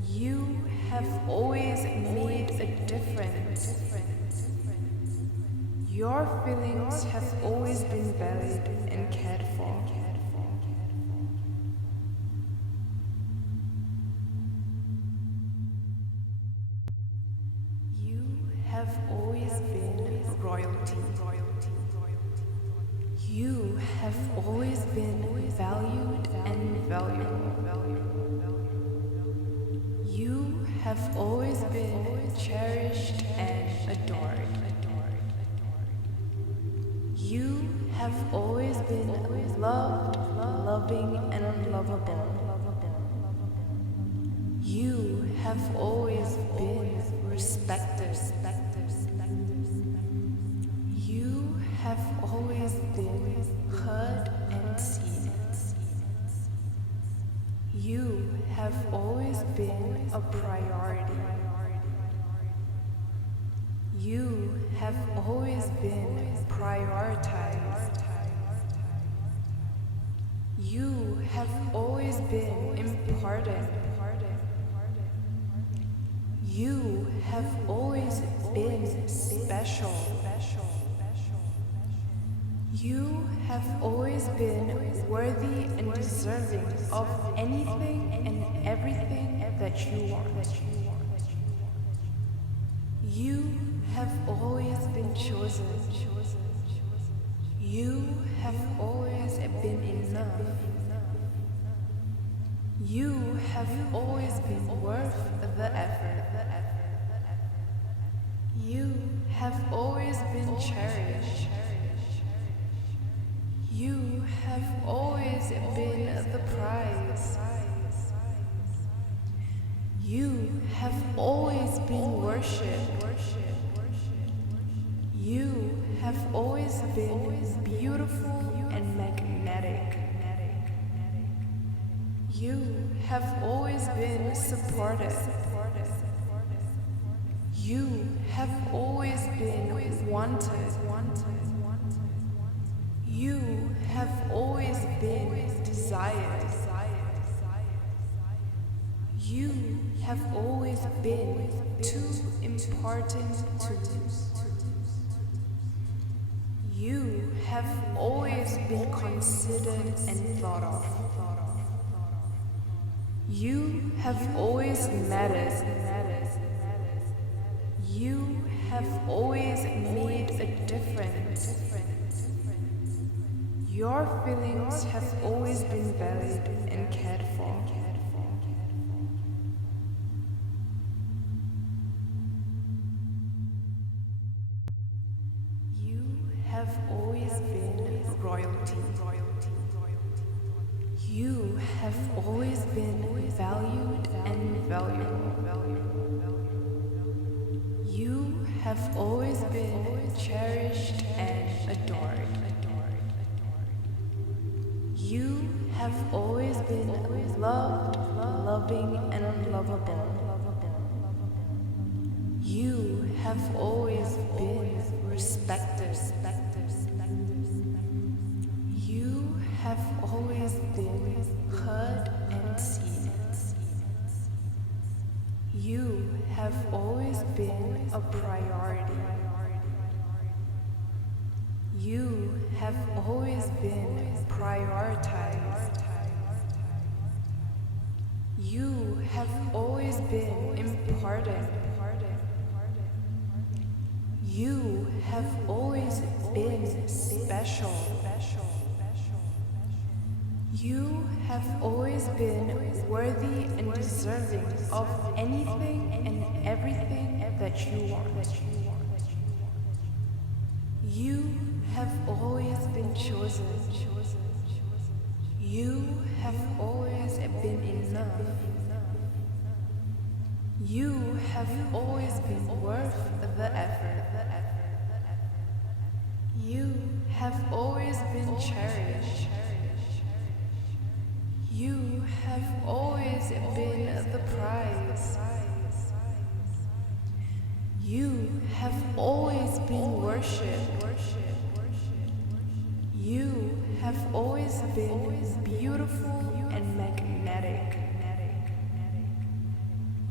You have always made a difference. Your feelings have always been valued and cared for. You have always been royalty. You have always been valued and valuable. You have always been cherished and adored. You have always been loved, loving, and lovable. You have always been respected. You have always been heard and seen. You have always been a priority. You have always been prioritized. You have always been important. You have always been special. You have always been worthy and deserving of anything and everything that you want. You have always been chosen. You have always been enough. You have always been worth the effort. You have always been cherished. You have always been the prize. You have always been worshipped. You have always been beautiful and magnetic. You have always been supported. You have always been wanted. You have always been desired. You have always been too important to lose. You have always been considered and thought of. You have always mattered. You have always made a difference. Your feelings have always been valued and cared for. You have always been royalty. You have always been valued and valuable. You have always been cherished and adored. You have always been loved, loving, and lovable. You have always been respected. You have always been heard and seen. You have always been a priority. You have always been prioritized. You have always been important. You have always been special. You have always been worthy and deserving of anything and everything that you want. You have always been chosen. You have always been enough. You have always been worth the effort. You have always been cherished. You have always been the prize. You have always been worshipped. You have always been beautiful and magnetic.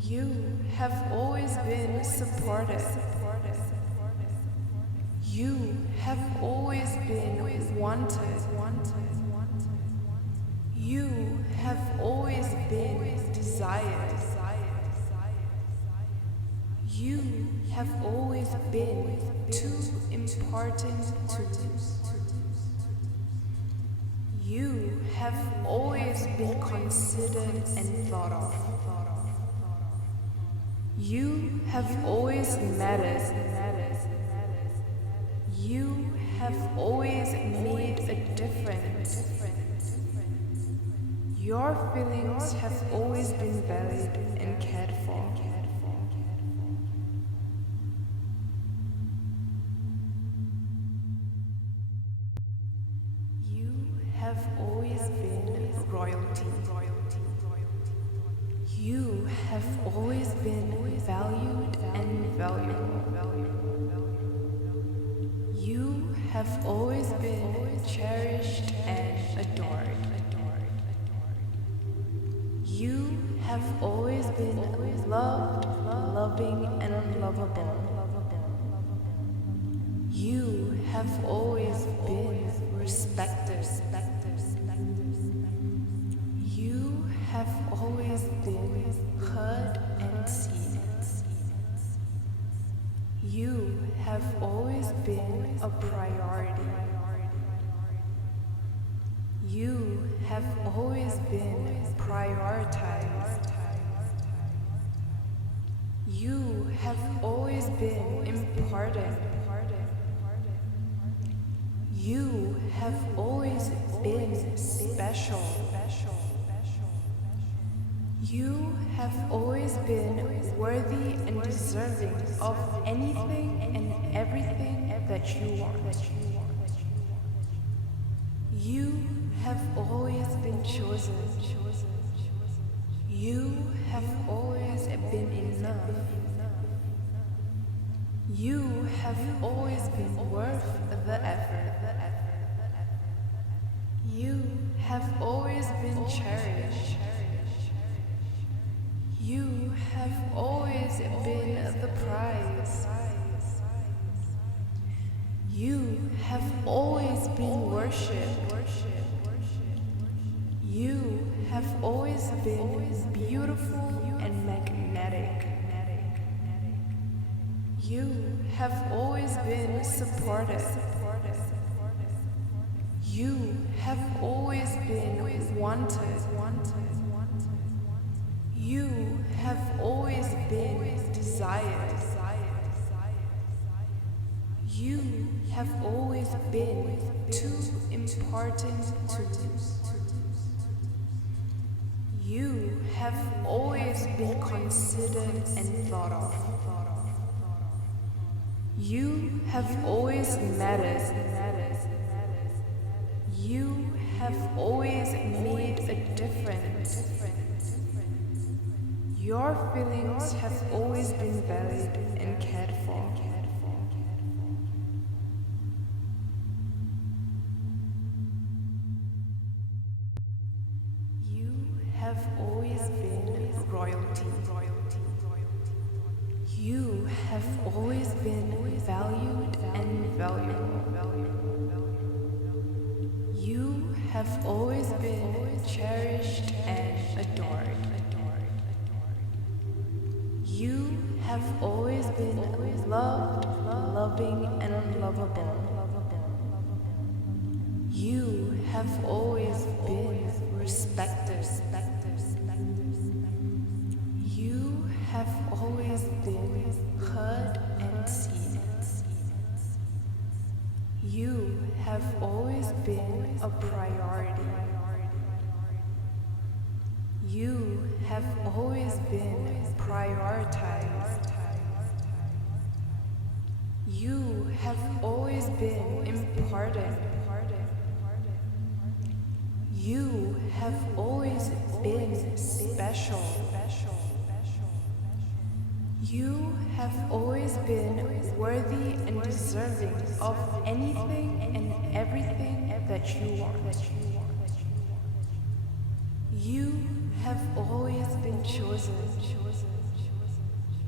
You have always been supported. You have always been wanted. You have always been desired. You have always been too important to lose. You have always been considered and thought of. You have always mattered. You have always made a difference. Your feelings have always been valued and cared for. You have always been royalty. You have always been valued and valuable. You have always been cherished and adored. You have always been loved, loving, and lovable. You have always been respected. You have always been heard and seen. You have always been a priority. You have always been prioritized. You have always been important. You have always been special. You have always been worthy and deserving of anything and everything that you want. You have always been chosen. You have always been enough. You have always been worth the effort. You have always been cherished. You have always been the prize. You have always been worshipped. You have always been beautiful and magnetic. You have always been supported. You have always been wanted. You have always been desired. You have always been too important to lose. You have always been considered and thought of. You have always mattered. You have always made a difference. Your feelings have always been valued and cared for. You have always been royalty. You have always been valued and valuable. You have always been cherished and adored. You have always been loved, loving, and lovable. You have always been respected. You have always been heard and seen. You have always been a priority. You have always been prioritized. You have always been important. You have always been special. You have always been worthy and deserving of anything and everything that you want. You have always been chosen.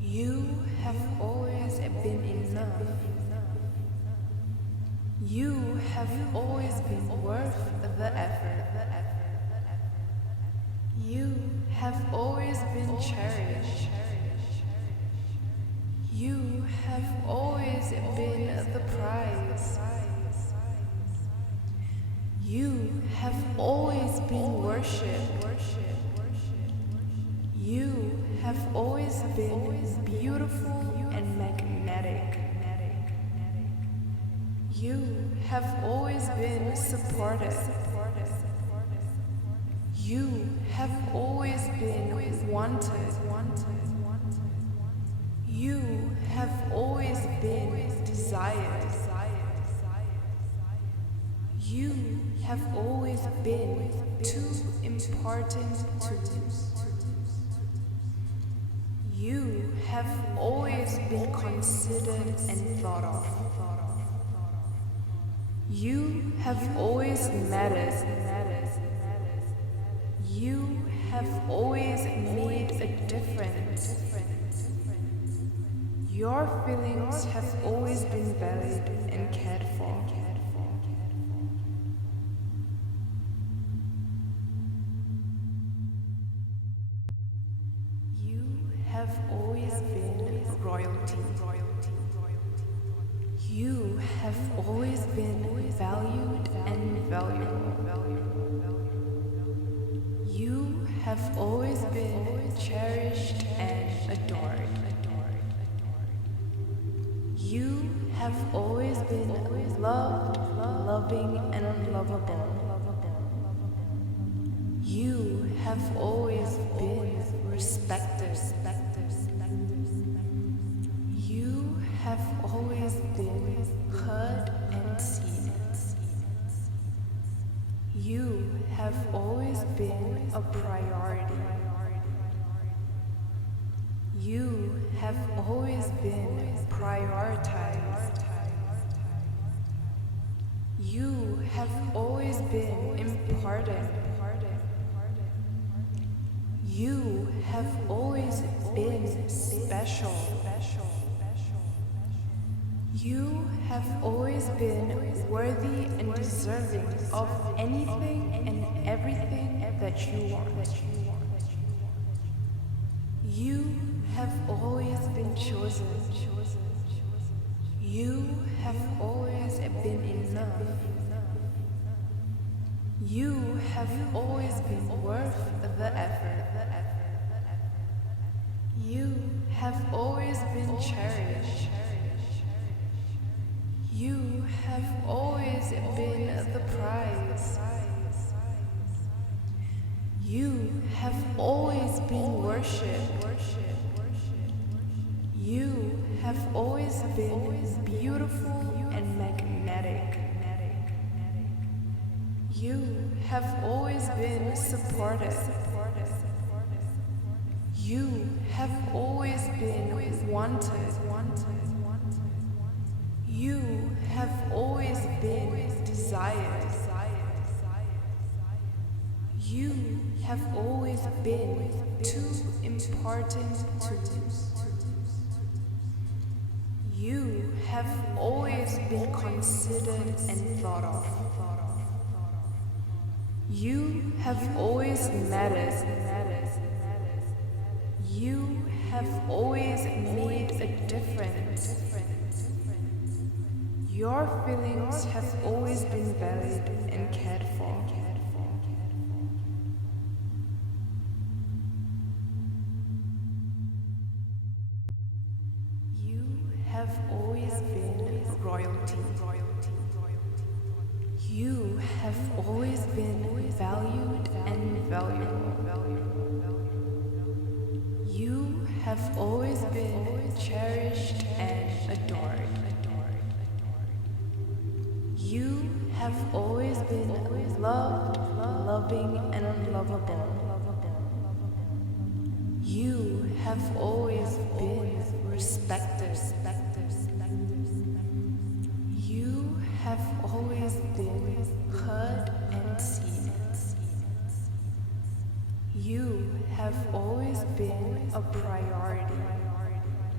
You have always been enough. You have always been worth the effort. You have always been cherished. You have always been the prize. You have always been worshipped. You have always been beautiful and magnetic. You have always been supported. You have always been wanted. You have always been desired. You have always been too important to lose. You have always been considered and thought of. You have always mattered. You have always made a difference. Your feelings have always been valued and cared for. You have always been royalty. You have always been valued and valuable. You have always been cherished and adored. You have always been loved, loving, and lovable. You have always been respected. You have always been heard and seen. You have always been a priority. You have always been prioritized. You have always been important. You have always been special. You have always been worthy and deserving of anything and everything that you want. You have always been chosen. You have always been enough. You have always been worth the effort. You have always been cherished. You have always been the prize. You have always been worshipped. You have always been beautiful and magnetic. You have always been supported. You have always been wanted. You have always been desired. You have always been too important to lose. You have always been considered and thought of. You have always mattered. You have always made a difference. Your feelings have always been valued and cared for. You have always been royalty. You have always been valued and valuable. You have always been cherished and adored. You have always been loved, loving, and lovable. You have always been respected. You have always been heard and seen. You have always been a priority.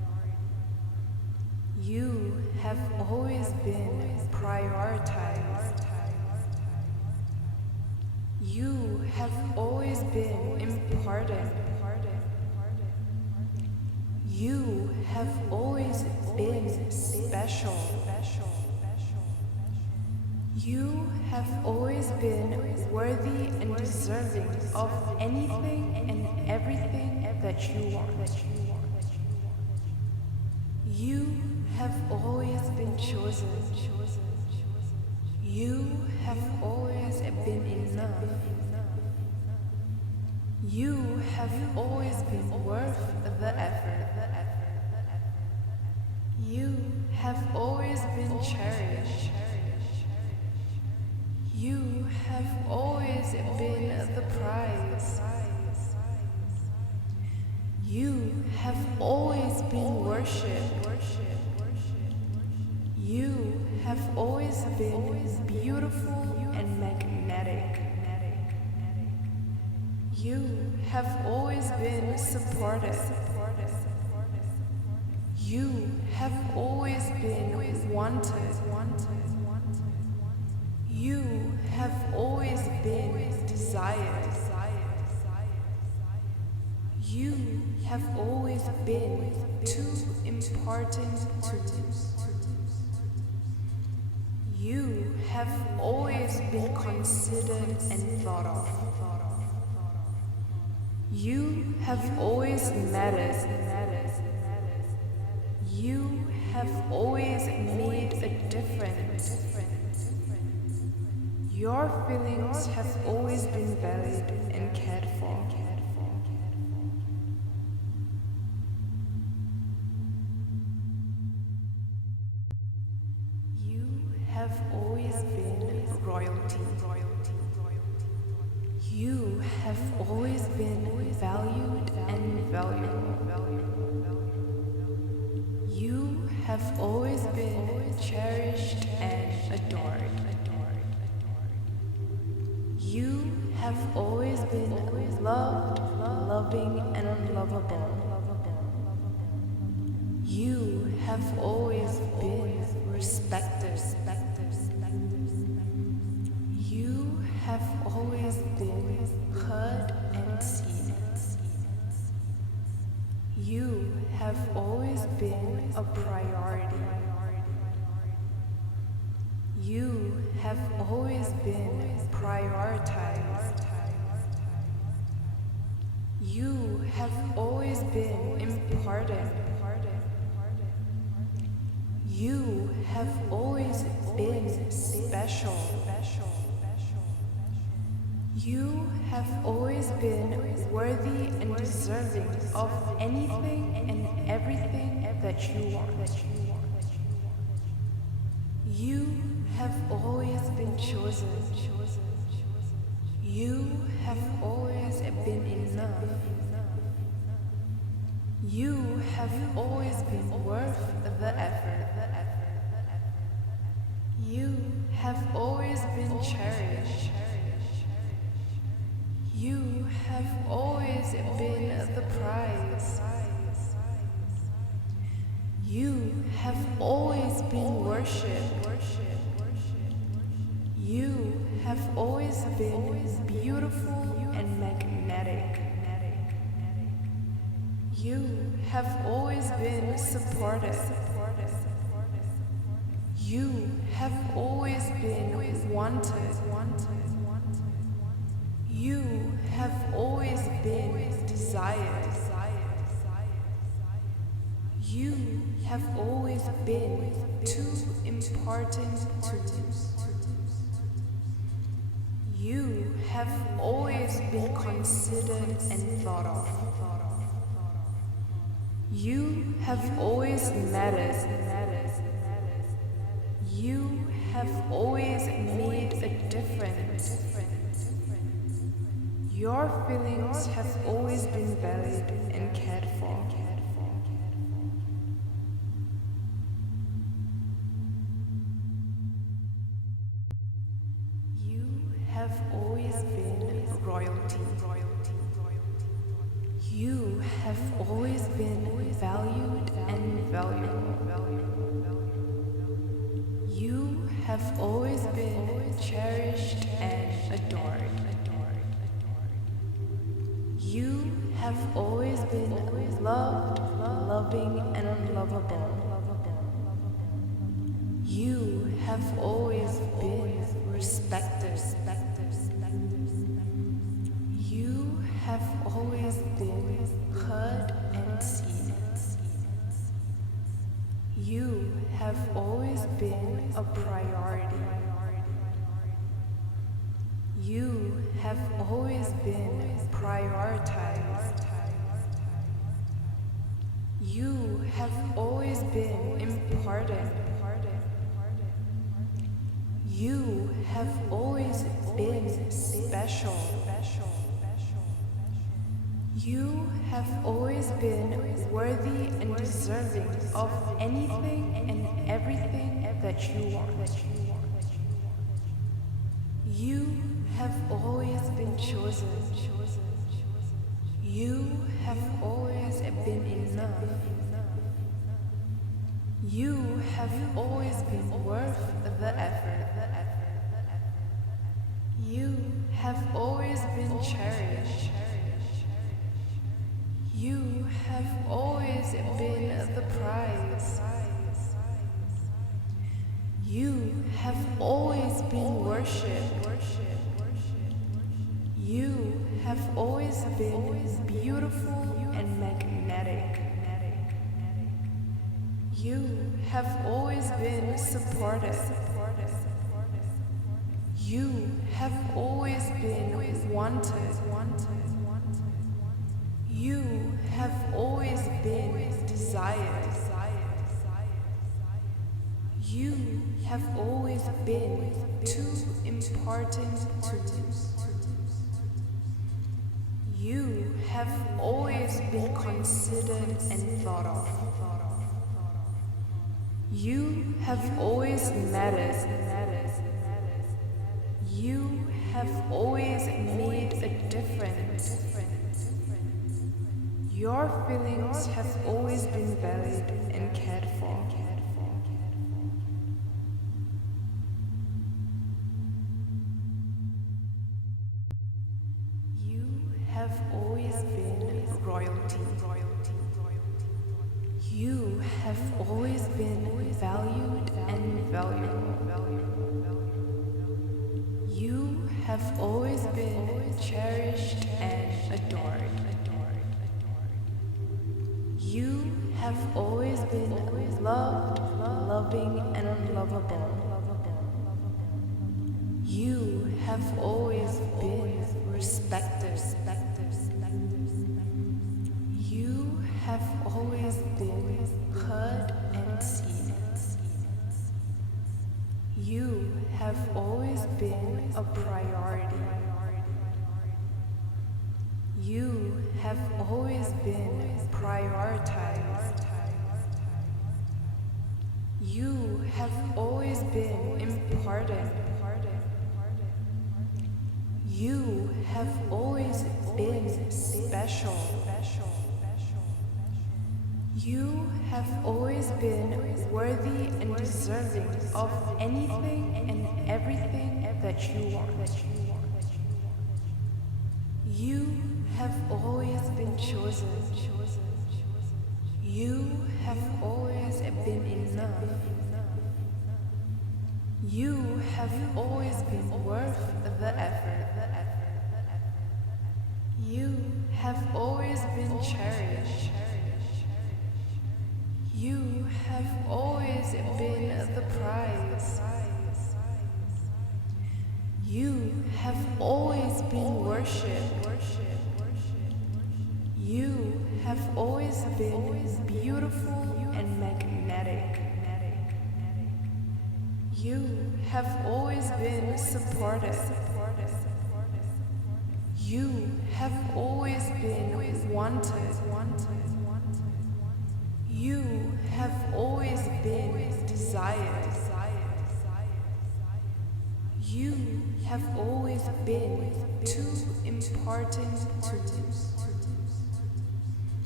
You have always been prioritized. You have always been important. You have always been special. You have always been worthy and deserving of anything and everything that you want. You have always been chosen. You have always been enough. You have always been worth the effort. You have always been cherished. You have always been the prize. You have always been worshipped. You have always been beautiful and magnetic. You have always been supported. You have always been wanted. You have always been desired. You have always been too important to lose. You have always been considered and thought of. You have always mattered. You have always made a difference. Your feelings have always been valued and cared for. You have always been royalty. You have always been valued and valuable. You have always been cherished and adored. You have always been loved, loving, and lovable. You have always been respected. You have always been heard and seen. You have always been a priority. You have always been prioritized. You have always been important. You have always been special. You have always been worthy and deserving of anything and everything that you want. You have always been chosen. You have always been enough. You have always been worth the effort. You have always been cherished. You have always been the prize. You have always been worshipped. You have always been beautiful and magnetic. You have always been supported. You have always been wanted. You have always been desired. You have always been too important to lose. You have always been considered and thought of. You have always mattered. You have always made a difference. Your feelings have always been valued and cared for. You have always been royalty. You have always been valued and valuable. You have always been cherished and adored. You have always been loved, loving, and lovable. You have always been respected. You have always been heard and seen. You have always been a priority. You have always been prioritized. You have always been important. You have always been special. You have always been worthy and deserving of anything and everything that you want. You have always been chosen. You have always been enough. You have always been worth the effort. You have always been cherished. You have always been the prize. You have always been worshipped. You have always been beautiful and magnetic. You have always been supported. You have always been wanted. You have always been desired. You have always been too important to lose. You have always been considered and thought of. You have always mattered. You have always made a difference. Your feelings have always been valued and cared for. You have always been royalty. You have always been valued and valuable. You have always been cherished and adored. You have always been loved, loving, and lovable. You have always been respected. You have always been heard and seen. You have always been a priority. You have always been prioritized. You have always been important. You have always been special. You have always been worthy and deserving of anything and everything that you want. You have always been chosen. You have always been enough. You have always been worth the effort. You have always been cherished. You have always been the prize. You have always been worshipped. You have always been beautiful and magnetic. You have always been supported. You have always been wanted. You have always been desired. You have always been too important to lose.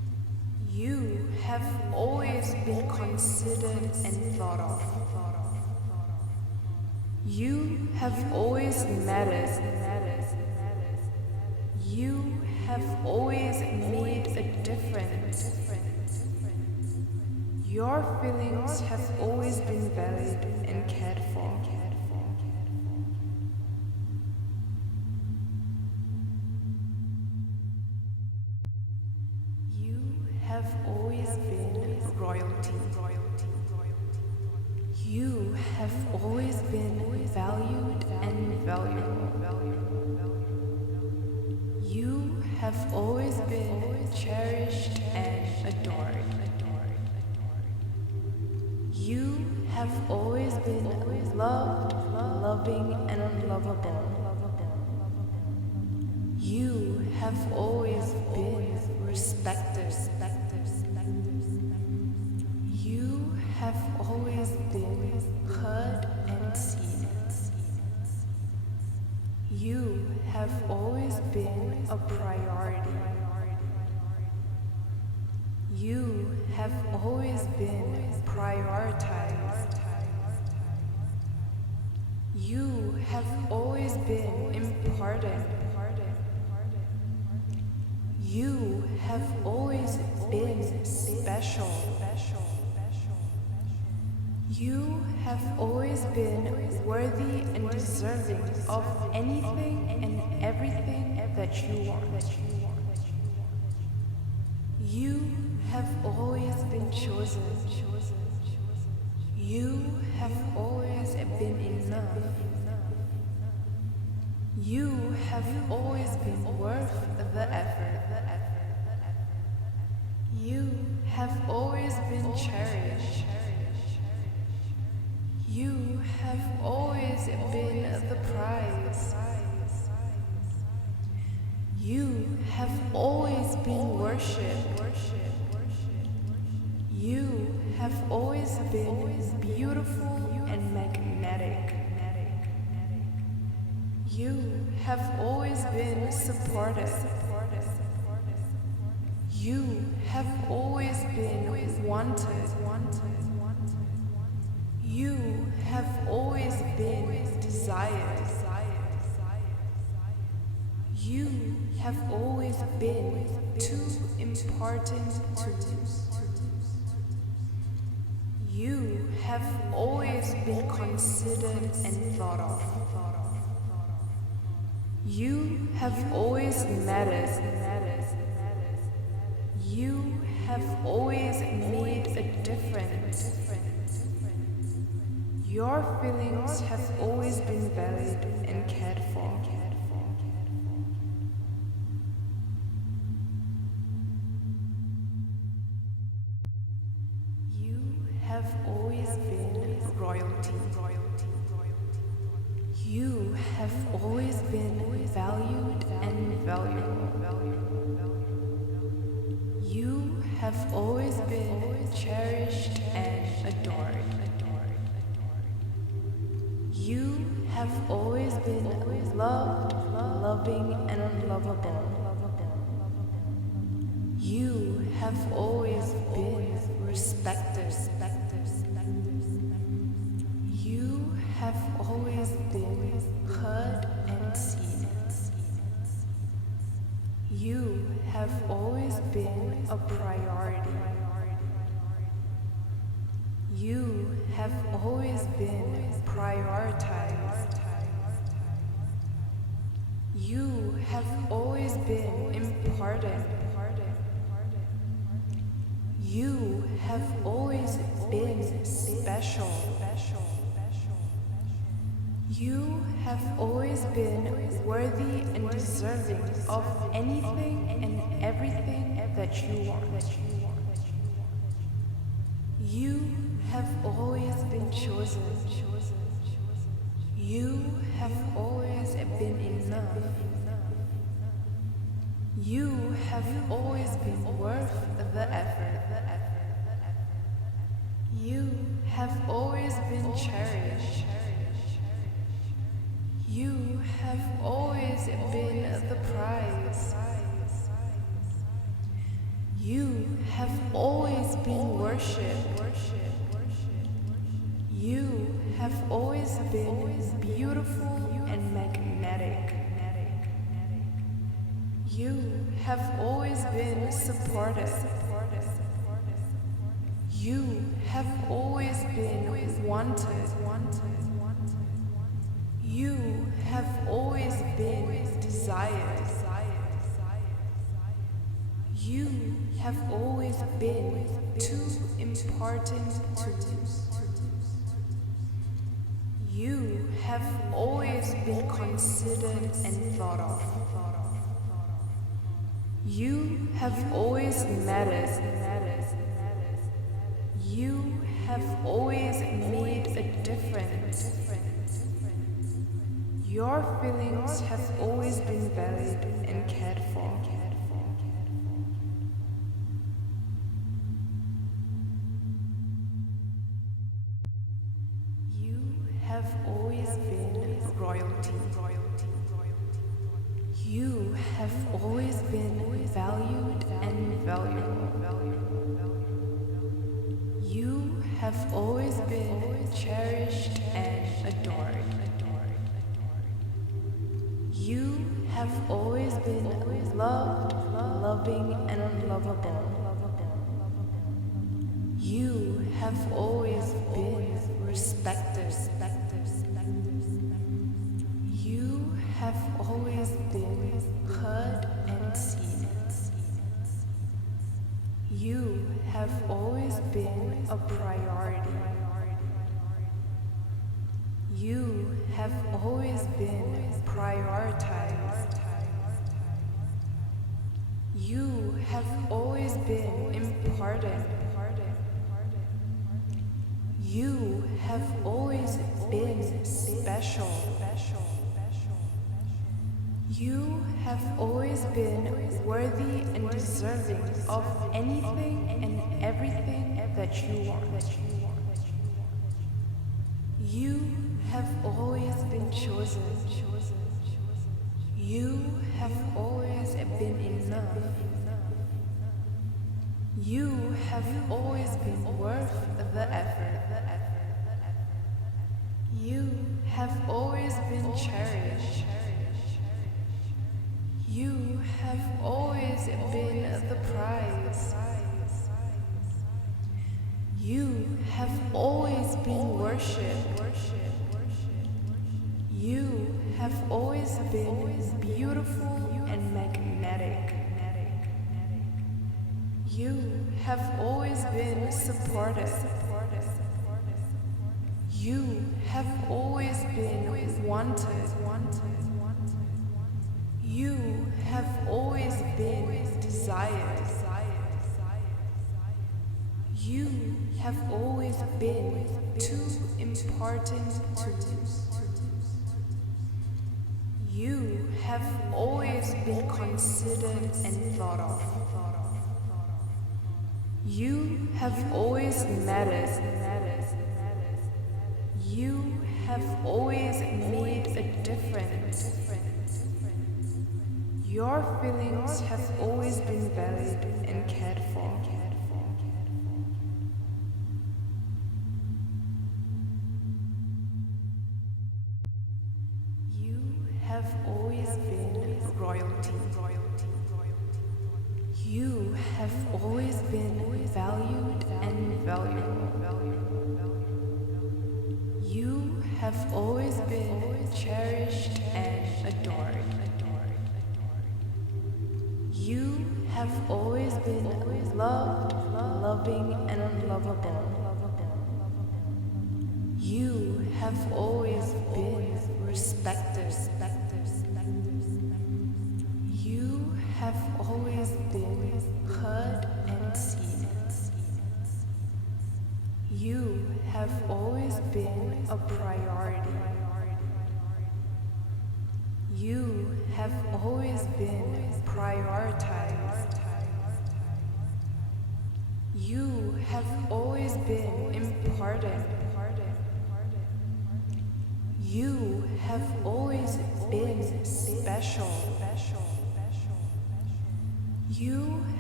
You have always been considered and thought of. You have always mattered. You have always made a difference. Your feelings have always been valued and cared for. You have always been royalty. You have always been valued and valuable. You have always been cherished and adored. You have always been loved, loving, and lovable. You have always been respected. You have always been heard and seen. You have always been a priority. You have always been prioritized. You have always been important. You have always been special. You have always been worthy and deserving of anything and everything that you want. You have always been chosen. You have always been enough. You have always been worth the effort. You have always been cherished. You have always been the prize. You have always been worshipped. You have always been beautiful and magnetic. You have always been supported. You have always been wanted. You have always been desired. You have always been too important to lose. You have always been considered and thought of. You have always mattered. You have always made a difference. Your feelings have always been valued and cared for. You have always been royalty. You have always been valued and valuable. You have always been cherished and adored. You have always been loved, loving, and lovable. You have always been respected. You have always been heard and seen. You have always been a priority. You have always been prioritized. You have always been important. You have always been special. You have always been worthy and deserving of anything and everything that you want. You have always been chosen. You have always been enough. You have always been worth the effort. You have always been cherished. You have always been the prize. You have always been worshipped. You have always been beautiful and magnetic. You have always been supported. You have always been wanted. You have always been desired. You have always been too important to lose. You have always been considered and thought of. You have always mattered. You have always made a difference. Your feelings have always been valued and cared for. You have always been royalty. You have always been valued and valuable. You have always been cherished and adored. You have always been loved, loving, and lovable. You have always been respected. You have always been heard and seen. You have always been a priority. You have always been prioritized. You have always been important. You have always been special. You have always been worthy and deserving of anything and everything that you want. You have always been chosen. You have always been enough. You have always been worth the effort. You have always been cherished. You have always been the prize. You have always been worshipped. You have always been beautiful and magnetic. You have always been supported. You have always been wanted. You have always been desired. You have always been too important to lose. You have always been considered and thought of. You have always mattered. You have always made a difference. Your feelings have always been valued and cared for. You have always been royalty. You have always been valued and valuable. You have always been cherished and adored. You have always been loved, loving, and lovable. You have always been respected. You have always been heard and seen. You have always been a priority. You have always been prioritized. You have always been important. You have always been special. You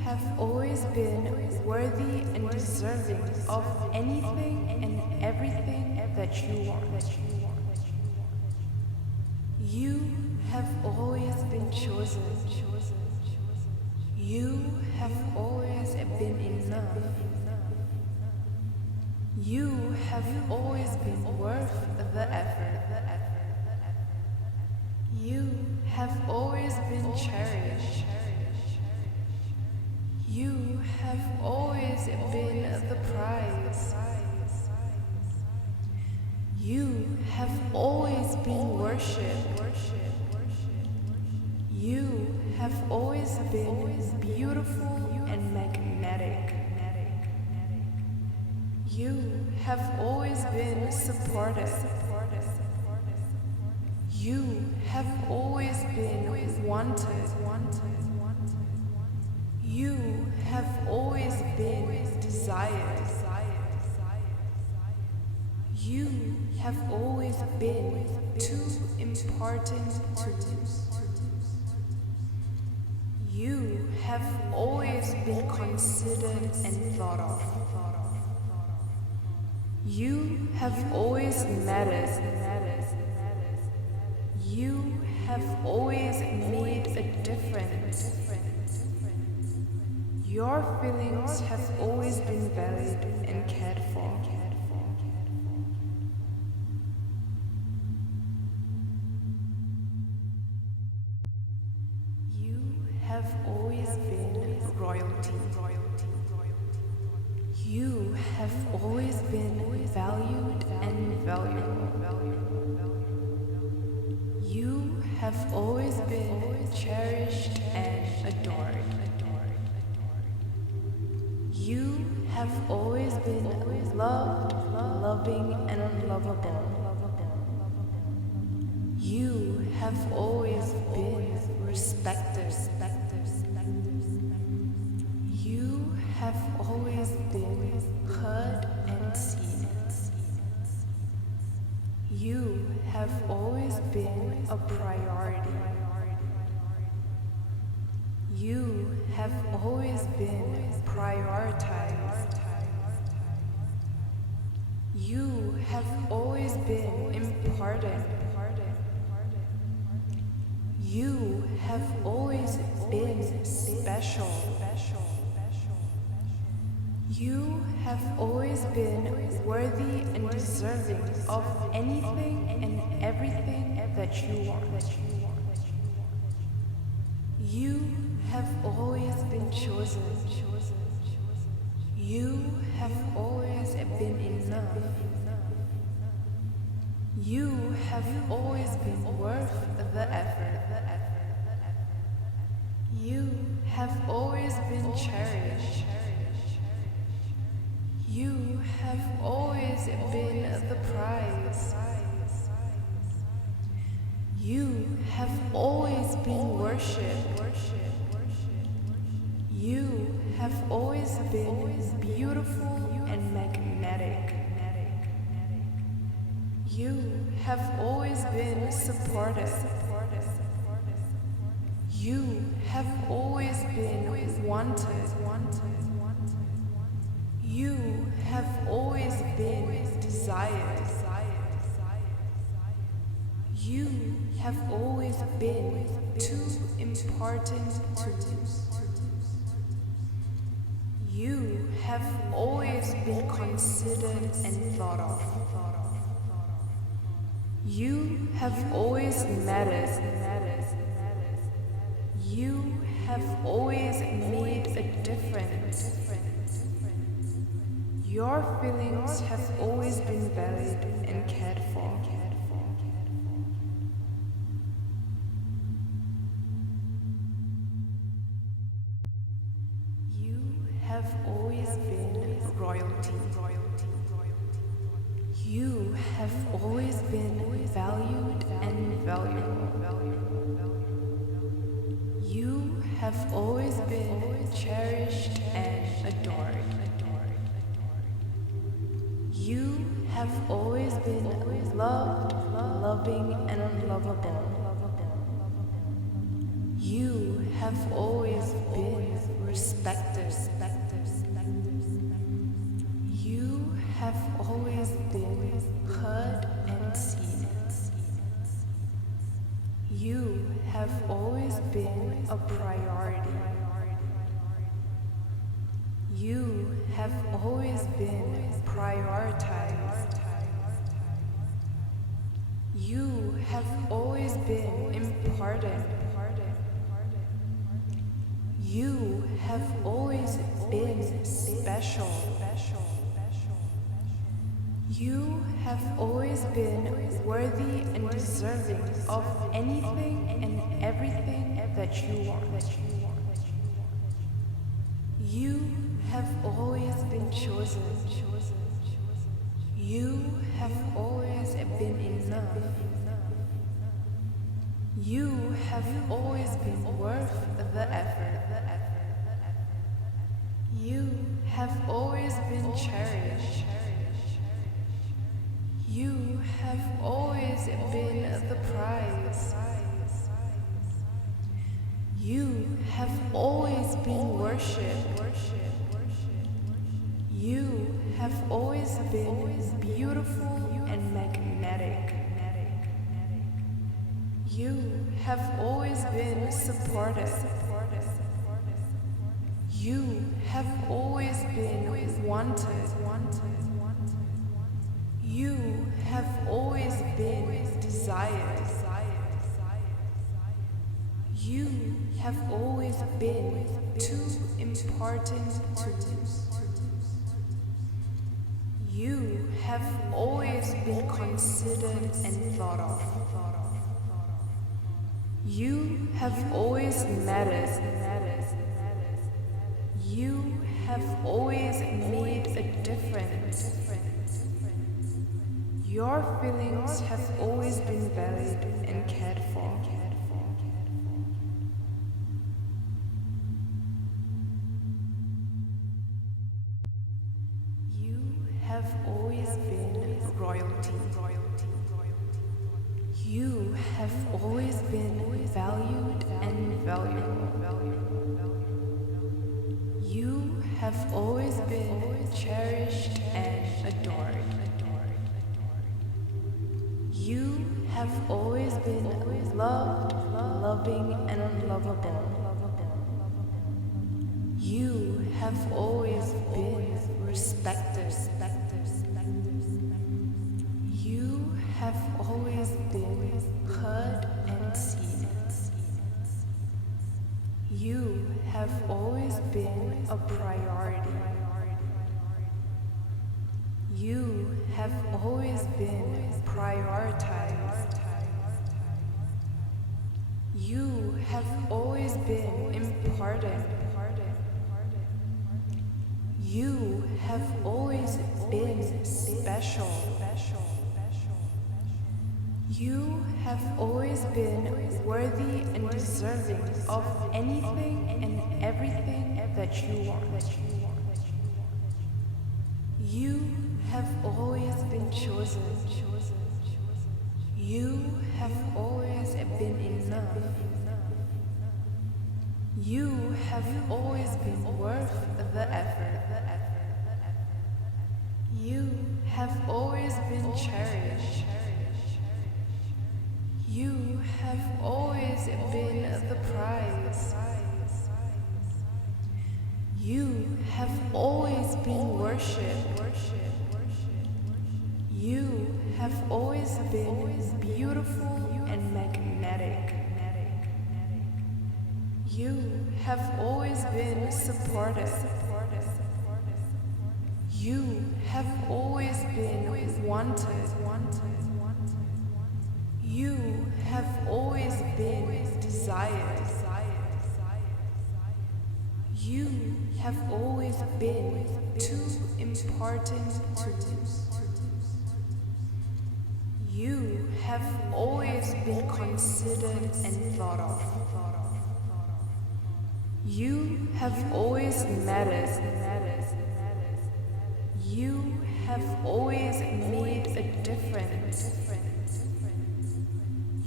have always been worthy and deserving of anything and everything that you want. You have always been chosen. You have always been enough. You have always been worth the effort. You have always been cherished. You have always been the prize. You have always been worshipped. You have always been beautiful and magnetic. You have always been supported. You have always been wanted. You have always been desired. You have always been too important to lose. You have always been considered and thought of. You have always mattered. You have always made a difference. Your feelings have always been valued and cared for. You have always been royalty. You have always been valued and valuable. You have always been cherished and adored. You have always been loved, loving, and lovable. You have always been respected. You have always been heard and seen. You have always been a priority. You have always been prioritized. You have always been important. You have always been special. You have always been worthy and deserving of anything and everything that you want. You have always been chosen. You have always been enough. You have always been worth the effort. You have always been cherished. You have always been the prize. You have always been worshipped. You have always been beautiful and magnetic. You have always been supported. You have always been wanted. You have always been desired. You have always been too important to lose. You have always been considered and thought of. You have always mattered. You have always made a difference. Your feelings have always been valued and cared for. You have always been royalty. You have always been valued and valuable. You have always been cherished and adored. You have always been loved, loving, and lovable. You have always been respected. You have always been heard and seen. You have always been a priority. You have always been prioritized. You have always been important. You have always been special. You have always been worthy and deserving of anything and everything that you want. You have always been chosen. You have always been enough. You have always been worth the effort. You have always been cherished. You have always been the prize. You have always been worshipped. You have always been beautiful and magnetic. You have always been supported. You have always been wanted. You have always been desired. You have always been too important to lose. You have always been considered and thought of. You have always mattered. You have always made a difference. Your feelings have always been valued and cared for. You have always been royalty. You have always been valued and valuable. You have always been cherished and adored. You have always been loved, loving, and lovable. You have always been respected. You have always been heard and seen. You have always been a priority. You have always been prioritized. You have always been important. You have always been special. You have always been worthy and deserving of anything and everything that you want. You have always been chosen. You have always been enough. You have always been worth the effort. You have always been cherished. You have always been the prize. You have always been worshipped. You have always been beautiful and magnetic. You have always been supported. You have always been wanted. You have always been desired. You have always been too important to lose. You have always been considered and thought of. You have always mattered. You have always made a difference.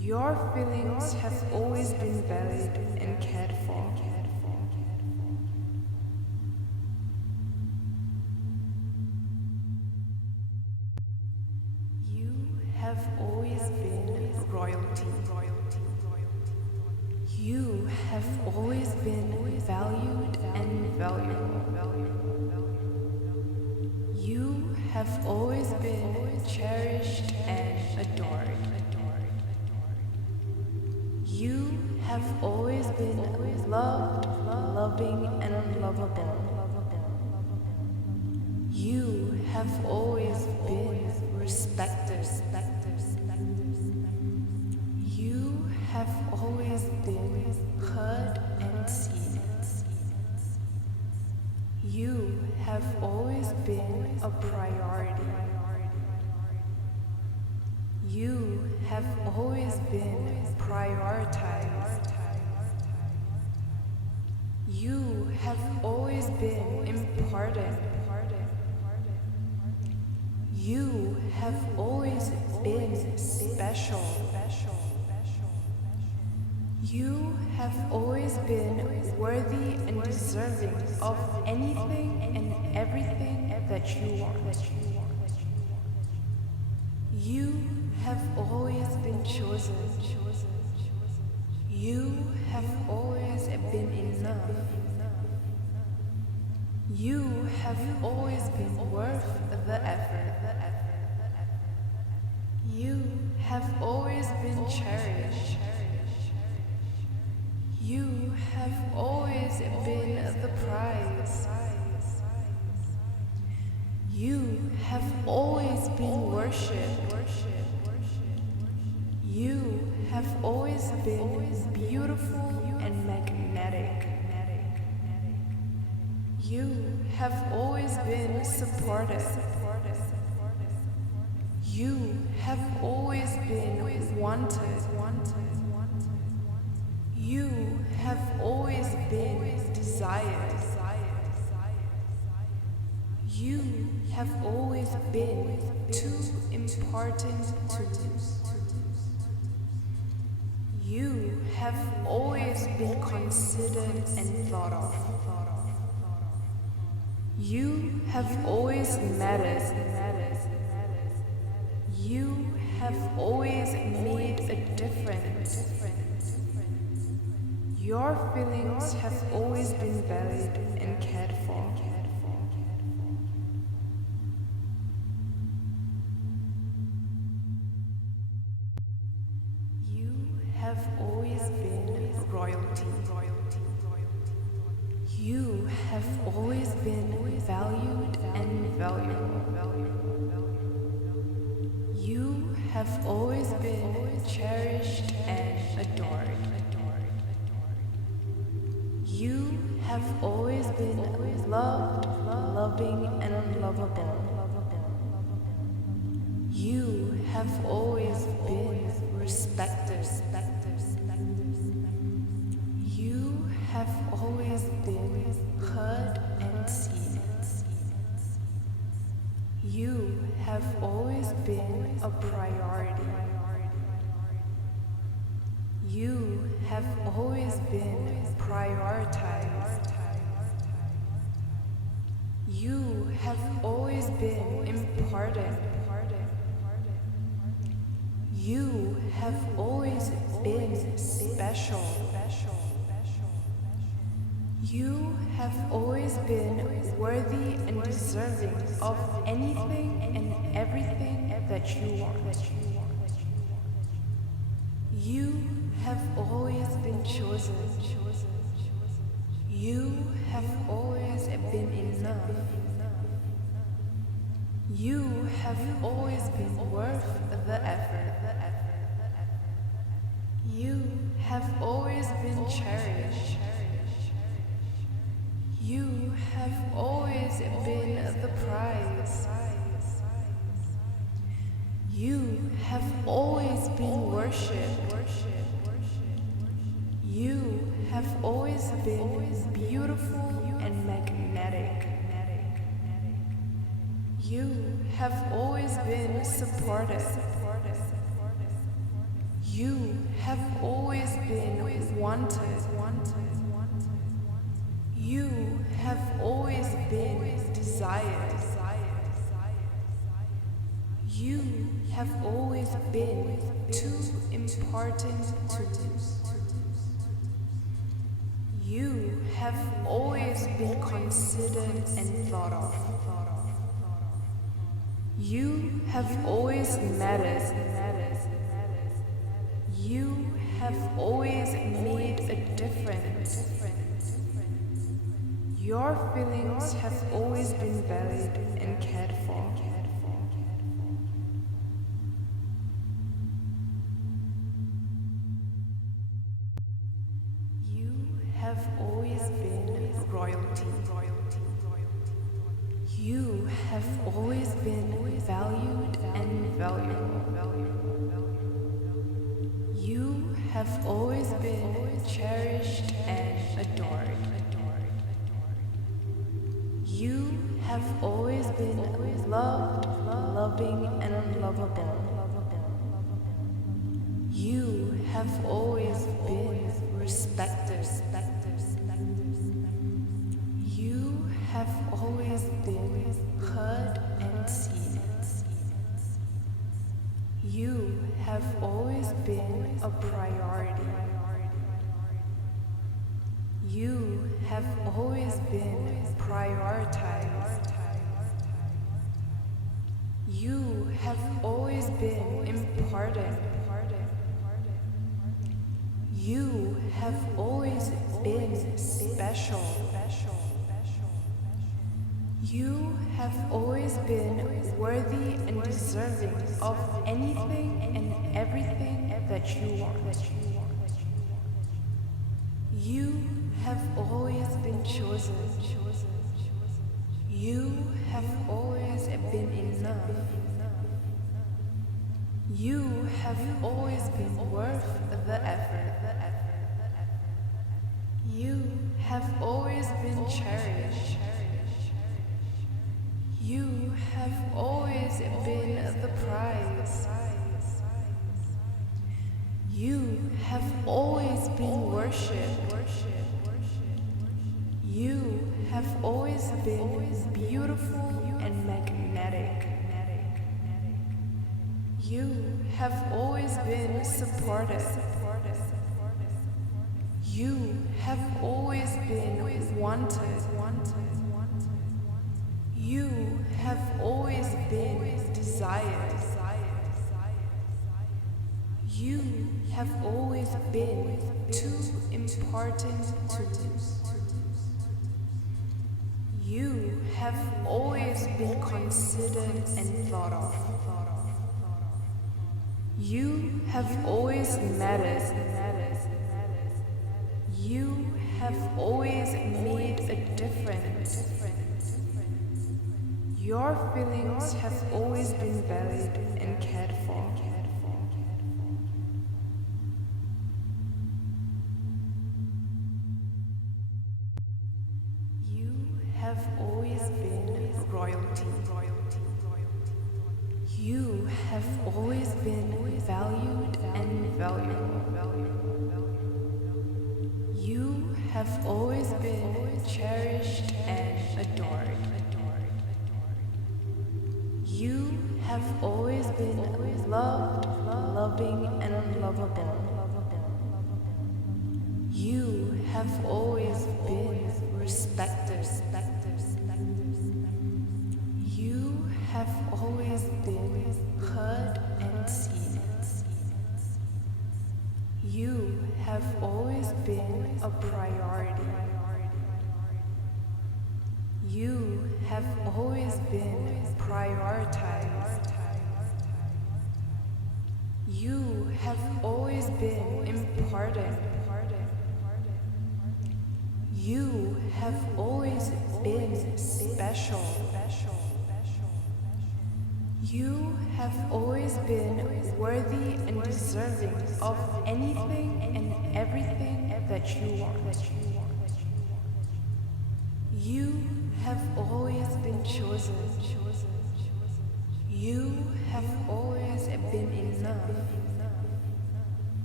Your feelings have always been valued and cared for. You have always been royalty. You have always been valued and valuable. You have always been cherished and adored. You have always been loved, loving, and lovable. You have always been respected. You have always been heard and seen. You have always been a priority. You have always been prioritized. You have always been important. You have always been special. You have always been worthy and deserving of anything and everything that you want. You have always been chosen. You have always been enough. You have always been worth the effort. You have always been cherished. You have always been the prize. You have always been worshipped. You have always been beautiful and magnetic. You have always been supported. You have always been wanted. You have always been desired. You have always been too important to lose. You have always been considered and thought of. You have always mattered. You have always made a difference. Your feelings have always been valued and cared for. You have always been royalty. You have always been valued and valuable. You have always been cherished and adored. You have always been loved, loving, and lovable. You have always been respected. You have always been heard and seen. You have always been a priority. You have always been prioritized. You have always been important. You have always been special. You have always been worthy and deserving of anything and everything that you want. You have always been chosen. You have always been enough. You have always been worth the effort. You have always been cherished. You have always been the prize. You have always been worshipped. You have always been beautiful and magnetic. You have always been supported. You have always been wanted. You have always been desired. You have always been too important to lose. You have always been considered and thought of. You have always mattered. You have always made a difference. Your feelings have always been valued and cared for. You have always been royalty. You have always been valued and valuable. You have always been cherished and adored. You have always been loved, loving, and lovable. You have always been respected. You have always been heard and seen. You have always been a priority. You have always been prioritized. You have always been important. You have always been special. You have always been worthy and deserving of anything and everything that you want. You have always been chosen. You have always been enough. You have always been worth the effort. You have always been cherished. You have always been the prize. You have always been worshipped. You have always been beautiful and magnetic. You have always been supported. You have always been wanted. You have always been desired. You have always been too important to lose. You have always been considered and thought of. You have always mattered. You have always made a difference. Your feelings have always been valued and cared for. You have always been royalty. You have always been valued and valuable. You have always been cherished and adored. You have always been loved, loving, and lovable. You have always been respected. You have always been heard and seen. You have always been a priority. You have always been prioritized. You have always been important. You have always been special. You have always been worthy and deserving of anything and everything that you want. You have always been chosen. You have always been enough.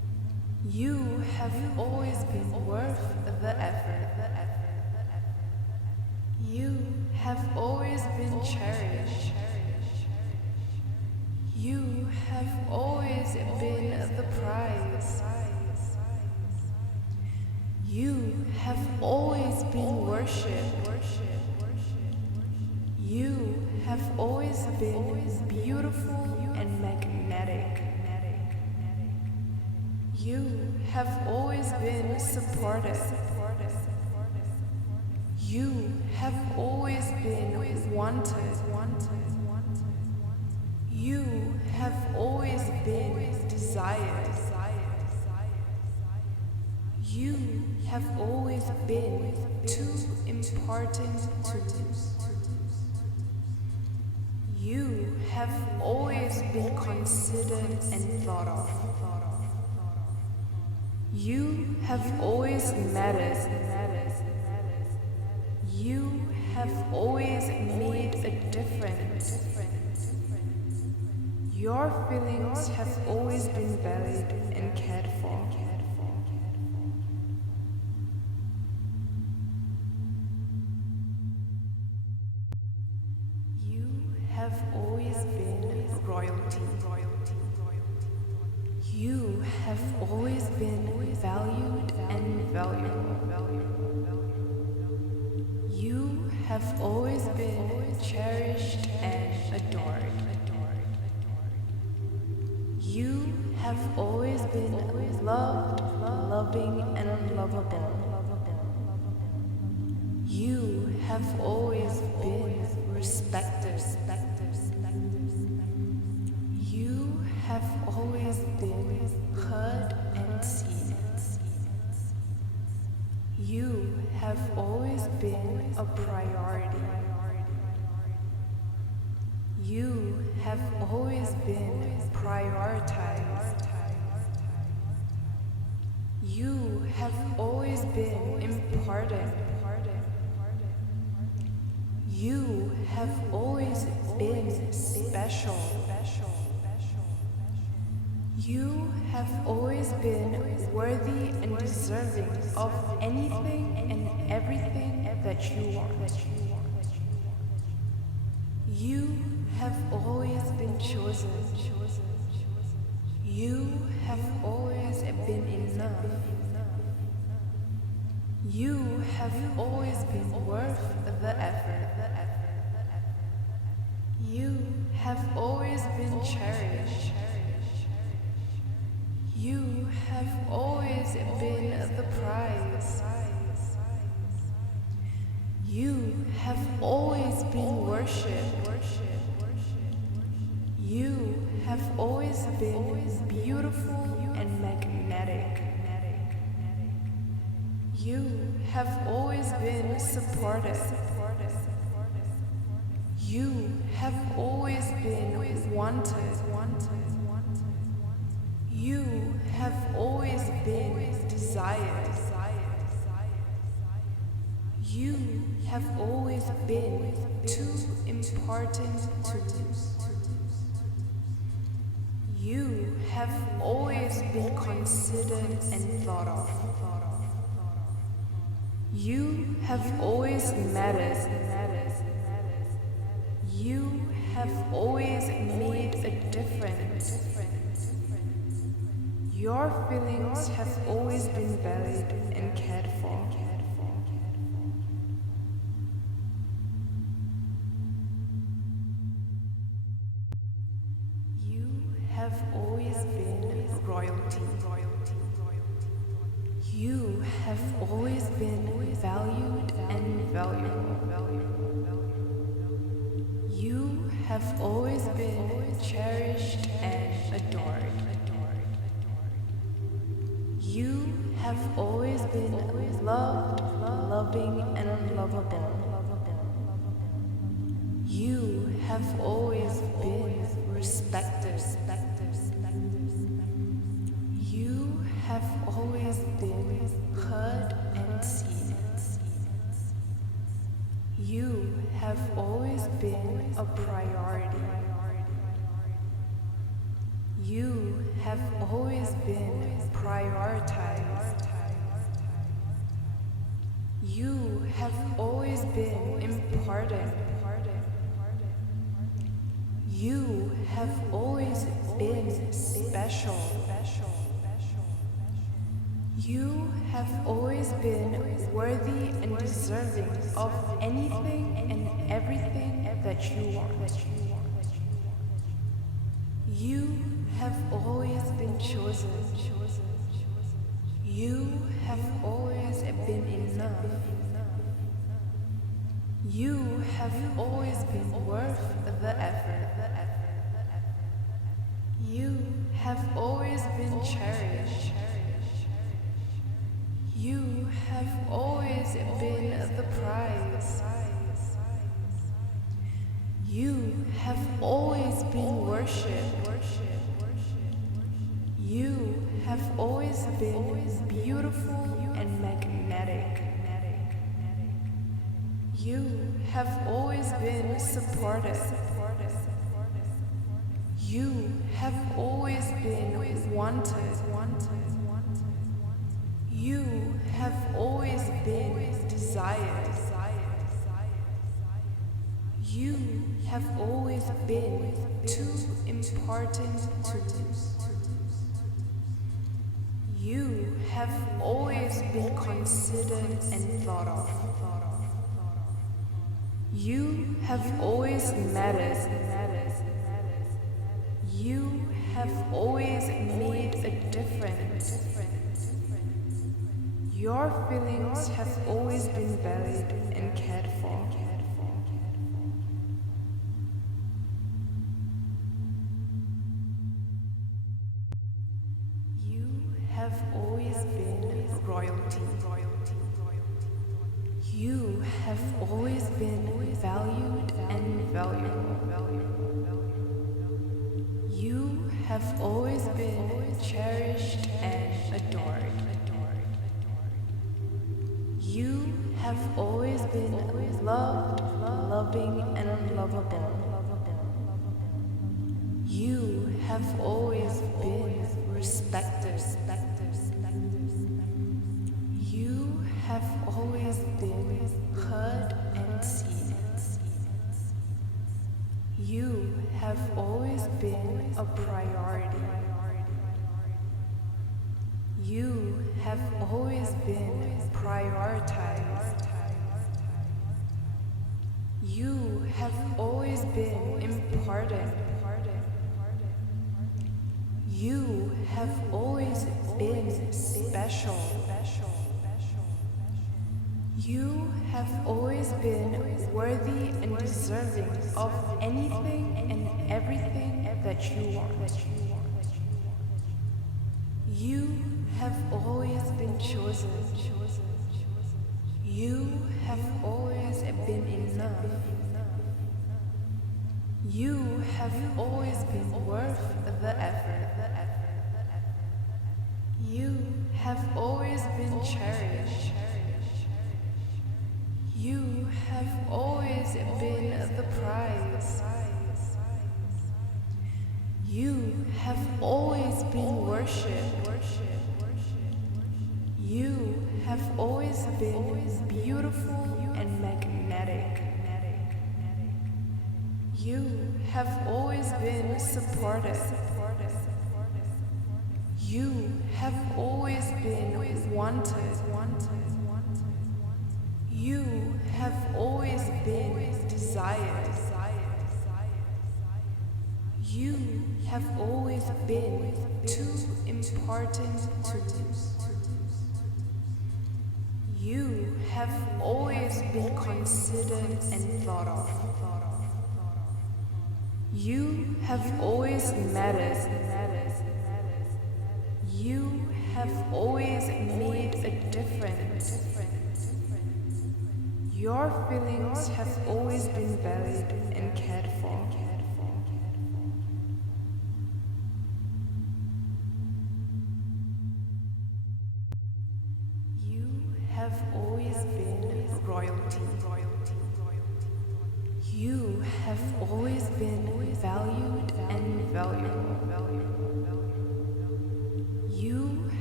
You have always been worth the effort. You have always been cherished. You have always been the prize. You have always been worshipped. You have always been beautiful and magnetic. You have always been supported. You have always been wanted. You have always been desired. You have always been too important to lose. You have always been considered and thought of. You have always mattered. You have always made a difference. Your feelings have always been valued and cared for. You have always been royalty. You have always been valued and valuable. You have always been cherished and adored. You have always been loved, loving, and lovable. You have always been respected. You have always been heard and seen. You have always been a priority. You have always been prioritized. You have always been important. You have always been special. You have always been worthy and deserving of anything and everything that you want. You have always been chosen. You have always been enough. You have always been worth the effort. You have always been cherished. You have always been the prize. You have always been worshipped. You have always been beautiful and magnetic. You have always been supported. You have always been wanted. You have always been desired. You have always been too important to lose. You have always been considered and thought of. You have always mattered. You have always made a difference. Your feelings have always been valued and cared for. You have always been royalty. You have always been valued and valuable. You have always been cherished and adored. You have always been loved, loving, and lovable. You have always been respected. You have always been heard and seen. You have always been a priority. You have always been prioritized. You have always been important. You have always been special. You have always been worthy and deserving of anything and everything that you want. You have always been chosen. You have always been enough. You have always been worth the effort. You have always been cherished. You have always been the prize. You have always been worshipped. You have always been beautiful and magnetic. You have always been supported. You have always been wanted. You have always been desired. You have always been too important to lose. You have always been considered and thought of. You have always mattered. You have always made a difference. Your feelings have always been valued and cared for. You have always been royalty. You have always been valued and valuable. You have always been cherished and adored. You have always been loved, loving, and lovable. You have always been respected. You have always been heard and seen. You have always been a priority. You have always been prioritized. You have always been important. You have always been special. You have always been worthy and deserving of anything and everything that you want. You have always been chosen. You have always been enough. You have always been worth the effort. You have always been cherished. You have always been the prize. You have always been worshipped. You have always been beautiful and magnetic. You have always been supported. You have always been wanted. You have always been desired. You have always been too important to lose. You have always been considered and thought of. You have always mattered. You have always made a difference. Your feelings have always been valued and cared for. You have always been royalty. You have always been valued and valuable. You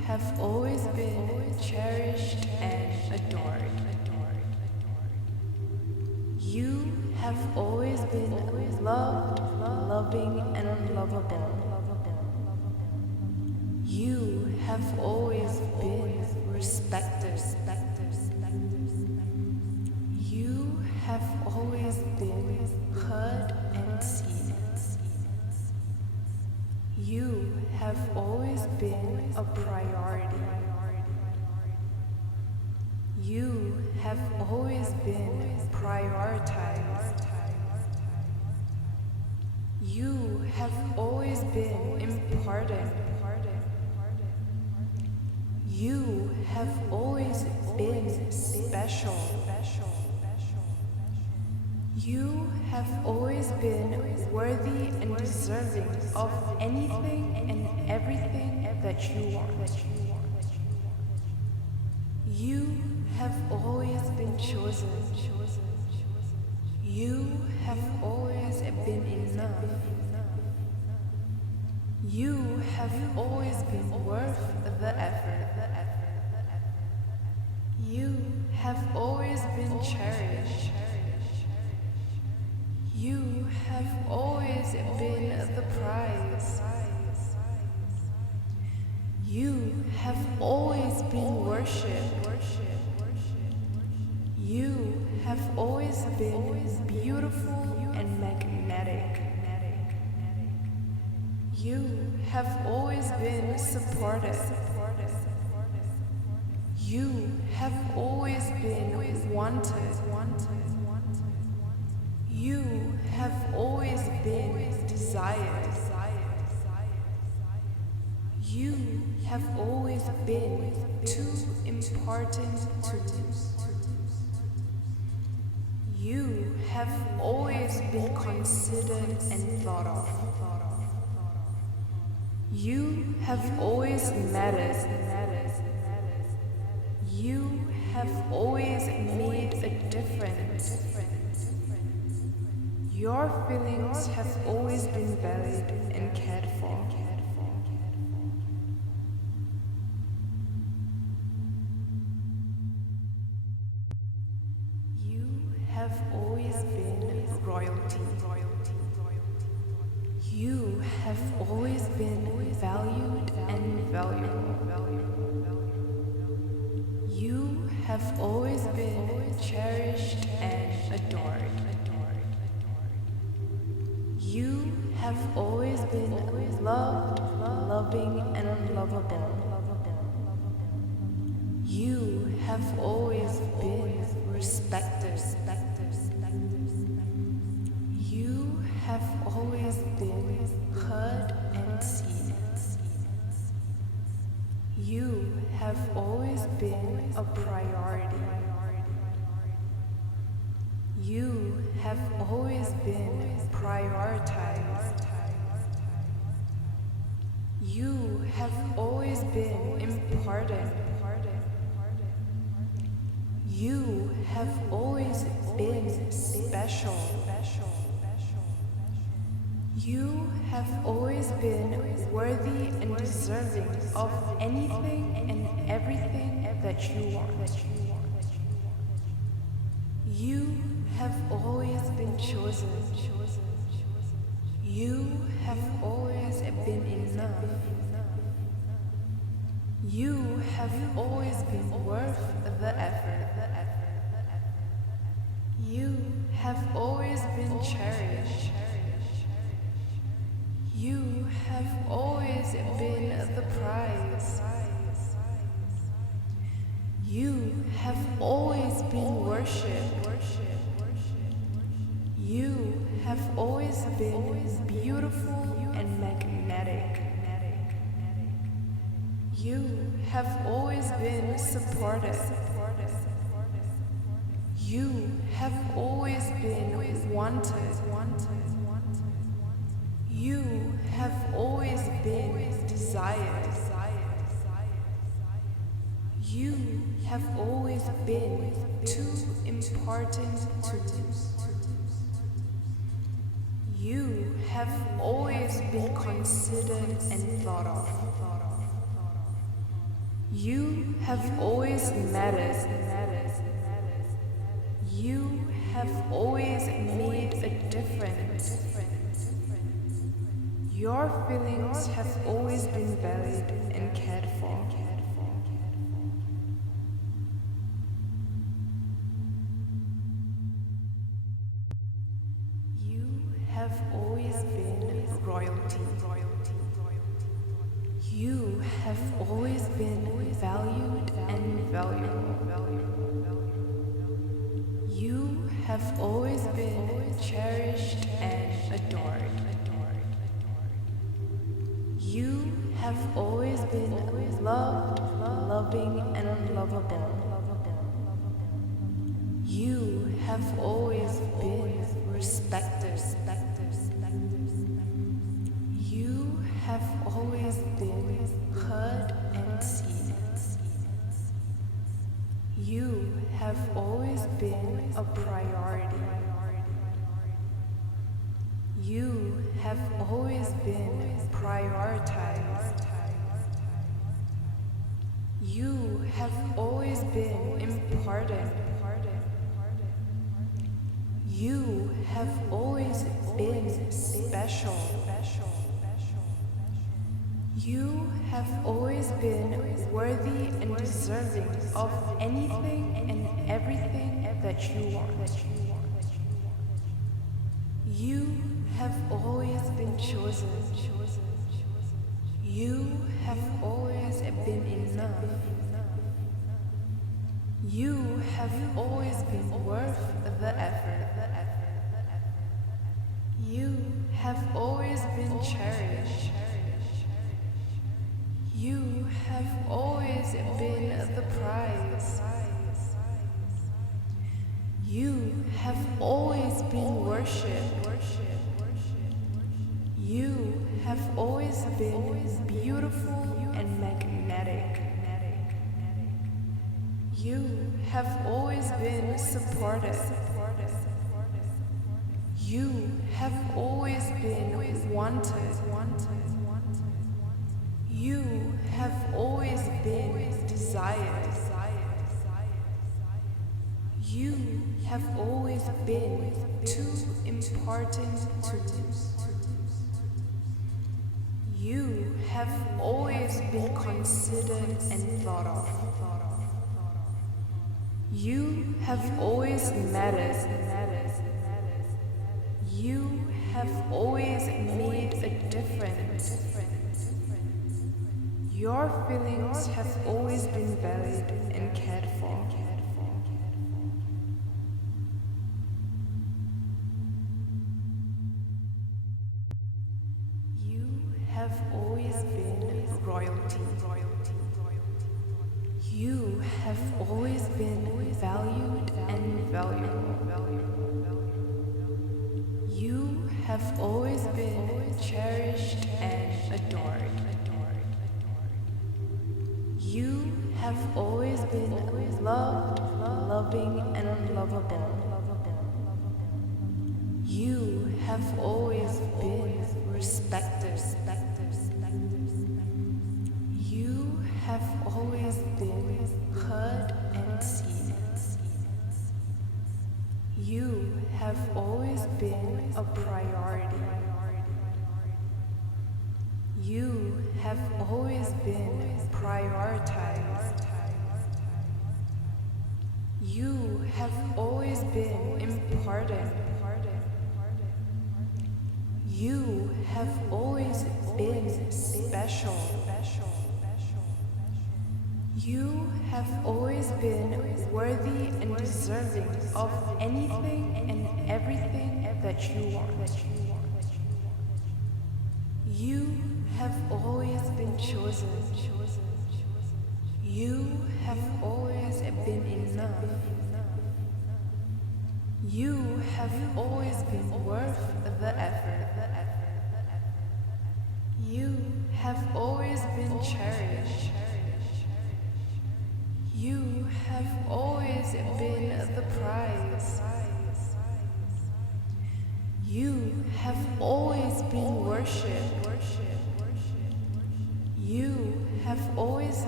have always been cherished and adored. You have always been loved, loving, and lovable. You have always been respected. You have always been heard and seen. You have always been a priority. You have always been prioritized. You have always been important. You have always been special. You have always been worthy and deserving of anything and everything that you want. You have always been chosen. You have always been enough. You have always been worth the effort. You have always been cherished. You have always been the prize. You have always been worshipped. You have always been beautiful and magnetic. You have always been supported. You have always been wanted. You have always been desired. You have always been too important to lose. You have always been considered and thought of. You have always mattered. You have always made a difference. Your feelings have always been valued and cared for. You have always been royalty. You have always been valued and valuable. You have always been cherished and adored. You have always been loved, loving, and lovable. You have always been respected. You have always been heard and seen. You have always been a priority. You have always been prioritized. You have always been important. You have always been special. You have always been worthy and deserving of anything and everything that you want. You have always been chosen. You have always been enough. You have always been worth the effort. You have always been cherished. You have always been the prize. You have always been worshipped. You have always been beautiful and magnetic. You have always been supported. You have always been wanted. You have always been desired. You have always been too important to lose. You have always been considered and thought of. You have always mattered. You have always made a difference. Your feelings have always been valued and cared for. You have always been royalty. You have always been valued and valuable. You have always been cherished and adored. You have always been loved, loving, and lovable. You have always been respected. You have always been heard and seen. You have always been a priority. You have always been prioritized. You have always been important. You have always been special. You have always been worthy and deserving of anything and everything that you want. You have always been chosen. You have always been enough. You have always been worth the effort. You have always been cherished. You have always been the prize. You have always been worshipped. You have always been beautiful and magnetic. You have always been supported. You have always been wanted. You have always been desired. You have always been too important to lose. You have always been considered and thought of. You have always mattered. You have always made a difference. Your feelings have always been valued and cared for. You have always been royalty. You have always been valued and valuable. You have always been cherished and adored. You have always been loved, loving, and lovable. You have always been respected. You have always been heard and seen. You have always been a priority. You have always been prioritized. You have always been important. You have always been special. You have always been worthy and deserving of anything and everything that you want. You have always been chosen. You have always been enough. You have always been worth the effort. You have always been cherished. You have always been the prize. You have always been worshipped. You have always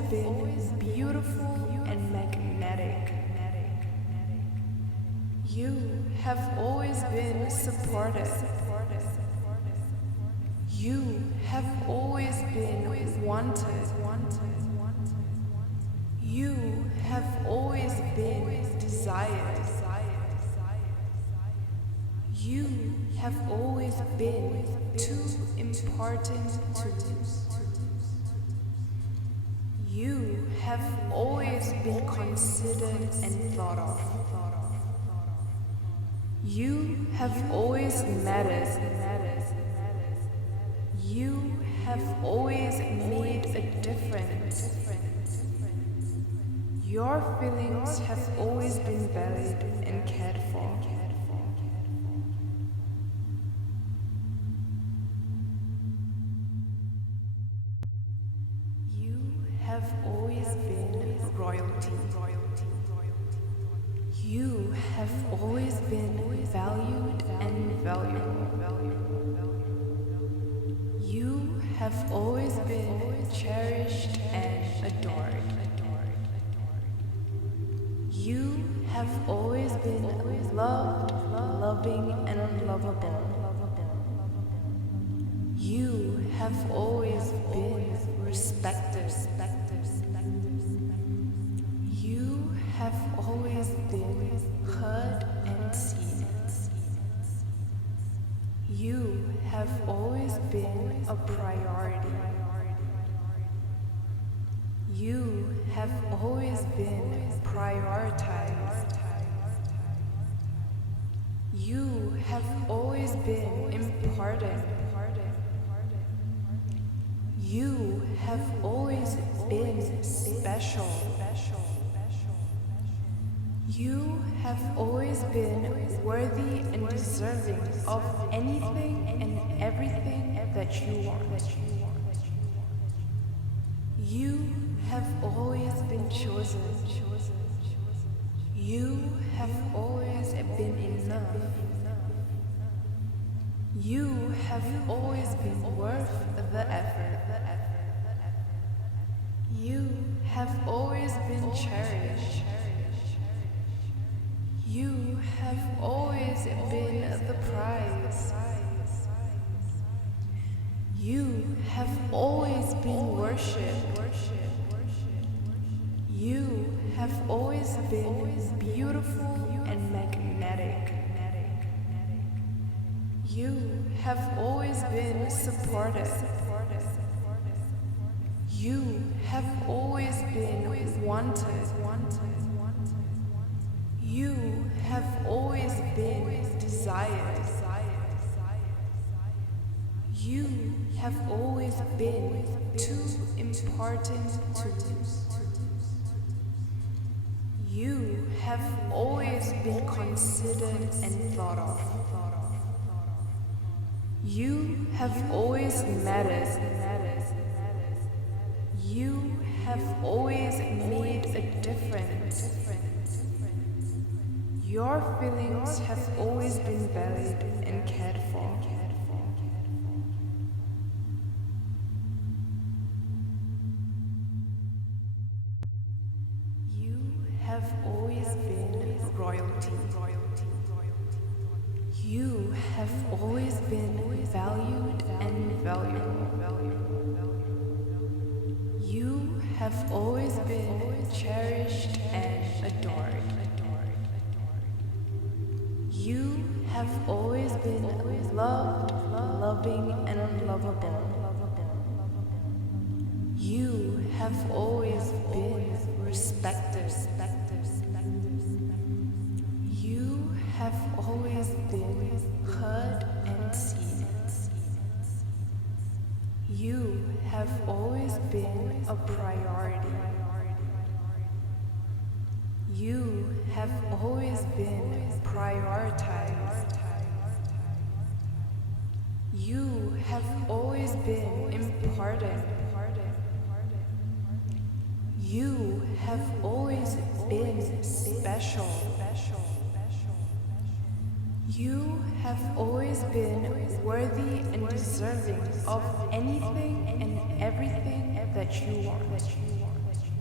been beautiful and magnetic. You have always been supported. You have always been wanted. You have always been desired. You have always been too important to lose. You have always been considered and thought of. You have always mattered. You have always made a difference. Your feelings have always been valued and cared for. You have always been royalty. You have always been valued and valuable. You have always been cherished and adored. You have always been loved, loving, and lovable. You have always been respected. You have always been heard and seen. You have always been a priority. You have always been prioritized. You have always been important. You have always been special. You have always been worthy and deserving of anything and everything that you want. You have always been chosen. You have always been enough. You have always been worth the effort. You have always been cherished. You have always been the prize. You have always been worshipped. You have always been beautiful and magnetic. You have always been supported. You have always been wanted. You have always been desired. You have always been too important to lose. You have always been considered and thought of. You have always mattered. You have always made a difference. Your feelings have always been valued and cared for. You have always been royalty. You have always been valued and valuable. You have always been cherished and adored. You have always been loved, loving, and lovable. You have always been respected. You have always been heard and seen. You have always been a priority. You have always been prioritized. You have always been important. You have always been special. You have always been worthy and deserving of anything and everything that you want.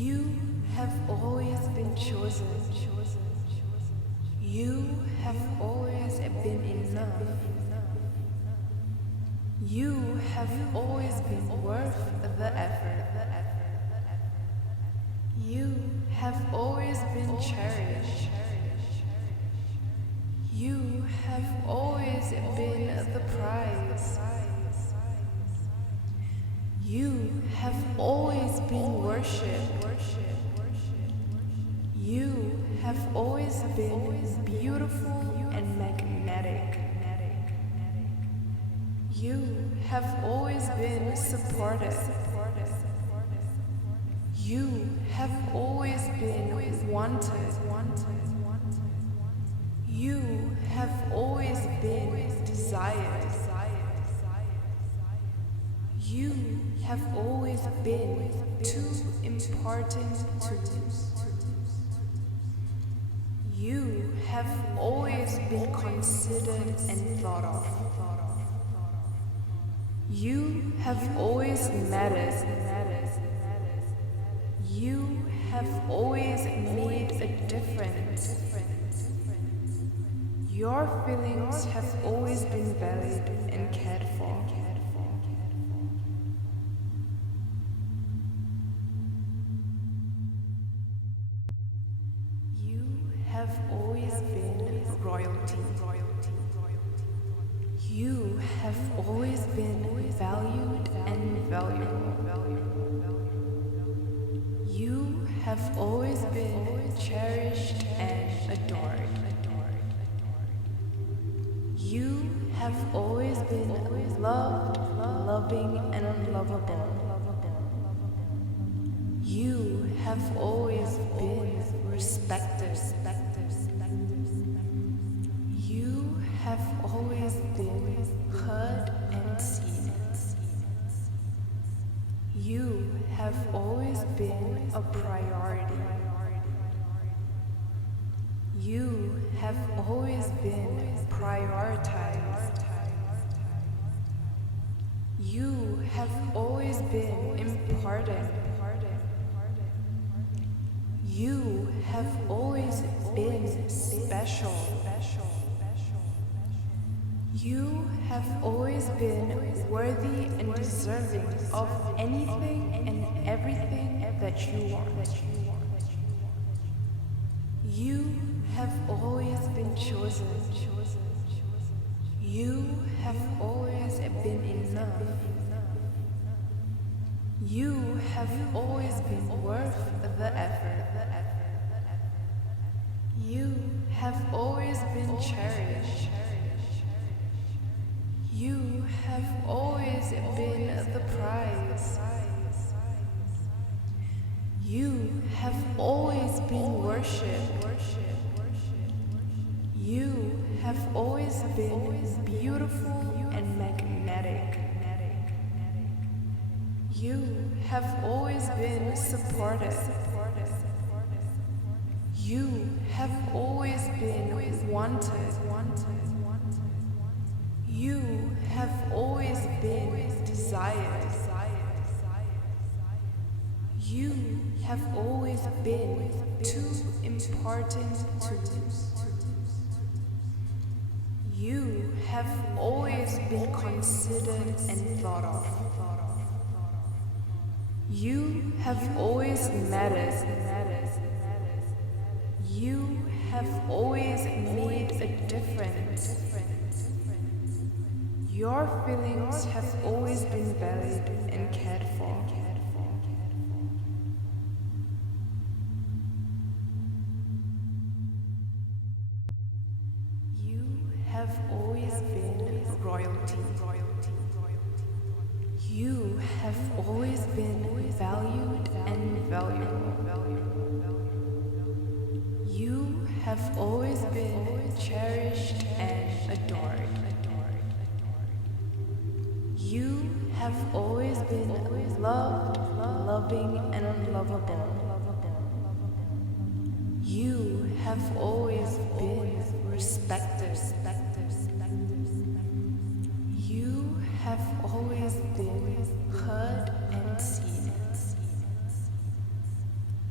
You have always been chosen. You have always been enough. You have always been worth the effort. You have always been cherished. You have always been the prize. You have always been worshipped. You have always been beautiful and magnetic. You have always been supported. You have always been wanted. You have always been desired. You have always been too important to lose. You have always been considered and thought of. You have always mattered. You have always made a difference. Your feelings have always been valued and cared for. You have always been royalty. You have always been valued and valuable. You have always been cherished and adored. You have always been loved, loving, and lovable. You have always been respected. You have always been heard and seen. You have always been a priority. You have always been prioritized. You have always been important. You have always been special. You have always been worthy and deserving of anything and everything that you want. You have always been chosen. You have always been enough. You have always been worth the effort. You have always been cherished. You have always been the prize. You have always been worshipped. You have always been beautiful and magnetic. You have always been supported. You have always been wanted. You have always been desired. You have always been too important to lose. You have always been considered and thought of. You have always mattered. You have always made a difference. Your feelings have always been valued and cared for. You have always been royalty. You have always been valued and valuable. You have always been cherished and adored. You have always been loved, loving, and lovable. You have always been respected. You have always been heard and seen.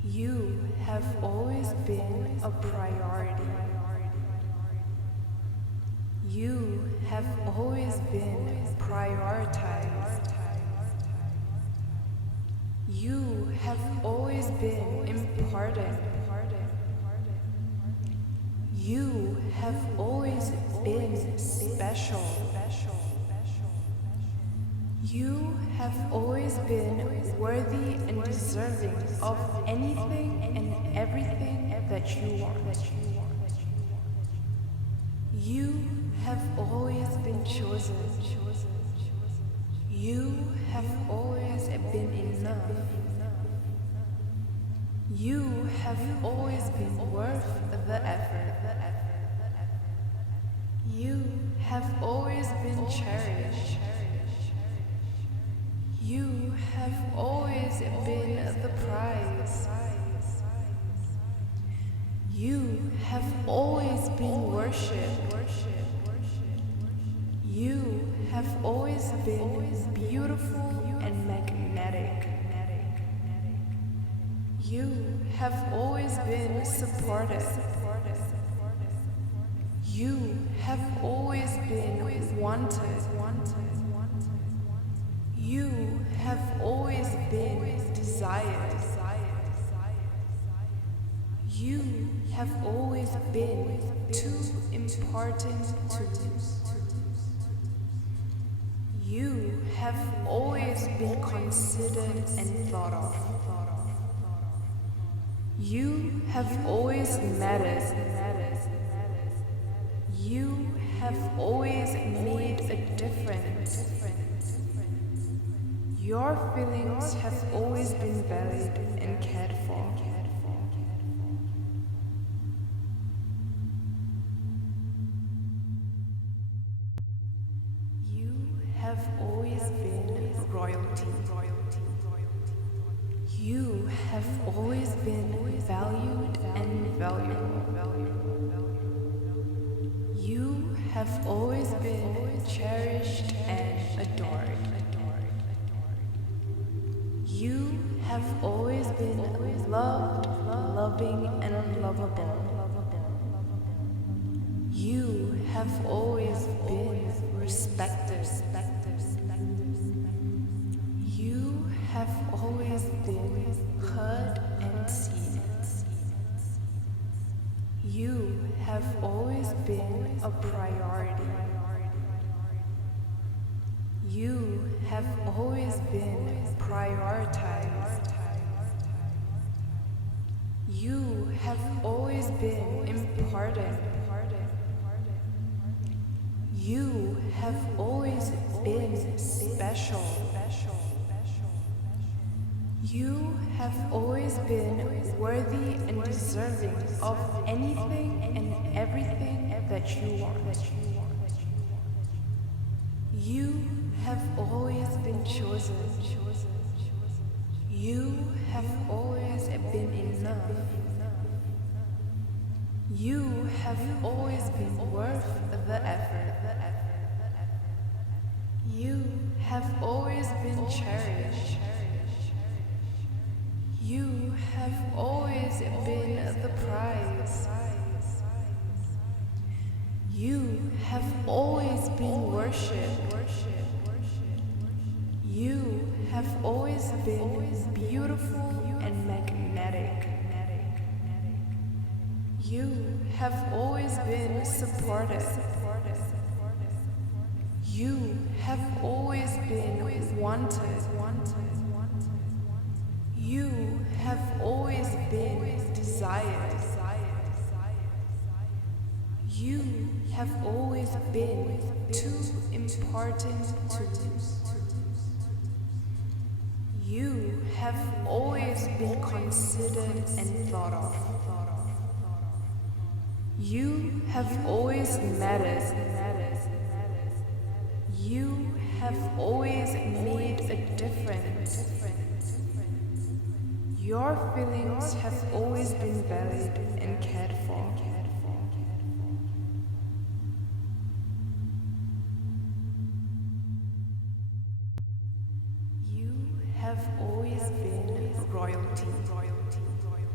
You have always been a priority. You have always been prioritized. You have always been important. You have always been special. You have always been worthy and deserving of anything and everything that you want. You have always been chosen. You have always been enough. You have always been worth the effort. You have always been cherished. You have always been the prize. You have always been worshipped. You have always been beautiful and magnetic. You have always been supported. You have always been wanted. You have always been desired. You have always been too important to lose. You have always been considered and thought of. You have always mattered. You have always made a difference. Your feelings have always been valued and cared for. You have always been royalty. You have always been valued and valuable. You have always been cherished and adored. You have always been loved, loving, and lovable. You have always been respected. You have always been heard and seen. You have always been a priority. You have always been prioritized. You have always been important. You have always been special. You have always been worthy and deserving of anything and everything that you want. You have always been chosen. You have always been enough. You have always been worth the effort. You have always been cherished. You have always been the prize. You have always been worshipped. You have always been beautiful and magnetic. You have always been supported. You have always been wanted. You have always been desired. You have always been too important to lose. You have always been considered and thought of. You have always mattered. You have always made a difference. Your feelings have always been valued and cared for. You have always been royalty.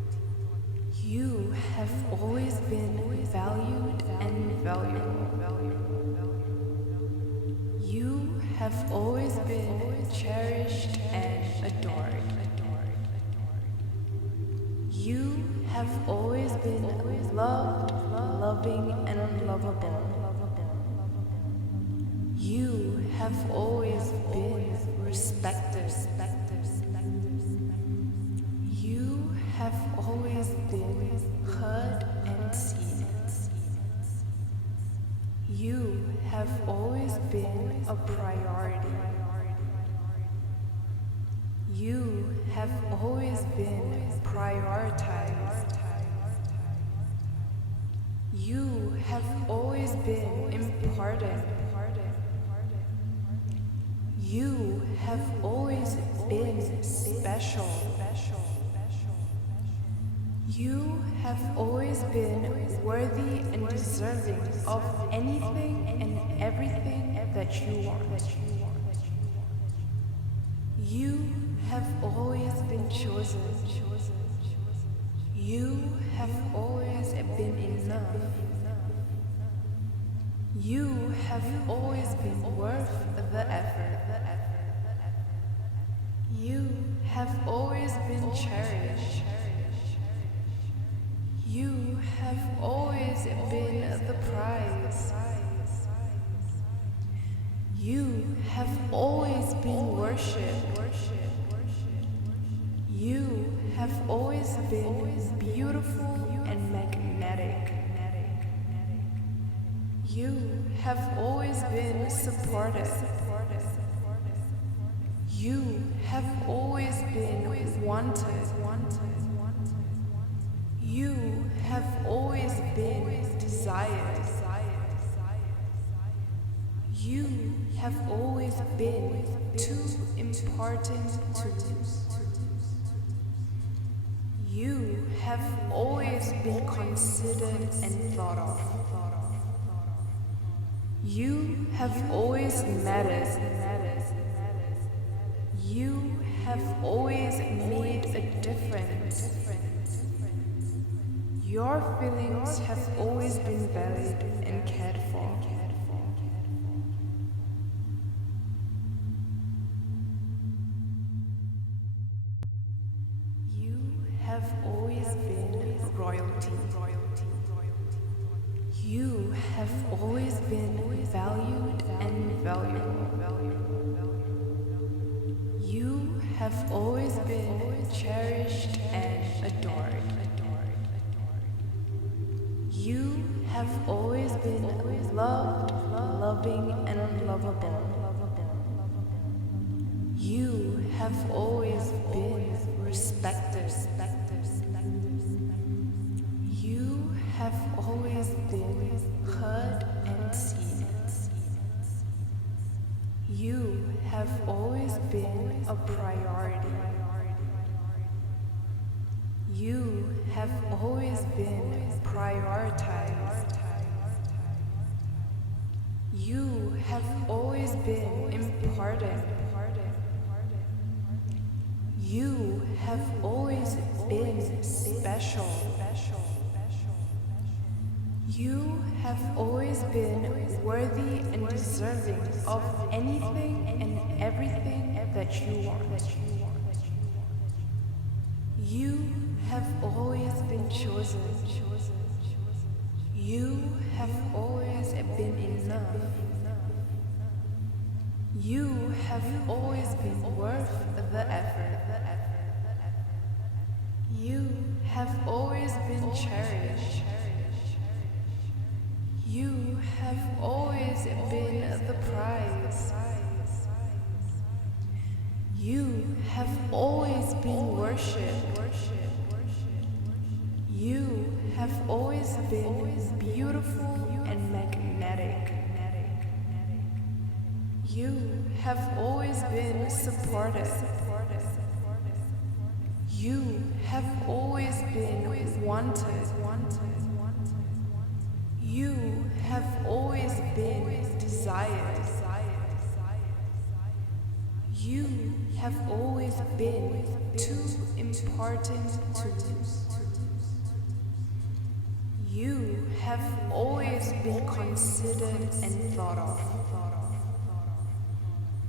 have always been cherished and adored. You have always been loved, loving, and lovable. You have always been respected. You have always been heard and seen. You have always been a priority. You have always been prioritized. You have always been important. You have always been special. You have always been worthy and deserving of anything and everything that you want. You have always been chosen. You have always been enough. You have always been worth the effort. You have always been cherished. You have always been the prize. You have always been worshipped. You have always been beautiful and magnetic. You have always been supported. You have always been wanted. You have always been desired. You have always been too important to lose. You have always been considered and thought of. You have always mattered. You have always made a difference. Your feelings have always been valued and cared for. You have always been royalty. You have always been valued and valuable. You have always been cherished and adored. You have always been loved, loving, and lovable. You have always been respected. You have always been heard and seen. You have always been a priority. You have always been prioritized. You have always been important. You have always been special. You have always been worthy and deserving of anything and everything that you want. You have always been chosen. You have always been enough. You have always been worth the effort. You have always been cherished. You have always been the prize. You have always been worshipped. You have always been beautiful and magnetic. You have always been supported. You have always been wanted. You have always been desired. You have always been too important to lose. You have always been considered and thought of.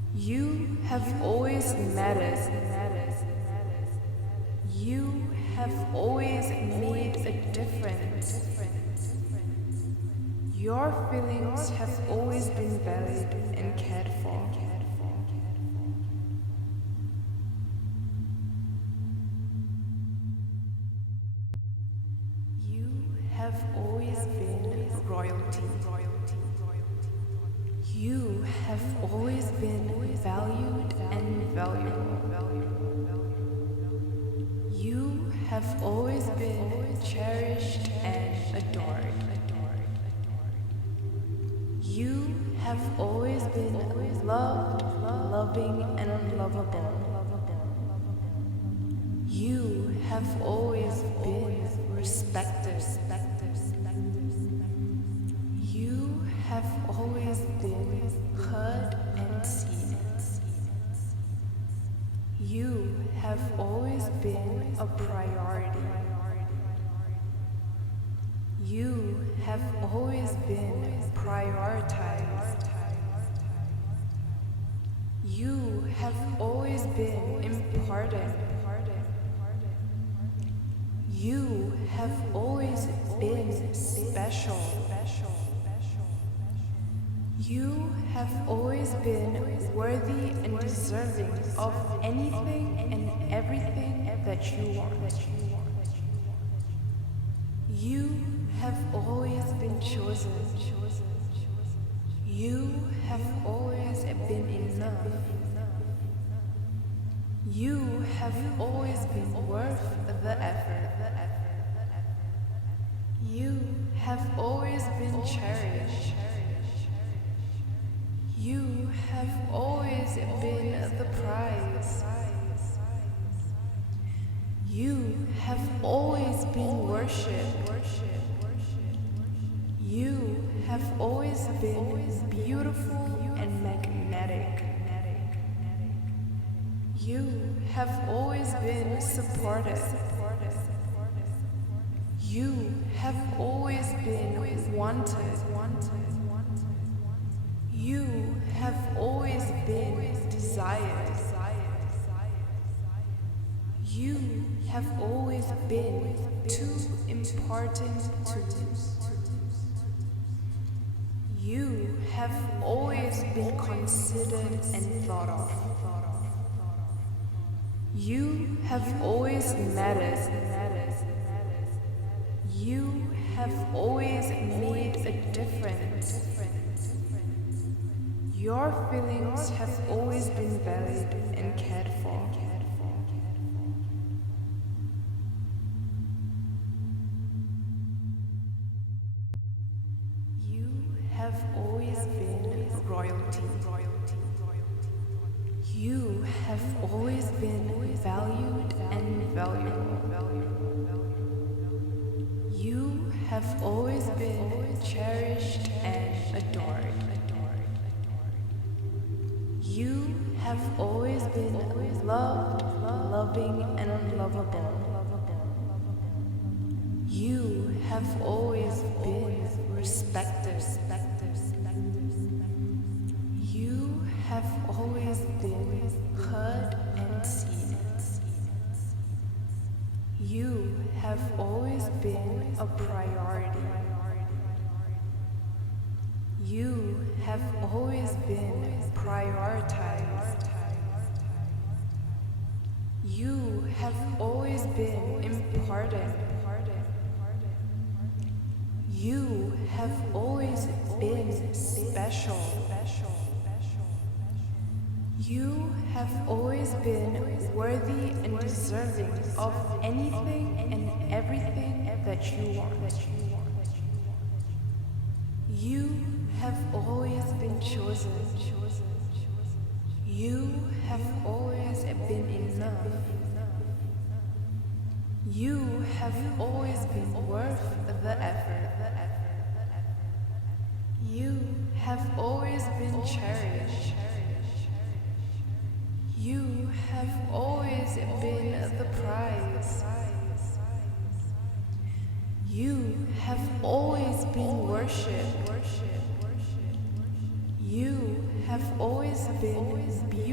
You have always mattered. You have always made a difference. Your feelings have always been valid and cared for. You have always been royalty. You have always been valued and valuable. You have always been cherished and adored. You have always been loved, loving, and lovable. You have always been respected. You have always been heard and seen. You have always been a priority. You have always been prioritized. You have always been important. You have always been special. You have always been worthy and deserving of anything and everything that you want. You have always been chosen. You have always been enough. You have always been worth the effort. You have always been cherished. You have always been the prize. You have always been worshipped. You have always been beautiful and magnetic. You have always been supported. You have always been wanted. You have always been desired. You have always been too important to lose. You have always been considered and thought of. You have always mattered. You have always made a difference. Your feelings have always been valid and cared for. You have always been royalty. You have always been valued and valuable. You have always been cherished and adored. You have always been loved, loving, and lovable. You have always been respected. You have always been heard and seen. You have always been a priority. You have always been prioritized. You have always been important. You have always been special. You have always been worthy and deserving of anything and everything that you want. You have always been chosen. You have always been enough. You have always been worth the effort. You have always been cherished. You have always been the prize. You have always been worshipped. You have always been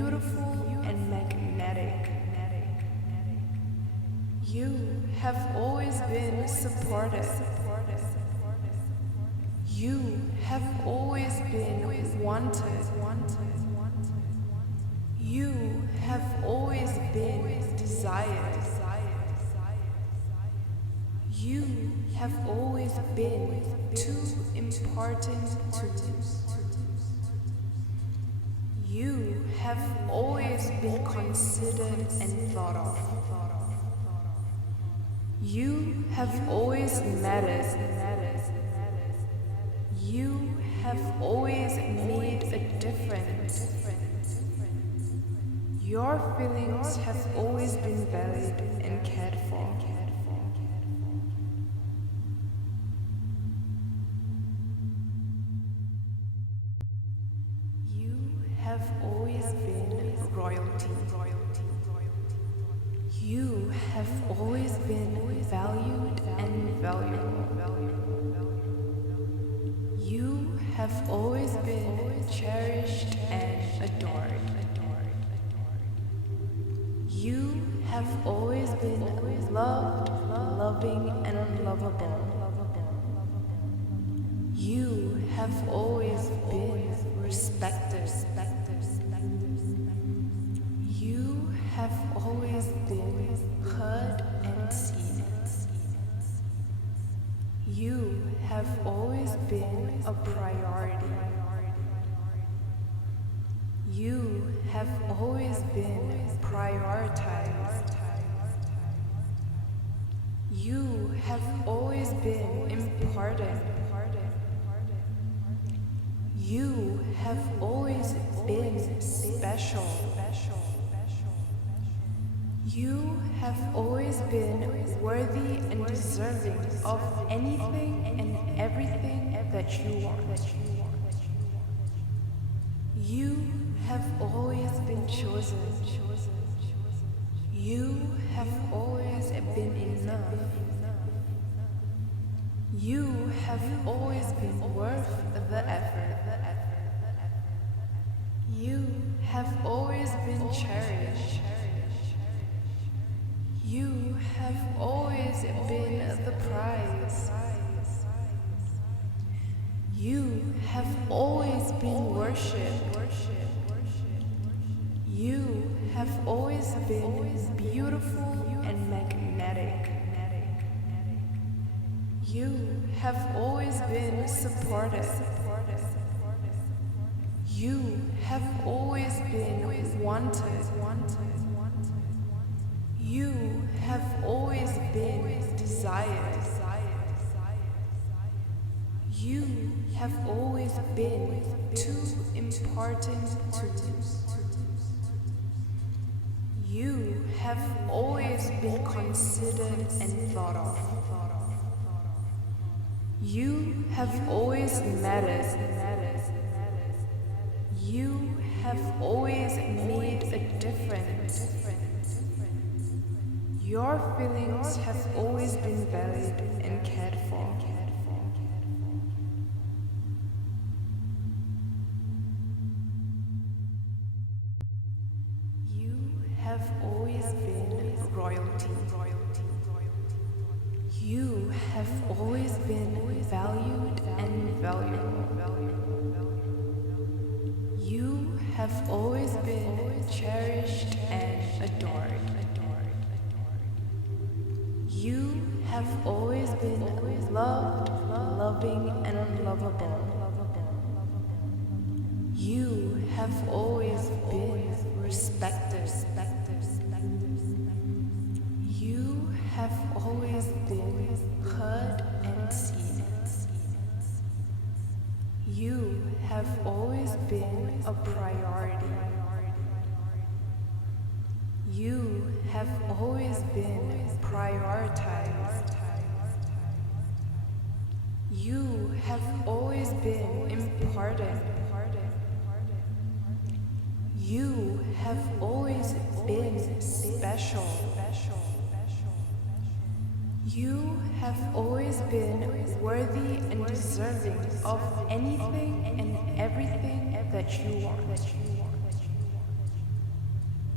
beautiful and magnetic. You have always been supported. You have always been wanted. You have always been desired. You have always been too important to lose. You have always been considered and thought of. You have always mattered. You have always made a difference. Your feelings have always been valued and cared for. You have always been royalty. You have always been valued and valuable. You have always been cherished and adored. You have always been loved, loving, and lovable. You have always been respected. You have always been heard and seen. You have always been a priority. You have always been prioritized. You have always been important. You have always been special. You have always been worthy and deserving of anything and everything that you want. You have always been chosen. You have always been enough. You have always been worth the effort. You have always been cherished. You have always been the prize. You have always been worshipped. You have always been beautiful and magnetic. You have always been supported. You have always been wanted. You have always been desired. You have always been too important to lose. You have always been considered and thought of. You have always mattered. You have always made a difference. Your feelings have always been valued and cared for. You have always been royalty. You have always been valued and valuable. You have always been cherished and adored. You have always been loved, loving, and lovable. You have always been respected. You have always been heard and seen. You have always been a priority. You have always been prioritized. You have always been important. You have always been special. You have always been worthy and deserving of anything and everything that you want.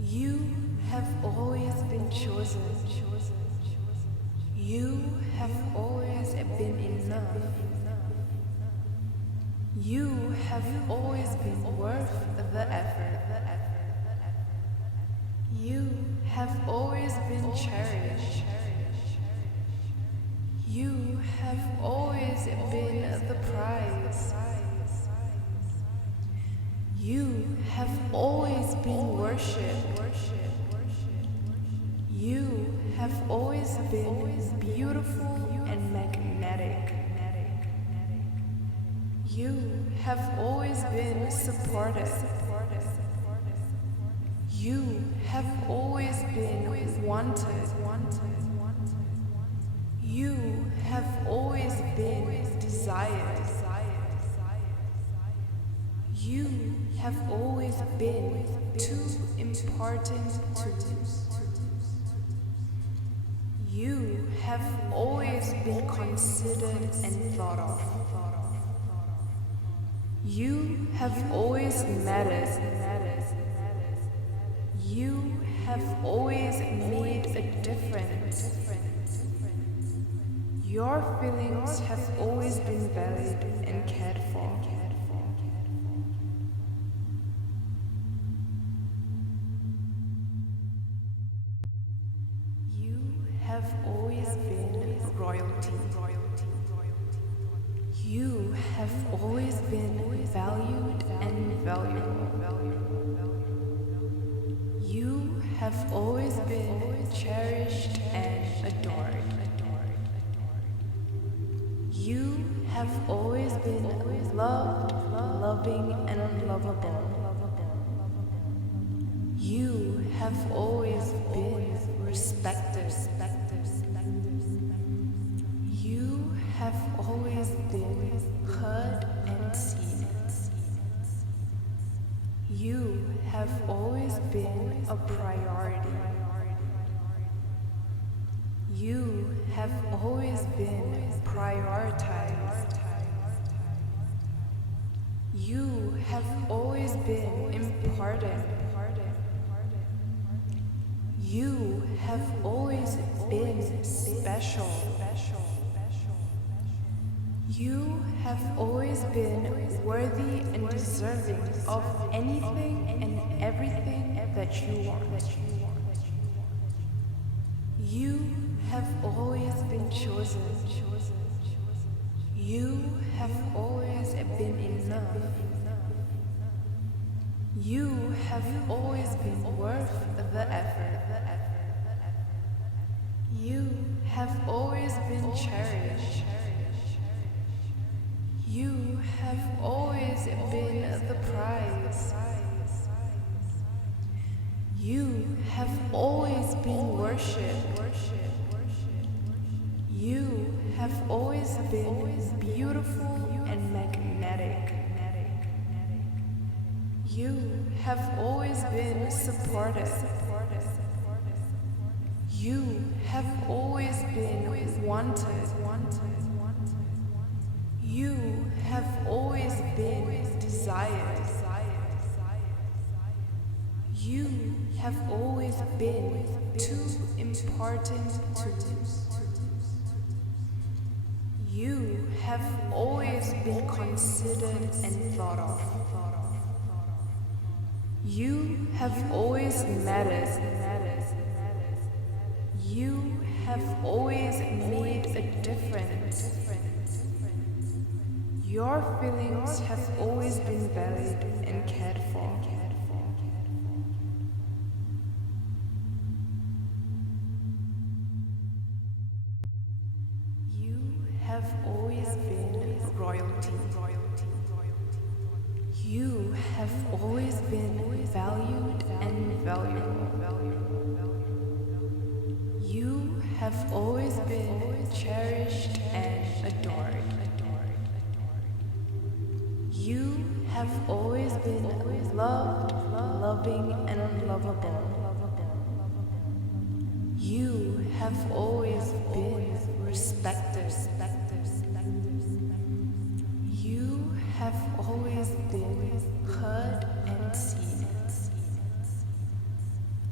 You have always been chosen. You have always been enough. You have always been worth the effort. You have always been cherished. You have always been the prize. You have always been worshipped. You have always been beautiful and magnetic. You have always been supported. You have always been wanted. You have always been desired. You have always been too important to lose. You have always been considered and thought of. You have always mattered. You have always made a difference. Your feelings have always been valued and cared for. You have always been royalty. You have always been valued and valuable. You have always been cherished and adored. You have always been loved, loving, and lovable. You have always been respected. You have always been heard and seen. You have always been a priority. You have always been prioritized. You have always been important. You have always been special. You have always been worthy and deserving of anything and everything that you want. You have always been chosen. You have always been enough. You have always been worth the effort. You have always been cherished. You have always been the prize. You have always been worshipped. You have always been beautiful and magnetic. You have always been supported. You have always been wanted. You have always been desired. You have always been too important to lose. You have always been considered and thought of. You have always mattered. You have always made a difference. Your feelings have always been valued and cared for. You have always been royalty. You have always been valued and valuable. You have always been cherished and adored. You have always been loved, loving, and lovable. You have always been respected. You have always been heard and seen.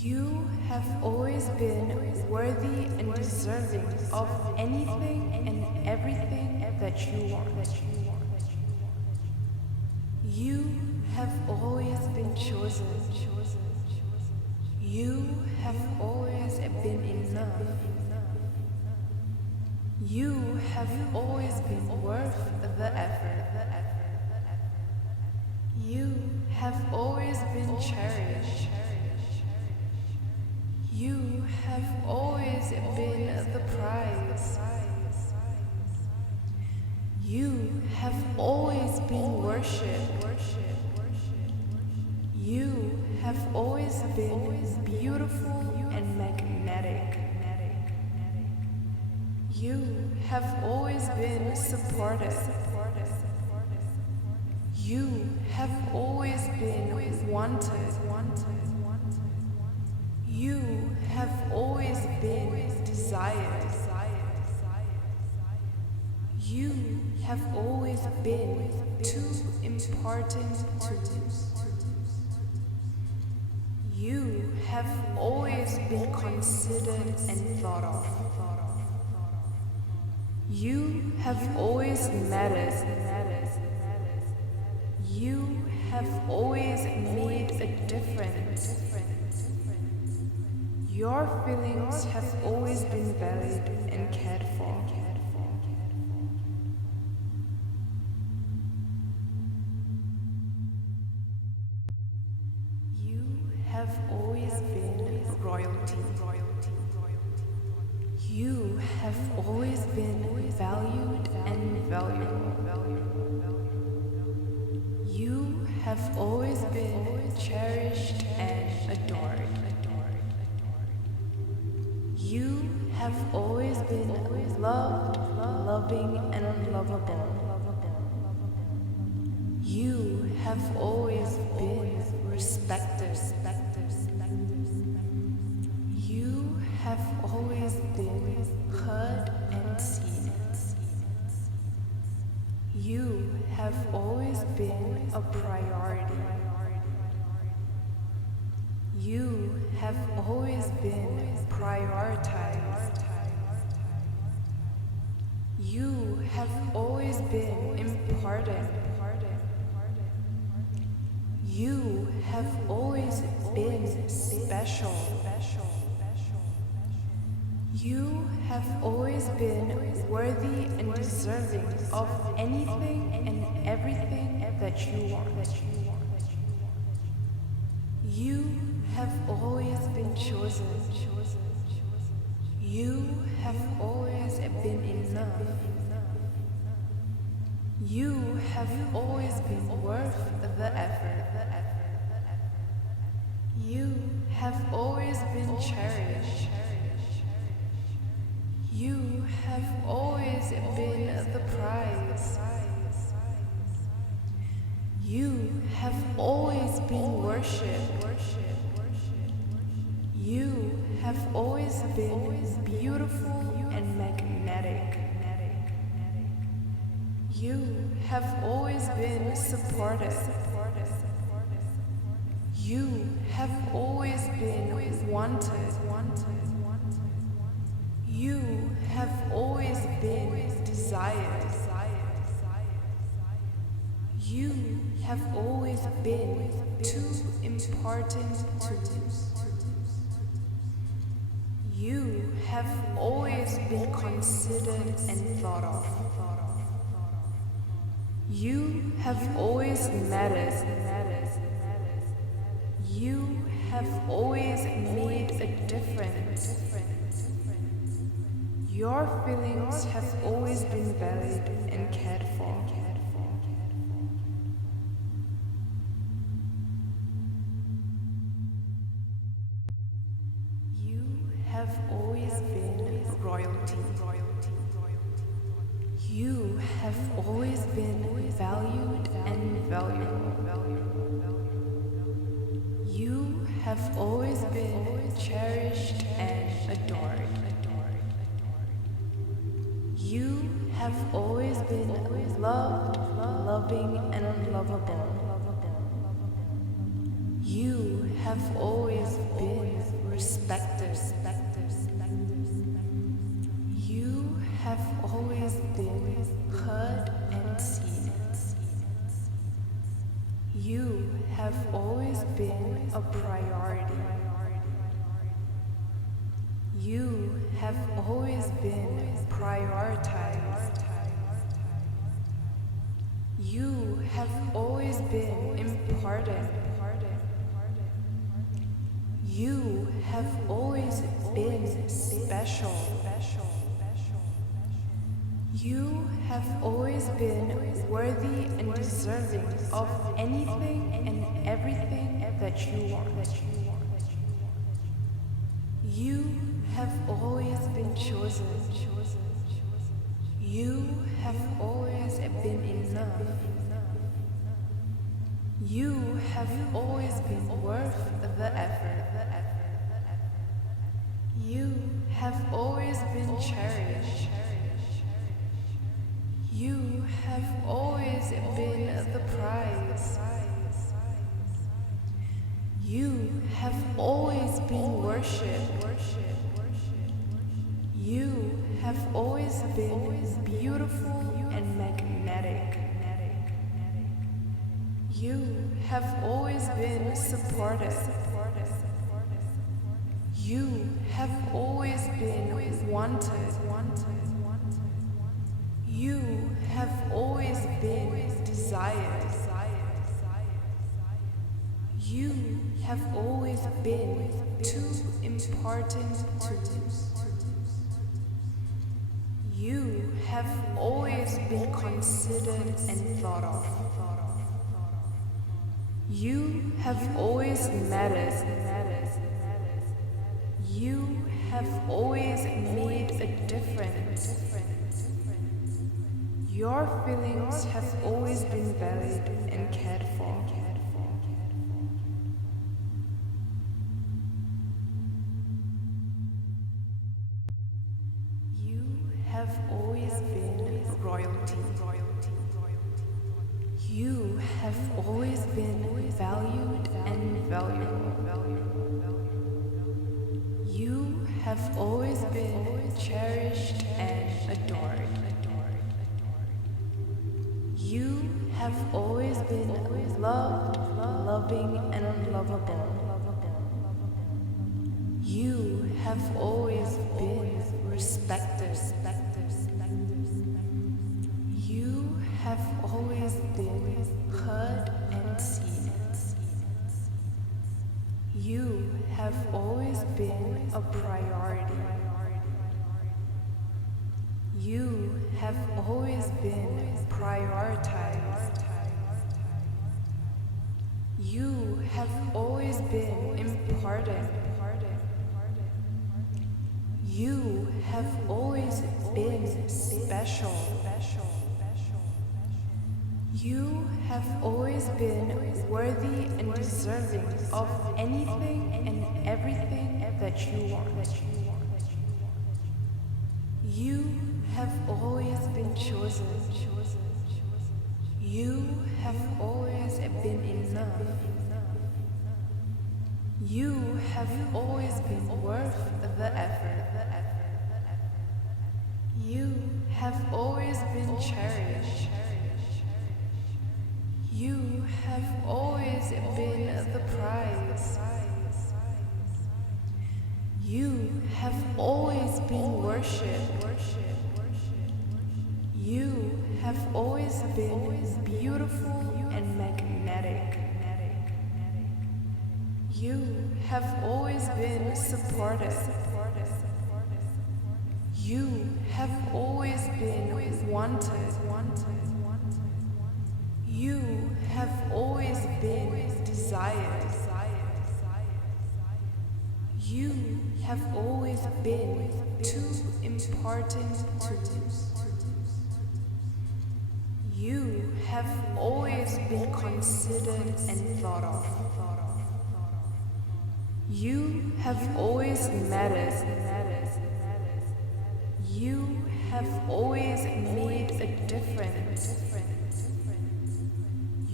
You have always been worthy and deserving of anything and everything that you want. You have always been chosen. You have always been enough. You have always been worth the effort. You have always been cherished. You have always been the prize. You have always been worshipped. You have always been beautiful and magnetic. You have always been supported. You have always been wanted. You have always been desired. You have always been too important to lose. You have always been considered and thought of. You have always mattered. You have always made a difference. Your feelings have always been valued and cared for. You have always been royalty. You have always been valued and valuable. You have always been cherished and adored. You have always been loved, loving, and lovable. You have always been respected. You have always been heard and seen. You have always been a priority. You have always been prioritized. You have always been important. You have always been special. You have always been worthy and deserving of anything and everything that you want. You have always been chosen. You have always been enough. You have always been worth the effort. You have always been cherished. You have always been the prize. You have always been worshipped. You have always been beautiful and magnetic. You have always been supported. You have always been wanted. You have always been desired. You have always been too important to lose. You have always been considered and thought of. You have always mattered. You have always made a difference. Your feelings have always been valued and cared for. You have always been royalty. You have always been valued and valuable. You have always been cherished and adored. You have always been loved, loving, and lovable. You You have always been respected. You have always been heard and seen. You have always been a priority. You have always been prioritized. You have always been important. You have always been special. You have always been worthy and deserving of anything and everything that you want. You have always been chosen. You have always been enough. You have always been worth the effort. You have always been cherished. You have always been the prize. You have always been worshipped. You have always been beautiful and magnetic. You have always been supported. You have always been wanted. You have always been desired. You have always been too important to lose. You have always been considered and thought of. You have always mattered. You have always made a difference. Your feelings have always been valued and cared for. You have always been royalty. You have always been valued and valuable. You have always been cherished and adored. You have always been loved, loving, and lovable. You have always been respected. You have always been heard and seen. You have always been a priority. You have always been prioritized. You have always been important. You have always been special. You have always been worthy and deserving of anything and everything that you want. You have always been chosen. You have always been enough. You have always been worth the effort. You have always been cherished. You have always been the prize. You have always been worshipped. You have always been beautiful and magnetic. You have always been supported. You have always been wanted. You have always been desired. You have always been too important to lose. You have always been considered and thought of. You have always mattered. You have always made a difference.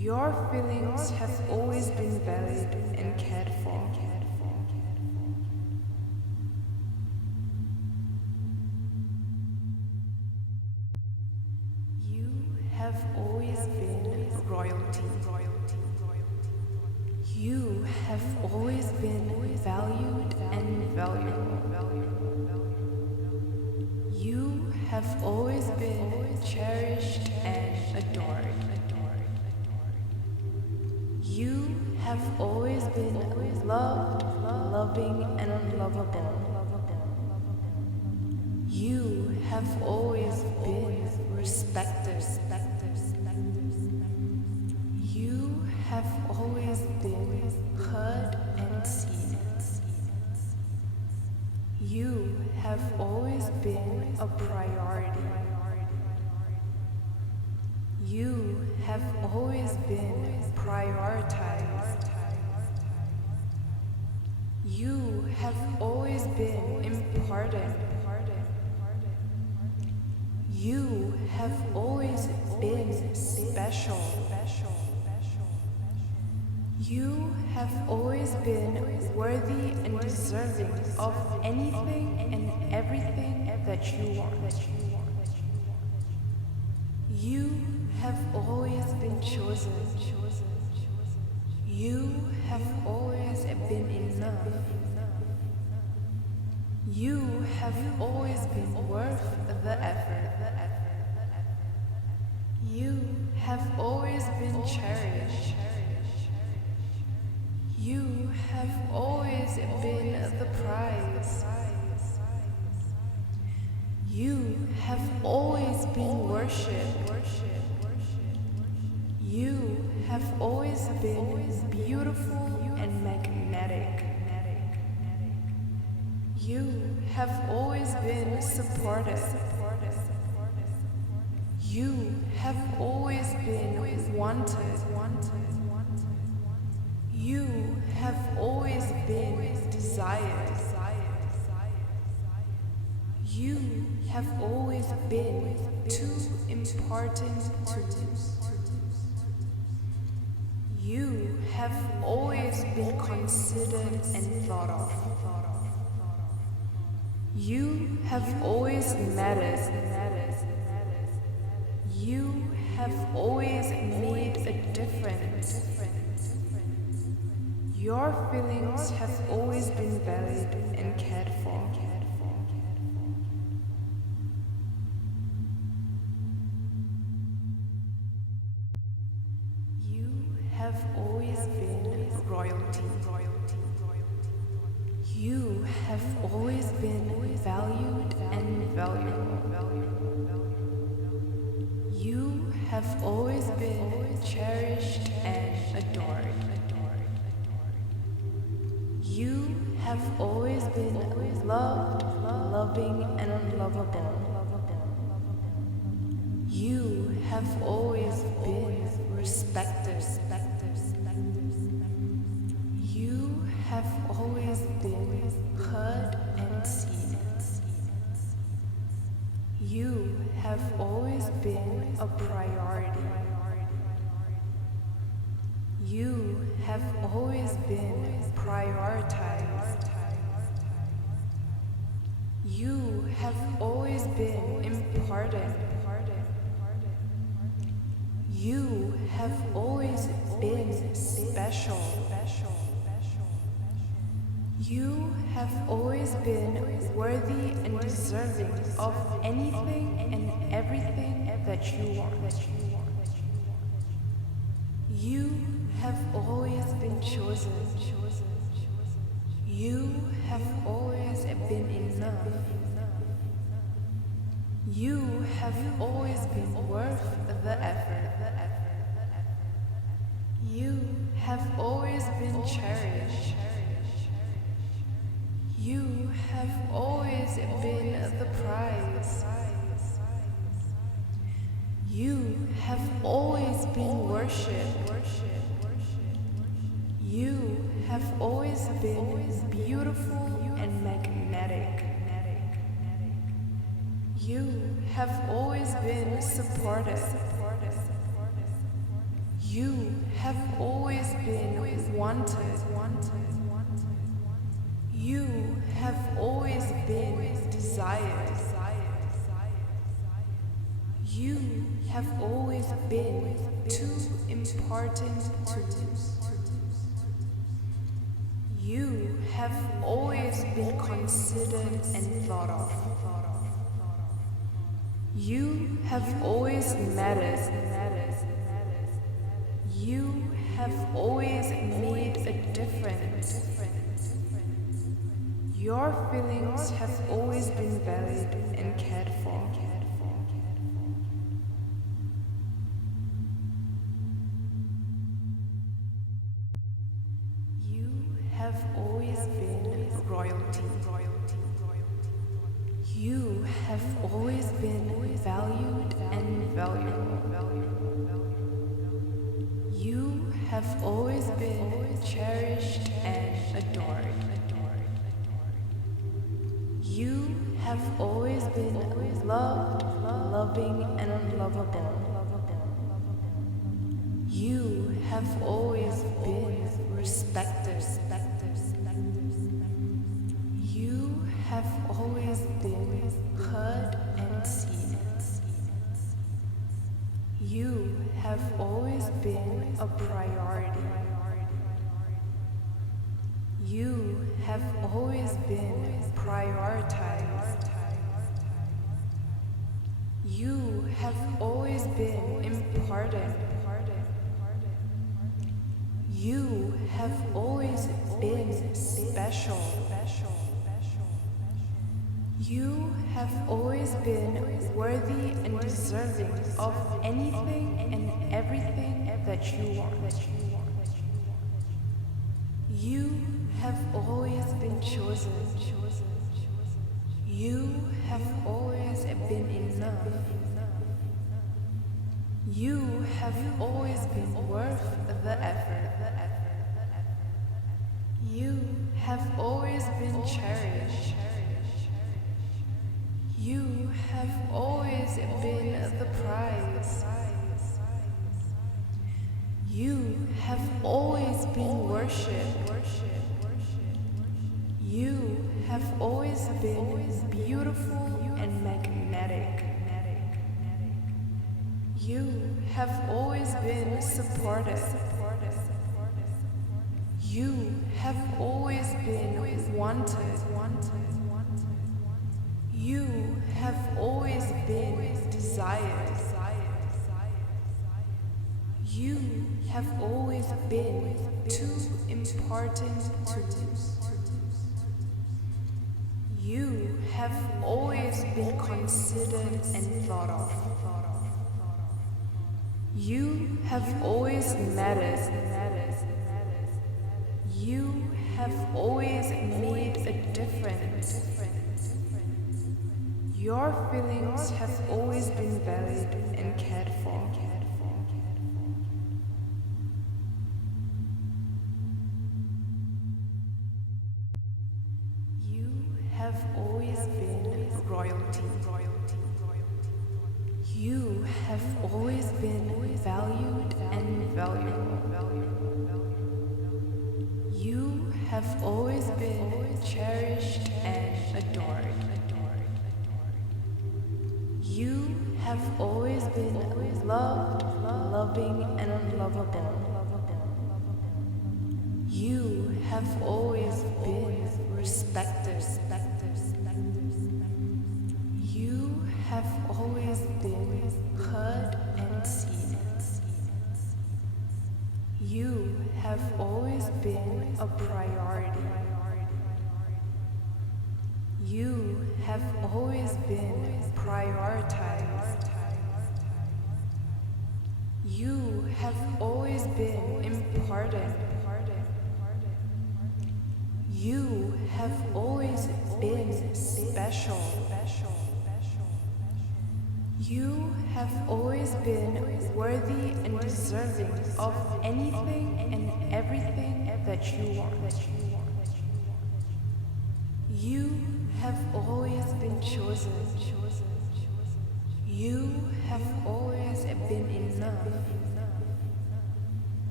Your feelings have always been valued and cared for. You have always been royalty. You have always been valued and valuable. You have always been cherished and adored. You have always been loved, loving, and lovable. You have always been respected. You have always been heard and seen. You have always been a priority. You have always been prioritized. You have always been important. You have always been special. You have always been worthy and deserving of anything and everything that you want. You have always been chosen. You have always been enough. You have always been worth the effort. You have always been cherished. You have always been the prize. You have always been worshipped. You have always been beautiful and magnetic. You have always been supported. You have always been wanted. You have always been desired. You have always been too important to lose. You have always been considered and thought of. You have always mattered. You have always made a difference. Your feelings have always been valued and cared for. You have always been royalty. You have always been valued and valuable. You have always been cherished and adored. You have always been loved, loving, and lovable. You have always been respected. You have always been heard and seen. You have always been a priority. You have always been prioritized. You have always been important. You have always been special. You have always been worthy and deserving of anything and everything that you want. You have always been chosen. You have always been enough. You have always been worth the effort. You have always been cherished. You have always been the prize. You have always been worshipped. You have always been beautiful and magnetic. You have always been supported. You have always been wanted. You have always been desired. You have always been too important to lose. You have always been considered and thought of. You have always mattered. You have always made a difference. Your feelings have always been valued and cared for. You have always been royalty. You have always been valued and valuable. You have always been cherished and adored. You have always been loved, loving, and lovable. You have always been respected. You have always been heard and seen. You have always been a priority. You have always been prioritized. You have always been important. You have always been special. You have always been worthy and deserving of anything and everything that you want. You have always been chosen. You have always been enough. You have always been worth the effort. You have always been cherished. You have always been the prize. You have always been worshipped. You have always been beautiful and magnetic. You have always been supported. You have always been wanted. You have always been desired. You have always been too important to lose. You have always been considered and thought of. You have always mattered. You have always made a difference. Your feelings have always been valued and cared for. You have always been royalty. You have always been valued and valuable. You have always been cherished and adored. You have always been loved, loving, and lovable. You have always been respected. You have always been heard and seen. You have always been a priority. You have always been prioritized. You have always been important. You have always been special. You have always been worthy and deserving of anything and everything that you want. You have always been chosen. You have always been enough.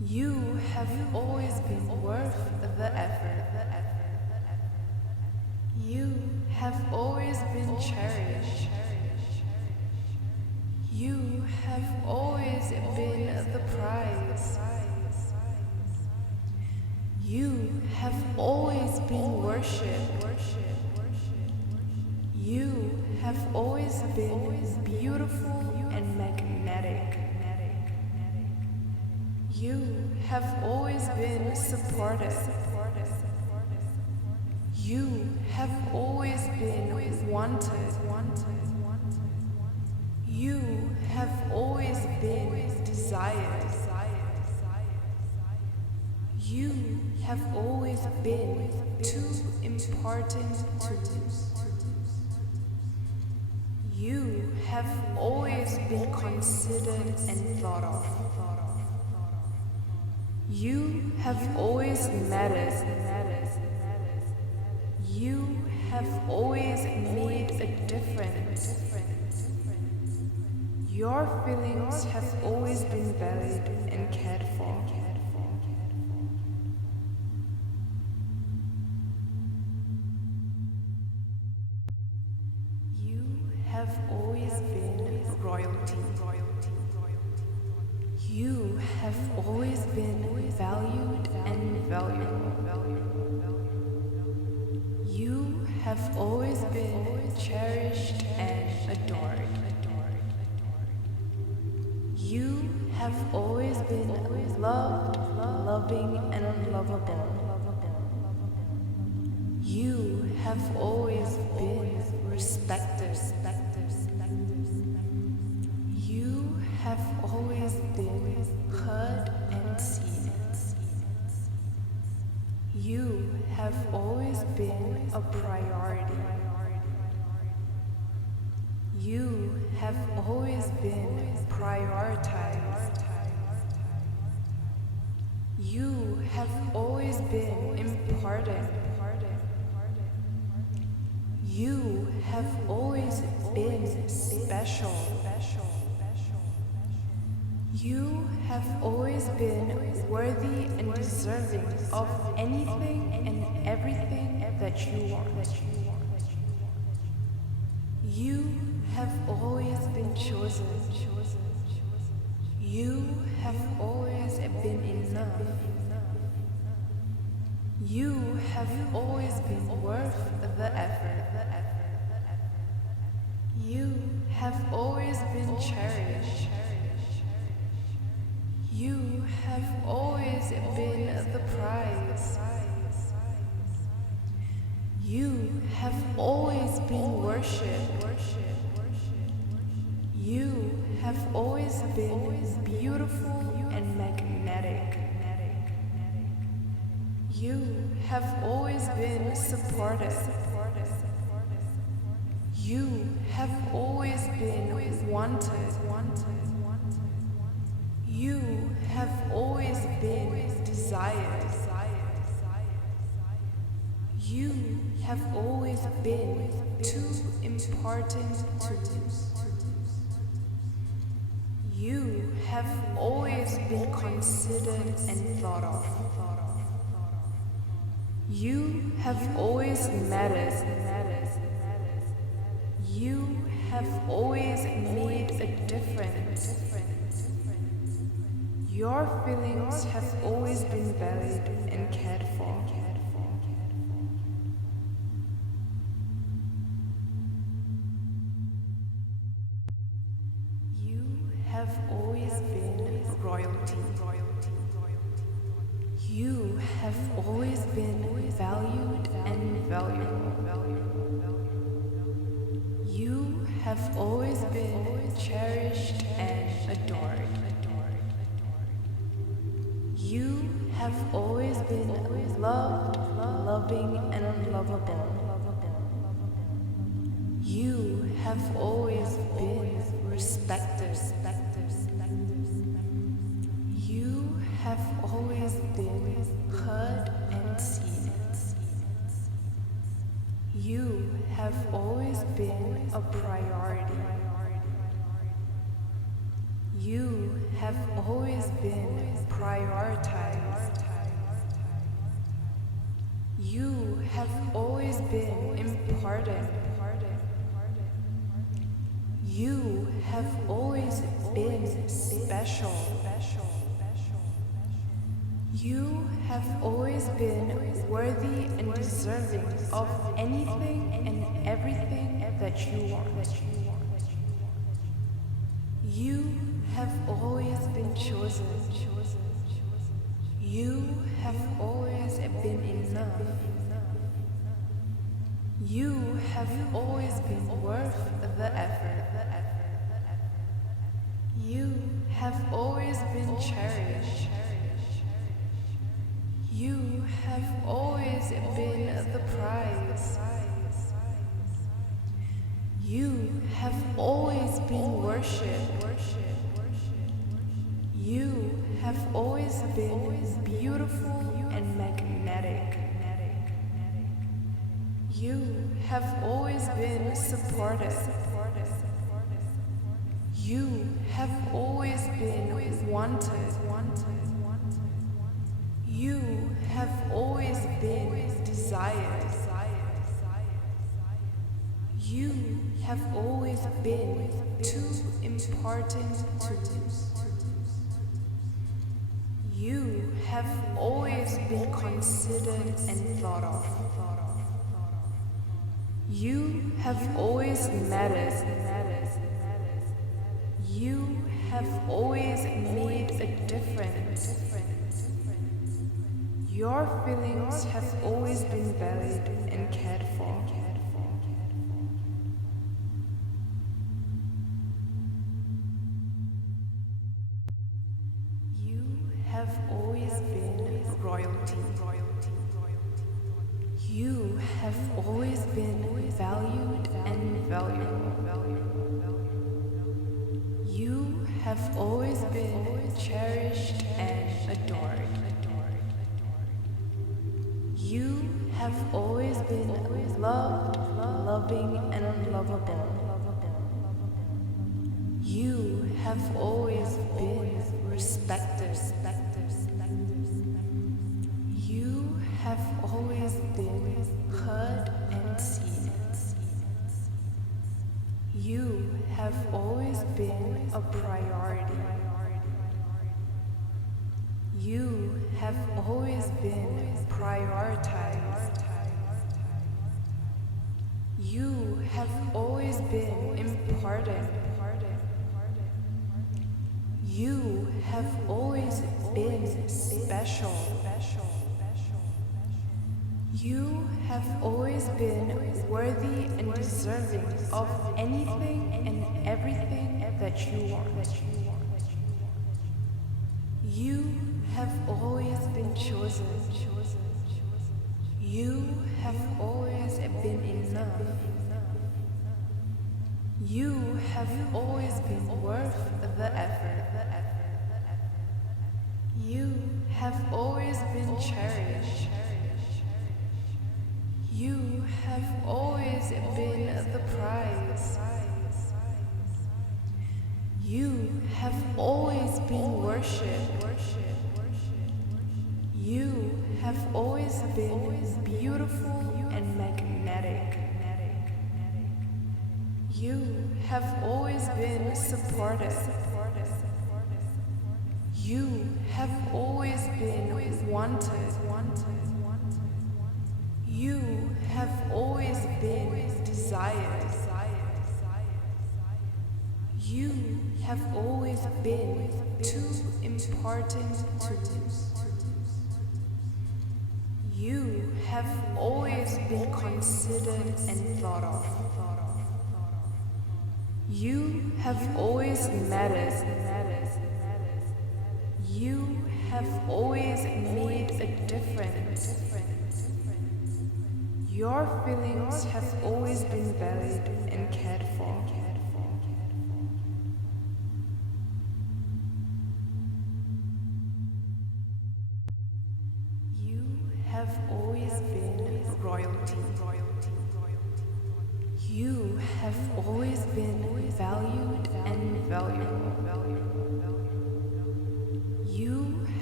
You have always been worth the effort. You have always been cherished. You have always been the prize. You have always been worshipped. You have always been beautiful and magnetic. You have always been supported. You have always been wanted. You have always been desired. You have always been too important to lose. You have always been considered and thought of. You have always mattered. You have always made a difference. Your feelings have always been valued and cared for. You have always been royalty. You have always been valued and valuable. You have always been cherished and adored. You have always been loved, loving, and lovable. You have always been respected. You have always been heard and seen. You have always been a priority. You have always been prioritized. You have always been important. You have always been special. You have always been worthy and deserving of anything and everything that you want. You have always been chosen. You have always been enough. You have always been worth the effort. You have always been cherished. You have always been the prize. You have always been worshipped. You have always been beautiful and magnetic. You have always been supported. You have always been wanted. You have always been desired. You have always been too important to lose. You have always been considered and thought of. You have always mattered. You have always made a difference. Your feelings have always been valued and cared for. You have always been royalty. You have always been valued and valuable. You have always been cherished and adored. You have always been loved, loving, and lovable. You have always been respected. You have always been heard and seen. You have always been a priority. You have always been prioritized. You have always been important. You have always been special. You have always been worthy and deserving of anything and everything that you want. You have always been chosen. You have always been enough. You have always been worth the effort. You have always been cherished. You have always been the prize. You have always been worshipped. You have always been beautiful and magnetic. You have always been supported. You have always been wanted. You have always been desired. You have always been too important to lose. You have always been considered and thought of. You have always mattered. You have always made a difference. Your feelings have always been valued and cared for. You have always been royalty. You have always been valued and valuable. You have always been cherished and adored. You have always been loved, loving, and lovable. You have always been respected. You have always been heard and seen. You have always been a priority. You have always been prioritized. You have always been important. You have always been special. You have always been worthy and deserving of anything and everything that you want. You have always been chosen. You have always been enough. You have always been worth the effort. You have always been cherished. You have always been the prize. You have always been worshipped. You have always been beautiful and magnetic. You have always been supported. You have always been wanted. You have always been desired. You have always been too important to lose. You have always been considered and thought of. You have always mattered. You have always made a difference. Your feelings have always been valued and cared for. You have always been royalty. You have always been valued and valuable. You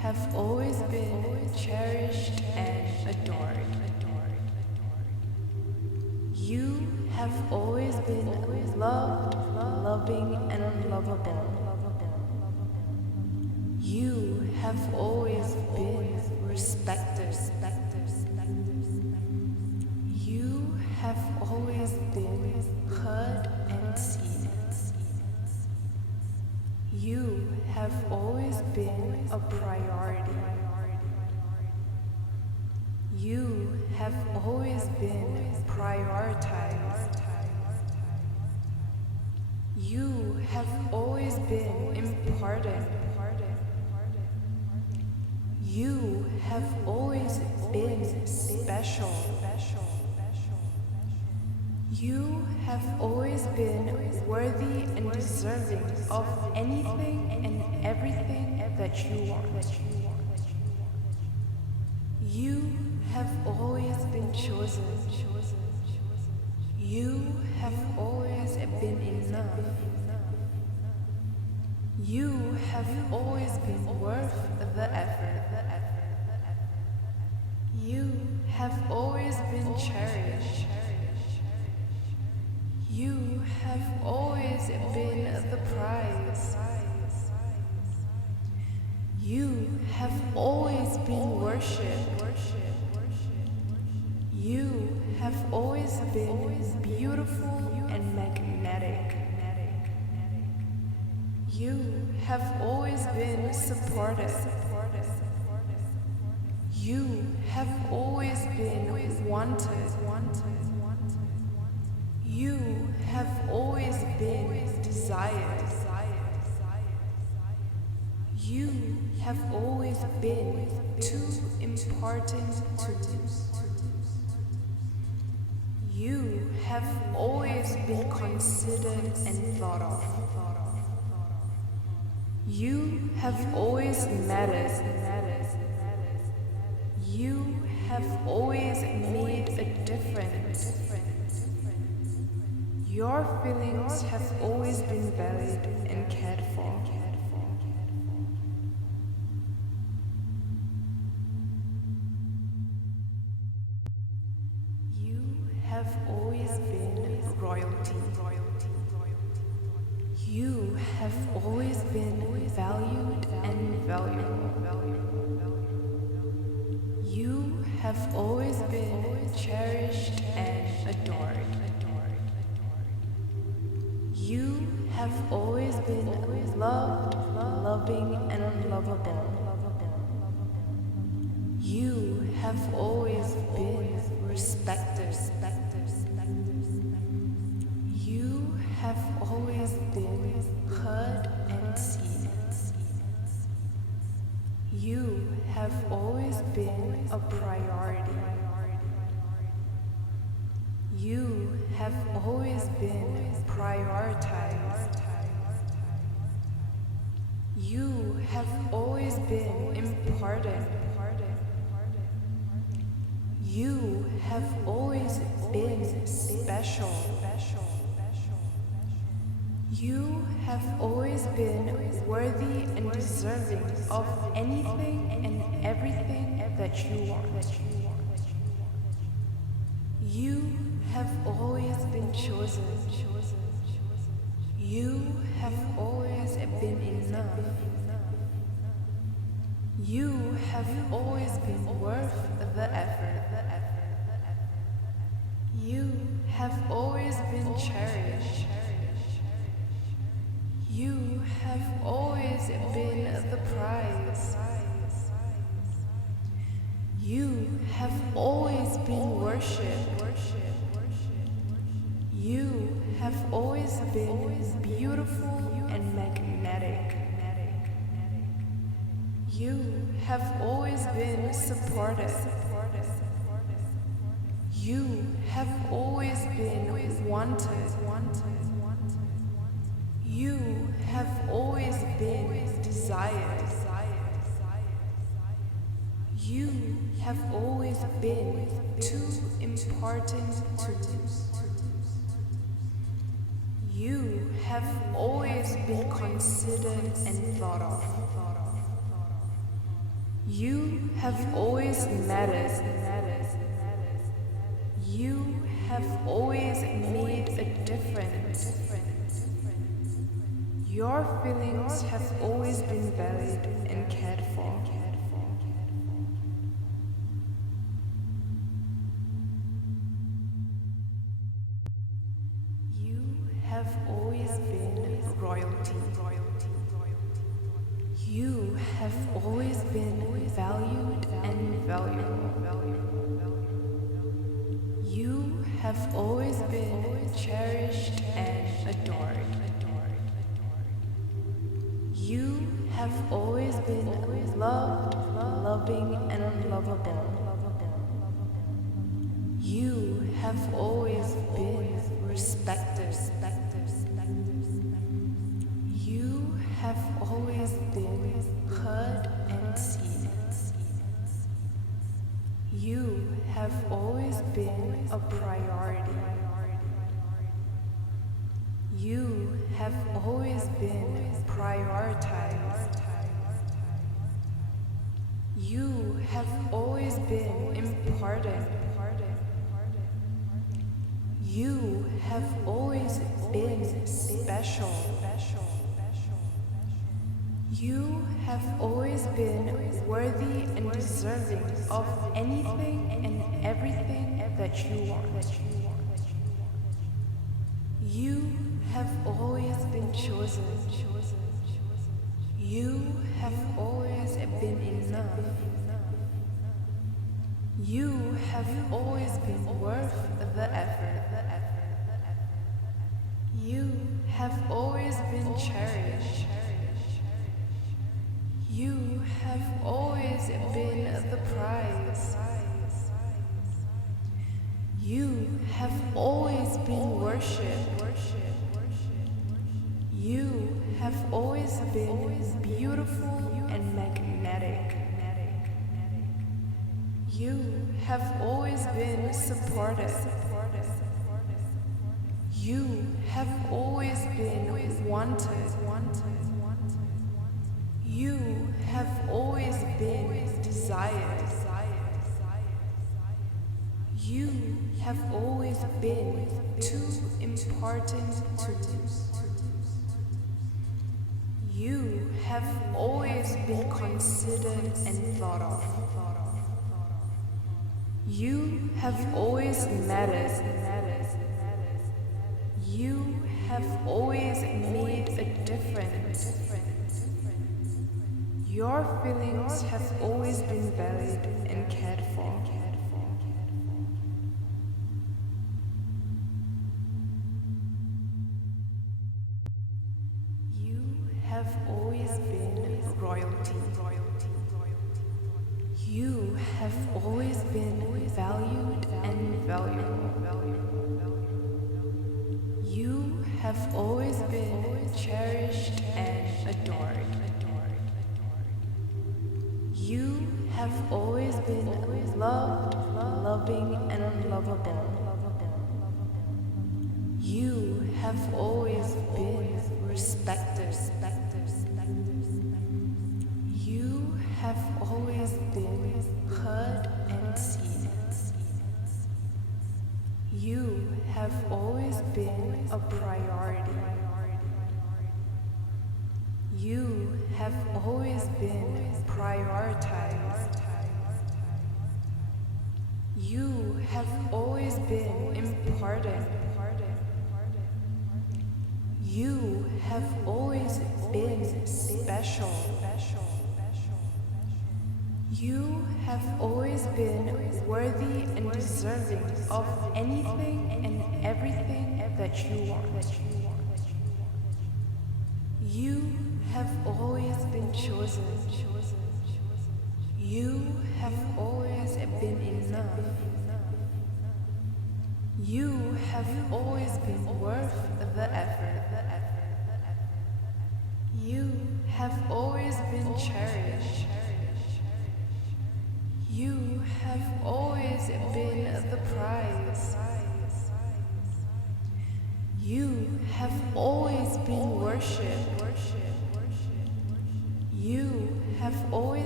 have always been cherished and adored. You have always been loved, loving, and lovable. You have always been respected. You have always been heard and seen. You have always been a priority. You have always been prioritized. You have always been important. You have always been special. You have always been worthy and deserving of anything and everything that you want. You have always been chosen. You have always been enough. You have always been worth the effort. You have always been cherished. You have always been the prize. You have always been worshipped. You have always been beautiful and magnetic. You have always been supported. You have always been wanted. You have always been desired. You have always been too important to lose. You have always been considered and thought of. You have always mattered. You have always made a difference. Your feelings have always been valued and cared for. You have always been royalty. You have always been valued and valuable. You have always been cherished and adored. You have always been loved, loving, and lovable. You have always been respected. You have always been heard and seen. You have always been a priority. You have always been prioritized. You have always been important. You have always been special. You have always been worthy and deserving of anything and everything that you want. You have always been chosen. You have always been enough. You have always been worth the effort. You have always been cherished. You have always been the prize. You have always been worshipped. You have always been beautiful and magnetic. You have always been supported. You have always been wanted. You have always been desired. You have always been too important to lose. You have always been considered and thought of. You have always mattered. You have always made a difference. Your feelings have always been valued and cared for. You have always been royalty. You have always been valued and valuable. You have always been cherished and adored. You have always been loved, loving, and lovable. You have always been respected. You have always been heard and seen. You have always been a priority. You have always been prioritized. You have always been important. You have always been special. You have always been worthy and deserving of anything and everything that you want. You have always been chosen. You have always been enough. You have always been worth the effort. You have always been cherished. You have always been the prize. You have always been worshipped. You have always been beautiful and magnetic. You have always been supported. You have always been wanted. You have always been desired. You have always been too important to lose. You have always been considered and thought of. You have always mattered. You have always made a difference. Your feelings have always been valued and cared for. You have always been royalty. You have always been valued and valuable. You have always been cherished and adored. You have always been loved, loving, and lovable. You have always been respected. You have always been heard and seen. You have always been a priority. You have always been prioritized. You have always been important. You have always been special. You have always been worthy and deserving of anything and everything that you want. You have always been chosen. You have always been enough. You have always been worth the effort. You have always been cherished. You have always been the prize. You have always been worshipped. You have always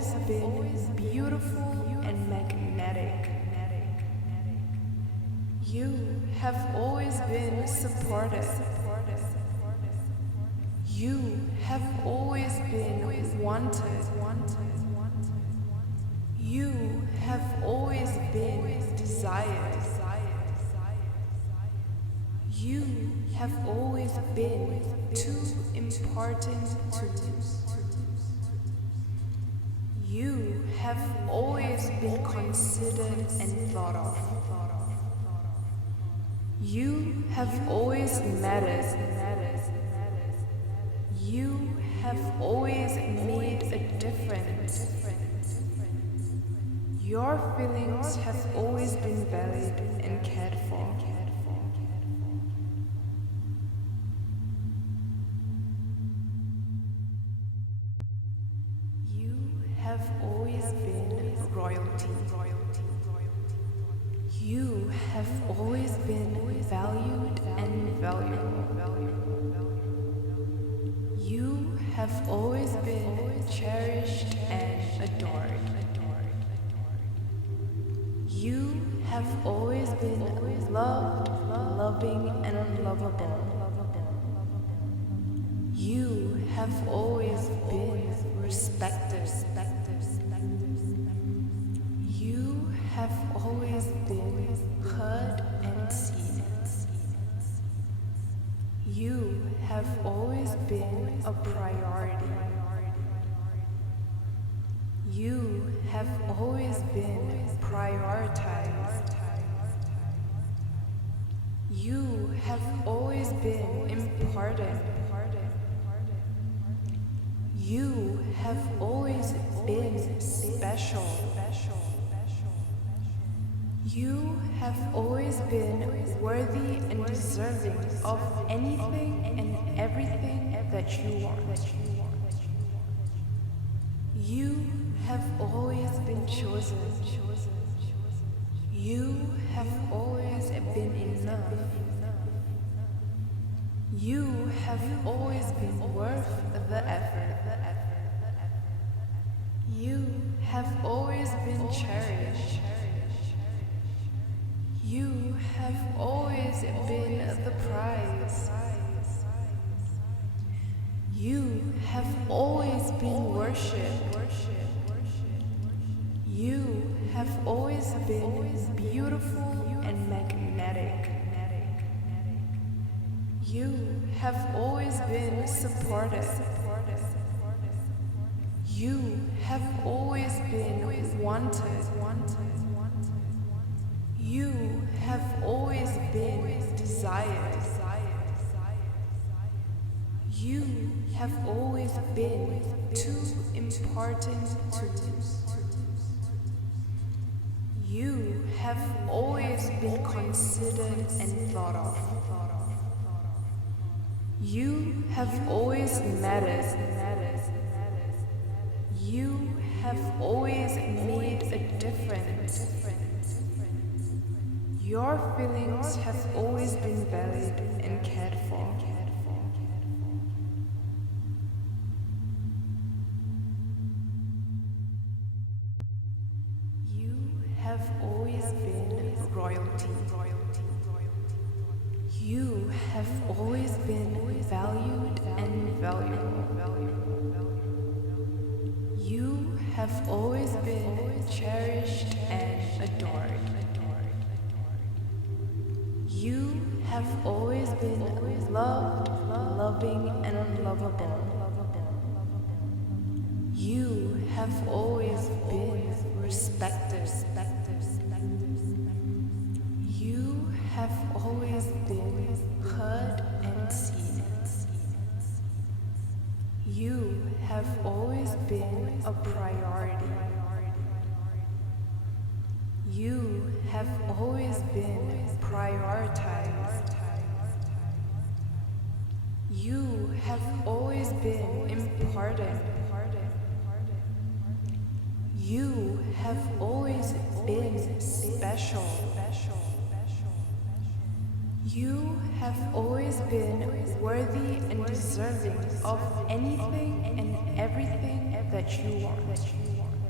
always been beautiful and magnetic. You have always been supported. You have always been wanted. You have always been desired. You have always been too important to lose. You have always been considered and thought of. You have always mattered. You have always made a difference. Your feelings have always been valued and cared for. You have always been royalty. You have always been valued and valuable. You have always been cherished and adored. You have always been loved, loving, and lovable. You have always been respected. You have always been heard and seen. You have always been a priority. You have always been prioritized. You have always been important. You have always been special. You have always been worthy and deserving of anything and everything that you want. You have always been chosen. You have always been enough. You have always been worth the effort. You have always been cherished. You have always been the prize. You have always been worshipped. You have always been beautiful and magnetic. You have always been supported. You have always been wanted. You have always been desired. You have always been too important to lose. You have always been considered and thought of. You have always mattered. You have always made a difference. Your feelings have always been valued and cared for. You have always been royalty. You have always been valued and valuable. You have always been cherished and adored. You have always been loved, loving, and lovable. You have always been respected. You have always been heard and seen. You have always been a priority. You have always been prioritized. You have always been important. You have always been special. You have always been worthy and deserving of anything and everything that you want.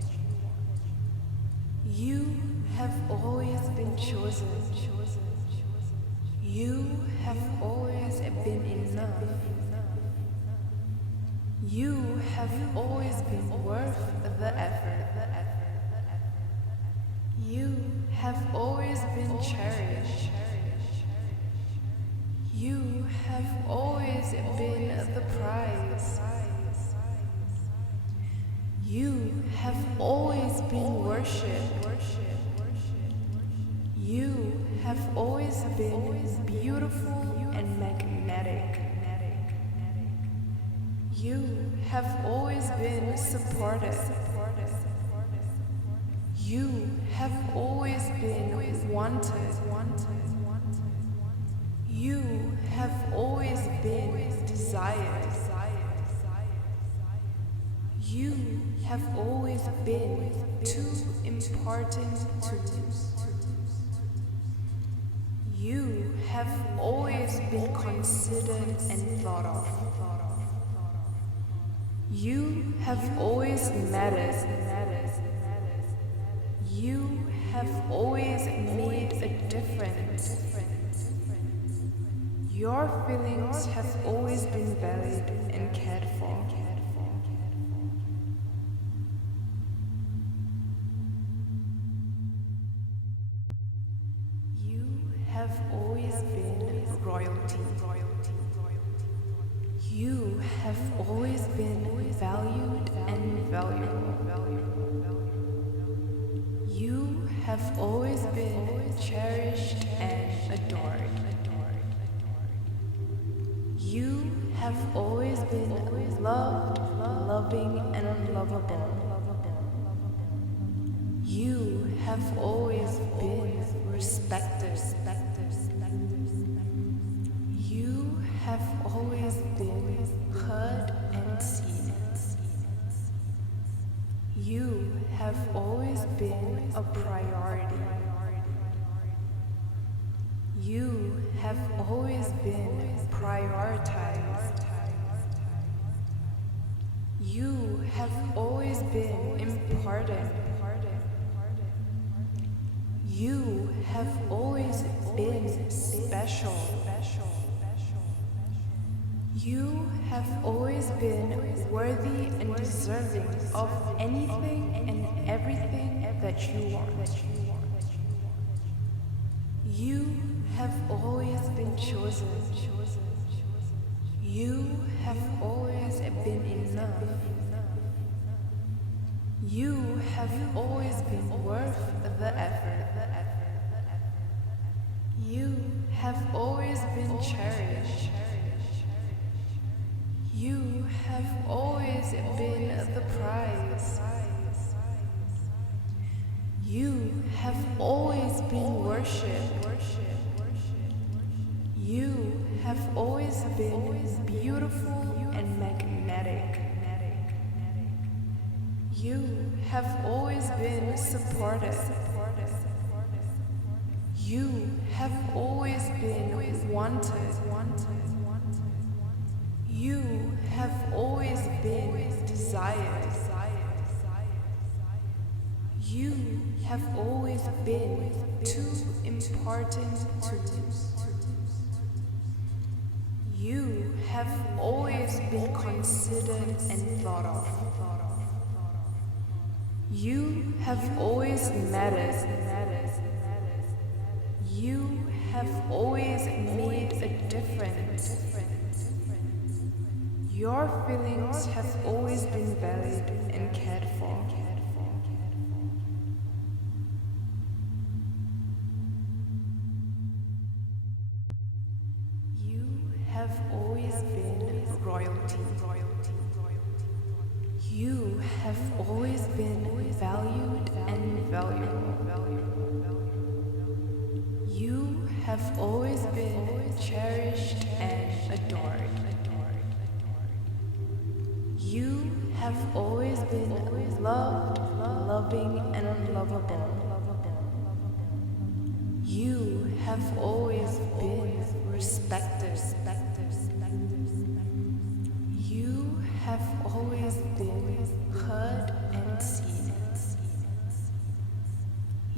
You have always been chosen. You have always been enough. You have always been worth the effort. You have always been cherished. You have always been the prize. You have always been worshipped. You have always been beautiful and magnetic. You have always been supported. You have always been wanted. You have always been desired. You have always been too important to lose. You have always been considered and thought of. You have always mattered. You have always made a difference. Your feelings have always been valued and cared for. You have always been royalty. You have always been valued and valuable. You have always been cherished and adored. You have always been loved, loving, and lovable. You have always been respected. You have always been heard and seen. You have always been a priority. You have always been prioritized. You have always been important. You have always been special. You have always been worthy and deserving of anything and everything that you want. You have always been chosen. You have always been enough. You have always been worth the effort. You have always been cherished. You have always been the prize. You have always been worshipped. You have always been beautiful and magnetic. You have always been supported. You have always been wanted. You have always been desired. You have always been too important to lose. You have always been considered and thought of. You have always mattered. You have always made a difference. Your feelings have always been valued and cared for. You have always been royalty. You have always been valued and valuable. You have always been cherished and adored. You have always been loved, loving, and lovable. You have always been respected. You have always been heard and seen.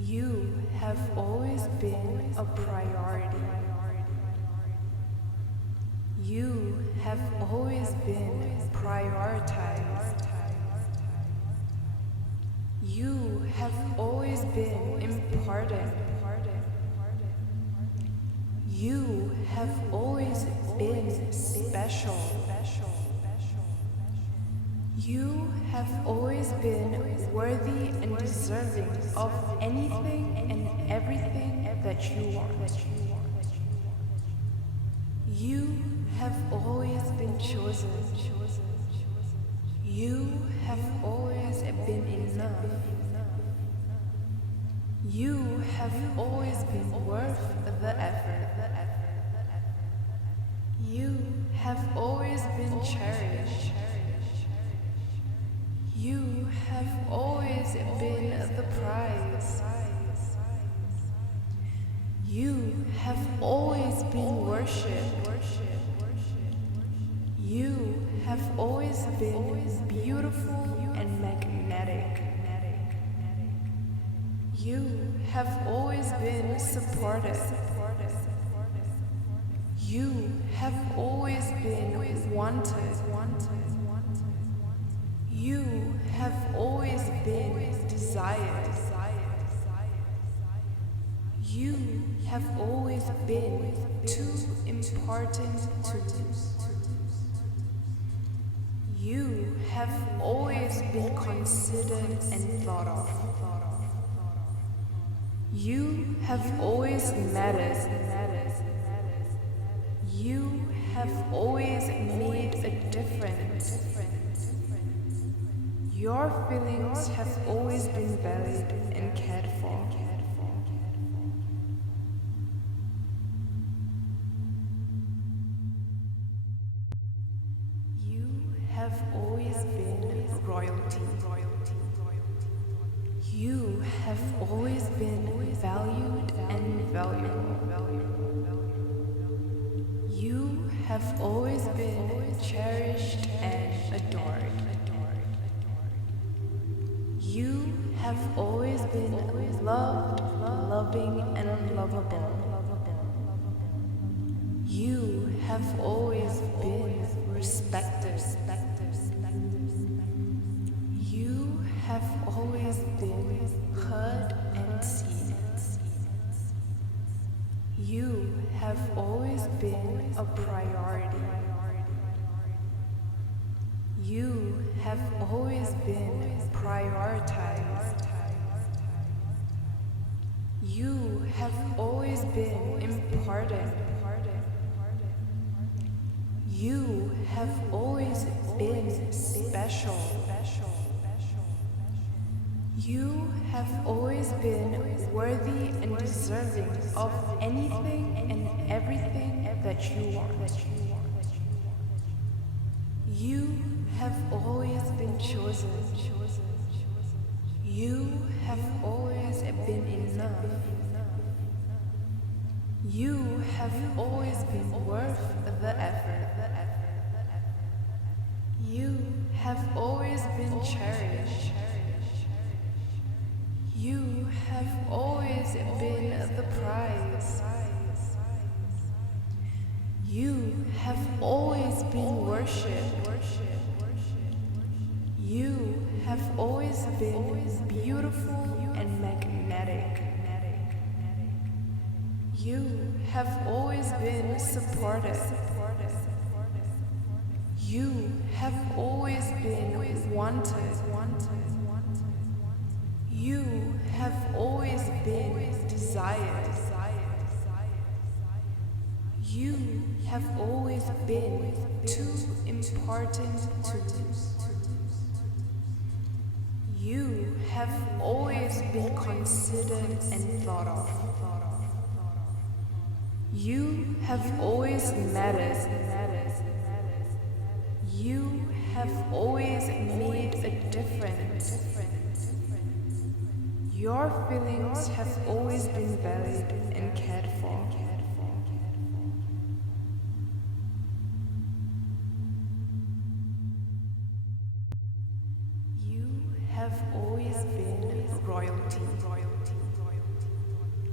have always been a priority. You have always been prioritized. You have always been important. You have always been special. You have always been worthy and deserving of anything and everything that you want. You have always been chosen. You have always been enough. You have always been worth the effort. You have always been cherished. You have always been the prize. You have always been worshipped. You have always been beautiful and magnetic. You have always been supported. You have always been wanted. You have always been desired. You have always been too important to lose. You have always been considered and thought of. You have always mattered. You have always made a difference. Your feelings have always been valued and cared for. You have always been royalty. You have always been valued and valuable. You have always been cherished and adored. You have always been loved, loving, and lovable. You have always been respected. You have always been heard and seen. You have always been a priority. You have always been prioritized. You have always been important. You have always been special. You have always been worthy and deserving of anything and everything that you want. You have always been chosen. You have always been enough. You have always been worth the effort. You have always been cherished. You have always been the prize. You have always been worshipped. You have always been beautiful and magnetic. You have always been supported. You have always been wanted. You have always been desired. You have always been too important to lose. You have always been considered and thought of. You have always mattered. You have always made a difference. Your feelings have always been valued and cared for. You have always been royalty.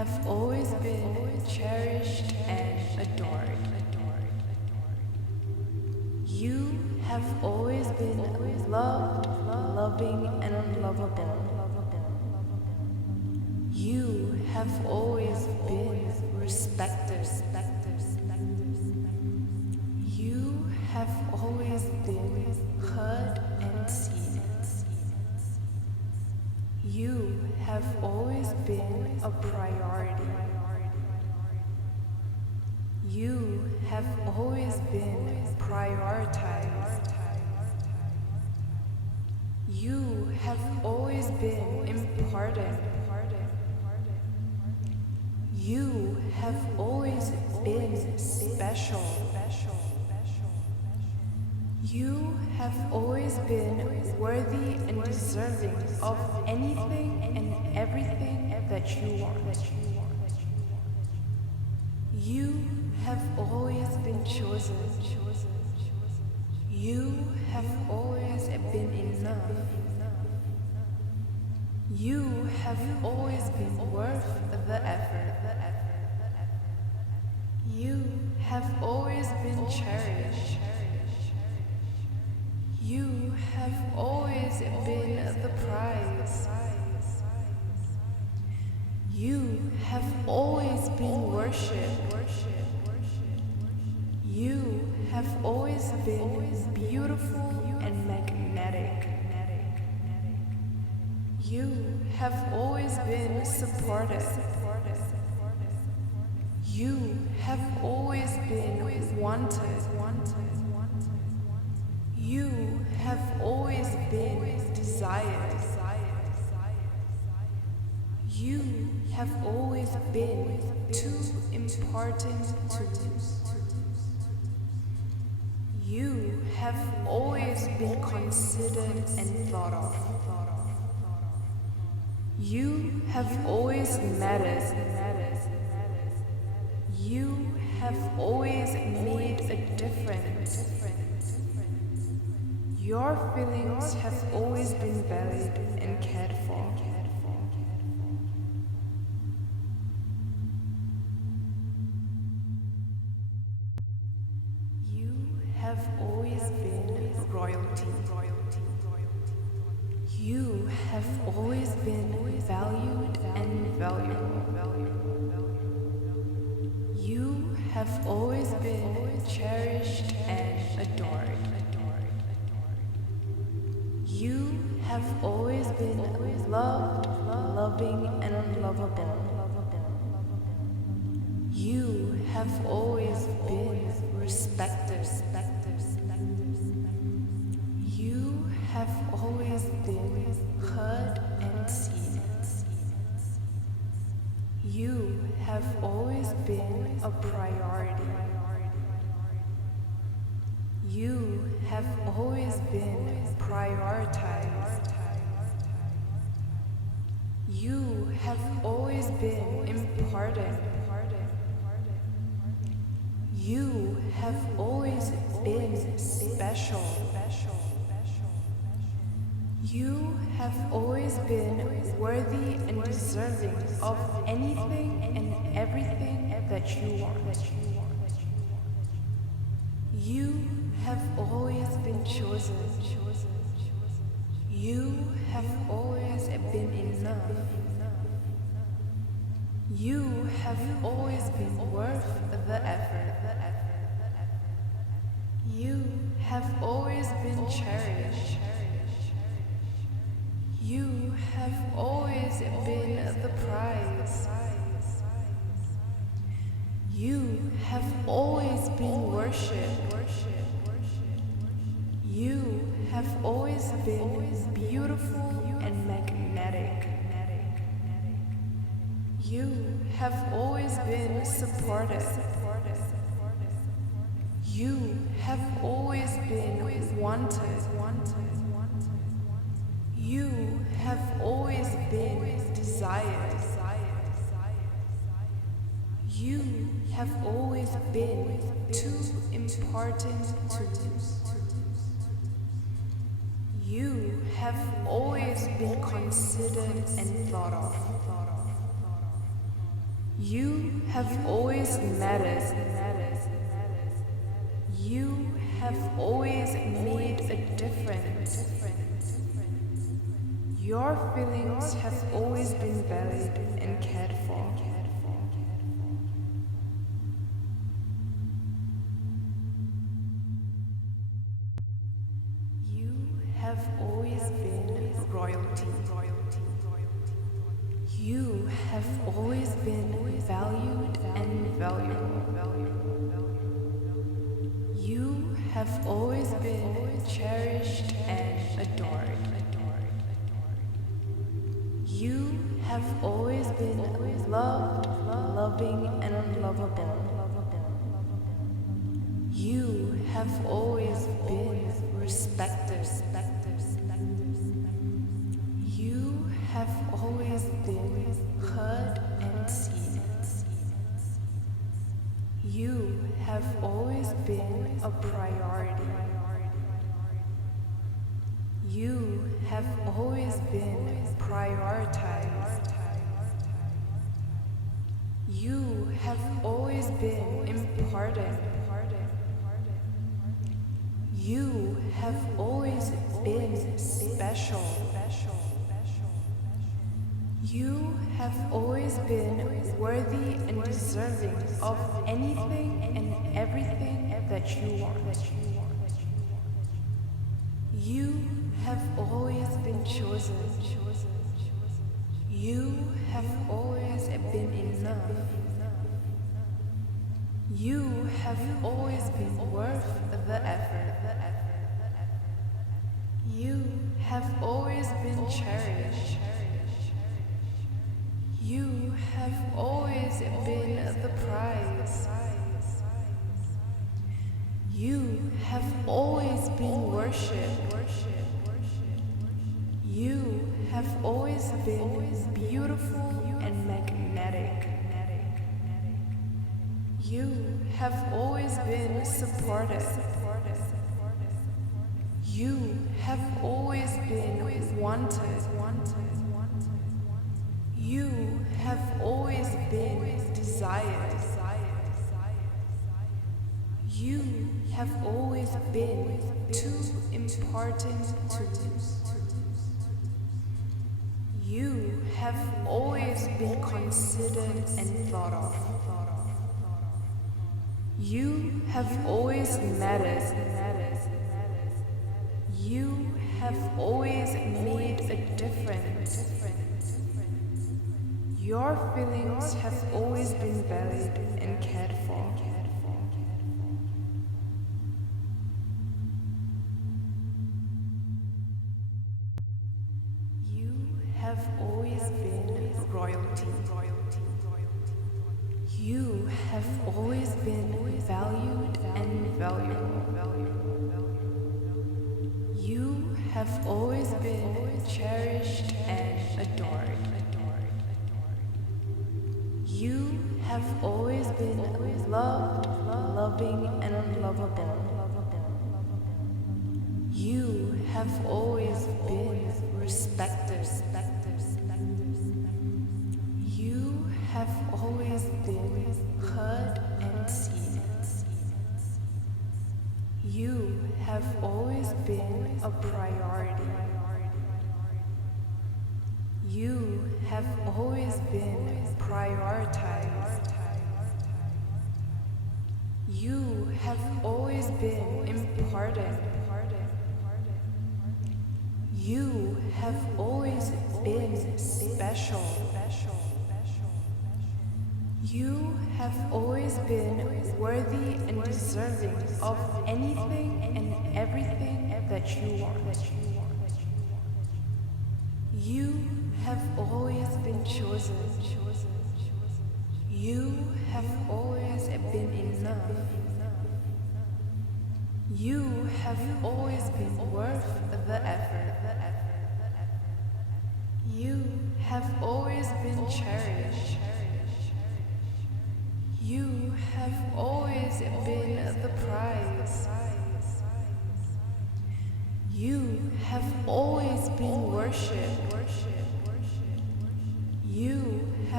have always been cherished and adored. You have always been loved, loving, and lovable. You have always been respected. You have always been heard and seen. You have always been a priority. You have always been prioritized. You have always been important. You have always been special. You have always been worthy and deserving of anything and everything that you want. You have always been chosen. You have always been enough. You have always been worth the effort. You have always been cherished. You have always been the prize. You have always been worshipped. You have always been beautiful and magnetic. You have always been supported. You have always been wanted. You have always been desired. You have always been too important to lose. You have always been considered and thought of. You have always mattered. You have always made a difference. Your feelings have always been valued and cared for. You have always been royalty. You have always been valued and valuable. You have always been cherished and adored. You have always been loved, loving, and lovable. You have always been respected. You have always been heard and seen. You have always been a priority. You have always been prioritized. You have always been important. You have always been special. You have always been worthy and deserving of anything and everything that you want. You have always been chosen. You have always been enough. You have always been worth the effort. You have always been cherished. You have always been the prize. You have always been worshipped. You have always been beautiful and magnetic. You have always been supported. You have always been wanted. You have always been desired. You have always been too important to lose. You have always been considered and thought of. You have always mattered. You have always made a difference. Your feelings have always been valued and cared for. You have always been royalty. You have always been valued and valuable. You have always been cherished and adored. You have always been loved, loving, and lovable. You have always been respected. You have always been heard and seen. You have always been a priority. You have always been prioritized. You have always been important. You have always been special. You have always been worthy and deserving of anything and everything that you want. You have always been chosen. You have always been enough. You have always been worth the effort. You have always been cherished. You have always been the prize. You have always been worshipped. You have always been beautiful and magnetic. You have always been supported. You have always been wanted. You have always been desired. You have always been too important to lose. You have always been considered and thought of. You have always mattered. You have always made a difference. Your feelings have always been valued and cared for. You have always been royalty. You have always been valued and valuable. You have always been cherished and adored. You have always been loved, loving, and lovable. You have always been respected. You have always been heard and seen. You have always been a priority. You have always been prioritized. You have always been important. You have always been special. You have always been worthy and deserving of anything and everything that you want. You have always been chosen. You have always been enough. You have always been worth the effort. You have always been cherished. You have always been the prize. You have always been worshipped. You have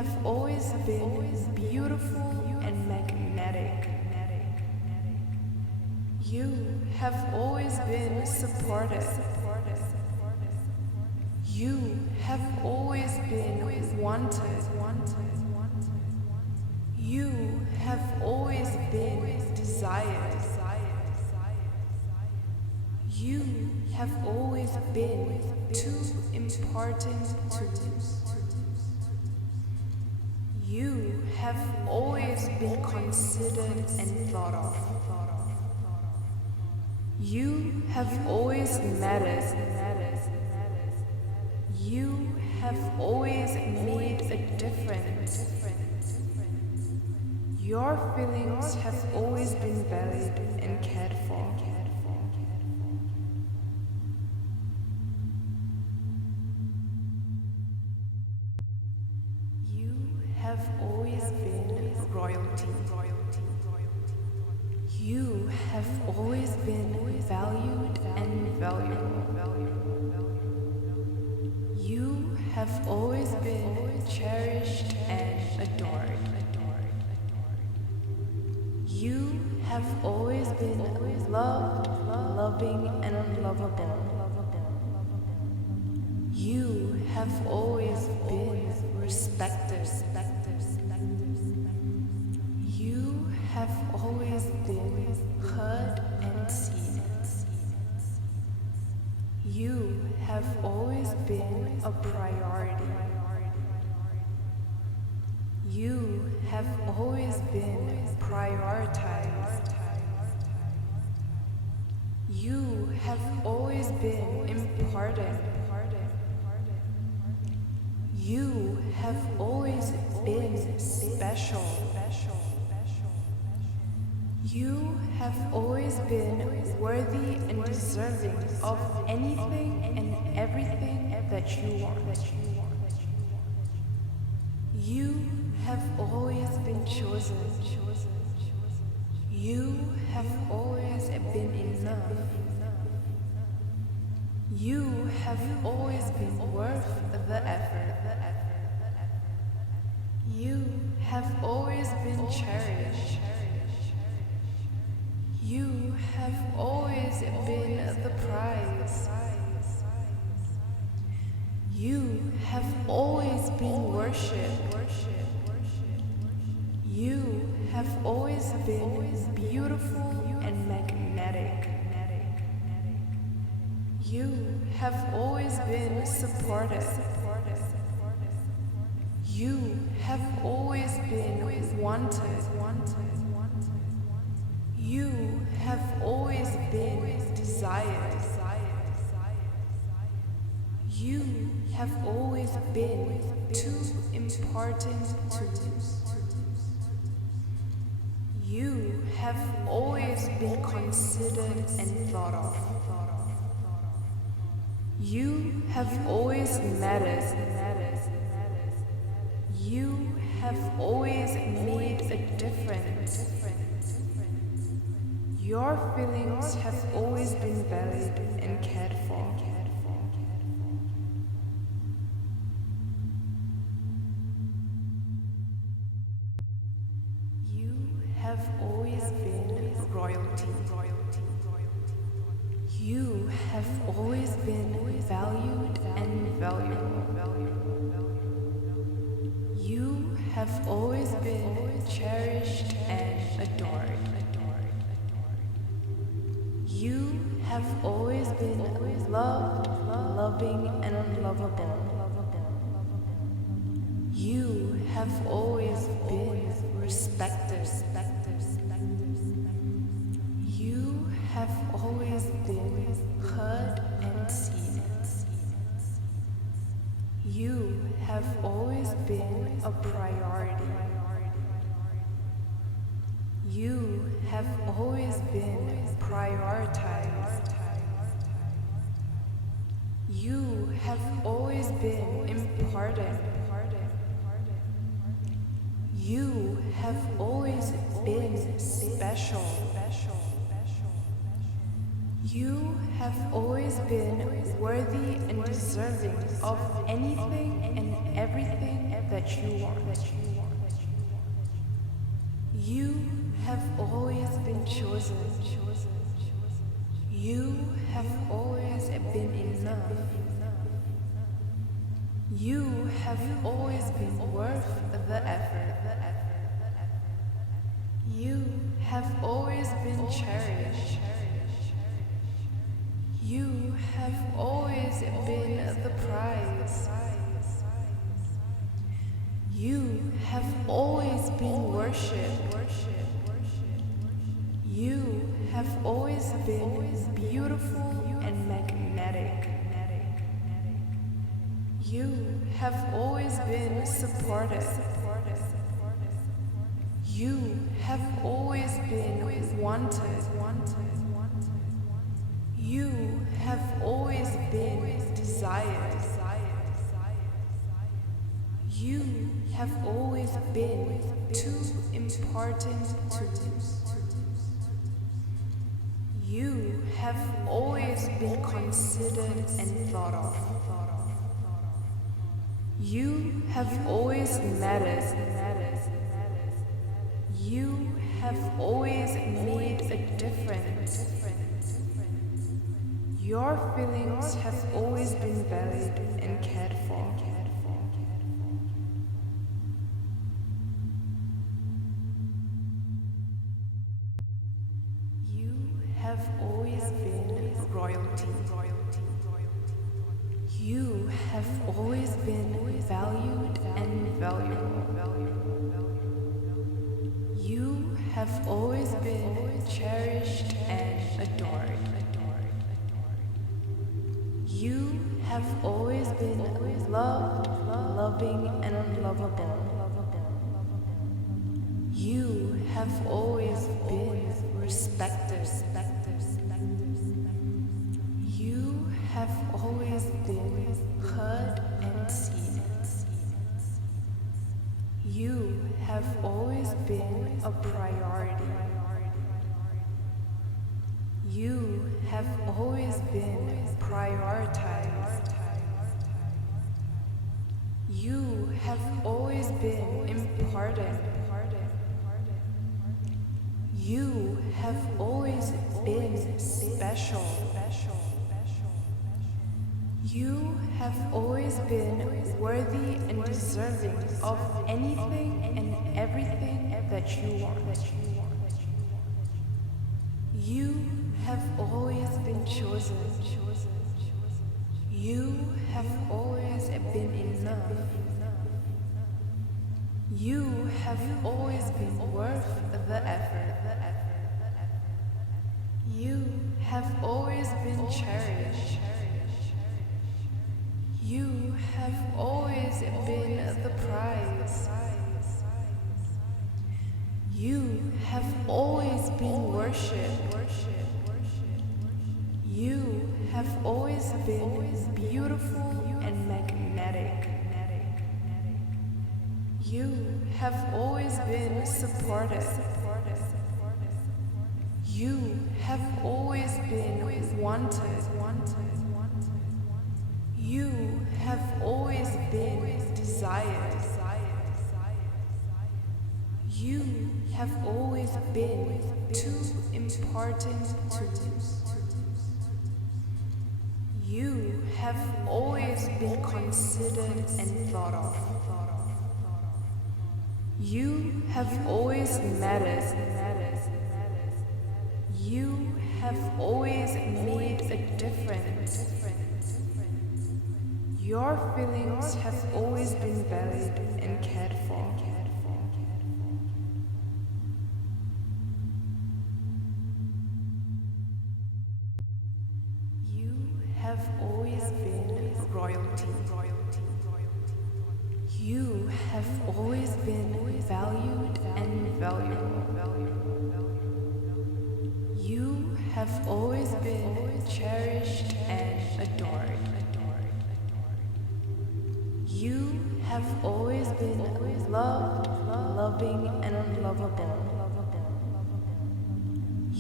have always been beautiful and magnetic. You have always been supported. You have always been wanted. You have always been desired. You have always been too important to lose. You have always been considered and thought of. You have always mattered. You have always made a difference. Your feelings have always been valued and cared for. You have always been royalty. You have always been valued and valuable. You have always been cherished and adored. You have always been loved, loving, and lovable. You have always been respected. You have always been heard and seen. You have always been a priority. You have always been prioritized. You have always been important. You have always been special. You have always been worthy and deserving of anything and everything that you want. You have always been chosen. You have always been enough. You have always been worth the effort. You have always been cherished. You have always been the prize. You have always been worshipped. You have always been beautiful and magnetic. You have always been supported. You have always been wanted. You have always been desired. You have always been too important to lose. You have always been considered and thought of. You have always mattered. You have always made a difference. Your feelings have always been valued and cared for. You have always been royalty. You have always been valued and valuable. You have always been cherished and adored. You have always been loved, loving, and lovable. You have always been respected. You have always been heard and seen. You have always been a priority. You have always been prioritized. You have always been important. You have always been special. You have always been worthy and deserving of anything and everything that you want. You have always been chosen. You have always been enough. You have always been worth the effort. You have always been cherished. You have always been the prize. You have always been worshipped. You have always been beautiful and magnetic. You have always been supported. You have always been wanted. You have always been desired. You have always been too important to lose. You have always been considered and thought of. You have always mattered. You have always made a difference. Your feelings have always been valued and cared for. You have always been royalty. You have always been valued and valuable. You have always been cherished and adored. You have always been loved, loving, and lovable. You have always been respected. You have always been heard and seen. You have always been a priority. You have always been prioritized. You have always been important. You have always been special. You have always been worthy and deserving of anything and everything that you want. You have always been chosen. You have always been enough. You have always been worth the effort. You have always been cherished. You have always been the prize. You have always been worshipped. You have always been beautiful and magnetic. You have always been supported. You have always been wanted. You have always been desired. You have always been too important to lose. You have always been considered and thought of. You have always mattered. You have always made a difference. Your feelings have always been valued and cared for. You have always been royalty. You have always been valued and valuable. You have always been cherished and adored. You have always been loved, loving, and lovable.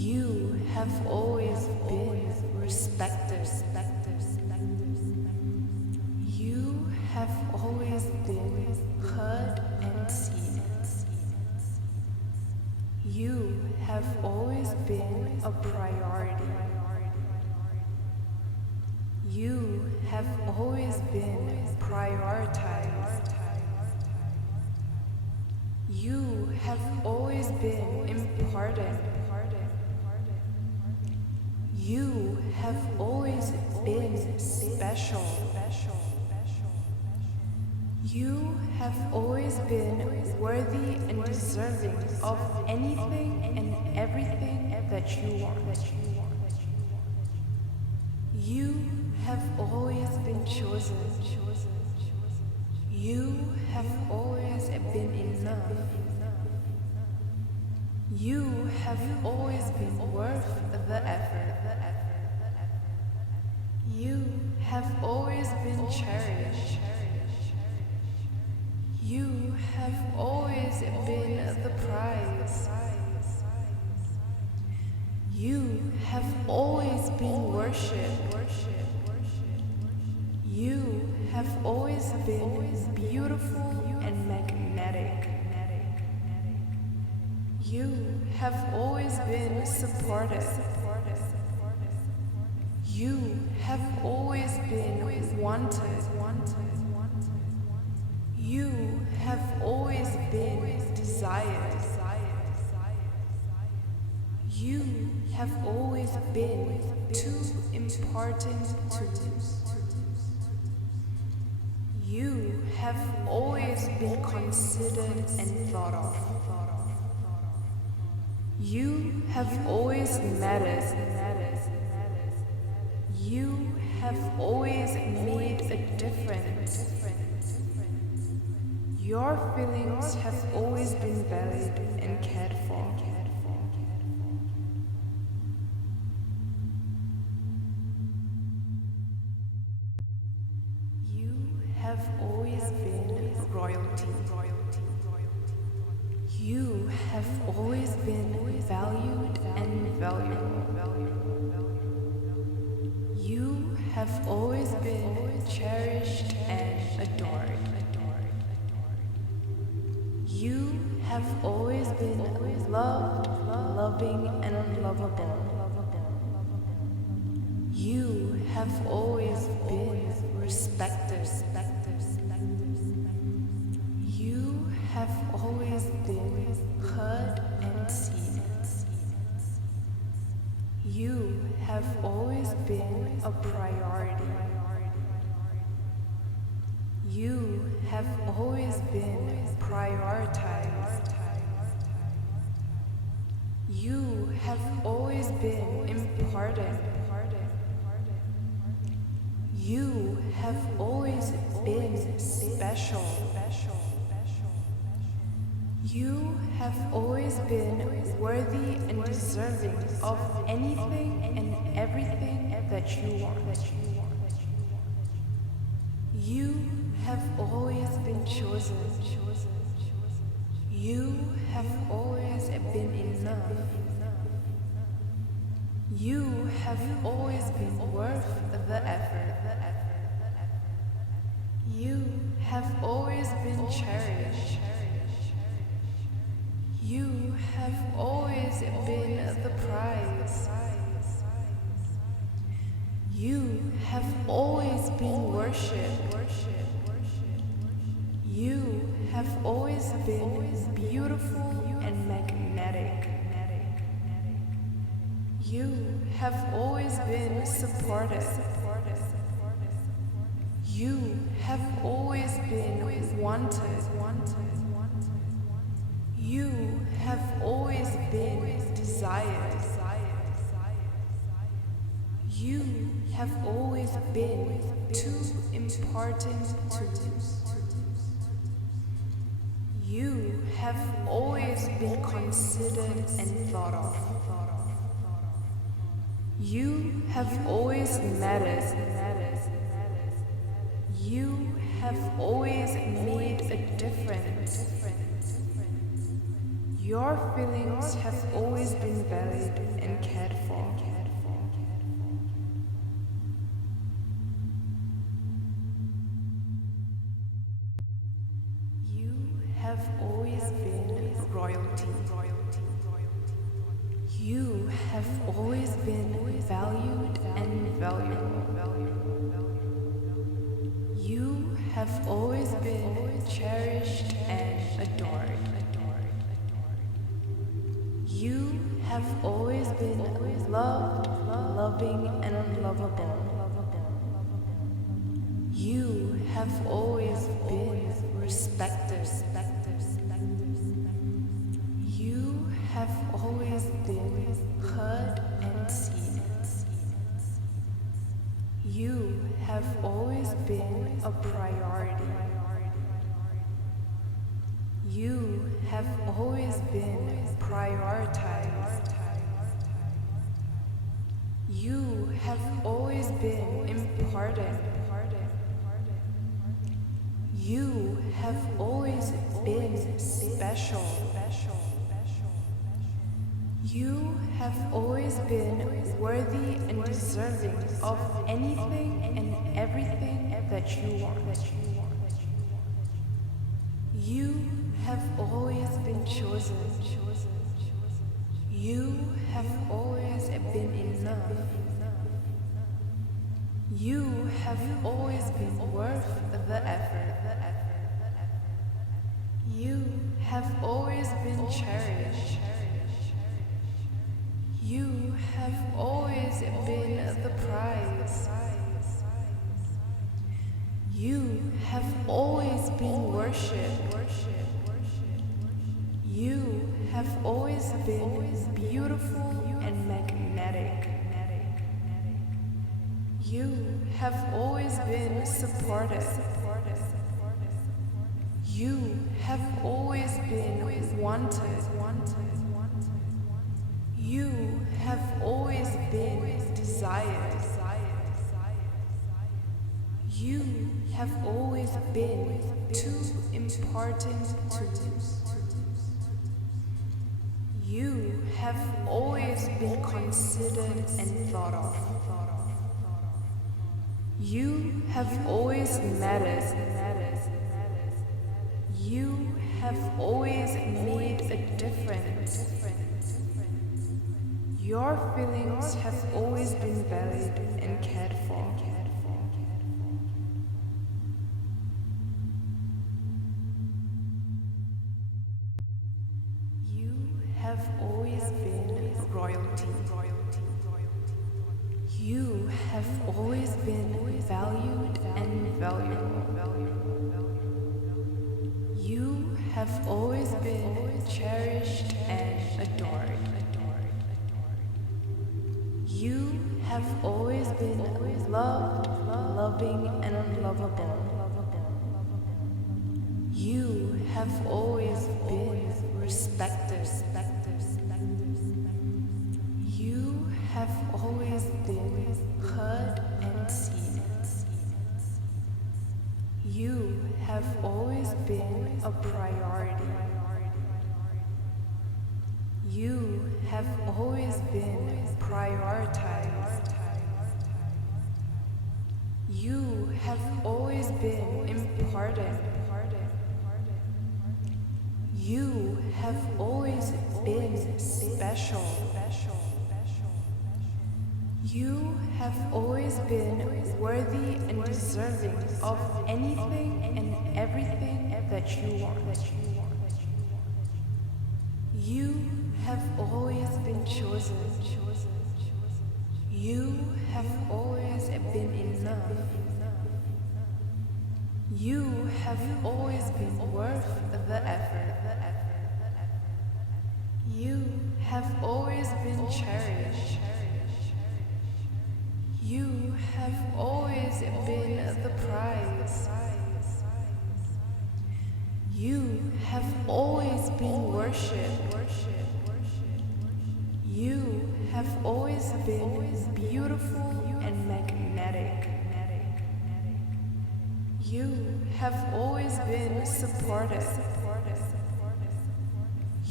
You have always been respected. You have always been heard and seen. You have always been a priority. You have always been prioritized. You have always been important. You have always been special. You have always been worthy and deserving of anything and everything that you want. You have always been chosen. You have always been enough. You have always been worth the effort. You have always been cherished. You have always been the prize. You have always been worshipped. You have always been beautiful and magnetic. You have always been supported. You have always been wanted. You have always been desired. You have always been too important to lose. You have always been considered and thought of. You have always mattered. You have always made a difference. Your feelings have always been valued and cared for. You have always been royalty. You have always been valued and valuable. You have always been cherished and adored. You have always been loved, loving, and lovable. You have always been respected. You have always been heard and seen. You have always been a priority. You have always been prioritized. You have always been important. You have always been special. You have always been worthy and deserving of anything and everything that you want. You have always been chosen. You have always been enough. You have always been worth the effort. You have always been cherished. You have always been the prize. You have always been worshipped. You have always been beautiful and magnetic. You have always been supported. You have always been wanted. You have always been desired. You have always been too important to lose. You have always been considered and thought of. You have always mattered. You have always made a difference. Your feelings have always been valid and cared for. You have always been royalty. You have always been valued and valuable. You have always been cherished and adored. You have always been loved, loving, and lovable. You have always been respected. You have always been heard and seen. You have always been a priority. You have always been prioritized. You have always been important. You have always been special. You have always been worthy and deserving of anything and everything that you want. You have always been chosen. You have always been enough. You have always been worth the effort. You have always been cherished. You have always been the prize. You have always been worshipped. You have always been beautiful and magnetic. You have always been supported. You have always been wanted. You have always been desired. You have always been too important to lose. You have always been considered and thought of. You have always mattered. You have always made a difference. Your feelings have always been valid and cared for. You have always been royalty. You have always been valued and valuable. You have always been cherished and adored. You have always been loved, loving, and lovable. You have always been respected. You have always been heard and seen. You have always been a priority. You have always been prioritized. You have always been important. You have always been special. You have always been worthy and deserving of anything and everything that you want. You have always been chosen. You have always been enough. You have always been worth the effort. You have always been cherished. You have always been the prize. You have always been worshipped. You have always been beautiful and magnetic. You have always been supported.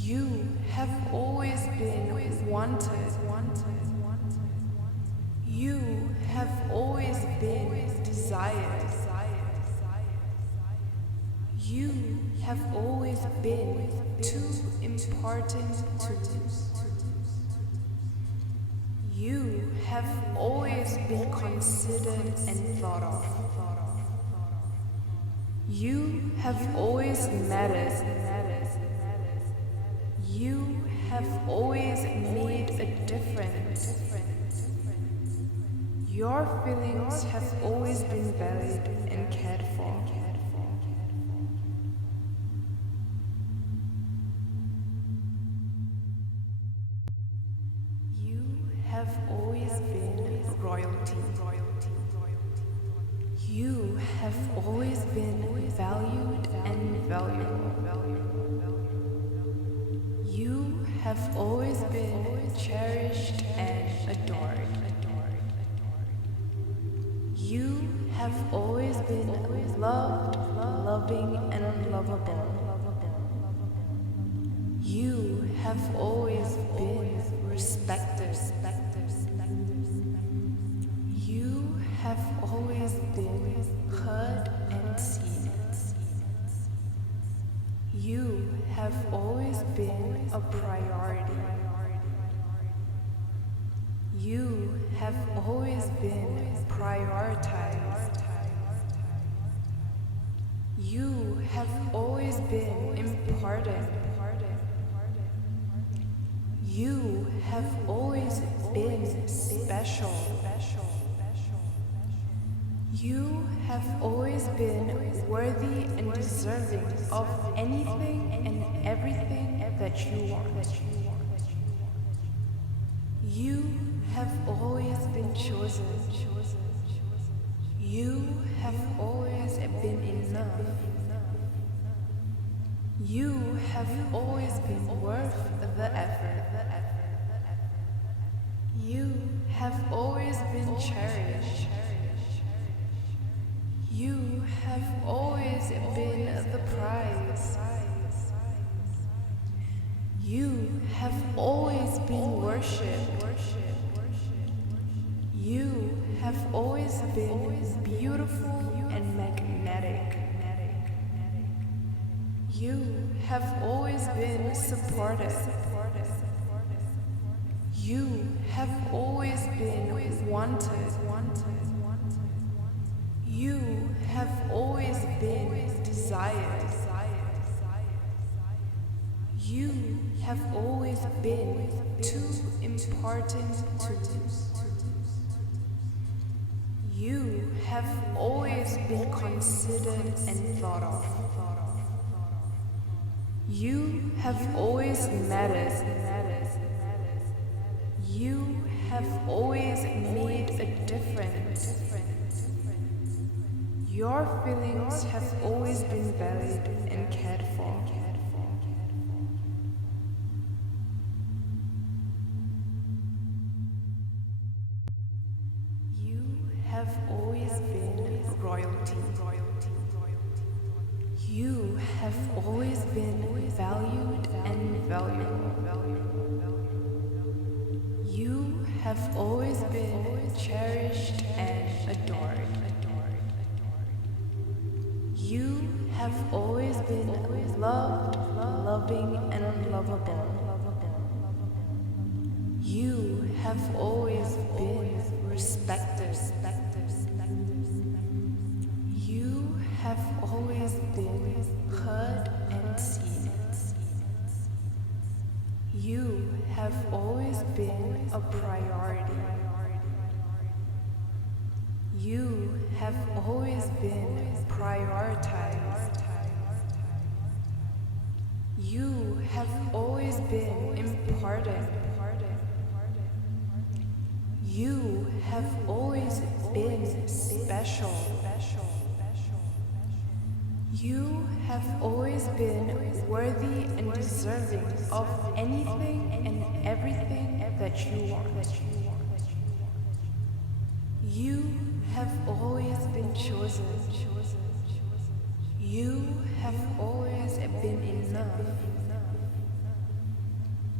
You have always been wanted. You have always been desired. You have always been too important to lose. You have always been considered and thought of. You have always mattered. You have always made a difference. Your feelings have always been valued and cared for. You have always been royalty. You have always been valued and valuable. You have always been cherished and adored. You have always been loved, loving, and lovable. You have always been respected. You have always been heard and seen. You have always been a priority. You have always been prioritized. You have always been important. You have always been special. You have always been worthy and deserving of anything and everything that you want. You have always been chosen. You have always been enough. You have always been worth the effort. You have always been cherished. You have always been the prize. You have always been worshipped. You have always been beautiful and magnetic. You have always been supported. You have always been wanted. You have always been desired. You have always been too important to lose. You have always been considered and thought of. You have always mattered. You have always made a difference. Your feelings have always been valued and cared for. You have always been royalty. You have always been valued and valuable. You have always been cherished and adored. You have always been loved, loving, and lovable. You have always been respected. You have always been heard and seen. You have always been a priority. You have always been prioritized. You have always been important. You have always been special. You have always been worthy and deserving of anything and everything that you want. You have always been chosen. You have always been enough.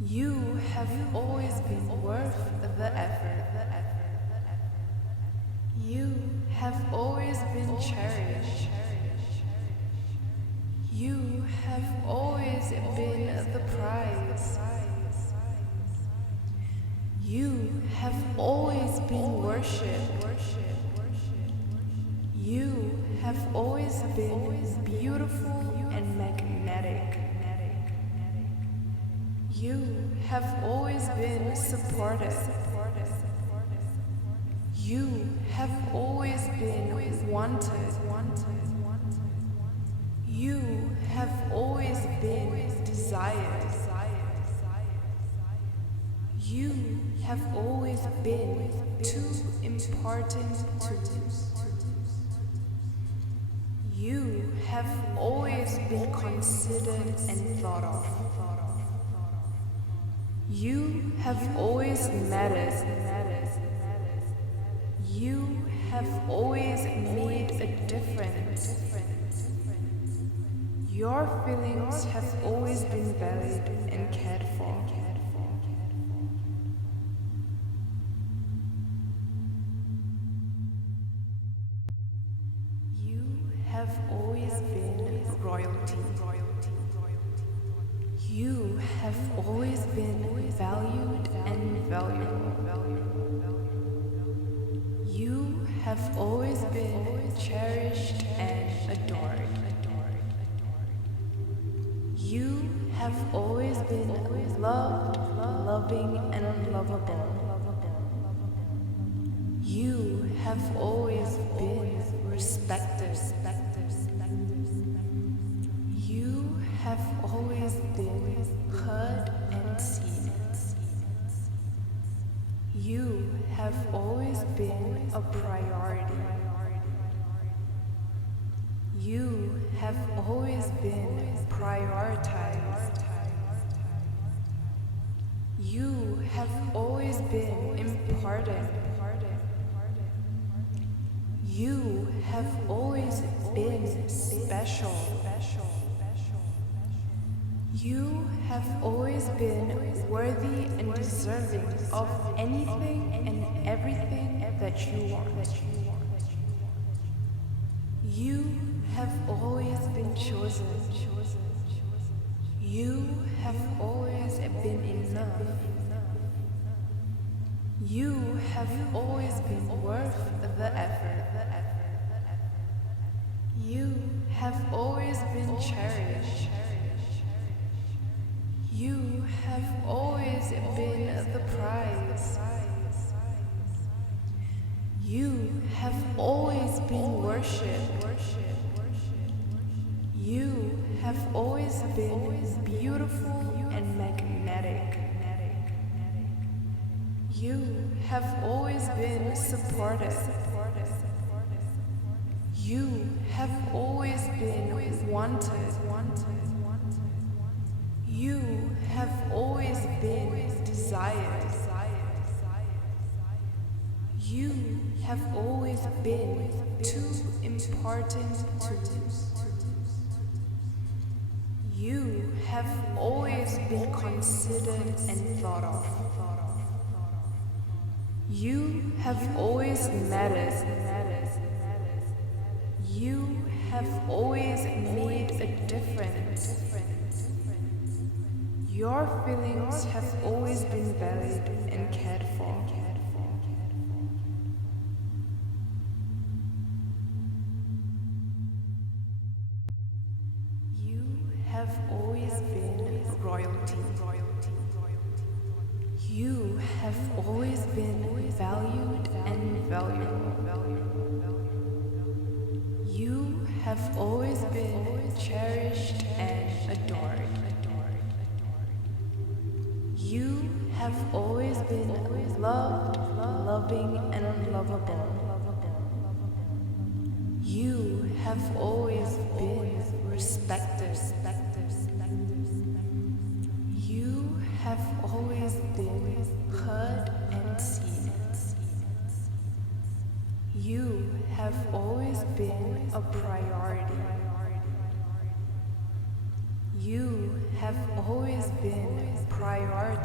You have always been worth the effort. You have always been cherished. You have always been the prize. You have always been worshipped. You have always been beautiful and magnetic. You have always been supported. You have always been wanted. You have always been desired. You have always been too important to lose. You have always been considered and thought of. You have always mattered. You have always made a difference. Your feelings have always been valued and cared for. You have always been royalty. You have always been valued and valuable. You have always been cherished and adored. You have always been loved, loving, and lovable. You have always been respected. You have always been heard and seen. You have always been a priority. You have always been prioritized. You have always been important. You have always been special. You have always been worthy and deserving of anything and everything that you want. You have always been chosen. You have always been enough. You have always been worth the effort. You have always been cherished. You have always been the prize. You have always been worshipped. You have always been beautiful and magnetic. You have always been supported. You have always been wanted. You have always been desired. You have always been too important to lose. You have always been considered and thought of. You have always mattered. You have always made a difference. Your feelings have always been valued and cared for. You have always been royalty. You have always been valued and valuable. You have always been cherished and adored. You have always been loved, loving, and lovable. You have always been respected. You have always been heard and seen. You have always been a priority. You have always been prioritized.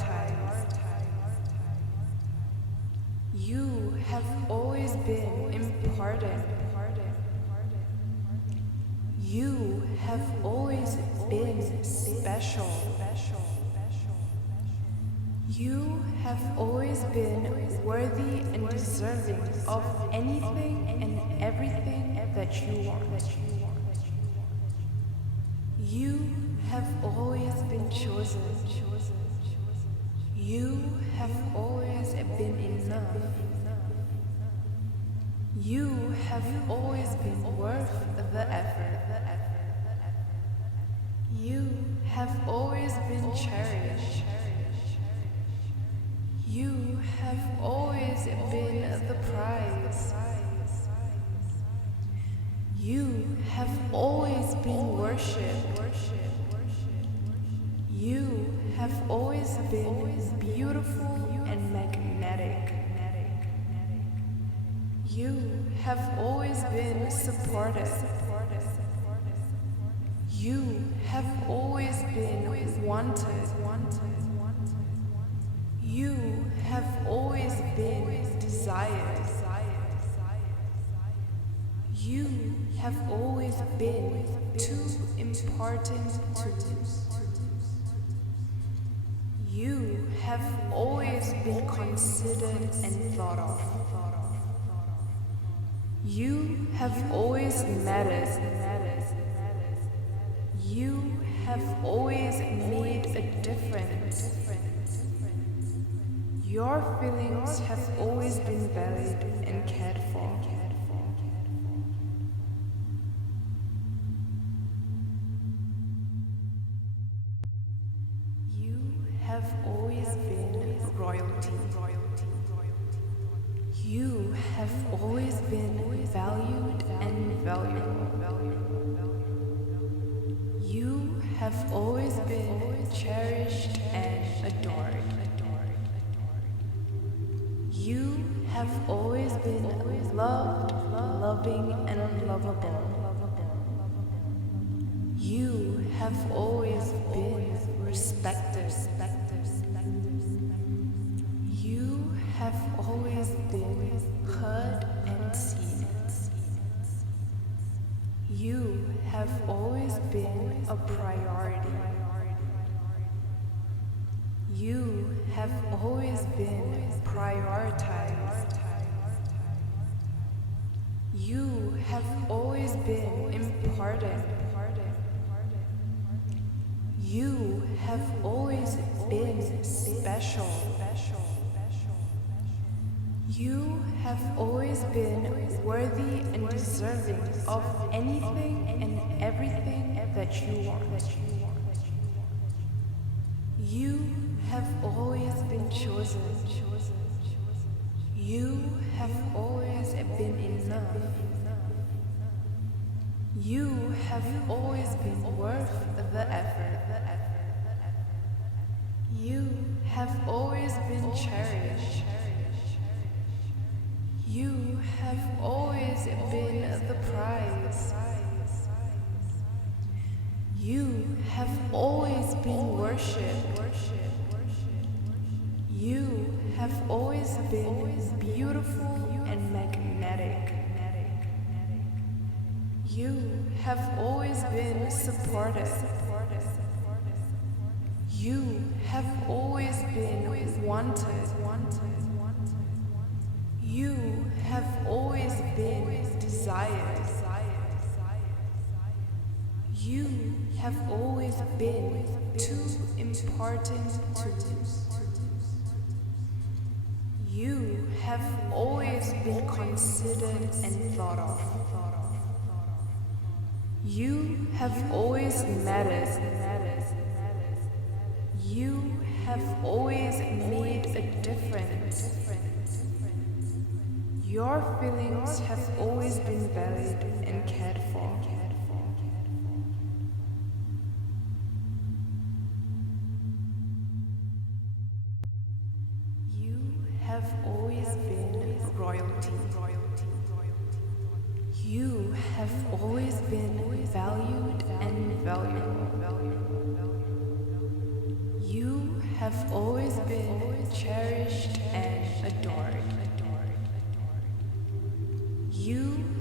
You have always been special. You have always been worthy and deserving of anything and everything that you want. You have always been chosen. You have always been enough. You have always been worth the effort. You have always been cherished. You have always been the prize. You have always been worshipped. You have always been beautiful and magnetic. You have always been supported. You have always been wanted. You have always been desired. You have always been too important to lose. You have always been considered and thought of. You have always mattered. You have always made a difference. Your feelings have always been valued and cared for. You have always been royalty. You have always been valued and valuable. You have always been cherished and adored. You have always been loved, loving, and lovable. You have always been respected. You have always been heard and seen. You have always been a priority. You have always been prioritized. You have always been important. You have always been special. You have always been worthy and deserving of anything and everything that you want. You have always been chosen. You have always been enough. You have always been worth the effort. You have always been cherished. You have always been the prize. You have always been worshipped. You have always been beautiful and magnetic. You have always been supported. You have always been wanted. You have always been desired. You have always been too important to lose. You have always been considered and thought of. You have always mattered. You have always made a difference. Your feelings have always been valued and cared for. You have always been royalty. You have always been valued and valuable. You have always been cherished and adored. You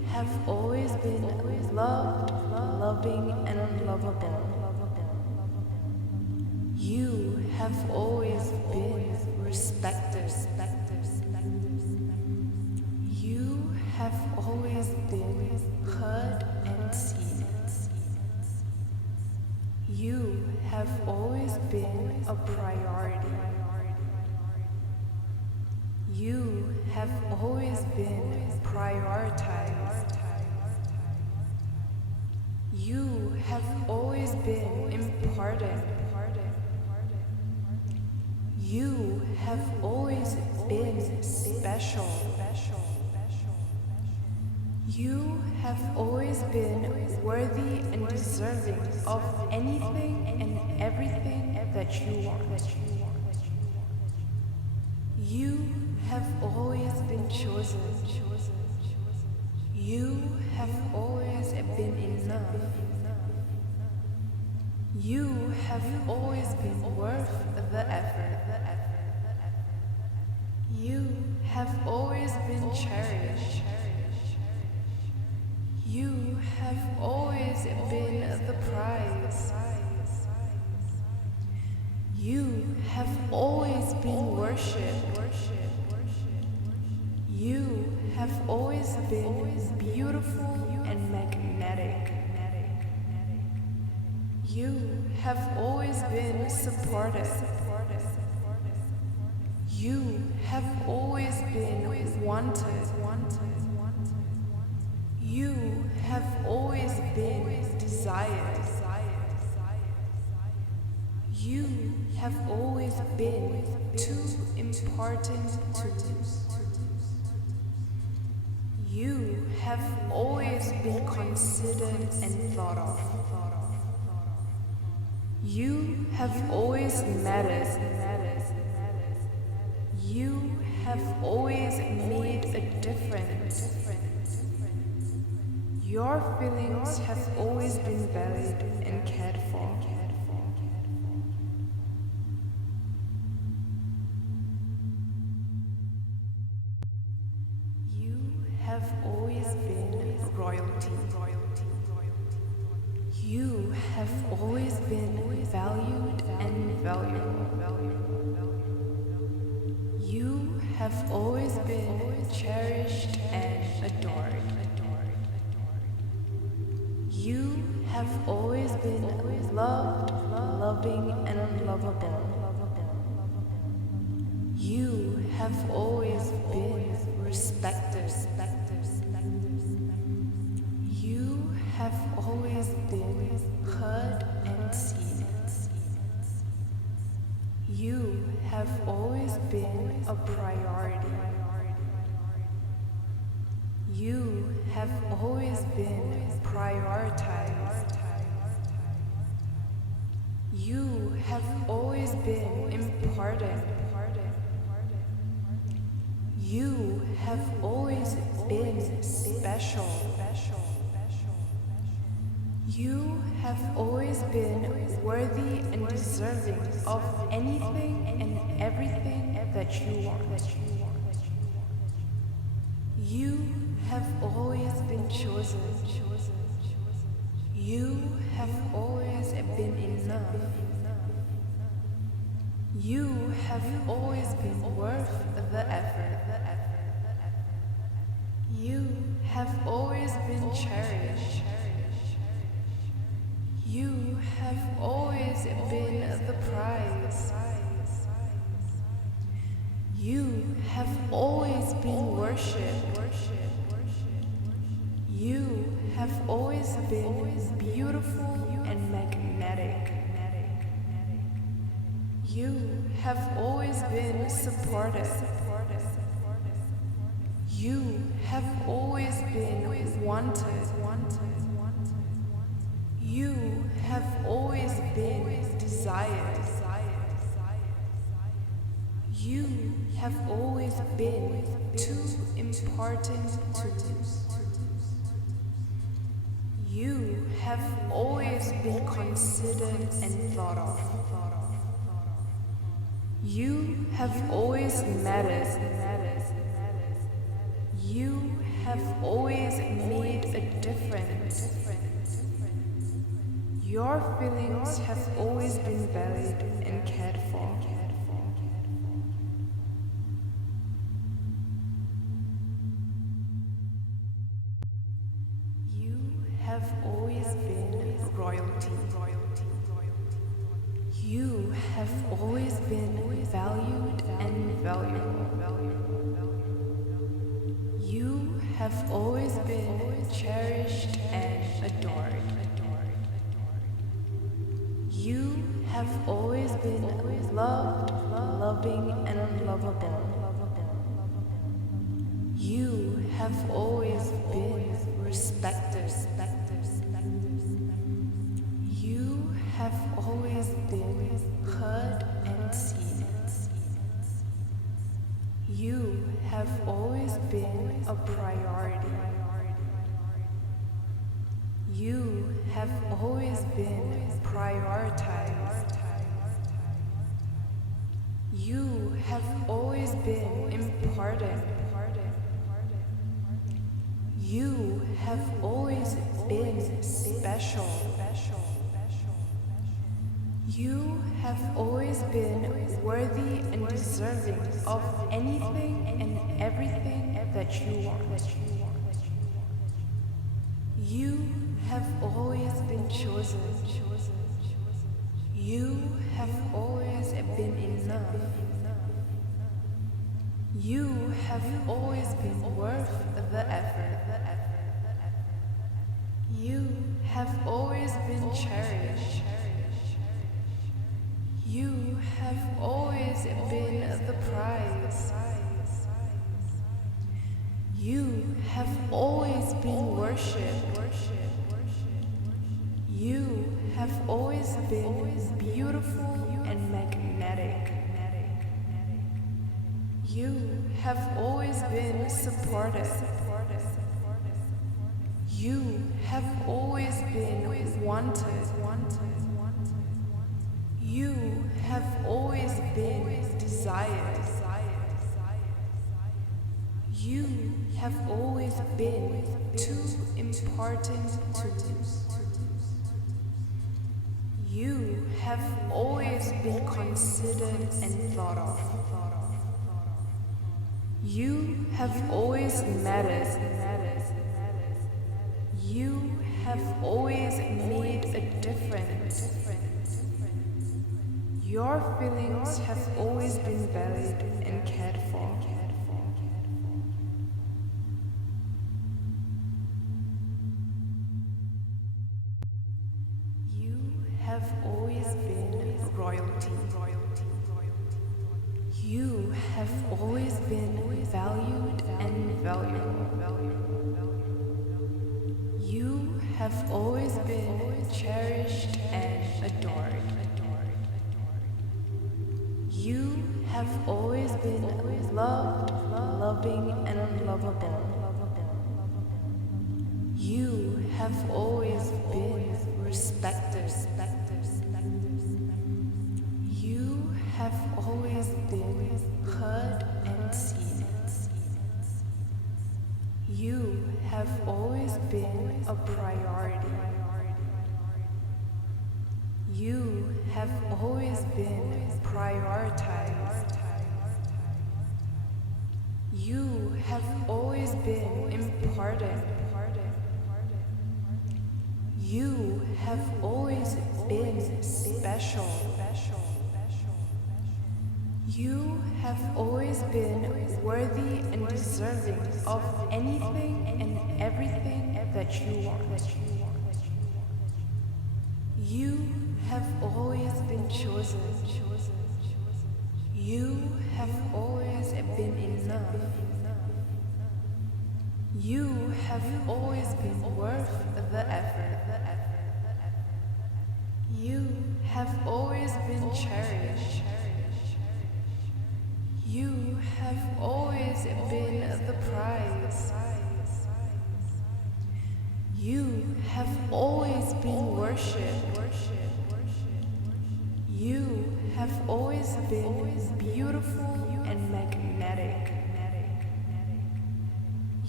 loved, loving, and lovable. You have always been respected. You have always been heard and seen. You have always been a priority. You have always been prioritized. You have always been important. You have always been special. You have always been worthy and deserving of anything and everything that you want. You have always been chosen. You have always been enough. You have always been worth the effort. You have always been cherished. You have always been the prize. You have always been worshipped. You have always been beautiful and magnetic. You have always been supported. You have always been wanted. You have always been desired. You have always been too important to lose. You have always been considered and thought of. You have always mattered. You have always made a difference. Your feelings have always been valued and cared for. You have always been royalty. You have always been valued and valuable. You have always been cherished and adored. You have always been loved, loving, and lovable. You have always been respected. You have always been heard and seen. You have always been a priority. You have always been prioritized. You have always been important. You have always been special. You have always been worthy and deserving of anything and everything that you want. You have always been chosen. You have always been enough. You have always been worth the effort. You have always been cherished. You have always been the prize. You have always been worshipped. You have always been beautiful and magnetic. You have always been supported. You have always been wanted. You have always been desired. You have always been too important to lose. You have always been considered and thought of. You have always mattered. You have always made a difference. Your feelings have always been valued and cared for. You have always been royalty. You have always been valued and valuable. You have always been cherished and adored. You have always been loved, loving, and lovable. You have always been respected. You have always been heard and seen. You have always been a priority. You have always been prioritized. You have always been important. You have always been special. You have always been worthy and deserving of anything and everything that you want. You have always been chosen. You have always been enough. You have always been worth the effort. You have always been cherished. You have always been the prize. You have always been worshipped. You have always been beautiful and magnetic. You have always been supported. You have always been wanted. You have always been desired. You have always been too important to lose. You have always been considered and thought of. You have always mattered. You have always made a difference. Your feelings have always been valued and cared for. You have always been royalty. You have always been valued and valuable. You have always been cherished and adored. You have always been loved, loving, and lovable. You have always been respected. You have always been heard and seen. You have always been a priority. You have always been prioritized. You have always been important. You have always been special. You have always been worthy and deserving of anything and everything that you want. You have always been chosen. You have always been enough. You have always been worth the effort. You have always been cherished. You have always been the prize. You have always been worshipped. You have always been beautiful and magnetic.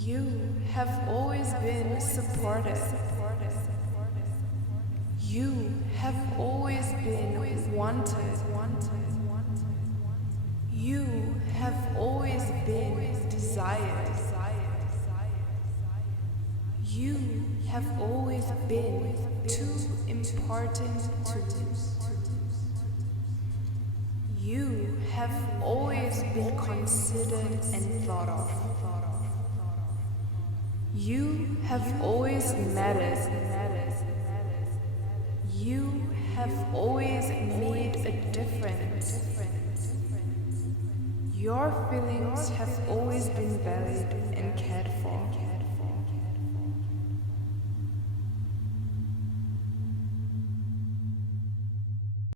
You have always been supported. You have always been wanted. You have always been desired. You have always been too important to lose. You have always been considered and thought of. You have always mattered. You have always made a difference. Your feelings have always been valued and cared for.